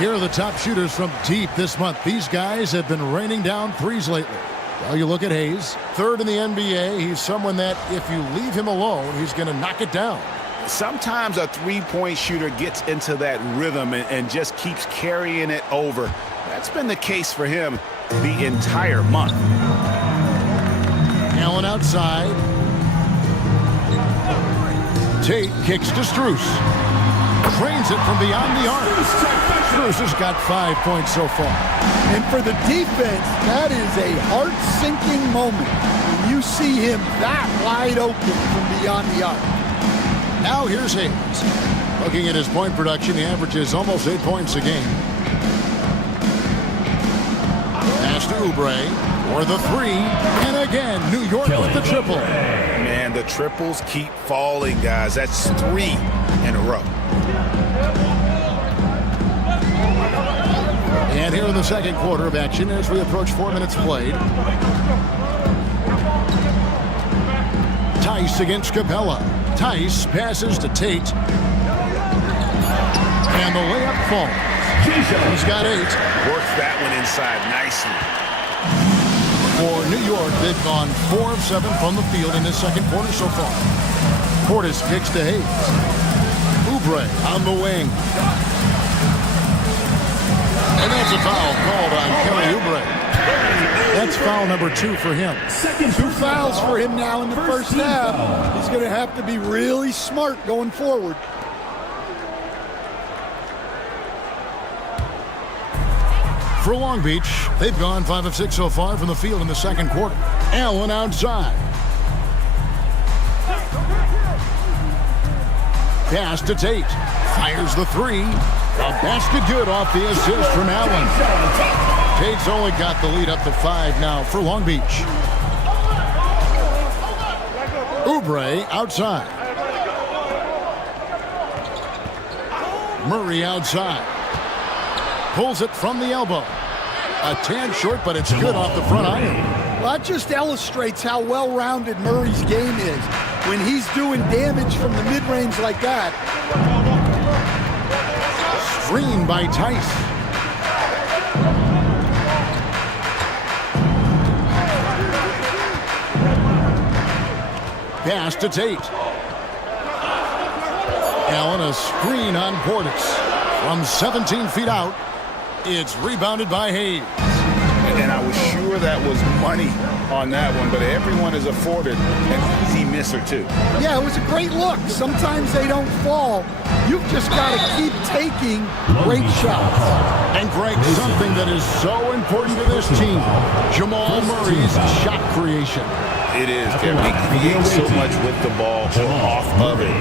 Here are the top shooters from deep this month. These guys have been raining down threes lately. Well, you look at Hayes, 3rd in the NBA. He's someone that if you leave him alone, he's going to knock it down. Sometimes a three-point shooter gets into that rhythm and just keeps carrying it over. That's been the case for him the entire month. Allen outside. Tate kicks to Strus. Trains it from beyond the arc. Strus has got 5 points so far. And for the defense, that is a heart-sinking moment when you see him that wide open from beyond the arc. Now here's Hayes. Looking at his point production, he averages almost 8 points a game. Pass to Oubre for the 3. And again, New York with the triple. Man, the triples keep falling, guys. That's 3 in a row. And here in the second quarter of action as we approach 4 minutes played. Tice against Capella. Tice passes to Tate. And the layup falls. He's got 8. Works that one inside nicely. For New York, they've gone 4 of 7 from the field in this second quarter so far. Portis kicks to Hayes. Oubre on the wing. And that's a foul called on Kelly Oubre. That's foul number 2 for him. 2 fouls for him now in the first half. He's going to have to be really smart going forward. For Long Beach, they've gone 5 of 6 so far from the field in the second quarter. Allen outside. Pass to Tate. Fires the 3. A basket good off the assist from Allen. Tate's only got the lead up to 5 now for Long Beach. Oubre outside. Murray outside. Pulls it from the elbow. A tad short, but it's good off the front iron. Well, that just illustrates how well-rounded Murray's game is when he's doing damage from the mid-range like that. Screen by Tice. Pass to Tate. Allen a screen on Portis. From 17 feet out, it's rebounded by Hayes. And I was sure that was money on that one, but everyone is afforded an easy misser too. Yeah, it was a great look. Sometimes they don't fall. You've just got to keep taking great shots. And Greg, something that is so important to this team, Jamal Murray's shot creation. It is, Kevin. He creates so much with the ball or off of it.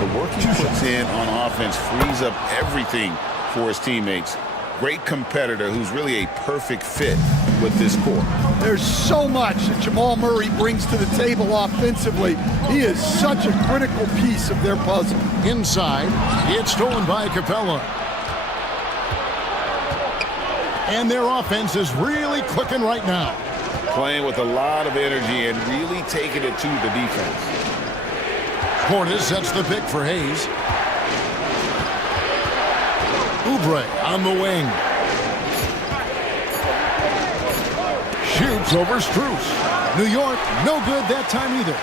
The work he puts in on offense frees up everything for his teammates. great competitor who's really a perfect fit with this core. There's so much that Jamal Murray brings to the table offensively. He is such a critical piece of their puzzle. Inside, it's stolen by Capella. And their offense is really clicking right now. Playing with a lot of energy and really taking it to the defense. Portis sets the pick for Hayes. Oubre on the wing. Shoots over Strus. New York, no good that time either.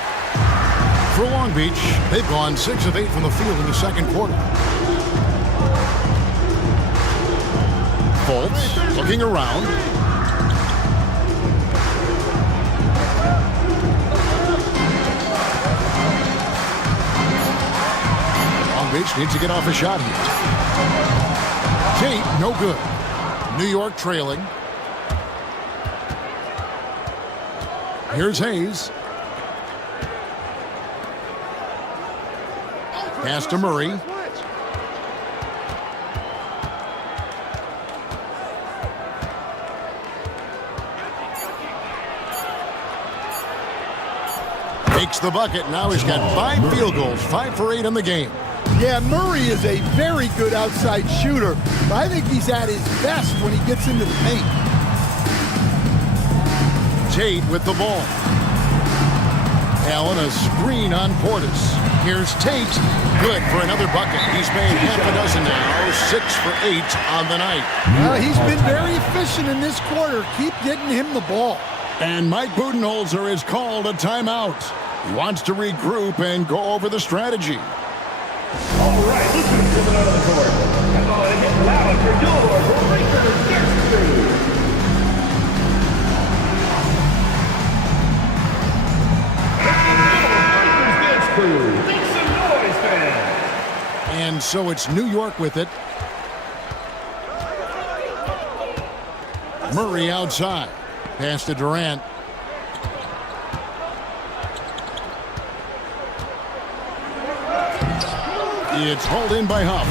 For Long Beach, they've gone 6 of 8 from the field in the second quarter. Fultz looking around. Long Beach needs to get off a shot here. Tate, no good. New York trailing. Here's Hayes. Pass to Murray. Makes the bucket. Now he's got 5 field goals, 5 for 8 in the game. Yeah, Murray is a very good outside shooter, but I think he's at his best when he gets into the paint. Tate with the ball. Allen, a screen on Portis. Here's Tate. Good for another bucket. He's made half a dozen now. 6 for 8 on the night. Well, he's been very efficient in this quarter. Keep getting him the ball. And Mike Budenholzer has called a timeout. He wants to regroup and go over the strategy. All right, let's move to the out of the court. Come on and get loud for your Lakers dance crew. Make some noise, fans. And so it's New York with it. Murray outside. Pass to Durant. It's hauled in by Huff.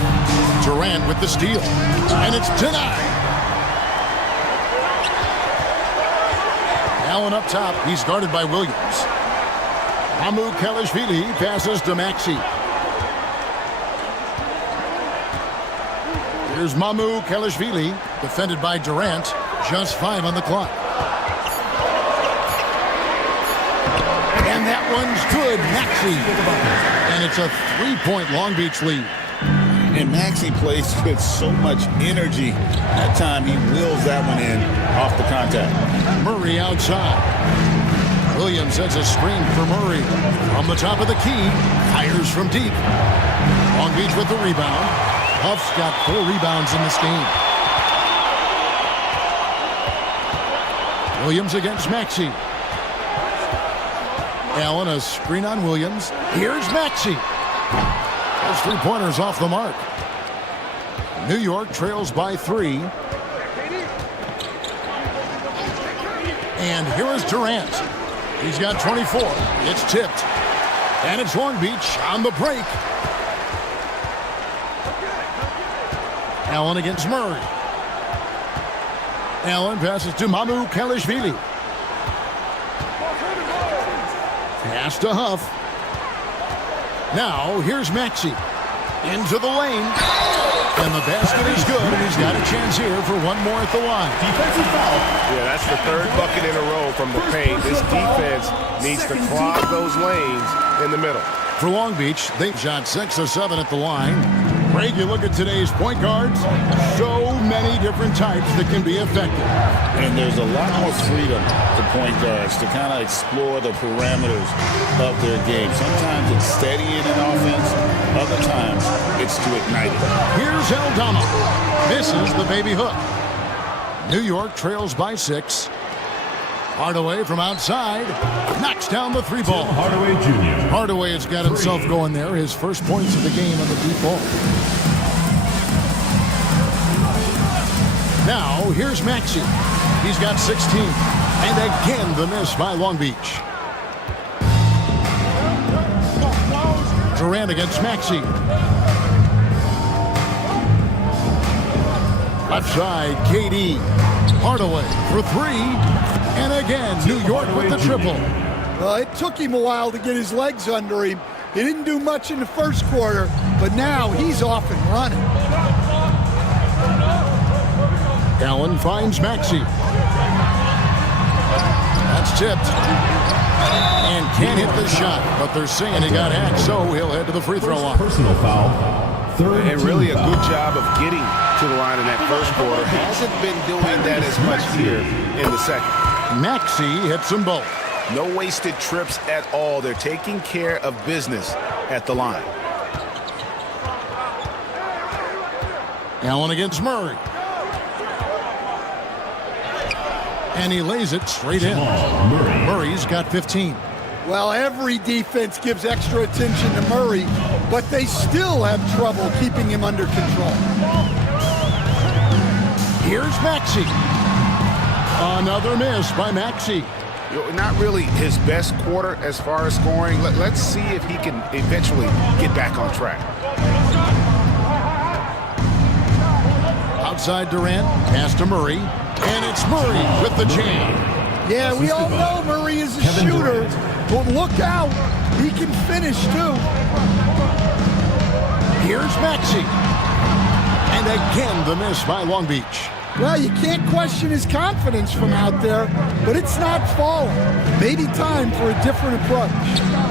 Durant with the steal. And it's denied. Allen up top. He's guarded by Williams. Hamu Kelishvili passes to Maxey. Here's Mamu Kelishvili, defended by Durant. Just 5 on the clock. And that one's good. Maxey. And it's a 3-point Long Beach lead. And Maxey plays with so much energy. That time he wheels that one in off the contact. Murray outside. Williams sets a screen for Murray. From the top of the key, fires from deep. Long Beach with the rebound. Huff's got 4 rebounds in this game. Williams against Maxey. Allen, a screen on Williams. Here's Maxey. Those 3-pointers off the mark. New York trails by 3. And here is Durant. He's got 24. It's tipped. And it's Long Beach on the break. Allen against Murray. Allen passes to Mamu Kelishvili. Pass to Huff. Now, here's Maxey. Into the lane. And the basket is good, and he's got a chance here for one more at the line. Defensive foul. Yeah, that's the 3rd bucket in a row from the paint. This defense needs to clog those lanes in the middle. For Long Beach, they've shot 6 of 7 at the line. Greg, you look at today's point guards, so many different types that can be effective. And there's a lot more freedom to point guards to kind of explore the parameters of their game. Sometimes it's steadying an offense. Other times it's to ignite it. Here's Aldama. Misses the baby hook. New York trails by 6. Hardaway from outside knocks down the 3-ball. Hardaway Jr. Hardaway has got himself going there. His first points of the game on the deep ball. Now, here's Maxey. He's got 16. And again, the miss by Long Beach. Durant against Maxey. Left side, KD. Hardaway for three. And again, New York with the triple. Well, it took him a while to get his legs under him. He didn't do much in the first quarter, but now he's off and running. Allen finds Maxey. That's tipped. And can't hit the shot, but they're saying he got hacked, so he'll head to the free throw line. Personal foul. Third And really a foul. good job of getting to the line in that first quarter. Hasn't been doing that as much here in the second. Maxey hits them both. No wasted trips at all. They're taking care of business at the line. Allen against Murray. And he lays it straight in. Murray's got 15. Well, every defense gives extra attention to Murray, but they still have trouble keeping him under control. Here's Maxey. Another miss by Maxey. Not really his best quarter as far as scoring. Let's see if he can eventually get back on track. Outside Durant, pass to Murray, and it's Murray with the jam. Yeah, we all know Murray is a shooter, but look out. He can finish, too. Here's Maxey. And again, the miss by Long Beach. Well, you can't question his confidence from out there, but it's not falling. Maybe time for a different approach.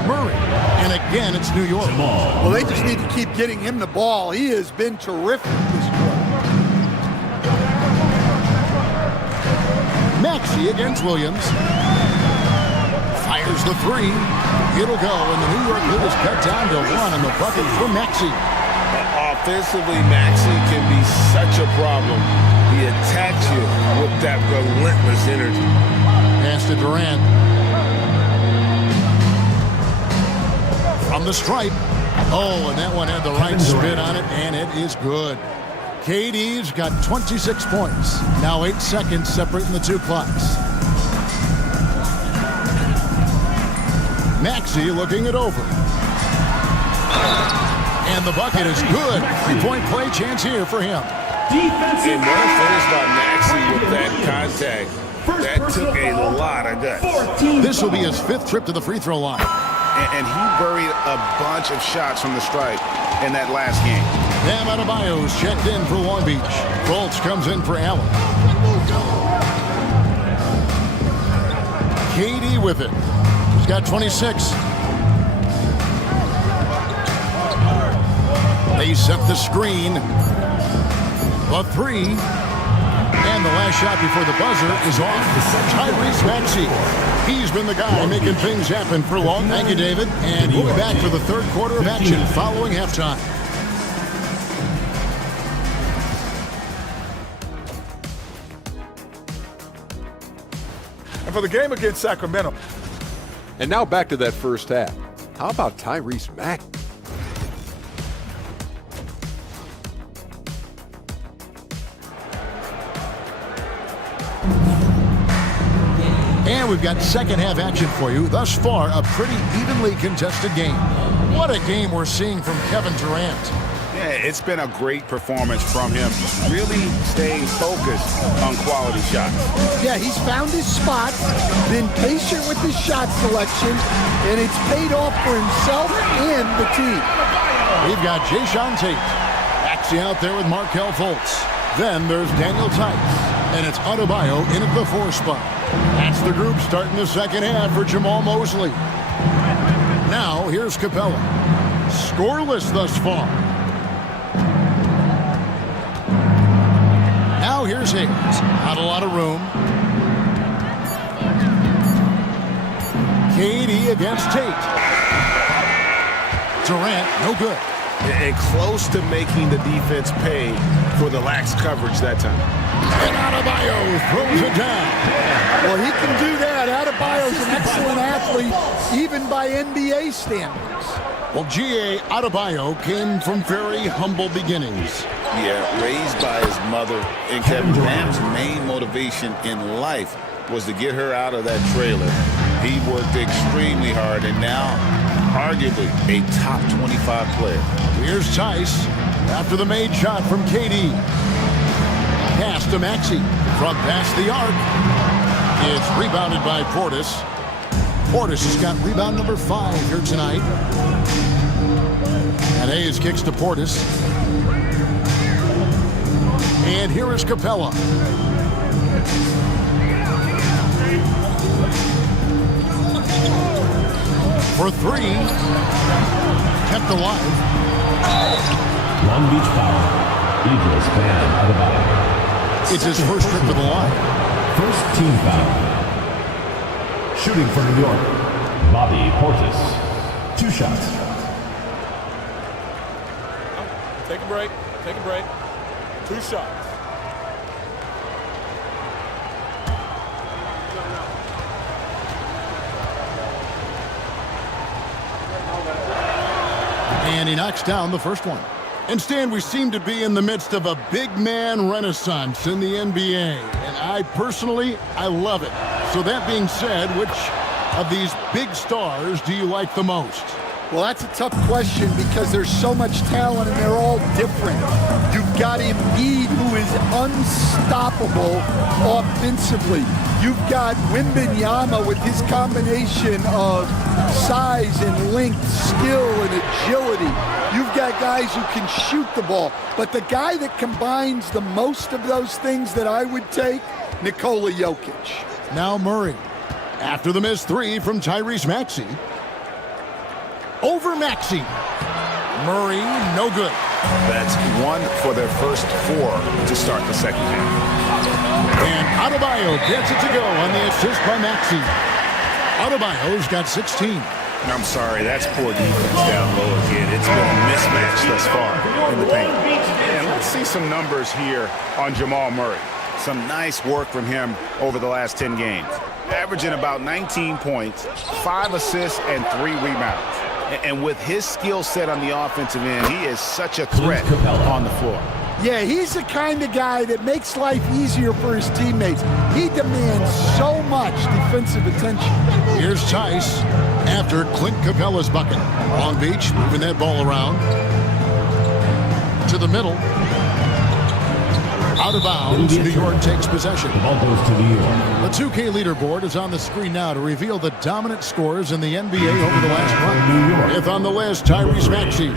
Murray. And again, it's New York. Well, they just need to keep getting him the ball. He has been terrific this quarter. Maxey against Williams. Fires the three. It'll go, and the New York lead is cut down to one on the bucket for Maxey. Offensively, Maxey can be such a problem. He attacks you with that relentless energy. Pass to Durant. From the stripe. Oh, and that one had the right spin on it, and it is good. KD's got 26 points. Now 8 seconds separating the two clocks. Maxey looking it over. And the bucket is good. 3-point play chance here for him. And what a finish by Maxey with that contact. That took a lot of guts. This will be his 5th trip to the free throw line. And he buried a bunch of shots from the stripe in that last game. Bam Adebayo's checked in for Long Beach. Fultz comes in for Allen. KD with it. He's got 26. They set the screen. The three. And the last shot before the buzzer is off. Tyrese Maxey. He's been the guy making things happen for long. Thank you, David. And we'll be back for the third quarter of action following halftime. And for the game against Sacramento. And now back to that first half. How about Tyrese Maxey? And we've got second half action for you. Thus far, a pretty evenly contested game. What a game we're seeing from Kevin Durant. Yeah, it's been a great performance from him. Really staying focused on quality shots. Yeah, he's found his spot, been patient with his shot selection, and it's paid off for himself and the team. We've got Jayshawn Tate. Maxey out there with Markelle Fultz. Then there's Daniel Tice. And it's Adebayo in at the 4 spot. That's the group starting the second half for Jamal Mosley. Now, here's Capella. Scoreless thus far. Now, here's Hayes. Not a lot of room. KD against Tate. Durant, no good. And close to making the defense pay for the lax coverage that time. And Adebayo throws it down. Well, he can do that. Adebayo's an excellent athlete, even by NBA standards. Well, G.A. Adebayo came from very humble beginnings. Yeah, raised by his mother. And Kevin Durant's main motivation in life was to get her out of that trailer. He worked extremely hard, and now arguably a top 25 player. Here's Tice after the made shot from KD. Pass to Maxey. From past the arc. It's rebounded by Portis. Portis has got rebound number 5 here tonight. And Hayes kicks to Portis. And here is Capella. For 3. Kept alive. Long Beach foul. Eagles ban Adebayo. It's his first trip to the line. First team foul. Shooting for New York, Bobby Portis. 2 shots. Take a break. Take a break. 2 shots. And he knocks down the first one. And Stan, we seem to be in the midst of a big man renaissance in the NBA. And I personally love it. So that being said, which of these big stars do you like the most? Well, that's a tough question because there's so much talent and they're all different. You've got Embiid, who is unstoppable offensively. You've got Wembanyama with his combination of size and length, skill and agility. You've got guys who can shoot the ball. But the guy that combines the most of those things that I would take, Nikola Jokic. Now Murray. After the missed 3 from Tyrese Maxey. Over Maxey. Murray, no good. That's 1 for their first 4 to start the second half. And Adebayo gets it to go on the assist by Maxey. Adebayo's got 16. I'm sorry, that's poor defense down low again. It's been a mismatch thus far in the paint. And let's see some numbers here on Jamal Murray. Some nice work from him over the last 10 games. Averaging about 19 points, 5 assists, and 3 rebounds. And with his skill set on the offensive end, he is such a threat on the floor. Yeah, he's the kind of guy that makes life easier for his teammates. He demands so much defensive attention. Here's Tice after Clint Capella's bucket. Long Beach moving that ball around. To the middle. Out of bounds, New York takes possession. The ball goes to New York. The 2K leaderboard is on the screen now to reveal the dominant scores in the NBA over the last month. Fifth on the list, Tyrese Maxey.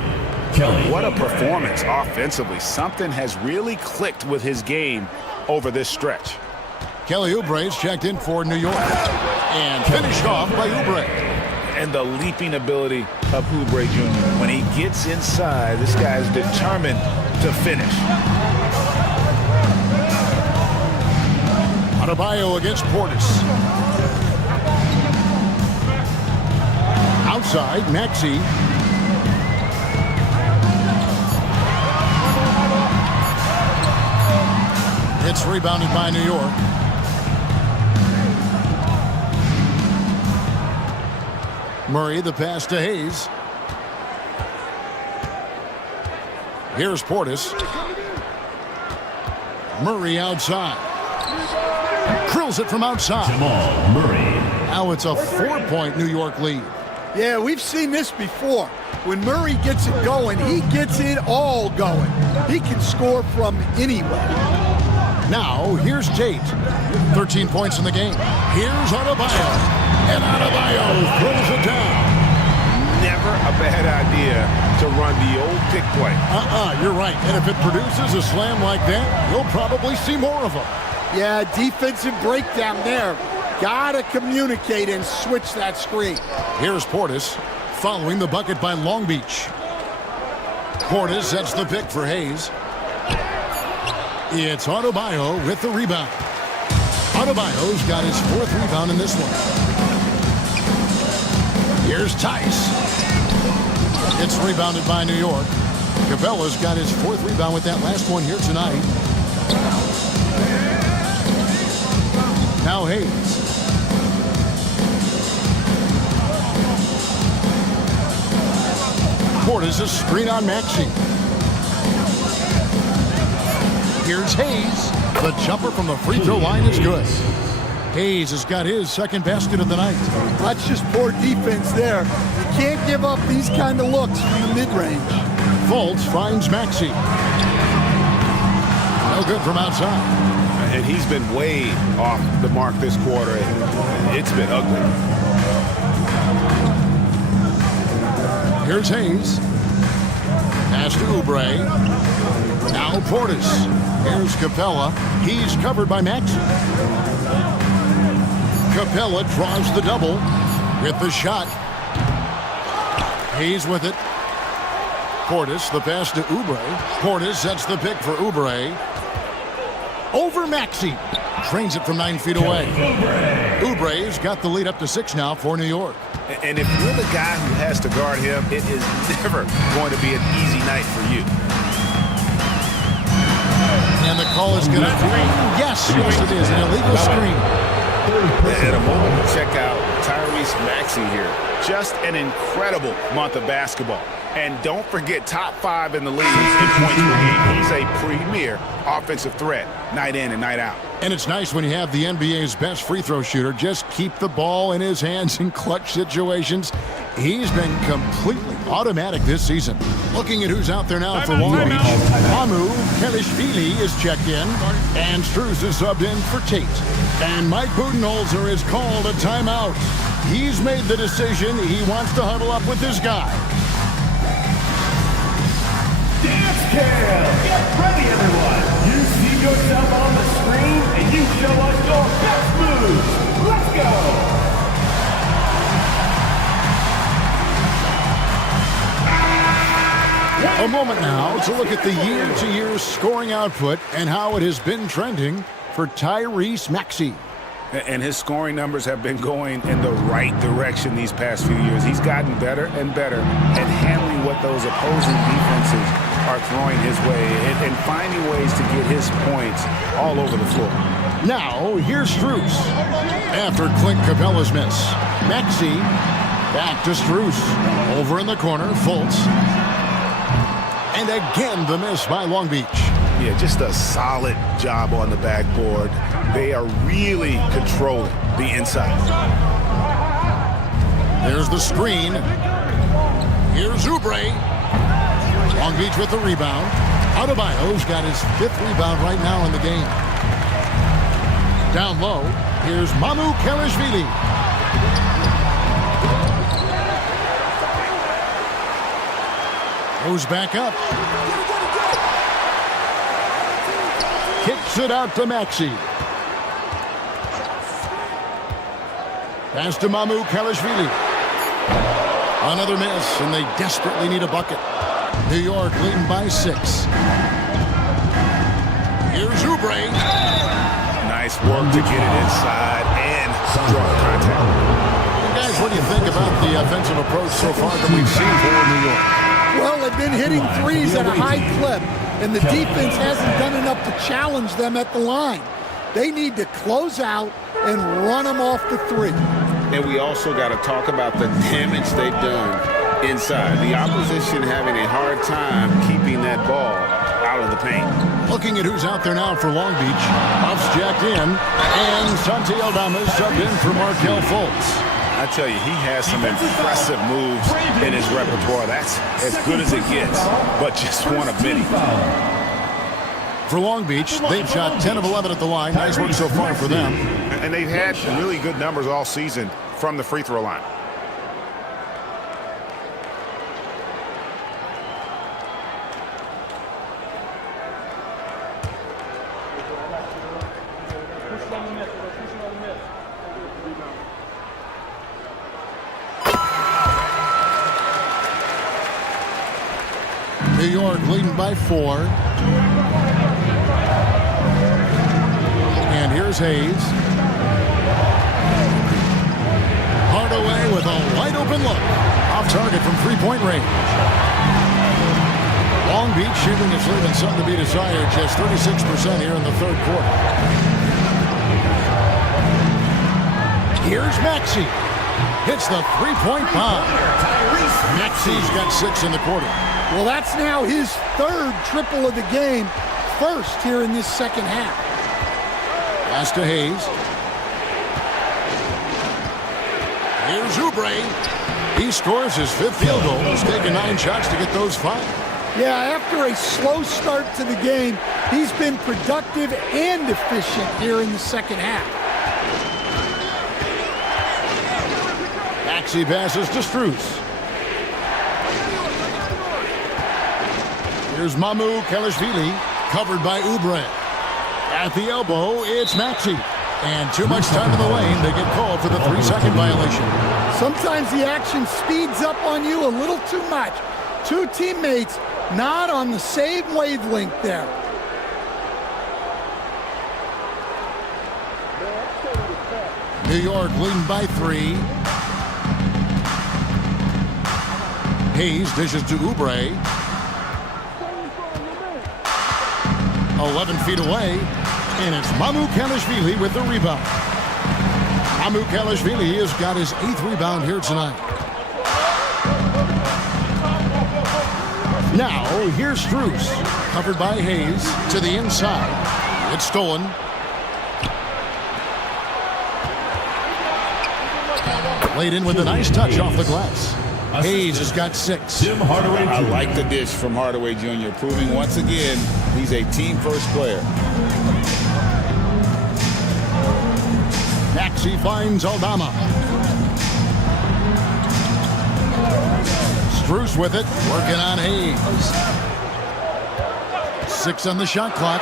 Kelly. What a performance offensively. Something has really clicked with his game over this stretch. Kelly Oubre's checked in for New York. And finished off by Oubre. And the leaping ability of Oubre Jr. When he gets inside, this guy is determined to finish. Adebayo against Portis. Outside, Maxey. It's rebounded by New York. Murray, the pass to Hayes. Here's Portis. Murray outside. Drills it from outside. Jamal Murray. Now it's a 4-point New York lead. Yeah, we've seen this before. When Murray gets it going, he gets it all going. He can score from anywhere. Now, here's Tate. 13 points in the game. Here's Adebayo. And Adebayo throws it down. Never a bad idea to run the old pick play. You're right. And if it produces a slam like that, you'll probably see more of them. Yeah, defensive breakdown there. Gotta communicate and switch that screen. Here's Portis following the bucket by Long Beach. Portis sets the pick for Hayes. It's Adebayo with the rebound. Adebayo's got his 4th rebound in this one. Here's Tice. It's rebounded by New York. Capella's got his 4th rebound with that last one here tonight. Now Hayes. Portis a screen on Maxey. Here's Hayes. The jumper from the free throw line is good. Hayes has got his 2nd basket of the night. That's just poor defense there. You can't give up these kind of looks from the mid-range. Fultz finds Maxey. No good from outside. And he's been way off the mark this quarter. It's been ugly. Here's Hayes. Pass to Oubre. Now Portis. Here's Capella. He's covered by Max. Capella draws the double with the shot. Hayes with it. Portis, the pass to Oubre. Portis sets the pick for Oubre. Over Maxey. Trains it from 9 feet away. Oubre's got the lead up to 6 now for New York. And if you're the guy who has to guard him, it is never going to be an easy night for you. And the call is going to be, yes, it is, an illegal screen. And a moment to check out Tyrese Maxey here. Just an incredible month of basketball. And don't forget, top 5 in the league in points per game. He's a premier offensive threat, night in and night out. And it's nice when you have the NBA's best free throw shooter just keep the ball in his hands in clutch situations. He's been completely automatic this season. Looking at who's out there now for Long Beach. Mamu Kelishvili is checked in, and Strus is subbed in for Tate. And Mike Budenholzer is called a timeout. He's made the decision he wants to huddle up with this guy. Dance Cam! Get ready, everyone! You see yourself on the screen, and you show us your best moves. Let's go! A moment now to look at the year-to-year scoring output and how it has been trending for Tyrese Maxey. And his scoring numbers have been going in the right direction these past few years. He's gotten better and better at handling what those opposing defenses are throwing his way and finding ways to get his points all over the floor. Now, here's Strus. After Clint Capella's miss, Maxey back to Strus. Over in the corner, Fultz. And again, the miss by Long Beach. Yeah, just a solid job on the backboard. They are really controlling the inside. There's the screen. Here's Oubre. Long Beach with the rebound. Adebayo's got his 5th rebound right now in the game. Down low, here's Mamu Kelishvili. Goes back up. Kicks it out to Maxey. Pass to Mamu Kelishvili. Another miss, and they desperately need a bucket. New York leading by 6. Here's Oubre. Nice work to get it inside and draw contact. Guys, what do you think about the offensive approach so far that we've seen for New York? Well, they've been hitting threes at a high clip, and the defense hasn't done enough to challenge them at the line. They need to close out and run them off the 3. And we also got to talk about the damage they've done inside. The opposition having a hard time keeping that ball out of the paint. Looking at who's out there now for Long Beach. Huff's jacked in, and Santi Aldama subbed in for Markelle Fultz. I tell you, he has some impressive moves in his repertoire. That's as good as it gets, but just one of many. For Long Beach, they've shot 10 of 11 at the line. Nice work so far for them. And they've had really good numbers all season from the free throw line. New York leading by 4. And here's Hayes. Hardaway with a wide open look. Off target from 3-point range. Long Beach shooting is leaving something to be desired. Just 36% here in the 3rd quarter. Here's Maxey. Hits the 3-point bomb. Maxey's got 6 in the quarter. Well, that's now his 3rd triple of the game, 1st here in this 2nd half. Pass to Hayes. Here's Oubre. He scores his 5th field goal. He's taken 9 shots to get those 5. Yeah, after a slow start to the game, he's been productive and efficient here in the second half. Maxey passes to Strus. Here's Mamu Kelishvili, covered by Oubre. At the elbow, it's Maxey. And too much time in the lane, they get called for the 3-second violation. Sometimes the action speeds up on you a little too much. Two teammates not on the same wavelength there. New York leading by 3. Hayes dishes to Oubre. 11 feet away, and it's Mamu Kelishvili with the rebound. Mamu Kelishvili has got his 8th rebound here tonight. Now, here's Strus, covered by Hayes to the inside. It's stolen. Laid in with a nice touch off the glass. Hayes has got 6. I like the dish from Hardaway Jr., proving once again he's a team-first player. Maxey finds Aldama. Strus with it, working on Hayes. 6 on the shot clock.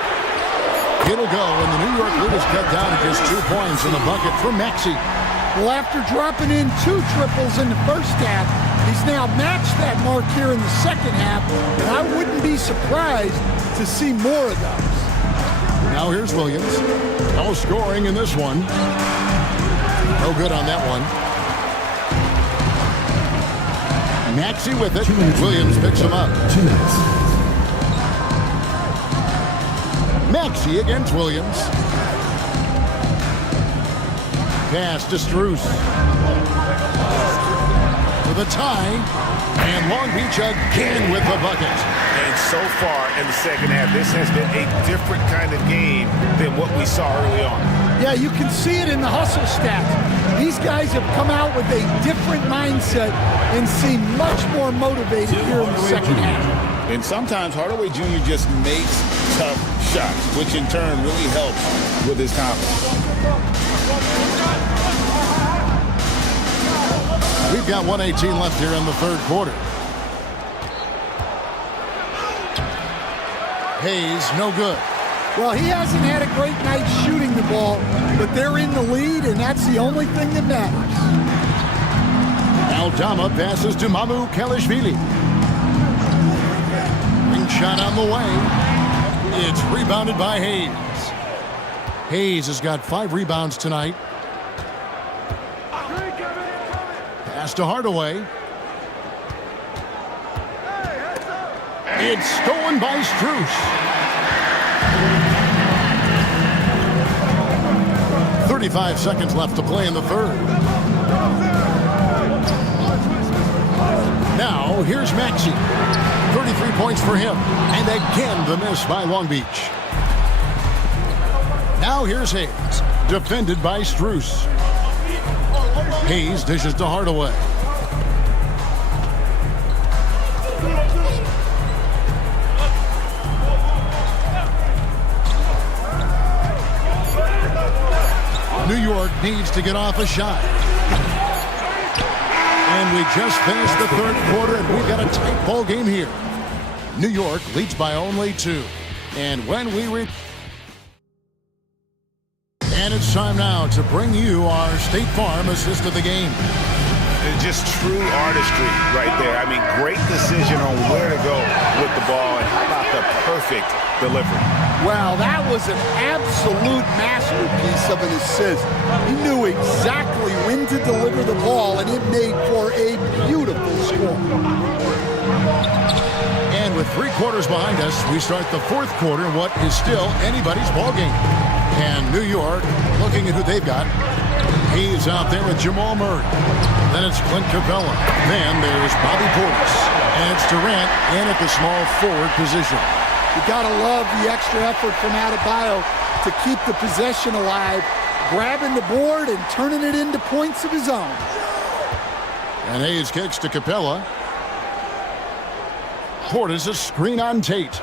It'll go, and the New York lead is cut down to just 2 points in the bucket for Maxey. Well, after dropping in 2 triples in the first half, he's now matched that mark here in the second half, and I wouldn't be surprised to see more of those. Now here's Williams. No scoring in this one. No good on that one. Maxey with it. Williams picks him up. 2 minutes. Maxey against Williams. Pass to Strus. For the tie. And Long Beach again with the bucket. And so far in the second half, this has been a different kind of game than what we saw early on. Yeah, you can see it in the hustle stats. These guys have come out with a different mindset and seem much more motivated here in the second half. And sometimes Hardaway Jr. just makes tough shots, which in turn really helps with his confidence. We've got 1:18 left here in the third quarter. Hayes, no good. Well, he hasn't had a great night shooting the ball, but they're in the lead, and that's the only thing that matters. Aldama passes to Mamu Kelishvili. Ring shot on the way. It's rebounded by Hayes. Hayes has got 5 rebounds tonight. Pass to Hardaway. It's stolen by Strus. 35 seconds left to play in the third. Now, here's Maxey. 33 points for him. And again, the miss by Long Beach. Now, here's Hayes. Defended by Strus. Hayes dishes to Hardaway. New York needs to get off a shot. And we just finished the third quarter, and we've got a tight ball game here. New York leads by only 2. And when we and it's time now to bring you our State Farm assist of the game. Just true artistry right there. I mean, great decision on where to go with the ball, and how about the perfect delivery? Wow, that was an absolute masterpiece of an assist. He knew exactly when to deliver the ball, and it made for a beautiful score. And with 3 quarters behind us, we start the fourth quarter in what is still anybody's ball game. And New York, looking at who they've got, he's out there with Jamal Murray. Then it's Clint Capella. Then there's Bobby Portis. And it's Durant in at the small forward position. You gotta love the extra effort from Adebayo to keep the possession alive, grabbing the board and turning it into points of his own. And Hayes kicks to Capella. Portis a screen on Tate.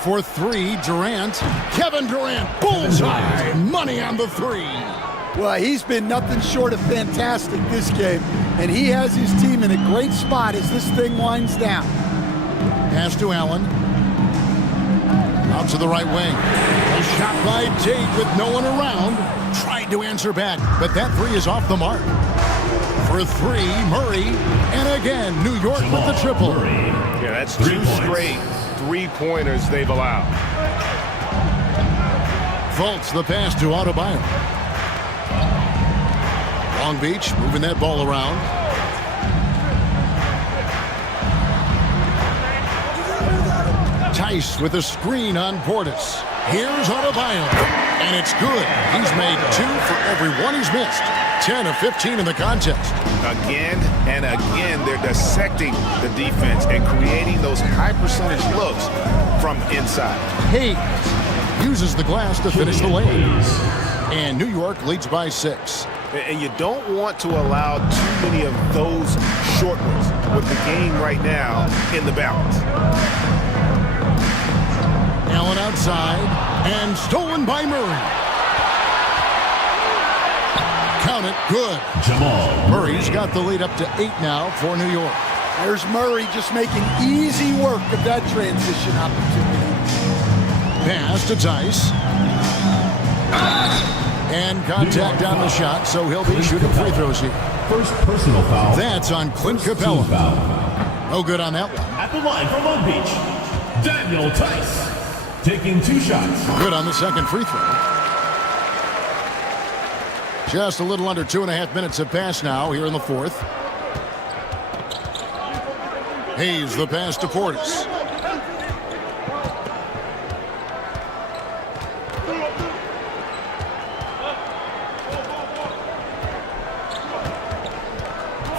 For three, Durant. Kevin Durant, bullseye. Money on the three. Well, he's been nothing short of fantastic this game, and he has his team in a great spot as this thing winds down. Pass to Allen. Out to the right wing. A shot by Tate with no one around. Tried to answer back, but that three is off the mark. For three, Murray. And again, New York with the triple. Yeah, that's two straight three-pointers they've allowed. Fultz the pass to Adebayo. Long Beach moving that ball around. Tice with a screen on Portis. Here's Adebayo, and it's good. He's made 2 for every one he's missed. 10 of 15 in the contest. Again and again, they're dissecting the defense and creating those high-percentage looks from inside. Hayes uses the glass to finish the lane. And New York leads by 6. And you don't want to allow too many of those short ones with the game right now in the balance. Allen outside, and stolen by Murray. Count it, good. Jamal Murray's got the lead up to 8 now for New York. There's Murray just making easy work of that transition opportunity. Pass to Tice. And contact on the shot, so he'll be shooting free throws here. First personal foul. That's on Clint Capella. No good on that one. At the line from Long Beach, Daniel Tice. Taking 2 shots. Good on the second free throw. Just a little under 2.5 minutes have passed now here in the fourth. Hayes the pass to Portis.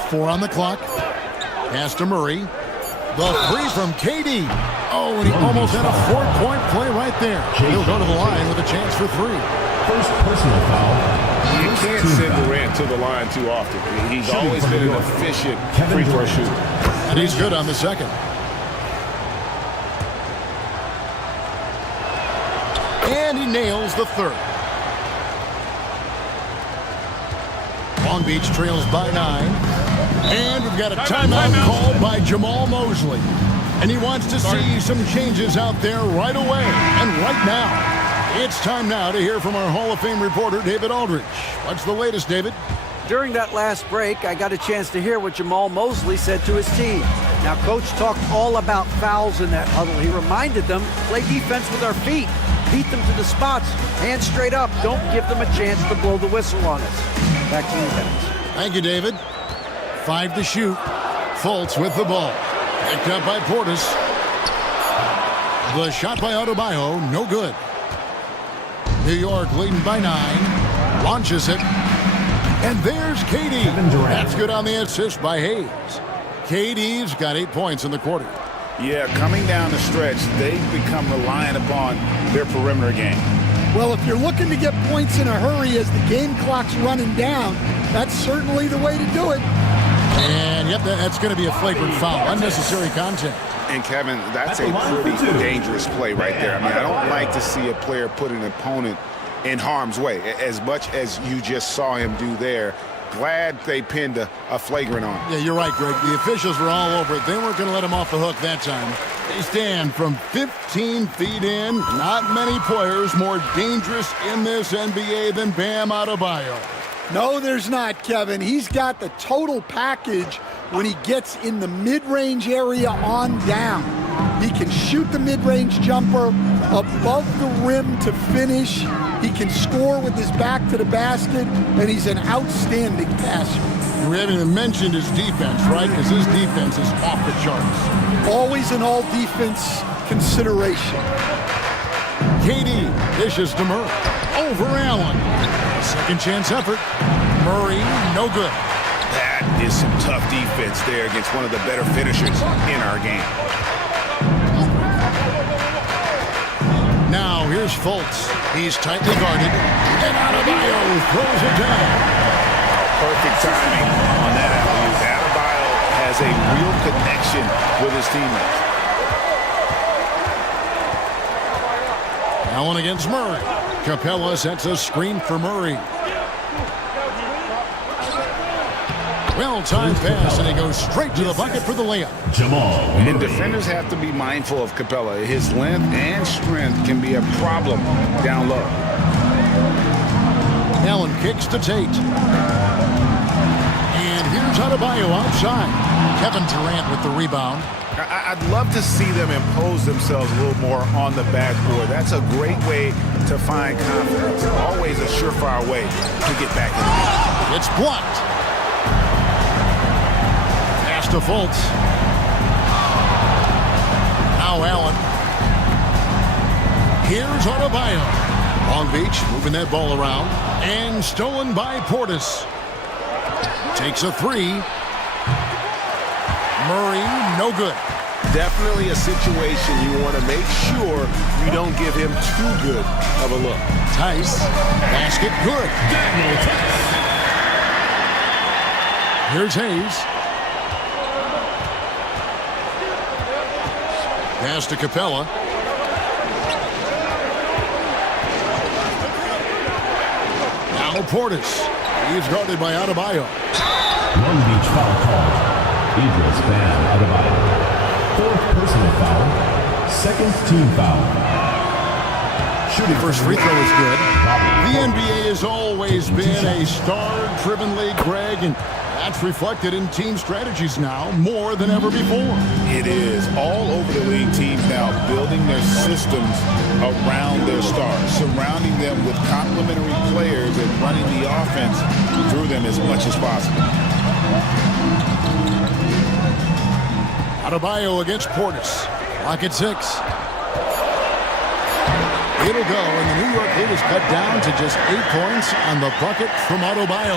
Four on the clock. Pass to Murray. The three from KD. Oh, and he almost had a 4-point play right there. He'll go to the line with a chance for 3. First personal foul. You can't send Durant to the line too often. He's always been an efficient free throw shooter. And he's good on the second. And he nails the third. Long Beach trails by 9. And we've got a timeout called by Jamal Mosley. And he wants to see some changes out there right away and right now. It's time now to hear from our Hall of Fame reporter, David Aldridge. What's the latest, David? During that last break, I got a chance to hear what Jamal Mosley said to his team. Now, Coach talked all about fouls in that huddle. He reminded them, play defense with our feet. Beat them to the spots. Hands straight up. Don't give them a chance to blow the whistle on us. Back to you, Dennis. Thank you, David. 5 to shoot. Fultz with the ball. Picked up by Portis. The shot by Adebayo, no good. New York leading by 9. Launches it. And there's KD. That's good on the assist by Hayes. KD's got 8 points in the quarter. Yeah, coming down the stretch, they've become reliant upon their perimeter game. Well, if you're looking to get points in a hurry as the game clock's running down, that's certainly the way to do it. And, yep, that's going to be a flagrant foul. Unnecessary contact. And, Kevin, that's a pretty dangerous play right there. I mean, I don't like to see a player put an opponent in harm's way, as much as you just saw him do there. Glad they pinned a flagrant on him. Yeah, you're right, Greg. The officials were all over it. They weren't going to let him off the hook that time. They stand from 15 feet in. Not many players more dangerous in this NBA than Bam Adebayo. No, there's not, Kevin. He's got the total package when he gets in the mid-range area on down. He can shoot the mid-range jumper above the rim to finish. He can score with his back to the basket, and he's an outstanding passer. We haven't even mentioned his defense, right? Because his defense is off the charts. Always an all-defense consideration. KD dishes to Murray. Over Allen. Second chance effort. Murray, no good. That is some tough defense there against one of the better finishers in our game. Now here's Fultz. He's tightly guarded. And Adebayo throws it down. Perfect timing on that alley-oop. Adebayo has has a real connection with his teammates. Allen against Murray. Capella sets a screen for Murray. Well-timed pass, and he goes straight to the bucket for the layup. And defenders have to be mindful of Capella. His length and strength can be a problem down low. Allen kicks to Tate. And here's Adebayo outside. Kevin Durant with the rebound. I'd love to see them impose themselves a little more on the backboard. That's a great way to find confidence. Always a surefire way to get back in the game. It's blocked. Pass to Fultz. Now Allen. Here's Adebayo. Long Beach moving that ball around. And stolen by Portis. Takes a three. Murray, no good. Definitely a situation you want to make sure you don't give him too good of a look. Tice, basket good. Here's Hayes. Pass to Capella. Now Portis. He's guarded by Adebayo. Long Beach foul call. Idris Bam Adebayo. Fourth personal foul. Second team foul. Shooting first free throw is good. The NBA has always been a star-driven league, Greg, and that's reflected in team strategies now more than ever before. It is. All over the league, teams now building their systems around their stars, surrounding them with complementary players and running the offense through them as much as possible. Adebayo against Portis. Clock at 6. It'll go, and the New York lead is cut down to just 8 points on the bucket from Adebayo.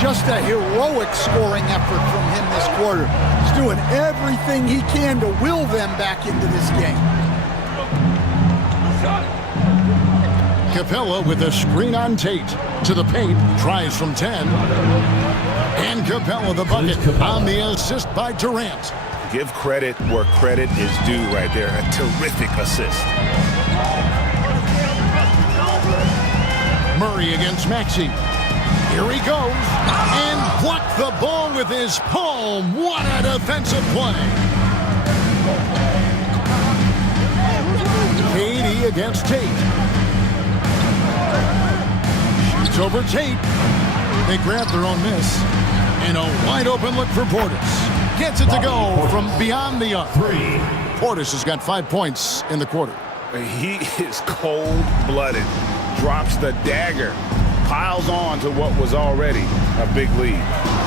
Just a heroic scoring effort from him this quarter. He's doing everything he can to will them back into this game. Capella with a screen on Tate. To the paint, tries from 10. And Capella the bucket on the assist by Durant. Give credit where credit is due right there. A terrific assist. Murray against Maxey. Here he goes. And blocked the ball with his palm. What a defensive play. KD against Tate. Shoots over Tate. They grab their own miss. And a wide open look for Portis. Gets it to go from beyond the arc. Portis has got 5 points in the quarter. He is cold-blooded. Drops the dagger. Piles on to what was already a big lead.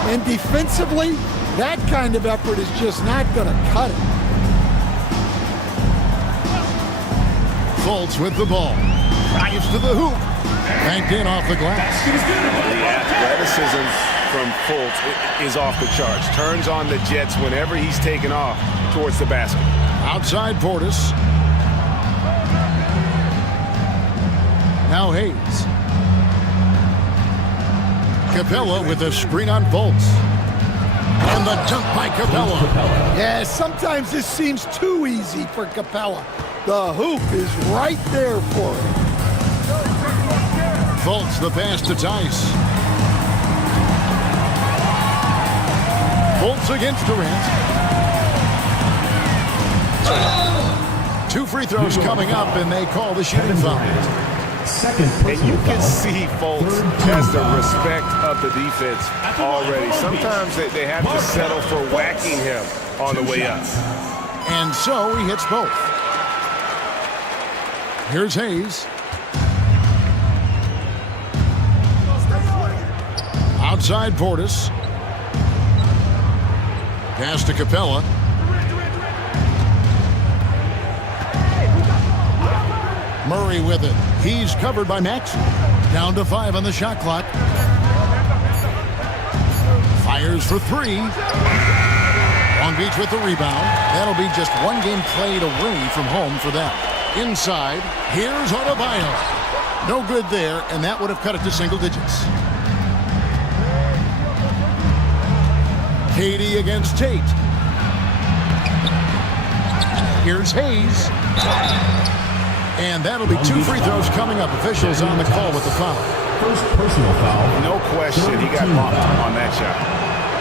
And defensively, that kind of effort is just not going to cut it. Fultz with the ball. Drives to the hoop. Banked in off the glass. The athleticism from Fultz is off the charts. Turns on the jets whenever he's taken off towards the basket. Outside Portis. Now Hayes. Capella with a screen on Fultz. And the dunk by Capella. Yeah, sometimes this seems too easy for Capella. The hoop is right there for him. Fultz the pass to Tice. Fultz against Durant. 2 free throws coming up, and they call the shooting foul. And you can see Fultz has the respect of the defense already. Sometimes they have to settle for whacking him on the way up. And so he hits both. Here's Hayes. Outside Portis. Pass to Capella. Murray with it. He's covered by Maxey. Down to 5 on the shot clock. Fires for 3. Long Beach with the rebound. That'll be just 1 game played away from home for them. Inside, here's Adebayo. No good there, and that would have cut it to single digits. Katie against Tate. Here's Hayes. And that'll be 2 free throws coming up. Officials on the call with the foul. First personal foul. No question, he got bumped on that shot.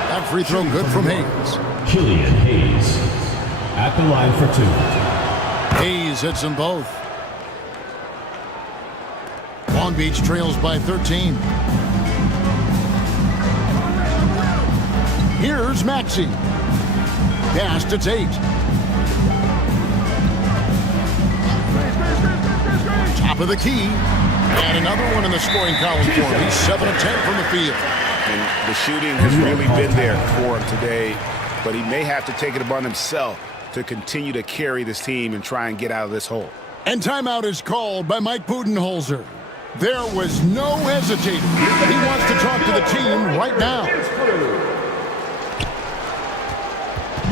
That free throw good from Hayes. Killian Hayes at the line for 2. Hayes hits them both. Long Beach trails by 13. Here's Maxey. Pass to Tate. Top of the key. And another one in the scoring column for him. He's 7 of 10 from the field. And the shooting has really been there for him today, but he may have to take it upon himself to continue to carry this team and try and get out of this hole. And timeout is called by Mike Budenholzer. There was no hesitating. He wants to talk to the team right now.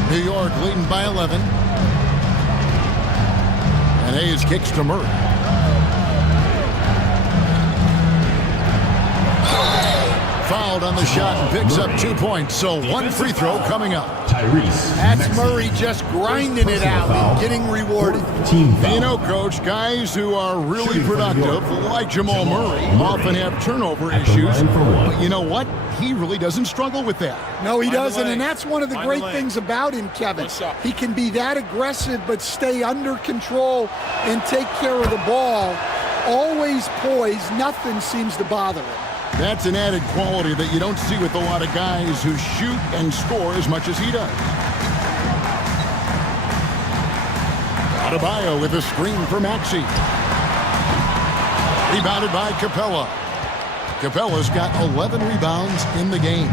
New York leading by 11. And Hayes kicks to Murray. Fouled on the shot and picks up 2 points. So 1 free throw coming up. That's Murray just grinding it out and getting rewarded. You know, Coach, guys who are really productive, like Jamal Murray, often have turnover issues. But you know what? He really doesn't struggle with that. No, he doesn't, and that's one of the great things about him, Kevin. He can be that aggressive but stay under control and take care of the ball. Always poised. Nothing seems to bother him. That's an added quality that you don't see with a lot of guys who shoot and score as much as he does. Adebayo with a screen for Maxey. Rebounded by Capella. Capella's got 11 rebounds in the game.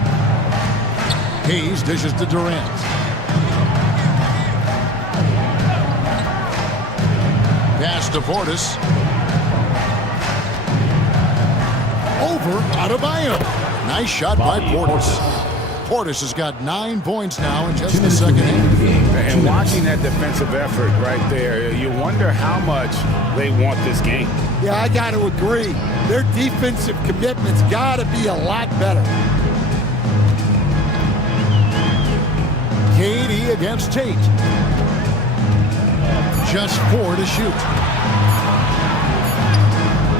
Hayes dishes to Durant. Pass to Portis. Over Adebayo. Nice shot by Portis. Portis has got 9 points now in just the second half. And watching that defensive effort right there, you wonder how much they want this game. Yeah, I got to agree. Their defensive commitment's got to be a lot better. Katie against Tate. Just 4 to shoot.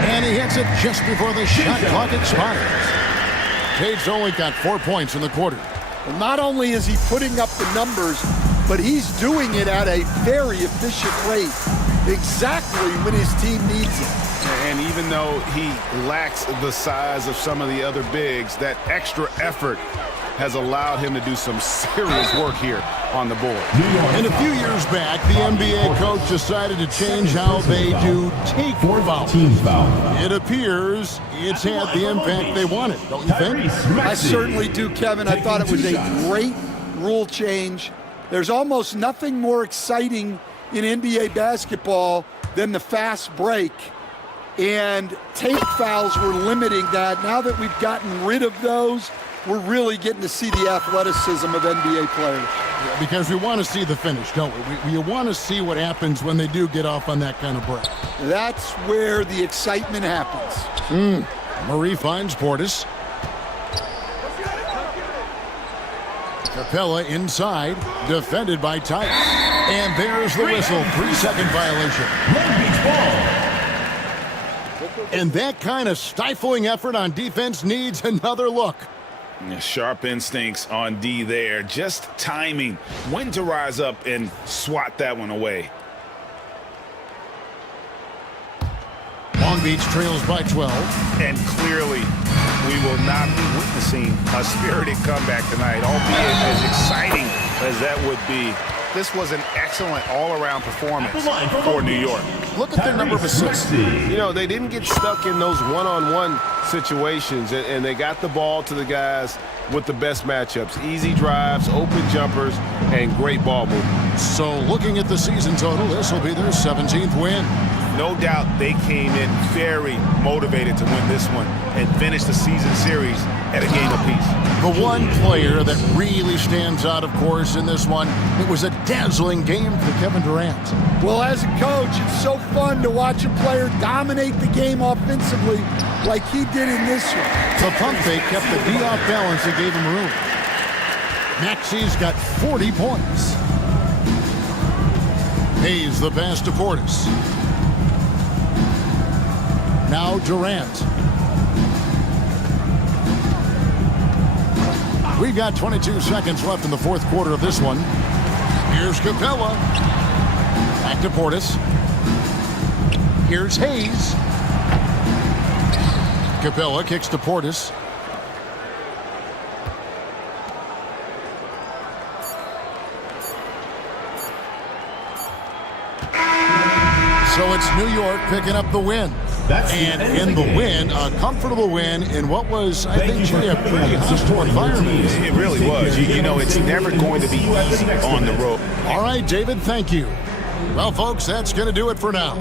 And he hits it just before the shot clock expires. Tate's only got 4 points in the quarter. Well, not only is he putting up the numbers, but he's doing it at a very efficient rate, exactly when his team needs it. And even though he lacks the size of some of the other bigs, that extra effort has allowed him to do some serious work here on the board. And a few years back, the NBA coach decided to change how they do take fouls. It appears it's had the impact they wanted, don't you think? I certainly do, Kevin. I thought it was a great rule change. There's almost nothing more exciting in NBA basketball than the fast break. And take fouls were limiting that. Now that we've gotten rid of those, we're really getting to see the athleticism of NBA players. Yeah, because we want to see the finish, don't we? We want to see what happens when they do get off on that kind of break. That's where the excitement happens. Murray finds Portis. Capella inside, defended by Tice. And there's the whistle, 3-second violation. Long Beach ball. And that kind of stifling effort on defense needs another look. Sharp instincts on D there. Just timing when to rise up and swat that one away. Long Beach trails by 12. And clearly, we will not be witnessing a spirited comeback tonight, albeit as exciting as that would be. This was an excellent all-around performance for New York. Look at their number of assists. You know, they didn't get stuck in those one-on-one situations, and they got the ball to the guys with the best matchups. Easy drives, open jumpers, and great ball movement. So looking at the season total, this will be their 17th win. No doubt they came in very motivated to win this one and finish the season series at a game apiece. The one player that really stands out, of course, in this one, it was a dazzling game for Kevin Durant. Well, as a coach, it's so fun to watch a player dominate the game offensively like he did in this one. The pump fake kept the D off balance and gave him room. Maxi's got 40 points. Hayes the pass to Portis. Now Durant. We've got 22 seconds left in the fourth quarter of this one. Here's Capella. Back to Portis. Here's Hayes. Capella kicks to Portis. So it's New York picking up the win. And in the win, a comfortable win in what was, I think, Jay, a pretty hostile environment. It really was. You know, it's never going to be easy on the road. All right, David, thank you. Well, folks, that's going to do it for now.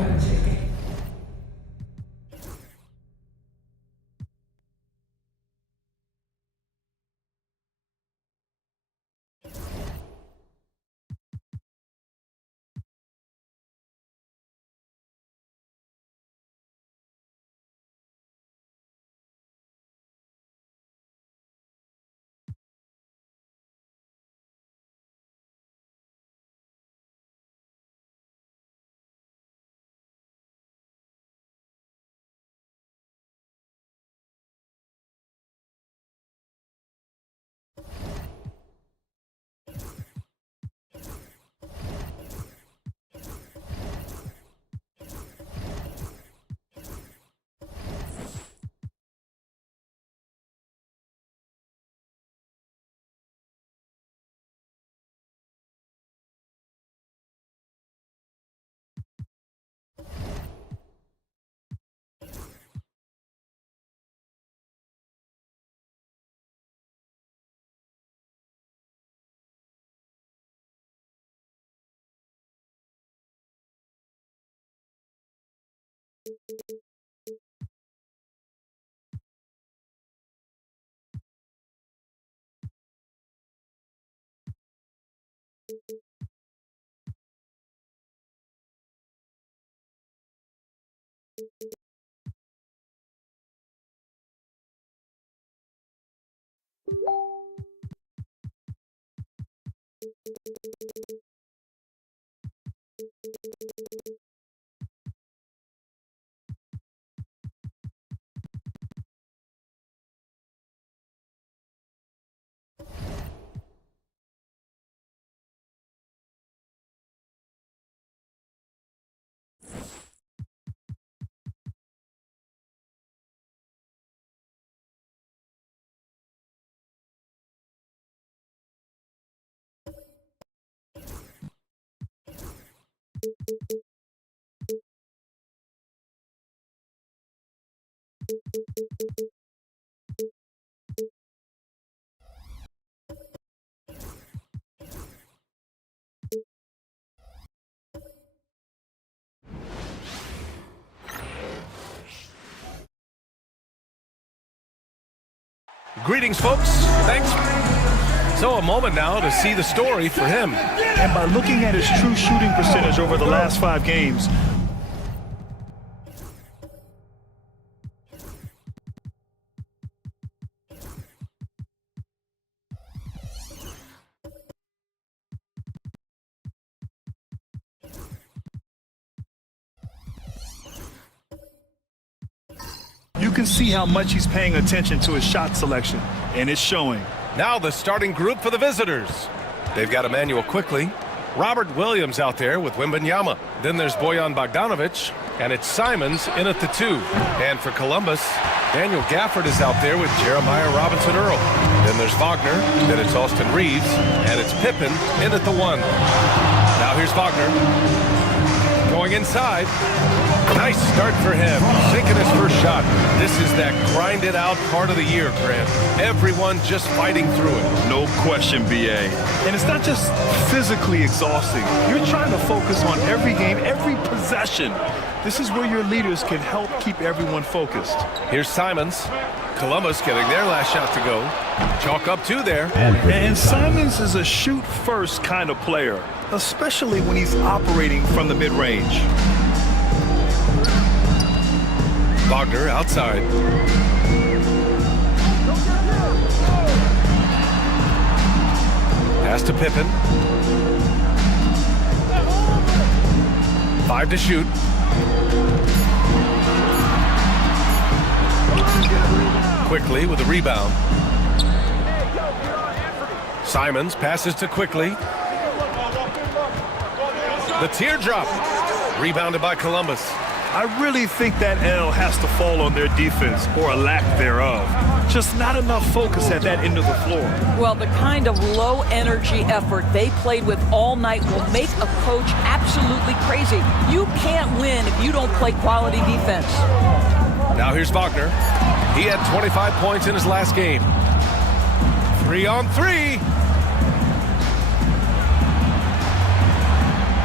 Greetings, folks. Thanks. So a moment now to see the story for him. And by looking at his true shooting percentage over the last 5 games, you can see how much he's paying attention to his shot selection, and it's showing. Now the starting group for the visitors. They've got Emmanuel Quickly, Robert Williams out there with Wembanyama. Then there's Bojan Bogdanovic, and it's Simons in at the 2. And for Columbus, Daniel Gafford is out there with Jeremiah Robinson-Earl. Then there's Wagner, then it's Austin Reeves, and it's Pippen in at the 1. Now here's Wagner. Going inside. Nice start for him. Sinking his first shot. This is that grinded out part of the year, Grant. Everyone just fighting through it. No question, BA. And it's not just physically exhausting. You're trying to focus on every game, every possession. This is where your leaders can help keep everyone focused. Here's Simons. Columbus getting their last shot to go. Chalk up 2 there. And Simons is a shoot-first kind of player, especially when he's operating from the mid-range. Wagner outside. Pippen. 5 to shoot. Quickly with a rebound. Simons passes to Quickly. The teardrop. Rebounded by Columbus. I really think that L has to fall on their defense, or a lack thereof. Just not enough focus at that end of the floor. Well, the kind of low-energy effort they played with all night will make a coach absolutely crazy. You can't win if you don't play quality defense. Now here's Wagner. He had 25 points in his last game. 3-on-3.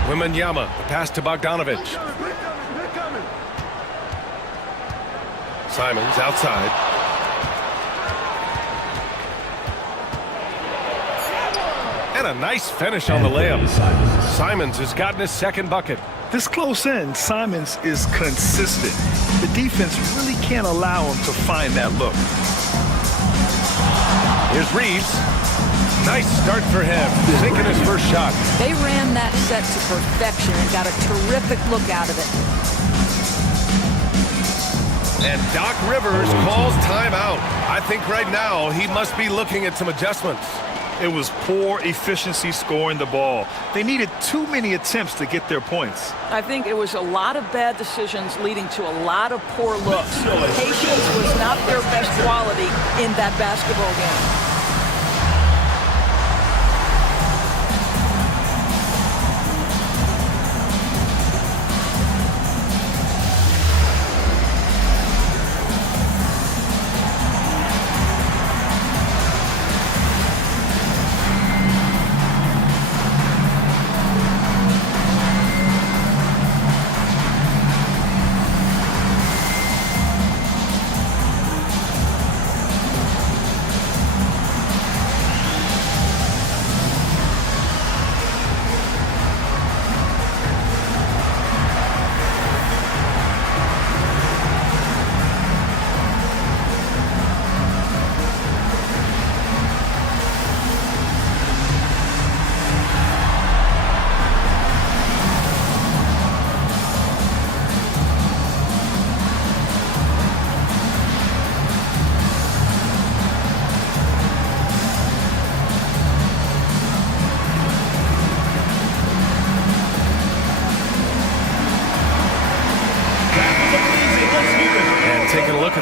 Wembanyama, the pass to Bogdanovich. Simons outside. And a nice finish on the layup. Simons has gotten his second bucket. This close in, Simons is consistent. The defense really can't allow him to find that look. Here's Reeves. Nice start for him, taking his first shot. They ran that set to perfection and got a terrific look out of it. And Doc Rivers calls timeout. I think right now he must be looking at some adjustments. It was poor efficiency scoring the ball. They needed too many attempts to get their points. I think it was a lot of bad decisions leading to a lot of poor looks. Patience was not their best quality in that basketball game.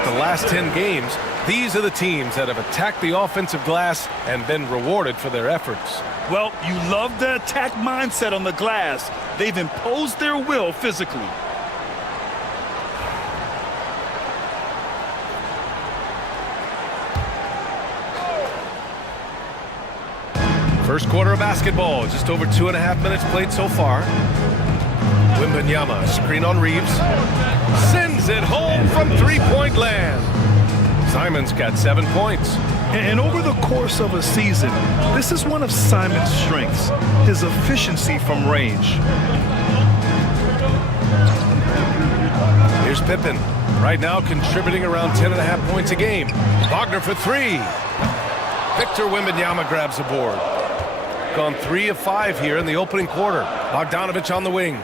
Last 10 games, these are the teams that have attacked the offensive glass and been rewarded for their efforts. Well, you love the attack mindset on the glass. They've imposed their will physically. First quarter of basketball, just over 2.5 minutes played so far. Wembanyama, screen on Reeves. Sends it home from three-point land. Simons got 7 points. And over the course of a season, this is one of Simons' strengths, his efficiency from range. Here's Pippen, right now contributing around 10.5 points a game. Wagner for 3. Victor Wembanyama grabs the board. Gone 3 of 5 here in the opening quarter. Bogdanovich on the wing.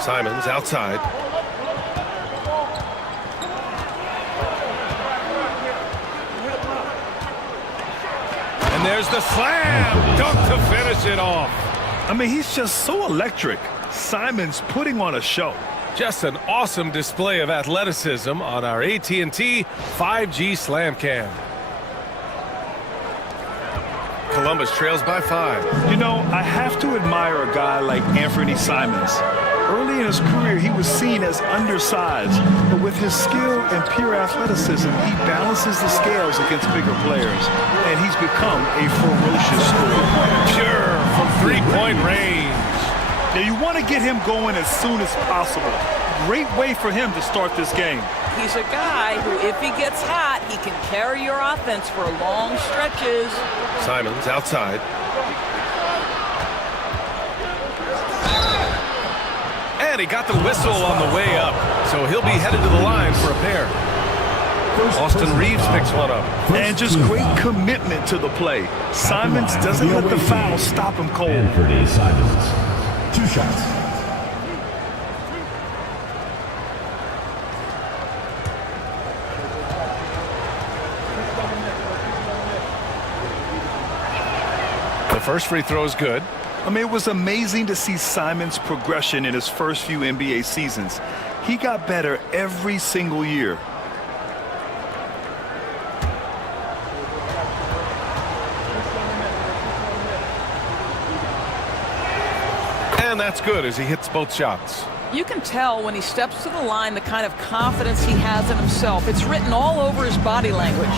Simons outside. And there's the slam dunk to finish it off. I mean, he's just so electric. Simons putting on a show. Just an awesome display of athleticism on our AT&T 5G Slam Cam. Columbus trails by 5. You know, I have to admire a guy like Anthony Simons. Early in his career, he was seen as undersized, but with his skill and pure athleticism, he balances the scales against bigger players, and he's become a ferocious scorer. Pure from three-point range. Now, you want to get him going as soon as possible. Great way for him to start this game. He's a guy who, if he gets hot, he can carry your offense for long stretches. Simons outside. And he got the whistle on the way up, so he'll be headed to the line for a pair. Austin Reeves picks one up. And just great commitment to the play. Simons doesn't let the foul stop him cold. Anthony Simons. 2 shots. The first free throw is good. I mean, it was amazing to see Simons' progression in his first few NBA seasons. He got better every single year. And that's good as he hits both shots. You can tell when he steps to the line the kind of confidence he has in himself. It's written all over his body language.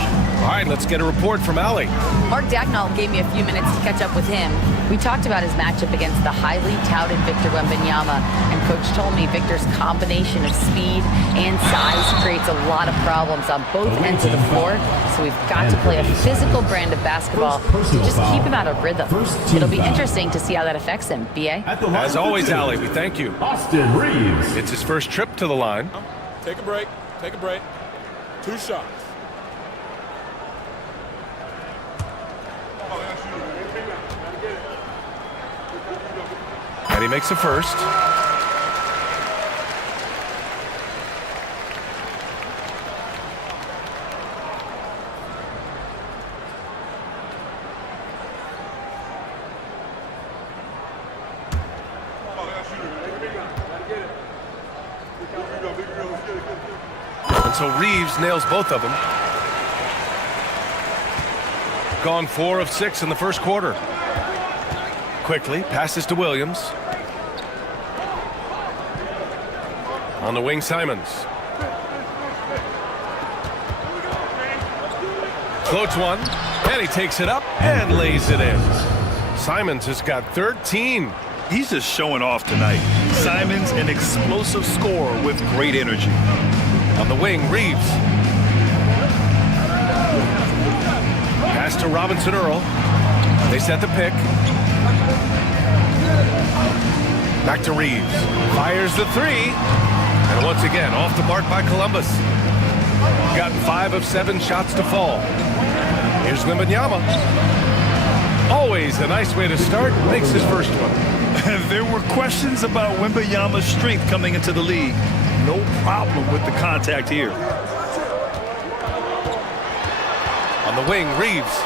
All right, let's get a report from Allie. Mark Dagnall gave me a few minutes to catch up with him. We talked about his matchup against the highly touted Victor Wembanyama, and Coach told me Victor's combination of speed and size creates a lot of problems on both ends of the floor, so we've got to play a physical brand of basketball to just keep him out of rhythm. It'll be interesting to see how that affects him. B.A.? As always, Allie, we thank you. Austin Reeves. It's his first trip to the line. Take a break. Take a break. 2 shots. And he makes the first. And so Reeves nails both of them. Gone 4 of 6 in the first quarter. Quickly passes to Williams. On the wing, Simons. Floats one, and he takes it up and lays it in. Simons has got 13. He's just showing off tonight. Simons, an explosive scorer with great energy. On the wing, Reeves. Pass to Robinson Earl. They set the pick. Back to Reeves. Fires the 3. And once again, off the mark by Columbus. Got 5 of 7 shots to fall. Here's Wembanyama. Always a nice way to start. Makes his first one. There were questions about Wembanyama's strength coming into the league. No problem with the contact here. On the wing, Reeves.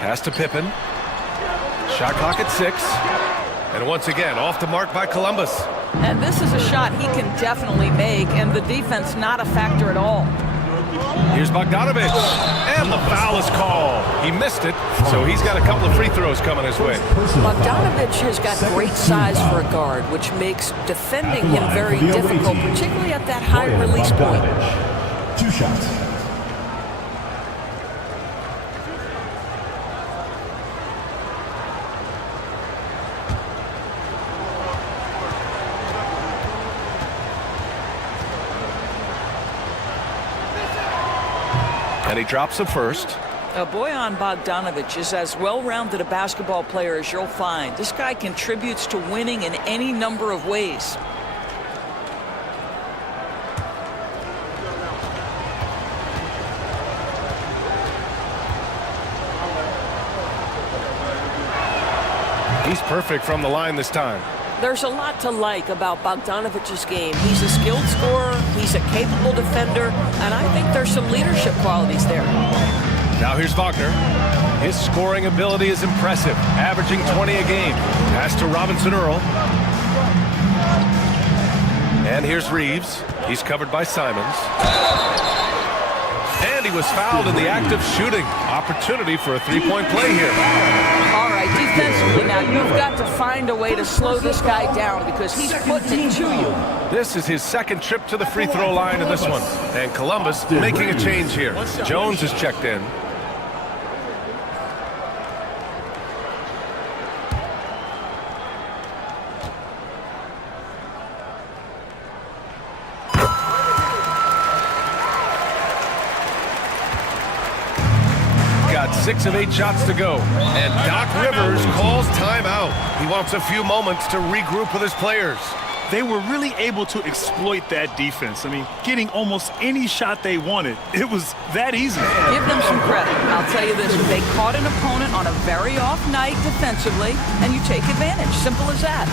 Pass to Pippen. Shot clock at 6. And once again, off the mark by Columbus. And this is a shot he can definitely make, and the defense not a factor at all. Here's Bogdanovich. And the foul is called. He missed it, so he's got a couple of free throws coming his way. Bogdanovich has got great size for a guard, which makes defending him very difficult, particularly at that high release point. 2 shots. And he drops the first. Bojan Bogdanovich is as well-rounded a basketball player as you'll find. This guy contributes to winning in any number of ways. He's perfect from the line this time. There's a lot to like about Bogdanovich's game. He's a skilled scorer, he's a capable defender, and I think there's some leadership qualities there. Now here's Wagner. His scoring ability is impressive, averaging 20 a game. Pass to Robinson Earl. And here's Reeves. He's covered by Simons. And he was fouled in the act of shooting. Opportunity for a three-point play here. All right, defensively now, you've got to find a way to slow this guy down because he's putting it to you. This is his second trip to the free throw line in this one. And Columbus making a change here. Jones is checked in. Got 6 of 8 shots to go. And Doc Rivers calls timeout. He wants a few moments to regroup with his players. they were really able to exploit that defense. I mean, getting almost any shot they wanted. It was that easy. Give them some credit. I'll tell you this, they caught an opponent on a very off night defensively, and you take advantage. Simple as that.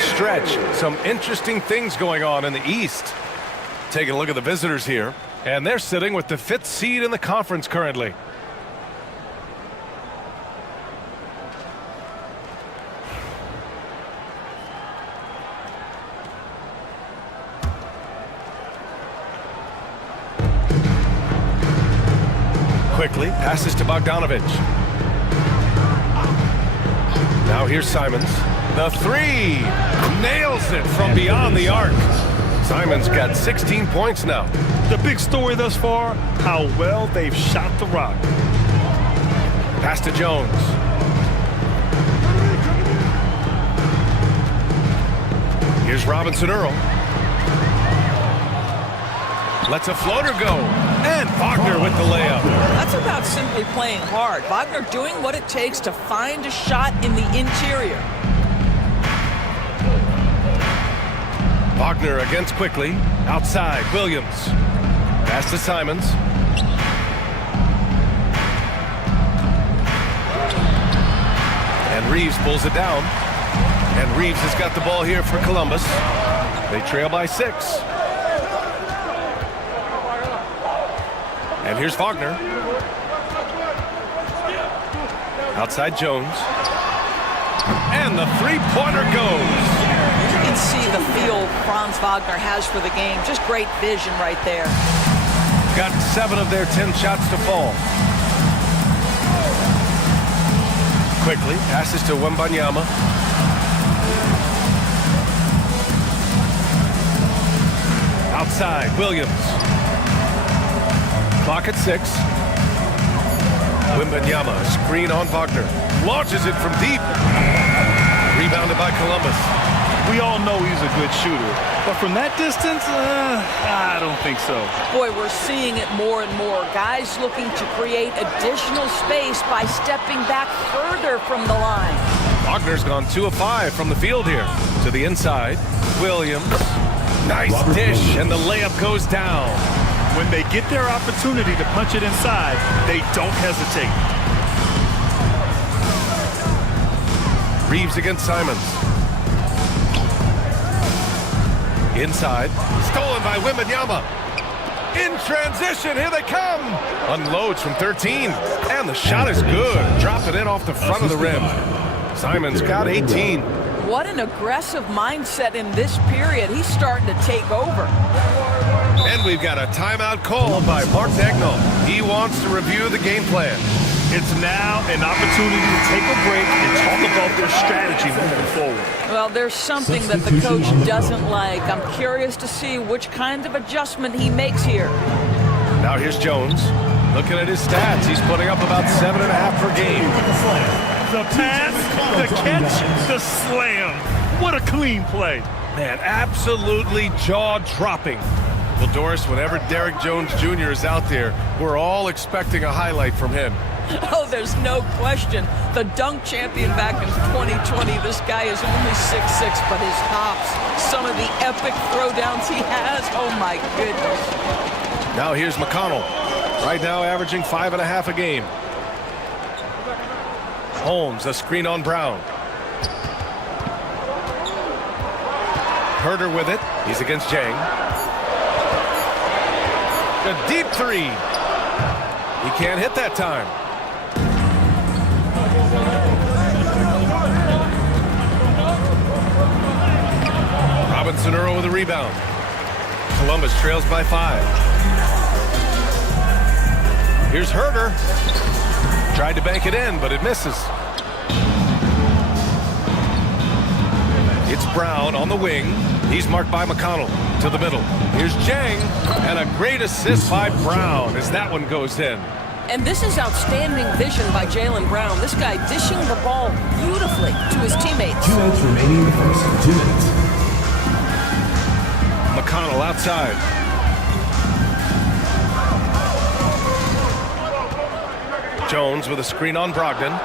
Stretch. Some interesting things going on in the East. Taking a look at the visitors here, and they're sitting with the 5th seed in the conference currently. Quickly passes to Bogdanovich. Now here's Simons. The 3 nails it from beyond the arc. Simons got 16 points now. The big story thus far, how well they've shot the rock. Pass to Jones. Here's Robinson Earl. Lets a floater go. And Wagner with the layup. That's about simply playing hard. Wagner doing what it takes to find a shot in the interior. Wagner against quickly. Outside, Williams. Pass to Simons. And Reeves pulls it down. And Reeves has got the ball here for Columbus. They trail by 6. And here's Wagner. Outside Jones. And the 3-pointer goes. You can see the feel Franz Wagner has for the game. Just great vision right there. Got 7 of their 10 shots to fall. Quickly passes to Wembanyama. Outside, Williams. Clock at 6. Wembanyama, screen on Wagner. Launches it from deep. Rebounded by Columbus. We all know he's a good shooter, but from that distance, I don't think so. Boy, we're seeing it more and more. Guys looking to create additional space by stepping back further from the line. Wagner's gone 2 of 5 from the field here. To the inside, Williams. Nice dish, and the layup goes down. When they get their opportunity to punch it inside, they don't hesitate. Reeves against Simons. Inside, stolen by Wembanyama. In transition, here they come. Unloads from 13, and the shot is good. Drop it in off the front of the rim. Simons got 18. What an aggressive mindset in this period. He's starting to take over. And we've got a timeout called by Mark Dagnall. He wants to review the game plan. It's now an opportunity to take a break and talk about their strategy moving forward. Well, there's something that the coach doesn't like. I'm curious to see which kind of adjustment he makes here. Now here's Jones. Looking at his stats, he's putting up about 7.5 per game. The pass, the catch, the slam. What a clean play. Man, absolutely jaw-dropping. Well, Doris, whenever Derrick Jones Jr. is out there, we're all expecting a highlight from him. Oh, there's no question. The dunk champion back in 2020, this guy is only 6'6", but his hops, some of the epic throwdowns he has, oh my goodness. Now here's McConnell. Right now averaging 5.5 a game. Holmes, a screen on Brown. Herder with it. He's against Jang. A deep three. He can't hit that time. Robinson Earl with a rebound. Columbus trails by 5. Here's Herder. Tried to bank it in, but it misses. It's Brown on the wing. He's marked by McConnell to the middle. Here's Jang, and a great assist by Brown as that one goes in. And this is outstanding vision by Jaylen Brown. This guy dishing the ball beautifully to his teammates. 2 minutes remaining in the first. 2 minutes. McConnell outside. Jones with a screen on Brogdon.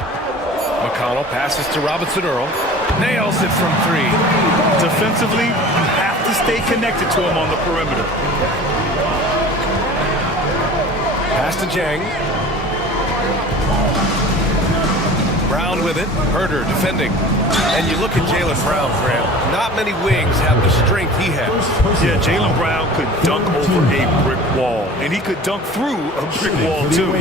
McConnell passes to Robinson Earl. Nails it from 3. Defensively, you have to stay connected to him on the perimeter. Pass to Jang. Brown with it. Herder defending. And you look at Jaylen Brown, Grant. Not many wings have the strength he has. Yeah, Jaylen Brown could dunk over a brick wall, and he could dunk through a brick wall too.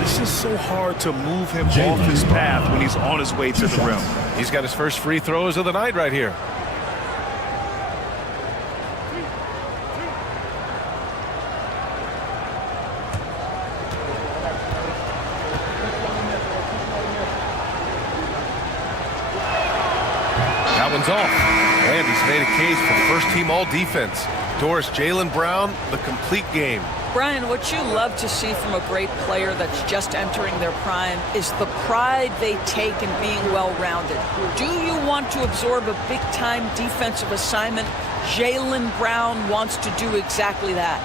It's just so hard to move him off his path when he's on his way to the rim. He's got his first free throws of the night right here. That one's off. And he's made a case for first-team all-defense. Doris, Jaylen Brown, the complete game. Brian, what you love to see from a great player that's just entering their prime is the pride they take in being well-rounded. Do you want to absorb a big-time defensive assignment? Jaylen Brown wants to do exactly that.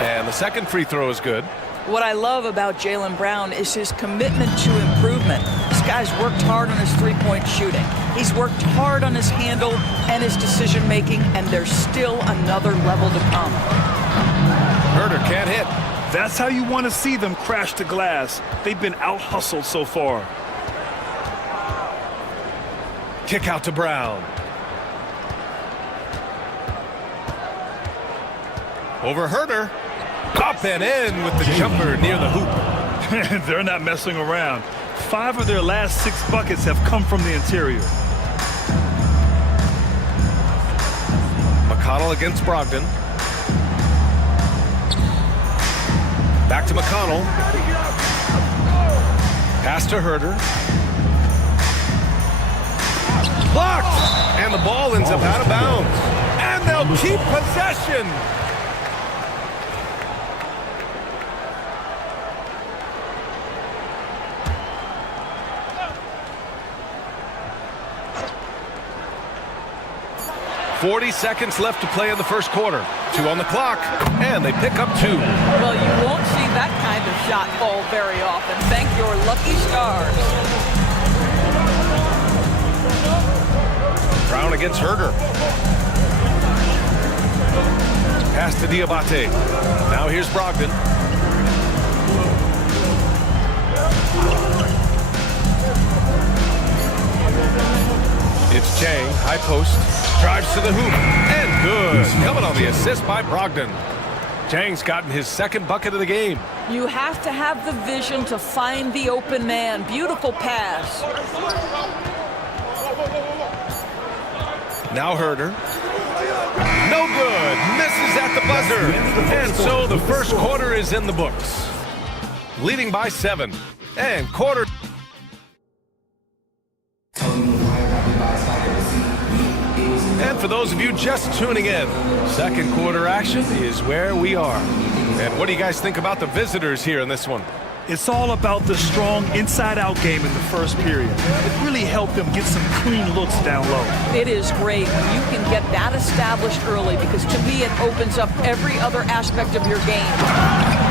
And the second free throw is good. What I love about Jaylen Brown is his commitment to improvement. This guy's worked hard on his three-point shooting. He's worked hard on his handle and his decision-making, and there's still another level to come. Herder can't hit. That's how you want to see them crash the glass. They've been out-hustled so far. Kick out to Brown. Over Herder. Up and in with the jumper near the hoop. They're not messing around. 5 of their last 6 buckets have come from the interior. McConnell against Brogdon. Back to McConnell. Pass to Herder. Blocked! And the ball ends up out of bounds. And they'll keep possession. .40 seconds left to play in the first quarter. 2 on the clock, and they pick up 2. Well, you won't see that kind of shot fall very often. Thank your lucky stars. Brown against Herder. Pass to Diabate. Now here's Brogdon. It's Jang, high post, drives to the hoop, and good. Coming on the assist by Brogdon. Jang's gotten his second bucket of the game. You have to have the vision to find the open man. Beautiful pass. Now Herder. No good. Misses at the buzzer. And so the first quarter is in the books. Leading by 7. And quarter. And for those of you just tuning in, second quarter action is where we are. And what do you guys think about the visitors here in this one? It's all about the strong inside-out game in the first period. It really helped them get some clean looks down low. It is great when you can get that established early, because to me it opens up every other aspect of your game.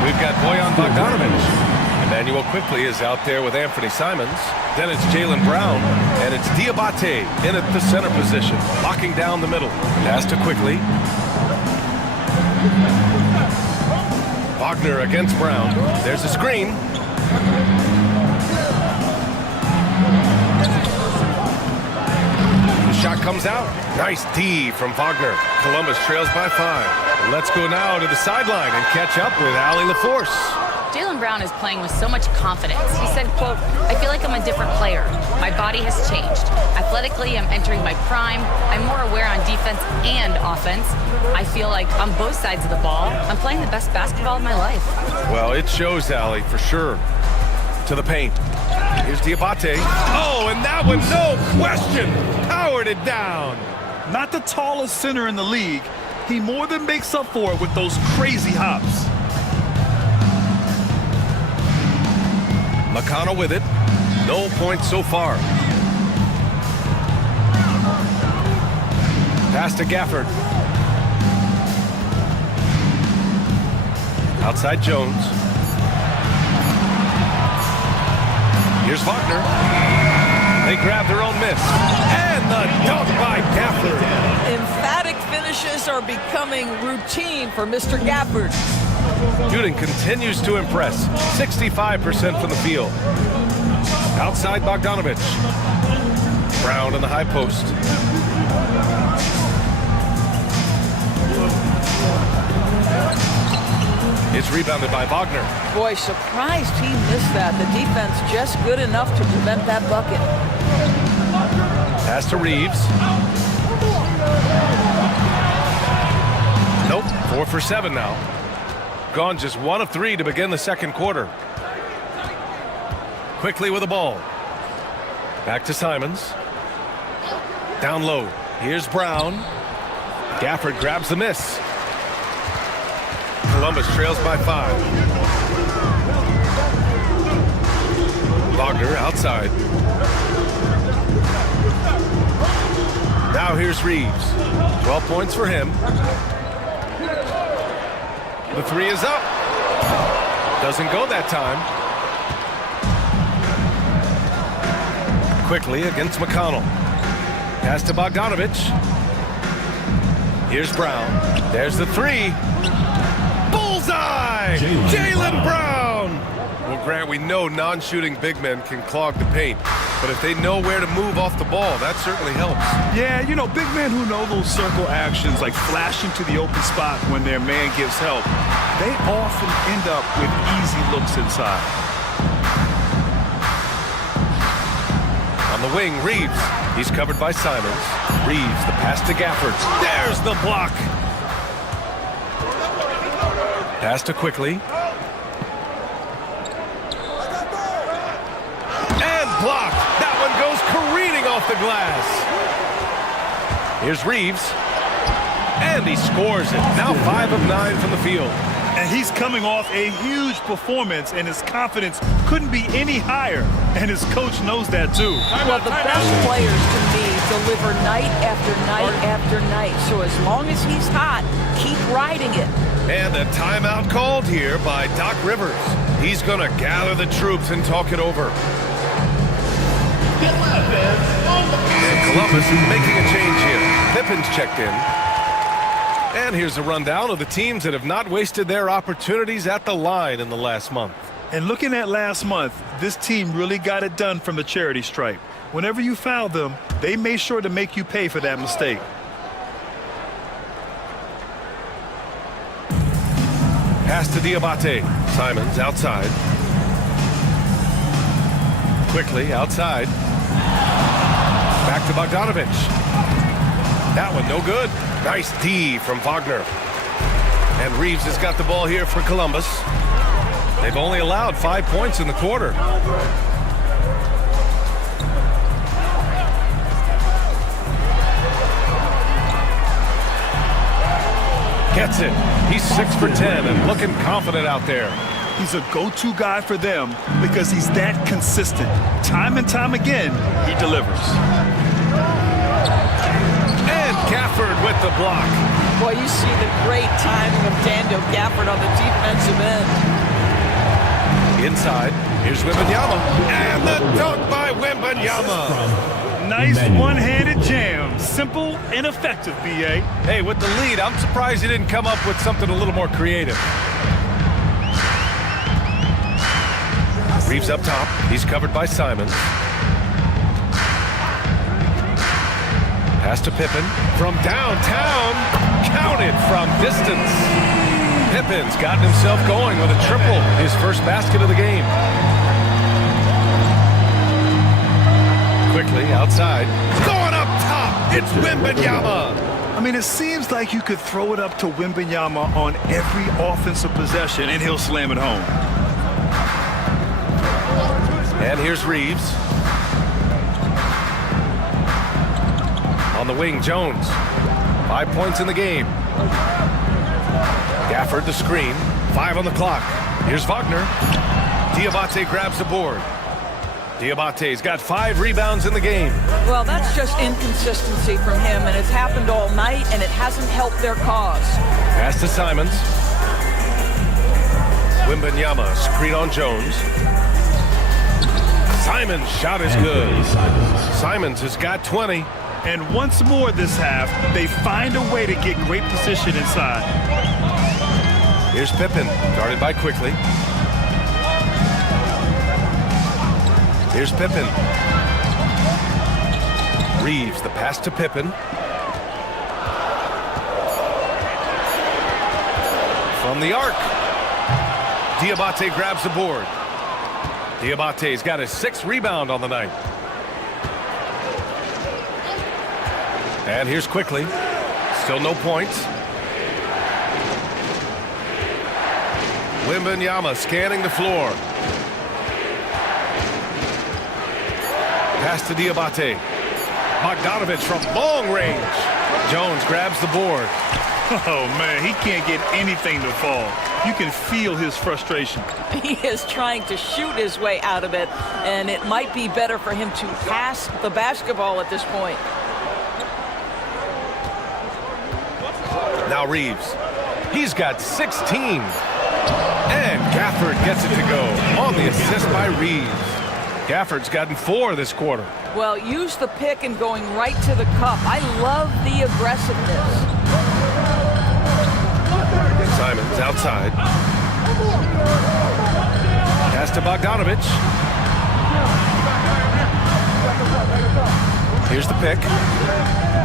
We've got Bojan Bogdanovic. Emmanuel quickly is out there with Anthony Simons. Then it's Jaylen Brown, and it's Diabate in at the center position, locking down the middle. Pass to Quickly. Wagner against Brown. There's a screen. The shot comes out. Nice D from Wagner. Columbus trails by 5. Let's go now to the sideline and catch up with Allie LaForce. Jaylen Brown is playing with so much confidence. He said, quote, "I feel like I'm a different player. My body has changed. Athletically, I'm entering my prime. I'm more aware on defense and offense. I feel like on both sides of the ball, I'm playing the best basketball of my life." Well, it shows, Allie, for sure. To the paint. Here's Diabate. Oh, and that one, no question, powered it down. Not the tallest center in the league. He more than makes up for it with those crazy hops. McConnell with it. No points so far. Pass to Gafford. Outside Jones. Here's Wagner. They grab their own miss. And the dunk by Gafford. Emphatic finishes are becoming routine for Mr. Gafford. Shooting continues to impress. 65% from the field. Outside Bogdanovich. Brown in the high post. It's rebounded by Wagner. Boy, surprised he missed that. The defense just good enough to prevent that bucket. Pass to Reeves. Nope, 4 for 7 now. Gone just 1 of 3 to begin the second quarter. Quickly with the ball. Back to Simons. Down low. Here's Brown. Gafford grabs the miss. Columbus trails by 5. Wagner outside. Now here's Reeves. 12 points for him. The 3 is up. Doesn't go that time. Quickly against McConnell. Pass to Bogdanovich. Here's Brown. There's the 3. Bullseye! Jaylen Brown! Well, Grant, we know non-shooting big men can clog the paint. But if they know where to move off the ball, that certainly helps. Yeah, you know, big men who know those circle actions, like flashing to the open spot when their man gives help, they often end up with easy looks inside. On the wing, Reeves. He's covered by Simons. Reeves, the pass to Gafford. There's the block. Pass to Quickly. And blocked. That one goes careening off the glass. Here's Reeves. And he scores it. Now 5 of 9 from the field. And he's coming off a huge performance, and his confidence couldn't be any higher. And his coach knows that, too. Well, the best players, to me, deliver night after night after night. So as long as he's hot, keep riding it. And a timeout called here by Doc Rivers. He's going to gather the troops and talk it over. And Columbus making a change here. Pippen's checked in. And here's a rundown of the teams that have not wasted their opportunities at the line in the last month. And looking at last month, this team really got it done from the charity stripe. Whenever you foul them, they made sure to make you pay for that mistake. Pass to Diabate. Simons outside. Quickly outside. Back to Bogdanovich. That one no good. Nice D from Wagner. And Reeves has got the ball here for Columbus. They've only allowed 5 points in the quarter. Gets it. He's 6 for 10 and looking confident out there. He's a go-to guy for them because he's that consistent. Time and time again, he delivers. And Gafford with the block. Boy, you see the great timing of Daniel Gafford on the defensive end. Inside, here's Wembanyama. And the dunk by Wembanyama. Nice one-handed jam. Simple and effective, B.A. Hey, with the lead, I'm surprised he didn't come up with something a little more creative. Reeves up top. He's covered by Simons. Pass to Pippen from downtown. Counted from distance. Pippen's gotten himself going with a triple. His first basket of the game. Quickly outside. Going up top. It's Wembanyama. I mean, it seems like you could throw it up to Wembanyama on every offensive possession, and he'll slam it home. And here's Reeves. On the wing, Jones. 5 points in the game. Gafford the screen. 5 on the clock. Here's Wagner. Diabate grabs the board. Diabate's got 5 rebounds in the game. Well, that's just inconsistency from him, and it's happened all night, and it hasn't helped their cause. Pass to Simons. Wembanyama, screen on Jones. Simons' shot is good. Simons has got 20. And once more this half, they find a way to get great position inside. Here's Pippen, guarded by Quickly. Here's Pippen. Reeves, the pass to Pippen. From the arc. Diabate grabs the board. Diabate's got his 6th rebound on the night. And here's Quickly. Still no points. Wembanyama scanning the floor. Pass to Diabate. Bogdanovich from long range. Jones grabs the board. Oh, man, he can't get anything to fall. You can feel his frustration. He is trying to shoot his way out of it, and it might be better for him to pass the basketball at this point. Now Reeves. He's got 16. And Gafford gets it to go on the assist by Reeves. Gafford's gotten 4 this quarter. Well, use the pick and going right to the cup. I love the aggressiveness. Simons outside. Pass to Bogdanovich. Here's the pick.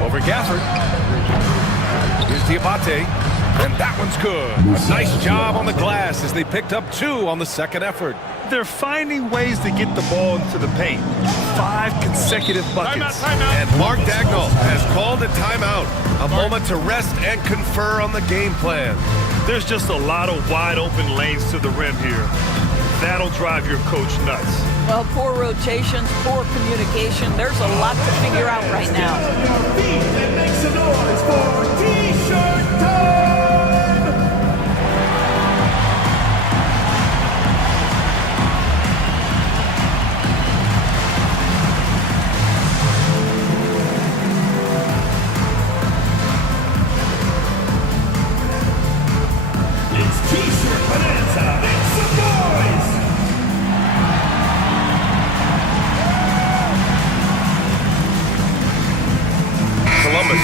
Over Gafford. Here's Diabate. And that one's good. A nice job on the glass as they picked up 2 on the second effort. They're finding ways to get the ball into the paint. 5 consecutive buckets. And Mark Dagnall has called a timeout. A moment to rest and confer on the game plan. There's just a lot of wide open lanes to the rim here. That'll drive your coach nuts. Well, poor rotations, poor communication. There's a lot to figure out right now. Make some noise for T-shirt time!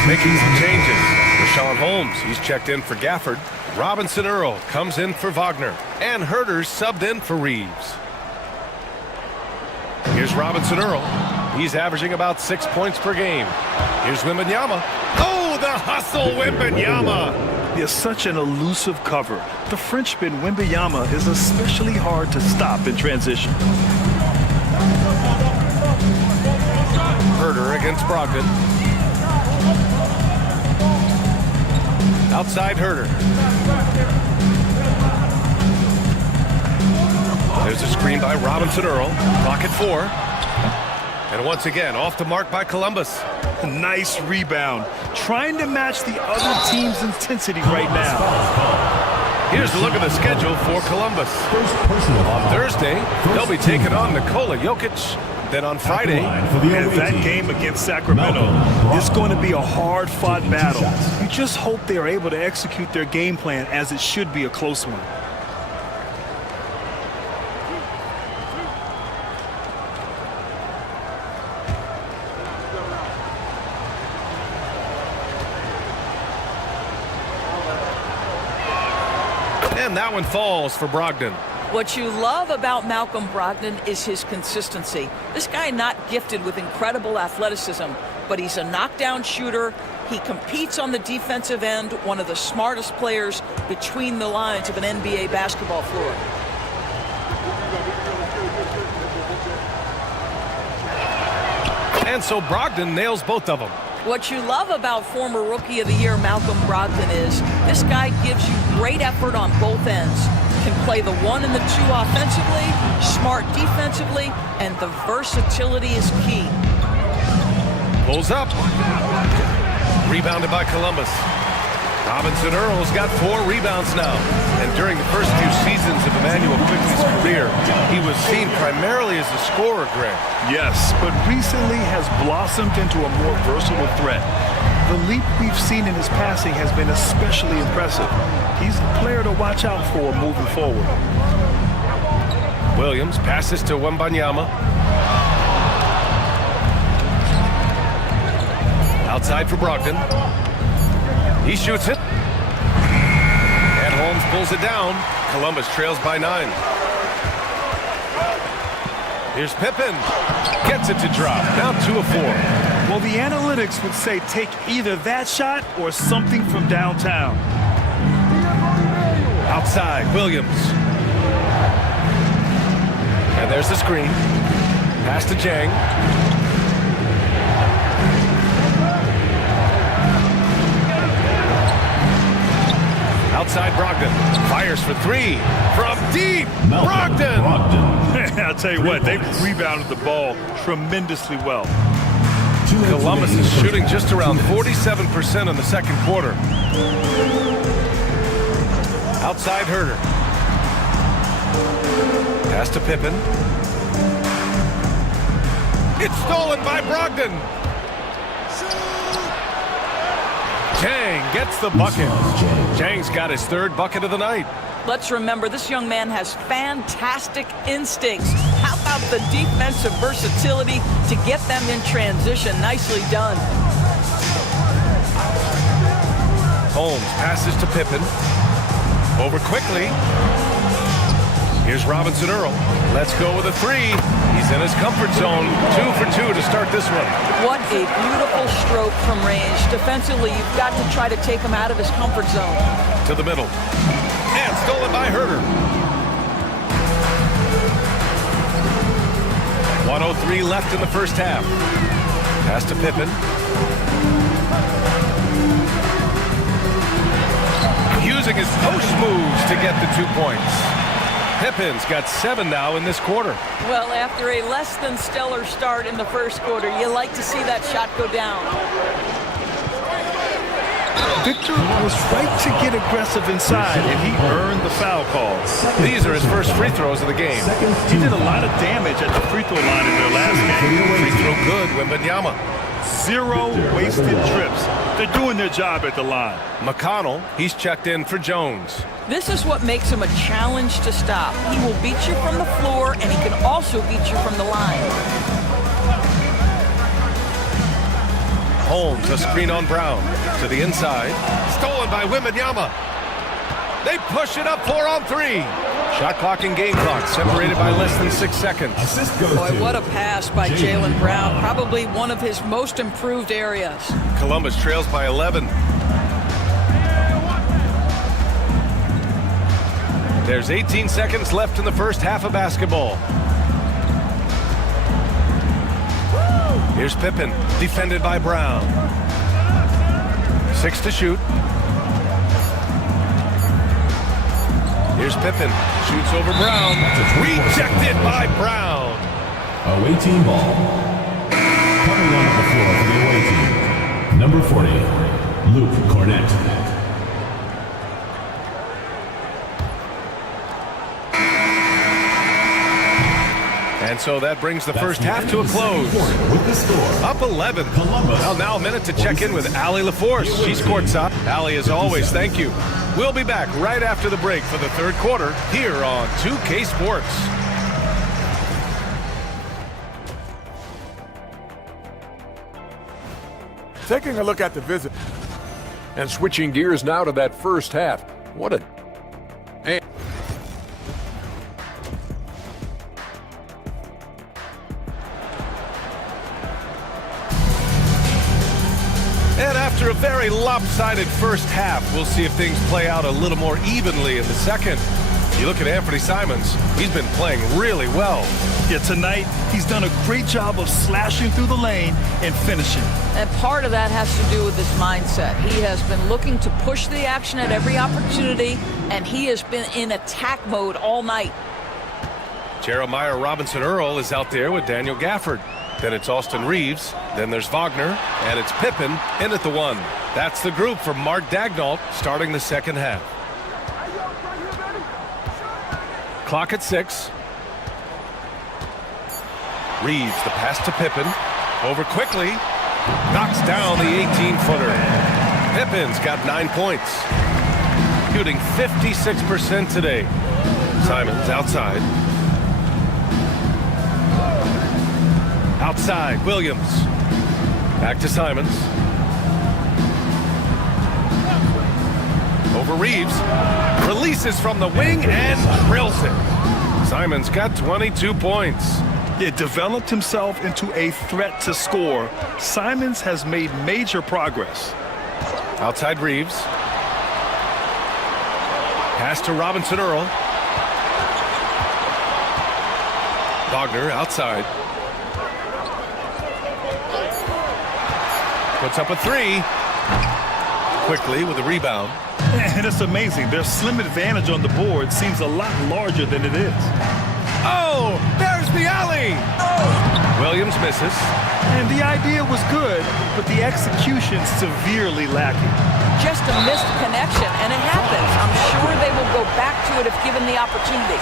Making some changes. Rashawn Holmes, he's checked in for Gafford. Robinson Earl comes in for Wagner. And Herter's subbed in for Reeves. Here's Robinson Earl. He's averaging about 6 points per game. Here's Wembanyama. Oh, the hustle, Wembanyama! He is such an elusive cover. The Frenchman Wembanyama is especially hard to stop in transition. Herter against Brogdon. Outside Herter. There's a screen by Robinson Earl. Clock at 4. And once again, off the mark by Columbus. A nice rebound. Trying to match the other team's intensity right now. Here's a look at the schedule for Columbus. On Thursday, they'll be taking on Nikola Jokic. Then on Friday, and that game against Sacramento is going to be a hard-fought battle. You just hope they're able to execute their game plan as it should be a close one. And that one falls for Brogdon. What you love about Malcolm Brogdon is his consistency. This guy not gifted with incredible athleticism, but he's a knockdown shooter. He competes on the defensive end, one of the smartest players between the lines of an NBA basketball floor. And so Brogdon nails both of them. What you love about former Rookie of the Year Malcolm Brogdon is this guy gives you great effort on both ends. Can play the 1 and the 2 offensively, smart defensively, and the versatility is key. Pulls up. Rebounded by Columbus. Robinson Earl's got 4 rebounds now. And during the first few seasons of Emmanuel Quickley's career, he was seen primarily as a scorer, Grant. Yes, but recently has blossomed into a more versatile threat. The leap we've seen in his passing has been especially impressive. He's the player to watch out for moving forward. Williams passes to Wembanyama. Outside for Brogdon. He shoots it. And Holmes pulls it down. Columbus trails by 9. Here's Pippen. Gets it to drop. Now 2 of 4. Well, the analytics would say take either that shot or something from downtown. Outside, Williams. And there's the screen. Pass to Jang. Outside Brogdon. Fires for 3. From deep. Brogdon. I'll tell you what, they've rebounded the ball tremendously well. Columbus is shooting just around 47% in the second quarter. Outside Herter. Pass to Pippen. It's stolen by Brogdon. Jang gets the bucket. Jang's got his 3rd bucket of the night. Let's remember, this young man has fantastic instincts. How about the defensive versatility to get them in transition? Nicely done. Holmes passes to Pippen. Over quickly. Here's Robinson Earl. Let's go with a 3. He's in his comfort zone. 2 for 2 to start this one. What a beautiful stroke from range. Defensively, you've got to try to take him out of his comfort zone. To the middle. And stolen by Herter. 1:03 left in the first half. Pass to Pippen. Using his post moves to get the 2 points. Pippen's got 7 now in this quarter. Well, after a less than stellar start in the first quarter, you like to see that shot go down. Victor was right to get aggressive inside, and he earned the foul call. These are his first free throws of the game. He did a lot of damage at the free throw line in their last game. Free throw good, Wembanyama. 0 wasted trips. They're doing their job at the line. McConnell, he's checked in for Jones. This is what makes him a challenge to stop. He will beat you from the floor, and he can also beat you from the line. Holmes, a screen on Brown. To the inside. Stolen by Wembanyama. They push it up 4 on 3. Shot clock and game clock separated by less than 6 seconds. Boy, what a pass by Jaylen Brown. Probably one of his most improved areas. Columbus trails by 11. There's 18 seconds left in the first half of basketball. Here's Pippen, defended by Brown. 6 to shoot. Here's Pippen, shoots over Brown. Rejected by Brown. Away team ball. Coming on the floor for the away team. Number 40, Luke Cornett. And so that brings the first half to a close. With the score. Up 11. Columbus. Well, now a minute to check in with Allie LaForce. She's courtside. Allie, as always, thank you. We'll be back right after the break for the third quarter here on 2K Sports. Taking a look at the visit. And switching gears now to that first half. What a... After a very lopsided first half, we'll see if things play out a little more evenly in the second. You look at Anthony Simons, he's been playing really well. Yeah, tonight he's done a great job of slashing through the lane and finishing. And part of that has to do with his mindset. He has been looking to push the action at every opportunity, and he has been in attack mode all night. Jeremiah Robinson-Earl is out there with Daniel Gafford. Then it's Austin Reeves. Then there's Wagner. And it's Pippen in at the 1. That's the group for Mark Daigneault starting the second half. Clock at 6. Reeves, the pass to Pippen. Over quickly. Knocks down the 18-footer. Pippen's got 9 points. Shooting 56% today. Simons outside. Outside, Williams. Back to Simons. Over Reeves. Releases from the wing and drills it. Simons got 22 points. It developed himself into a threat to score. Simons has made major progress. Outside Reeves. Pass to Robinson-Earl. Wagner outside. Puts up a 3. Quickly with a rebound. And it's amazing. Their slim advantage on the board seems a lot larger than it is. Oh, there's the alley. Williams misses. And the idea was good, but the execution severely lacking. Just a missed connection, and it happens. I'm sure they will go back to it if given the opportunity.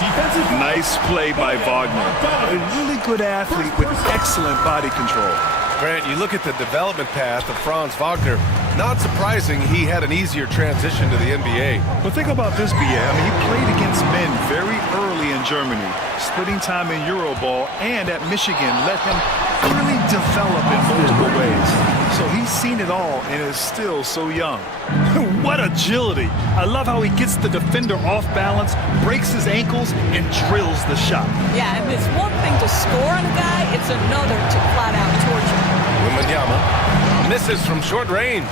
Nice play by Wagner. A really good athlete with excellent body control. Grant, you look at the development path of Franz Wagner. Not surprising he had an easier transition to the NBA. But think about this, BA. I mean, he played against men very early in Germany, splitting time in Euroball, and at Michigan let him really develop in multiple ways. So he's seen it all and is still so young. What agility. I love how he gets the defender off balance, breaks his ankles, and drills the shot. Yeah, and it's one thing to score on a guy, it's another to flat out torture. Wembanyama misses from short range.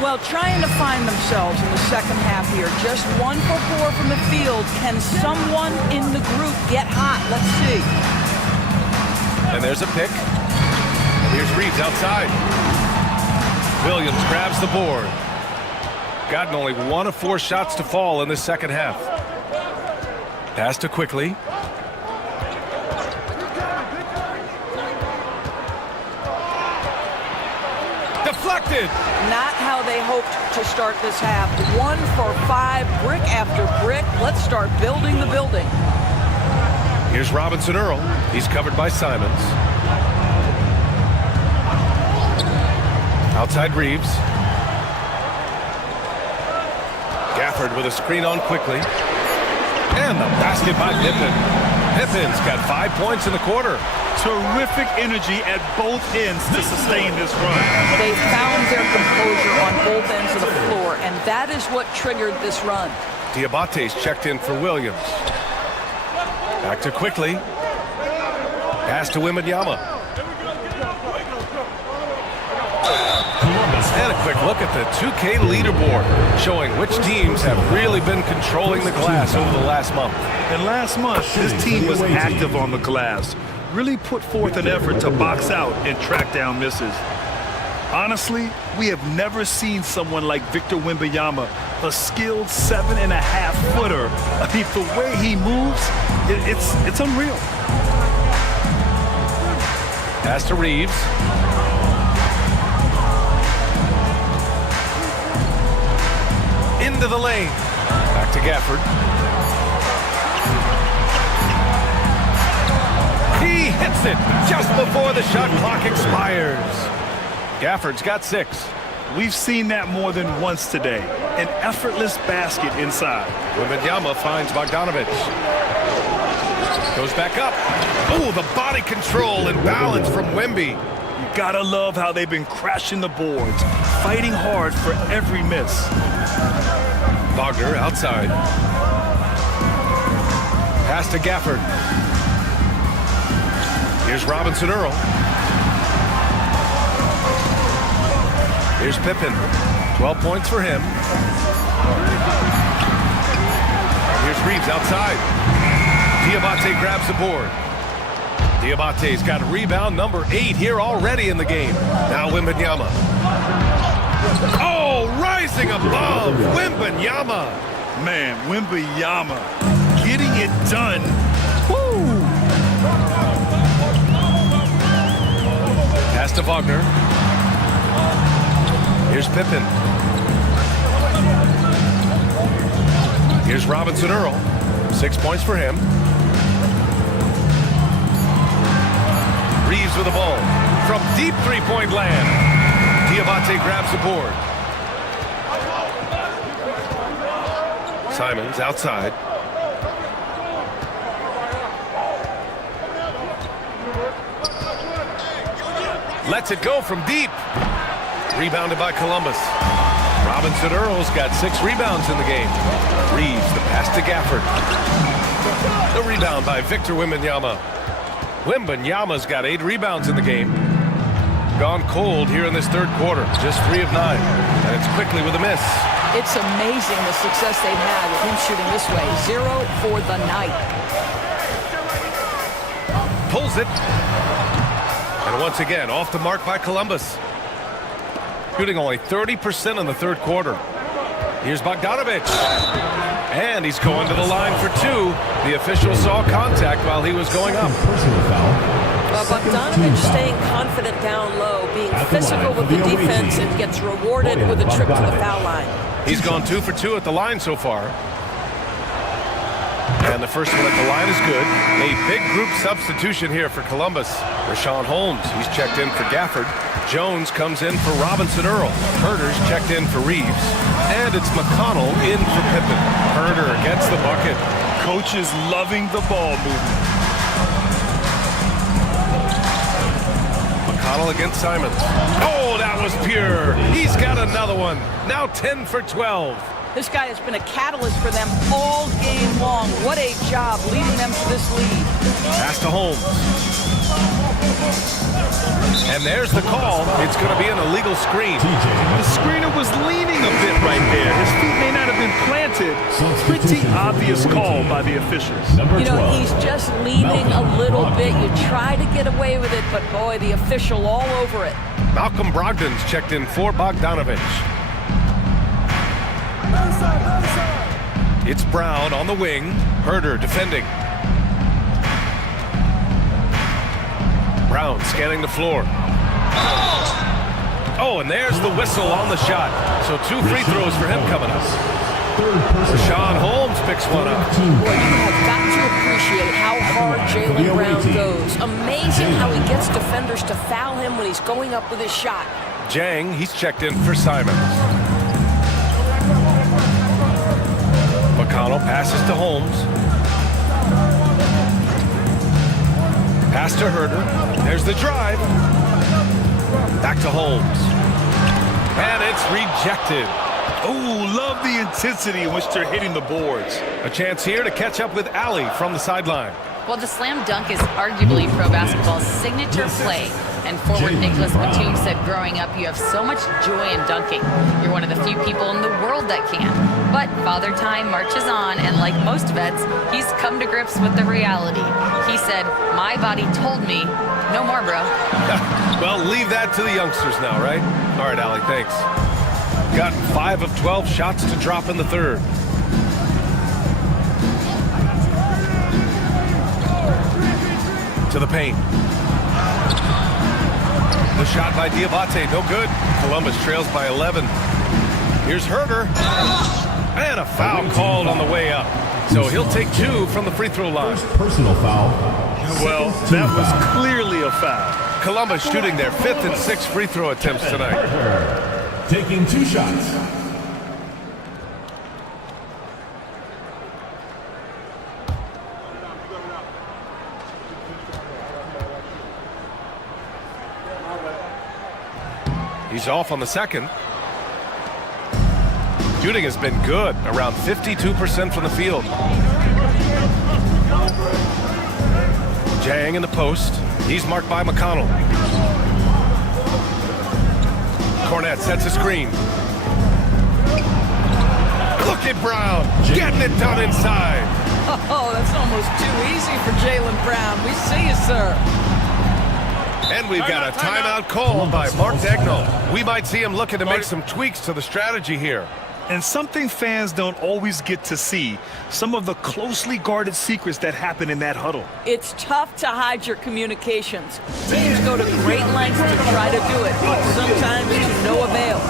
Well, trying to find themselves in the second half here. Just 1 for 4 from the field. Can someone in the group get hot? Let's see. And there's a pick. Here's Reeves outside. Williams grabs the board. Gotten only 1 of 4 shots to fall in the second half. Pass to Quickly. Deflected. Not how they hoped to start this half. 1 for 5, brick after brick. Let's start building the building. Here's Robinson-Earl. He's covered by Simons. Outside Reeves. Gafford with a screen on Quickly. And the basket by Pippen. Pippen's got 5 points in the quarter. Terrific energy at both ends to sustain this run. They found their composure on both ends of the floor, and that is what triggered this run. Diabate's checked in for Williams. Back to Quickly. Pass to Wembanyama. And a quick look at the 2K leaderboard, showing which teams have really been controlling the glass over the last month. And last month, this team was active on the glass. Really put forth an effort to box out and track down misses. Honestly, we have never seen someone like Victor Wembanyama, a skilled 7.5-footer. I mean, the way he moves, it's unreal. Pass to Reeves. Into the lane. Back to Gafford. He hits it just before the shot clock expires. Gafford's got 6. We've seen that more than once today. An effortless basket inside. Wembanyama finds Bogdanovic. Goes back up. Oh, the body control and balance from Wemby. You gotta love how they've been crashing the boards, fighting hard for every miss. Wagner outside. Pass to Gafford. Here's Robinson-Earl. Here's Pippen. 12 points for him. And here's Reeves outside. Diabate grabs the board. Diabate's got rebound number 8 here already in the game. Now Wembanyama. Oh, rising above Wembanyama. Man, Wembanyama getting it done. Woo! Pass to Wagner. Here's Pippen. Here's Robinson Earl. 6 points for him. Reeves with the ball from deep three-point land. Diabate grabs the board. Simons outside. Lets it go from deep. Rebounded by Columbus. Robinson Earl's got 6 rebounds in the game. Reeves, the pass to Gafford. The rebound by Victor Wembanyama. Wembanyama's got 8 rebounds in the game. Gone cold here in this third quarter. Just 3 of 9. And it's quickly with a miss. It's amazing the success they've had with him shooting this way. 0 for the night. Pulls it. And once again, off the mark by Columbus. Shooting only 30% in the third quarter. Here's Bogdanovic. And he's going to the line for 2. The official saw contact while he was going up. Bogdanovic staying confident down low, being physical with the defense, and gets rewarded with a trip to the foul line. He's gone 2 for 2 at the line so far. And the first one at the line is good. A big group substitution here for Columbus. Rashawn Holmes, he's checked in for Gafford. Jones comes in for Robinson Earl. Herter's checked in for Reeves. And it's McConnell in for Pippen. Herter gets the bucket. Coach is loving the ball movement. McConnell against Simons. Oh, that was pure. He's got another one. Now 10 for 12. This guy has been a catalyst for them all game long. What a job leading them to this lead. Pass to Holmes. And there's the call. It's going to be an illegal screen. The screener was leaning a bit right there. His feet may not have been planted. Pretty obvious call by the officials. You know, he's just leaning a little bit. You try to get away with it, but boy, the official all over it. Malcolm Brogdon's checked in for Bogdanovic. It's Brown on the wing. Herter defending. Brown scanning the floor. Oh, and there's the whistle on the shot. So 2 free throws for him coming up. Rashawn Holmes picks one up. Boy, you have got to appreciate how hard Jaylen Brown goes. Amazing how he gets defenders to foul him when he's going up with his shot. Jang, he's checked in for Simons. McConnell passes to Holmes. Pass to Herter. There's the drive. Back to Holmes. And it's rejected. Oh, love the intensity in which they're hitting the boards. A chance here to catch up with Allie from the sideline. Well, the slam dunk is arguably pro basketball's signature play. And forward Nicholas Batum said growing up, you have so much joy in dunking. You're one of the few people in the world that can. But Father Time marches on, and like most vets, he's come to grips with the reality. He said, my body told me, no more, bro. Well, leave that to the youngsters now, right? All right, Allie, thanks. Got 5 of 12 shots to drop in the third. To the paint. The shot by Diabate, no good. Columbus trails by 11. Here's Herter. And a foul called on the way up. So he'll take 2 from the free throw line. Personal foul. Well, that was clearly a foul. Columbus shooting their 5th and 6th free throw attempts tonight. Herter taking 2 shots. He's off on the second. Shooting has been good, around 52% from the field. Jang in the post. He's marked by McConnell. Cornette sets a screen. Look at Brown getting it done inside. Oh, that's almost too easy for Jaylen Brown. We see you, sir. And we've got a timeout called by Mark Daigneault. We might see him looking to make some tweaks to the strategy here. And something fans don't always get to see, some of the closely guarded secrets that happen in that huddle. It's tough to hide your communications. Teams go to great lengths to try to do it, but sometimes to no avail.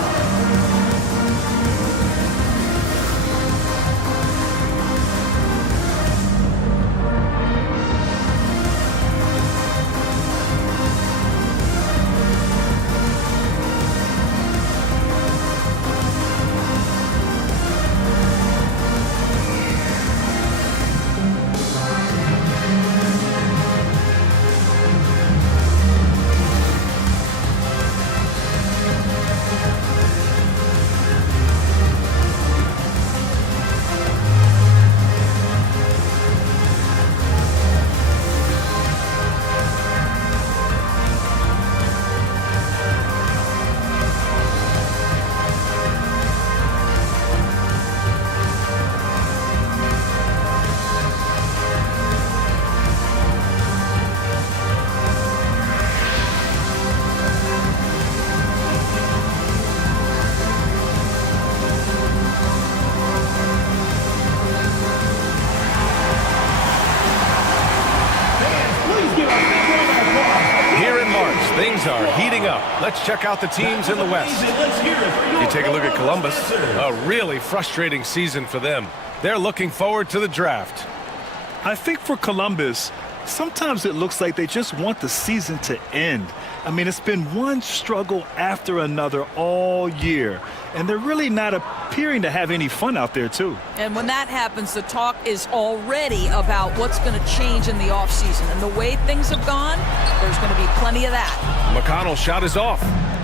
Things are heating up. Let's check out the teams in the West. You take a look at Columbus. A really frustrating season for them. They're looking forward to the draft. I think for Columbus, sometimes it looks like they just want the season to end. I mean, it's been one struggle after another all year, and they're really not appearing to have any fun out there, too. And when that happens, the talk is already about what's going to change in the offseason. And the way things have gone, there's going to be plenty of that. McConnell's shot is off.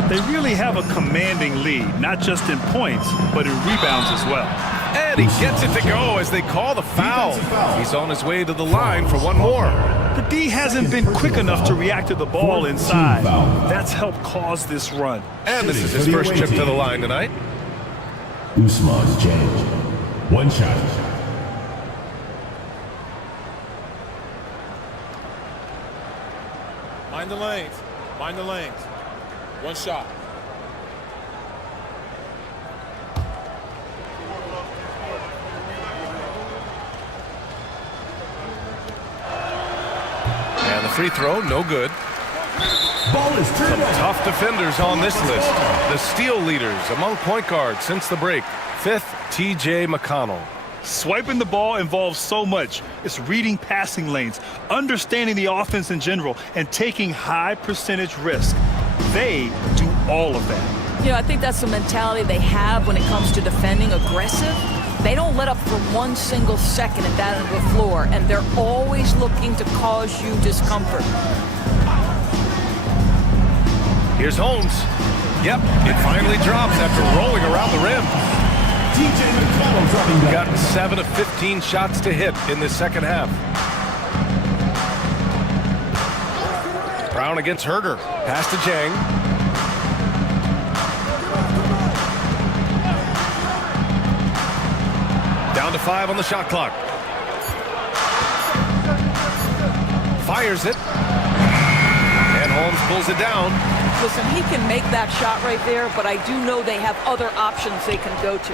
They really have a commanding lead, not just in points, but in rebounds as well. And he gets it to go as they call the foul. He's on his way to the line for one more. The D hasn't been quick enough to react to the ball inside. That's helped cause this run. And this is his first trip to the line tonight. Usman's change. One shot. Mind the lanes. Mind the lanes. One shot. And the free throw, no good. Ball is Some tough defenders on this list. The steal leaders among point guards since the break. Fifth, T.J. McConnell. Swiping the ball involves so much. It's reading passing lanes, understanding the offense in general, and taking high percentage risk. They do all of that. You know, I think that's the mentality they have when it comes to defending aggressive. They don't let up for one single second at that end of the floor, and they're always looking to cause you discomfort. Here's Holmes. Yep, it finally drops after rolling around the rim. T.J. McConnell dropping back. Got 7 of 15 shots to hit in this second half. Brown against Herder. Pass to Jang. Down to 5 on the shot clock. Fires it. And Holmes pulls it down. Listen, he can make that shot right there, but I do know they have other options they can go to.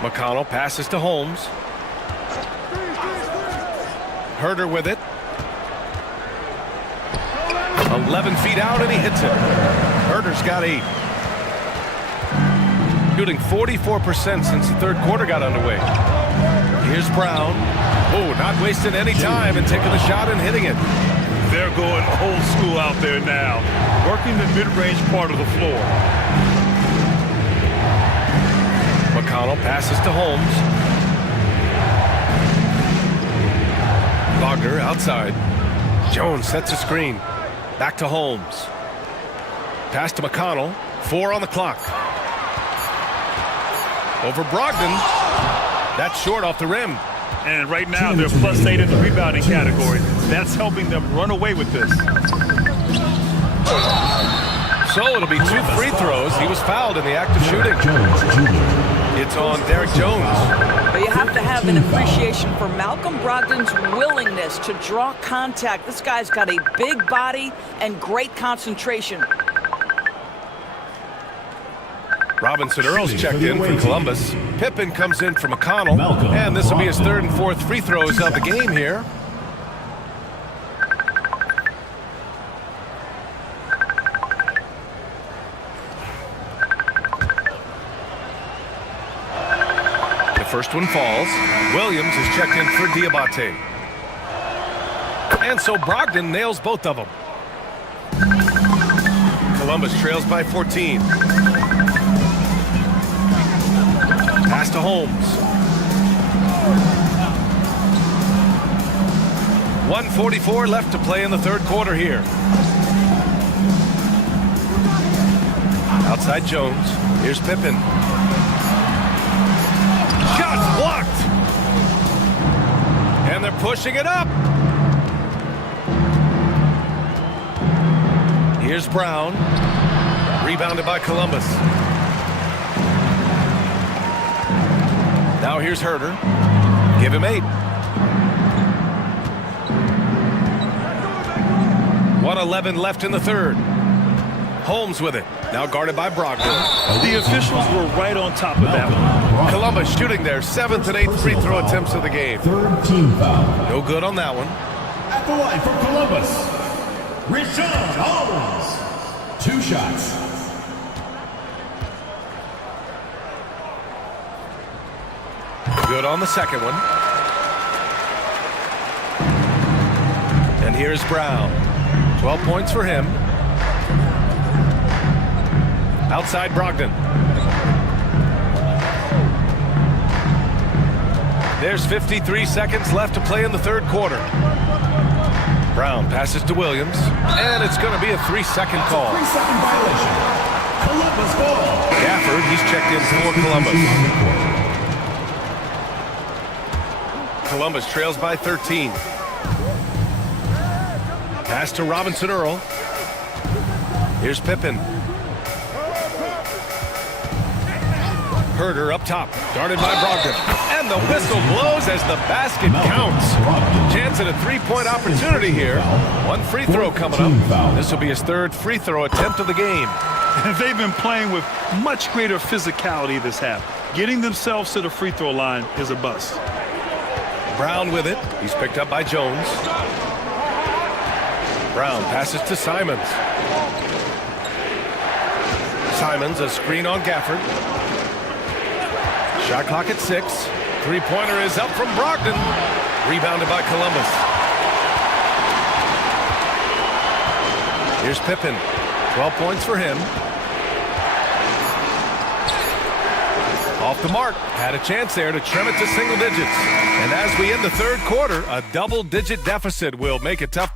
McConnell passes to Holmes. Herder with it. 11 feet out, and he hits it. Herder's got 8. Shooting 44% since the third quarter got underway. Here's Brown. Oh, not wasting any time and taking the shot and hitting it. They're going old school out there now, working the mid-range part of the floor. McConnell passes to Holmes. Wagner outside. Jones sets a screen. Back to Holmes. Pass to McConnell. 4 on the clock. Over Brogdon. That's short off the rim. And right now, they're +8 in the rebounding category. That's helping them run away with this. So it'll be 2 free throws. He was fouled in the act of shooting. It's on Derek Jones. But you have to have an appreciation for Malcolm Brogdon's willingness to draw contact. This guy's got a big body and great concentration. Robinson Earl's checked in for Columbus. Pippen comes in for McConnell. And this will be his third and fourth free throws of the game here. The first one falls. Williams is checked in for Diabate. And so Brogdon nails both of them. Columbus trails by 14. Pass to Holmes. 1:44 left to play in the third quarter here. Outside Jones. Here's Pippen. Shot blocked. And they're pushing it up. Here's Brown. Rebounded by Columbus. Now here's Herter. Give him 8. 1:11 left in the third. Holmes with it. Now guarded by Brogdon. The officials were right on top of that one. Columbus shooting their 7th and 8th free throw attempts of the game. Third team foul. No good on that one. At the line for Columbus, Richaun Holmes. 2 shots. Good on the second one. And here's Brown. 12 points for him. Outside Brogdon. There's 53 seconds left to play in the third quarter. Brown passes to Williams, and it's going to be a 3-second call. 3-second violation. Columbus ball. Gafford, he's checked in for Columbus. Columbus trails by 13. Pass to Robinson Earl. Here's Pippen. Herter up top, guarded by Brogdon. And the whistle blows as the basket counts. Chance at a 3-point opportunity here. One free throw coming up. This will be his third free throw attempt of the game. They've been playing with much greater physicality this half. Getting themselves to the free throw line is a bust. Brown with it. He's picked up by Jones. Brown passes to Simons. Simons, a screen on Gafford. Shot clock at 6. Three-pointer is up from Brogdon. Rebounded by Columbus. Here's Pippen. 12 points for him. Off the mark. Had a chance there to trim it to single digits. And as we end the third quarter, a double-digit deficit will make it tough.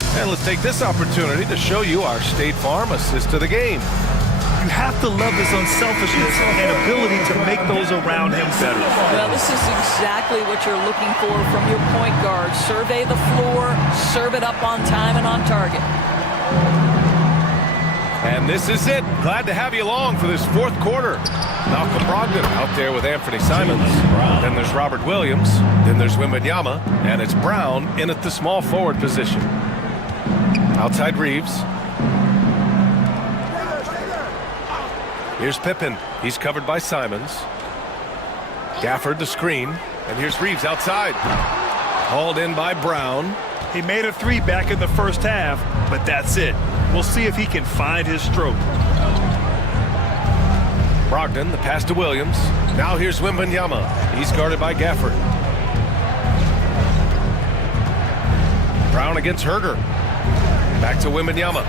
And let's take this opportunity to show you our State Farm assist of the game. You have to love his unselfishness and ability to make those around him better. Well, this is exactly what you're looking for from your point guard. Survey the floor, serve it up on time and on target. And this is it. Glad to have you along for this fourth quarter. Malcolm Brogdon out there with Anthony Simons. Then there's Robert Williams. Then there's Wembanyama. And it's Brown in at the small forward position. Outside Reeves. Here's Pippen. He's covered by Simons. Gafford the screen. And here's Reeves outside. Hauled in by Brown. He made a 3 back in the first half, but that's it. We'll see if he can find his stroke. Brogdon, the pass to Williams. Now here's Wembanyama. He's guarded by Gafford. Brown against Herter. Back to Wembanyama.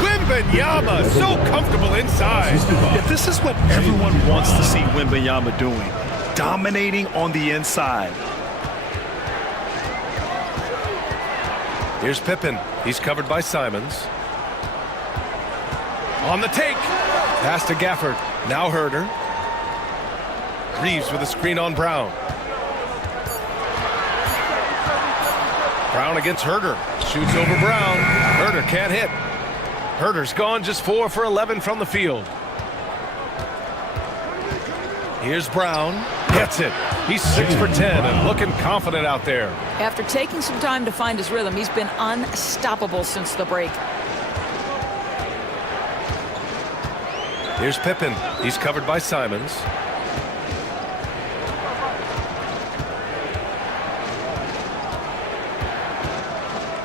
Wembanyama, so comfortable inside. Yeah, this is what everyone wants to see Wembanyama doing. Dominating on the inside. Here's Pippen. He's covered by Simons. On the take. Pass to Gafford. Now Herter. Reeves with a screen on Brown. Brown against Herter. Shoots over Brown. Herter can't hit. Herter's gone just 4 for 11 from the field. Here's Brown. Gets it. He's 6 for 10 and looking confident out there. After taking some time to find his rhythm, he's been unstoppable since the break. Here's Pippen. He's covered by Simons.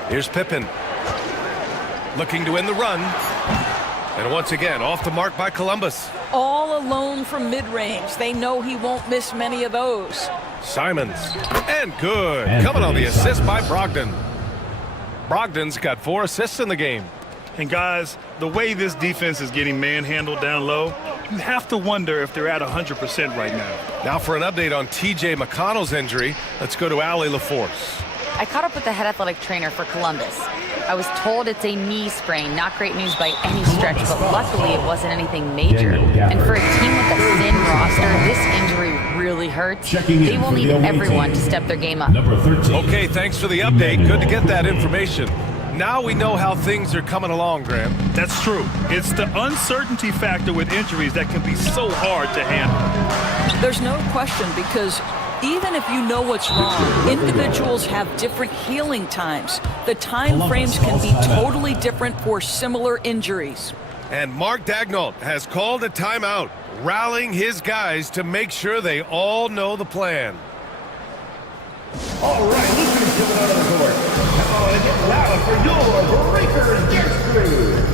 Here's Pippen. Looking to win the run. And once again, off the mark by Columbus. All alone from mid-range. They know he won't miss many of those. Simons. And good. Coming on the assist by Brogdon. Brogdon's got 4 assists in the game. And guys, the way this defense is getting manhandled down low, you have to wonder if they're at 100% right now. Now for an update on T.J. McConnell's injury, let's go to Allie LaForce. I caught up with the head athletic trainer for Columbus. I was told it's a knee sprain, not great news by any stretch, but luckily it wasn't anything major. And for a team with a thin roster, this injury really hurts. They will need everyone to step their game up. Okay, thanks for the update. Good to get that information. Now we know how things are coming along, Graham. That's true. It's the uncertainty factor with injuries that can be so hard to handle. There's no question, because even if you know what's wrong, individuals have different healing times. The time frames can be totally different for similar injuries. And Mark Daigneault has called a timeout, rallying his guys to make sure they all know the plan. All right, Lucy's coming out of the court. Come on and get loud for your breaker and dance crew.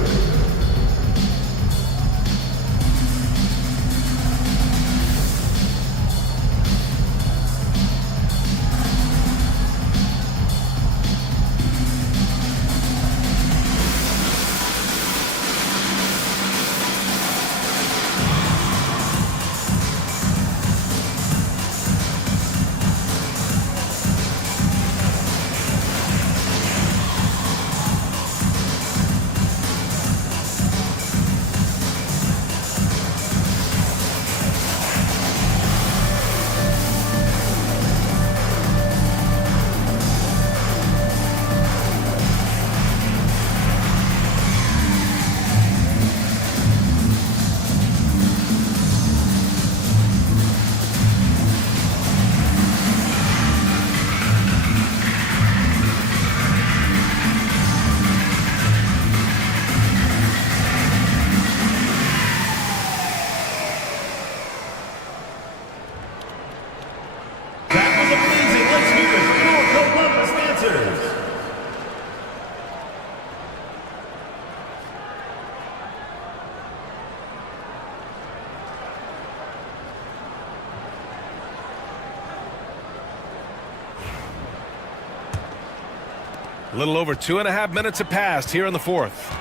A little over 2.5 minutes have passed here in the fourth.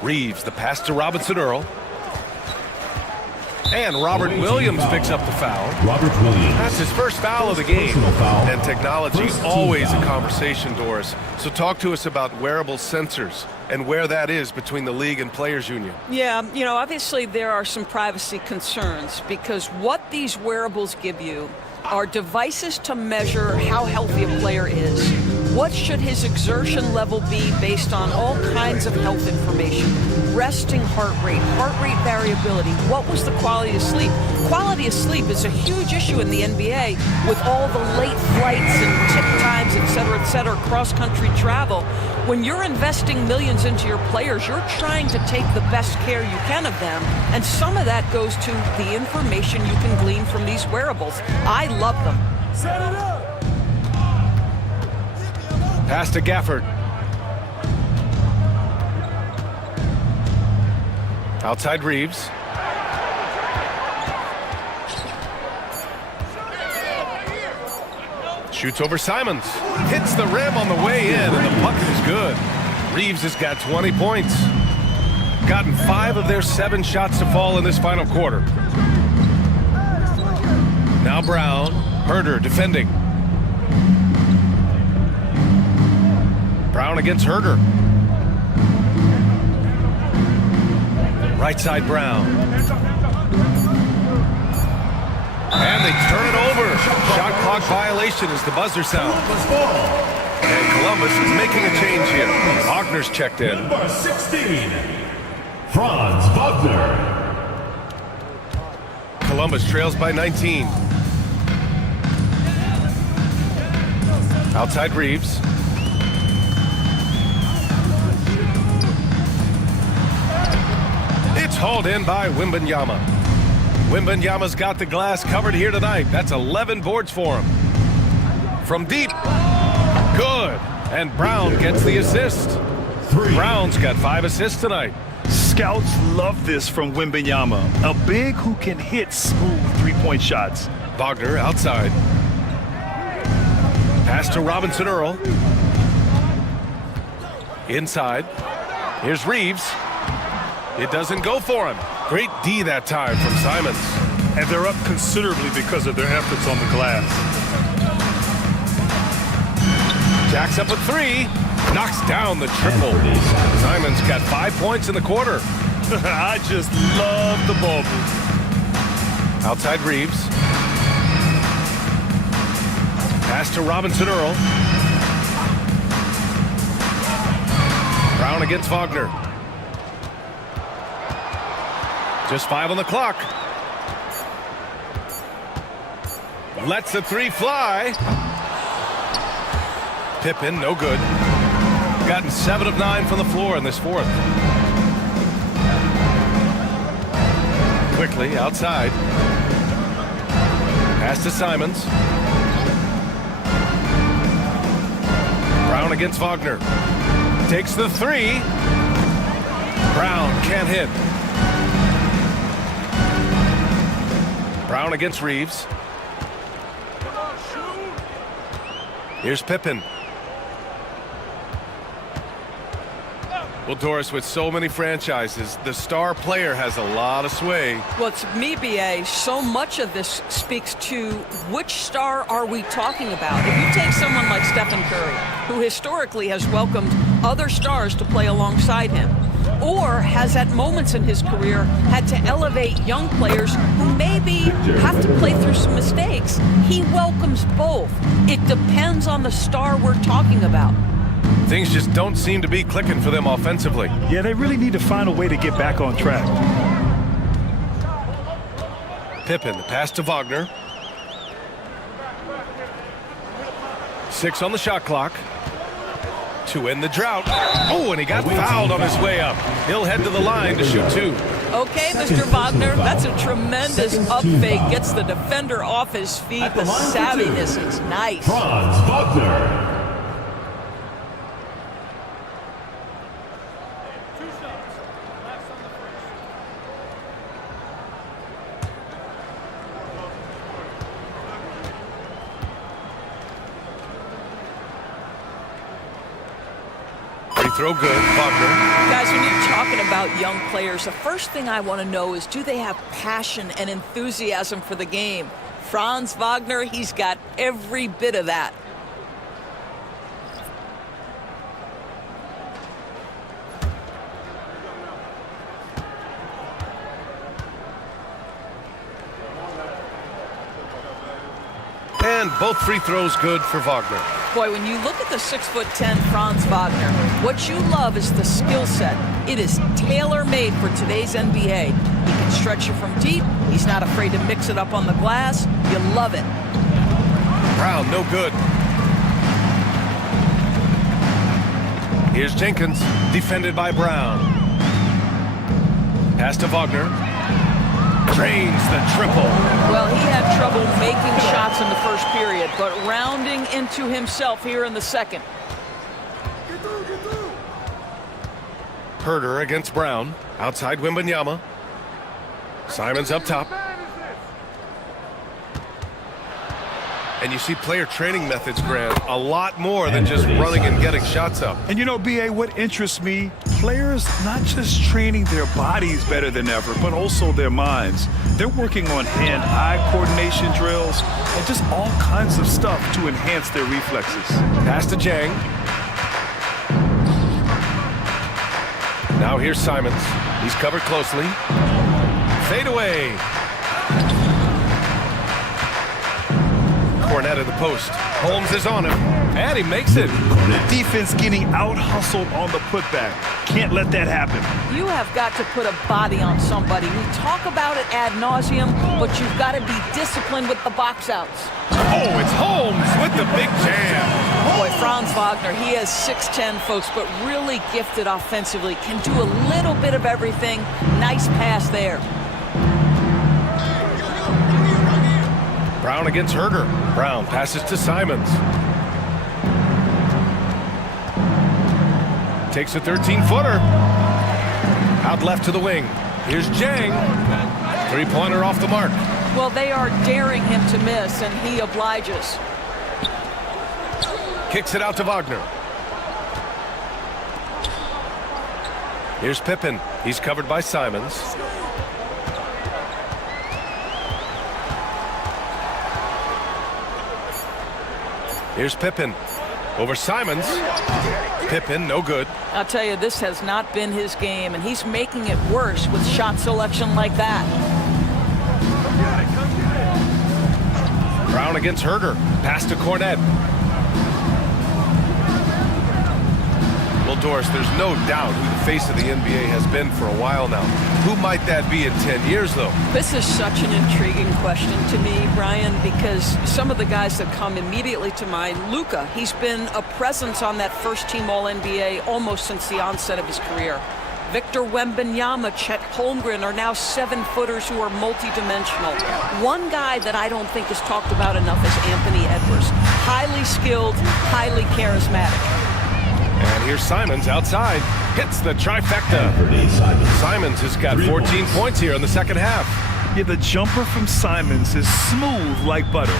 Reeves, the pass to Robinson Earl. And Robert Williams picks up the foul. Robert Williams. That's his first foul of the game. And technology always a conversation, Doris. So talk to us about wearable sensors and where that is between the league and players union. Yeah, you know, obviously there are some privacy concerns, because what these wearables give you are devices to measure how healthy a player is. What should his exertion level be based on all kinds of health information? Resting heart rate variability. What was the quality of sleep? Quality of sleep is a huge issue in the NBA with all the late flights and tip times, et cetera, cross-country travel. When you're investing millions into your players, you're trying to take the best care you can of them, and some of that goes to the information you can glean from these wearables. I love them. Set it up. Pass to Gafford. Outside Reeves. Shoots over Simons. Hits the rim on the way in, and the bucket is good. Reeves has got 20 points. Gotten 5 of their 7 shots to fall in this final quarter. Now Brown. Herder defending. Brown against Herder. Right side Brown. And they turn it over. Shot clock violation as the buzzer sounds. And Columbus is making a change here. Wagner's checked in. Number 16, Franz Wagner. Columbus trails by 19. Outside Reeves. It's hauled in by Wembanyama. Wembanyama's got the glass covered here tonight. That's 11 boards for him. From deep. Good. And Brown gets the assist. Brown's got 5 assists tonight. Scouts love this from Wembanyama, a big who can hit smooth three-point shots. Wagner outside. Pass to Robinson Earl. Inside. Here's Reeves. It doesn't go for him. Great D that time from Simons. And they're up considerably because of their efforts on the glass. Jacks up with 3. Knocks down the triple. Simons got 5 points in the quarter. I just love the ball move. Outside Reeves. Pass to Robinson Earl. Brown against Wagner. Just 5 on the clock. Lets the 3 fly. Pippen, no good. Gotten 7 of 9 from the floor in this fourth. Quickly outside. Pass to Simons. Brown against Wagner. Takes the 3. Brown can't hit. Brown against Reeves. Here's Pippen. Well, Doris, with so many franchises, the star player has a lot of sway. Well, to me, B.A., so much of this speaks to which star are we talking about. If you take someone like Stephen Curry, who historically has welcomed other stars to play alongside him, or has at moments in his career had to elevate young players who maybe have to play through some mistakes, he welcomes both. It depends on the star we're talking about. Things just don't seem to be clicking for them offensively. Yeah, they really need to find a way to get back on track. Pippen, the pass to Wagner. 6 on the shot clock. To end the drought. Oh, and he got fouled on his way up. He'll head to the line to shoot 2. Okay, Mr. Wagner, that's a tremendous up fake. Gets the defender off his feet. The savviness is nice. Franz Wagner. Throw good, Wagner. Guys, when you're talking about young players, the first thing I want to know is, do they have passion and enthusiasm for the game? Franz Wagner, he's got every bit of that. And both free throws good for Wagner. Boy, when you look at the 6'10" Franz Wagner, what you love is the skill set. It is tailor-made for today's NBA. He can stretch you from deep. He's not afraid to mix it up on the glass. You love it. Brown, no good. Here's Jenkins, defended by Brown. Pass to Wagner. Drains the triple. Well, he had trouble making shots in the first period, but rounding into himself here in the second. Herter against Brown. Outside Wembanyama. Simons up top. And you see player training methods, Grant, a lot more than just running and getting shots up. And you know, B.A., what interests me, players not just training their bodies better than ever, but also their minds. They're working on hand-eye coordination drills and just all kinds of stuff to enhance their reflexes. Pass to Jang. Now here's Simons. He's covered closely. Fade away. Cornette at the post. Holmes is on him. And he makes it. The defense getting out-hustled on the putback. Can't let that happen. You have got to put a body on somebody. We talk about it ad nauseum, but you've got to be disciplined with the box outs. Oh, it's Holmes with the big jam. Boy, Franz Wagner, he is 6'10", folks, but really gifted offensively. Can do a little bit of everything. Nice pass there. Brown against Herder. Brown passes to Simons. Takes a 13-footer. Out left to the wing. Here's Jang. Three-pointer off the mark. Well, they are daring him to miss, and he obliges. Kicks it out to Wagner. Here's Pippen. He's covered by Simons. Here's Pippen. Over Simons. Pippen, no good. I'll tell you, this has not been his game, and he's making it worse with shot selection like that. Brown against Herder. Pass to Cornette. Well, Doris, there's no doubt who the face of the NBA has been for a while now. Who might that be in 10 years, though? This is such an intriguing question to me, Brian, because some of the guys that come immediately to mind, Luka, he's been a presence on that first-team All-NBA almost since the onset of his career. Victor Wembanyama, Chet Holmgren are now 7-footers who are multi-dimensional. One guy that I don't think is talked about enough is Anthony Edwards. Highly skilled, highly charismatic. And here's Simons outside. Hits the trifecta. Simons has got 14 points here in the second half. Yeah, the jumper from Simons is smooth like butter.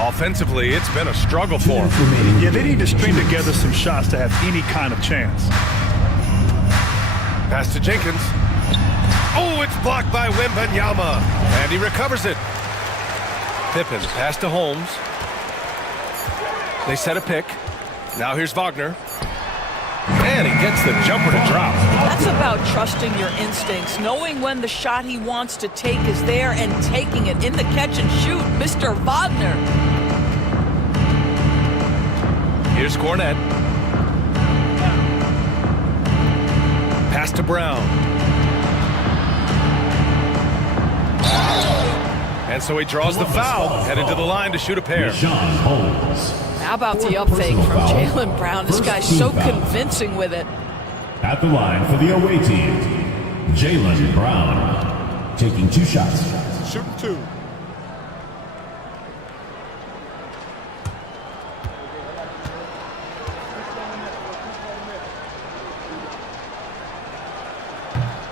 Offensively, it's been a struggle for him. Yeah, they need to string together some shots to have any kind of chance. Pass to Jenkins. Oh, it's blocked by Wembanyama. And he recovers it. Pippen, pass to Holmes. They set a pick. Now here's Wagner. And he gets the jumper to drop. That's about trusting your instincts, knowing when the shot he wants to take is there and taking it in the catch and shoot. Mr. Wagner. Here's Cornette. Pass to Brown. And so he draws the foul, headed to the line to shoot a pair. How about the up fake from Jaylen Brown? This guy's so convincing with it. At the line for the away team, Jaylen Brown taking 2 shots. Shooting 2.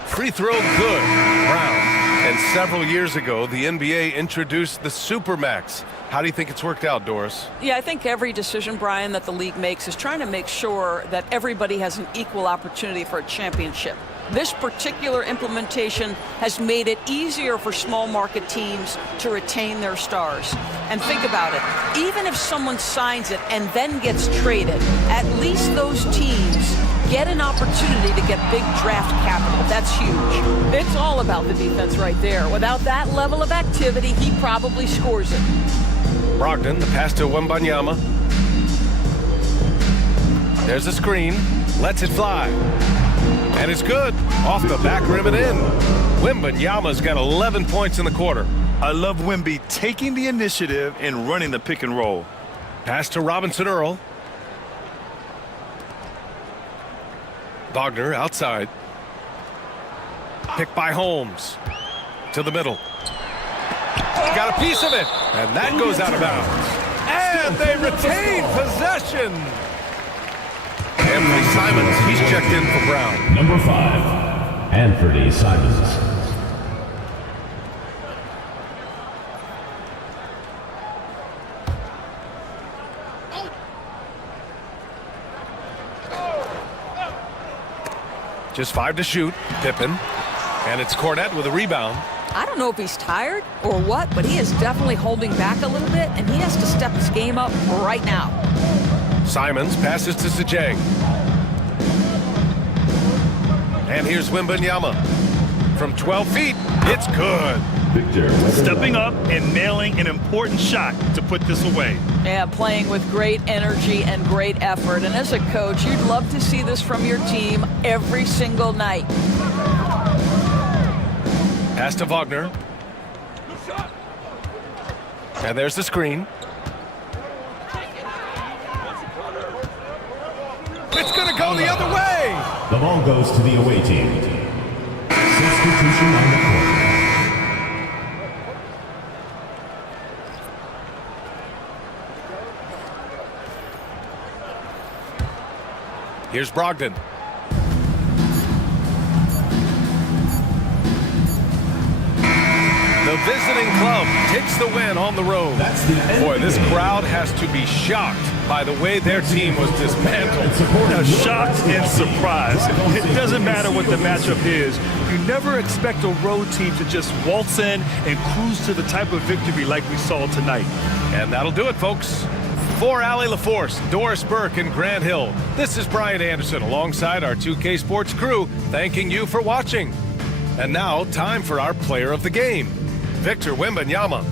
Free throw good. Brown. And several years ago, the NBA introduced the Supermax. How do you think it's worked out, Doris? Yeah, I think every decision, Brian, that the league makes is trying to make sure that everybody has an equal opportunity for a championship. This particular implementation has made it easier for small market teams to retain their stars. And think about it. Even if someone signs it and then gets traded, at least those teams get an opportunity to get big draft capital. That's huge. It's all about the defense right there. Without that level of activity, he probably scores it. Brogdon, the pass to Wembanyama. There's a screen. Lets it fly. And it's good. Off the back rim and in. Wembanyama's got 11 points in the quarter. I love Wemby taking the initiative and running the pick and roll. Pass to Robinson Earl. Wagner outside. Picked by Holmes. To the middle. Got a piece of it. And that goes out of bounds. And they retain possession. Anthony Simons, he's checked in for Brown. Number 5, Anthony Simons. Just 5 to shoot. Pippen. And it's Cornette with a rebound. I don't know if he's tired or what, but he is definitely holding back a little bit, and he has to step his game up right now. Simons passes to Sajang. And here's Wembanyama. From 12 feet, it's good. Victor. Stepping up and nailing an important shot to put this away. Yeah, playing with great energy and great effort. And as a coach, you'd love to see this from your team every single night. Pass to Wagner. And there's the screen. It's going to go the other way. The ball goes to the away team. Substitution on the court. Here's Brogdon. The visiting club takes the win on the road. Boy, this crowd has to be shocked by the way their team was dismantled. Now, shocked and surprised. It doesn't matter what the matchup is. You never expect a road team to just waltz in and cruise to the type of victory like we saw tonight. And that'll do it, folks. For Allie LaForce, Doris Burke, and Grant Hill, this is Brian Anderson alongside our 2K Sports crew, thanking you for watching. And now, time for our player of the game, Victor Wembanyama.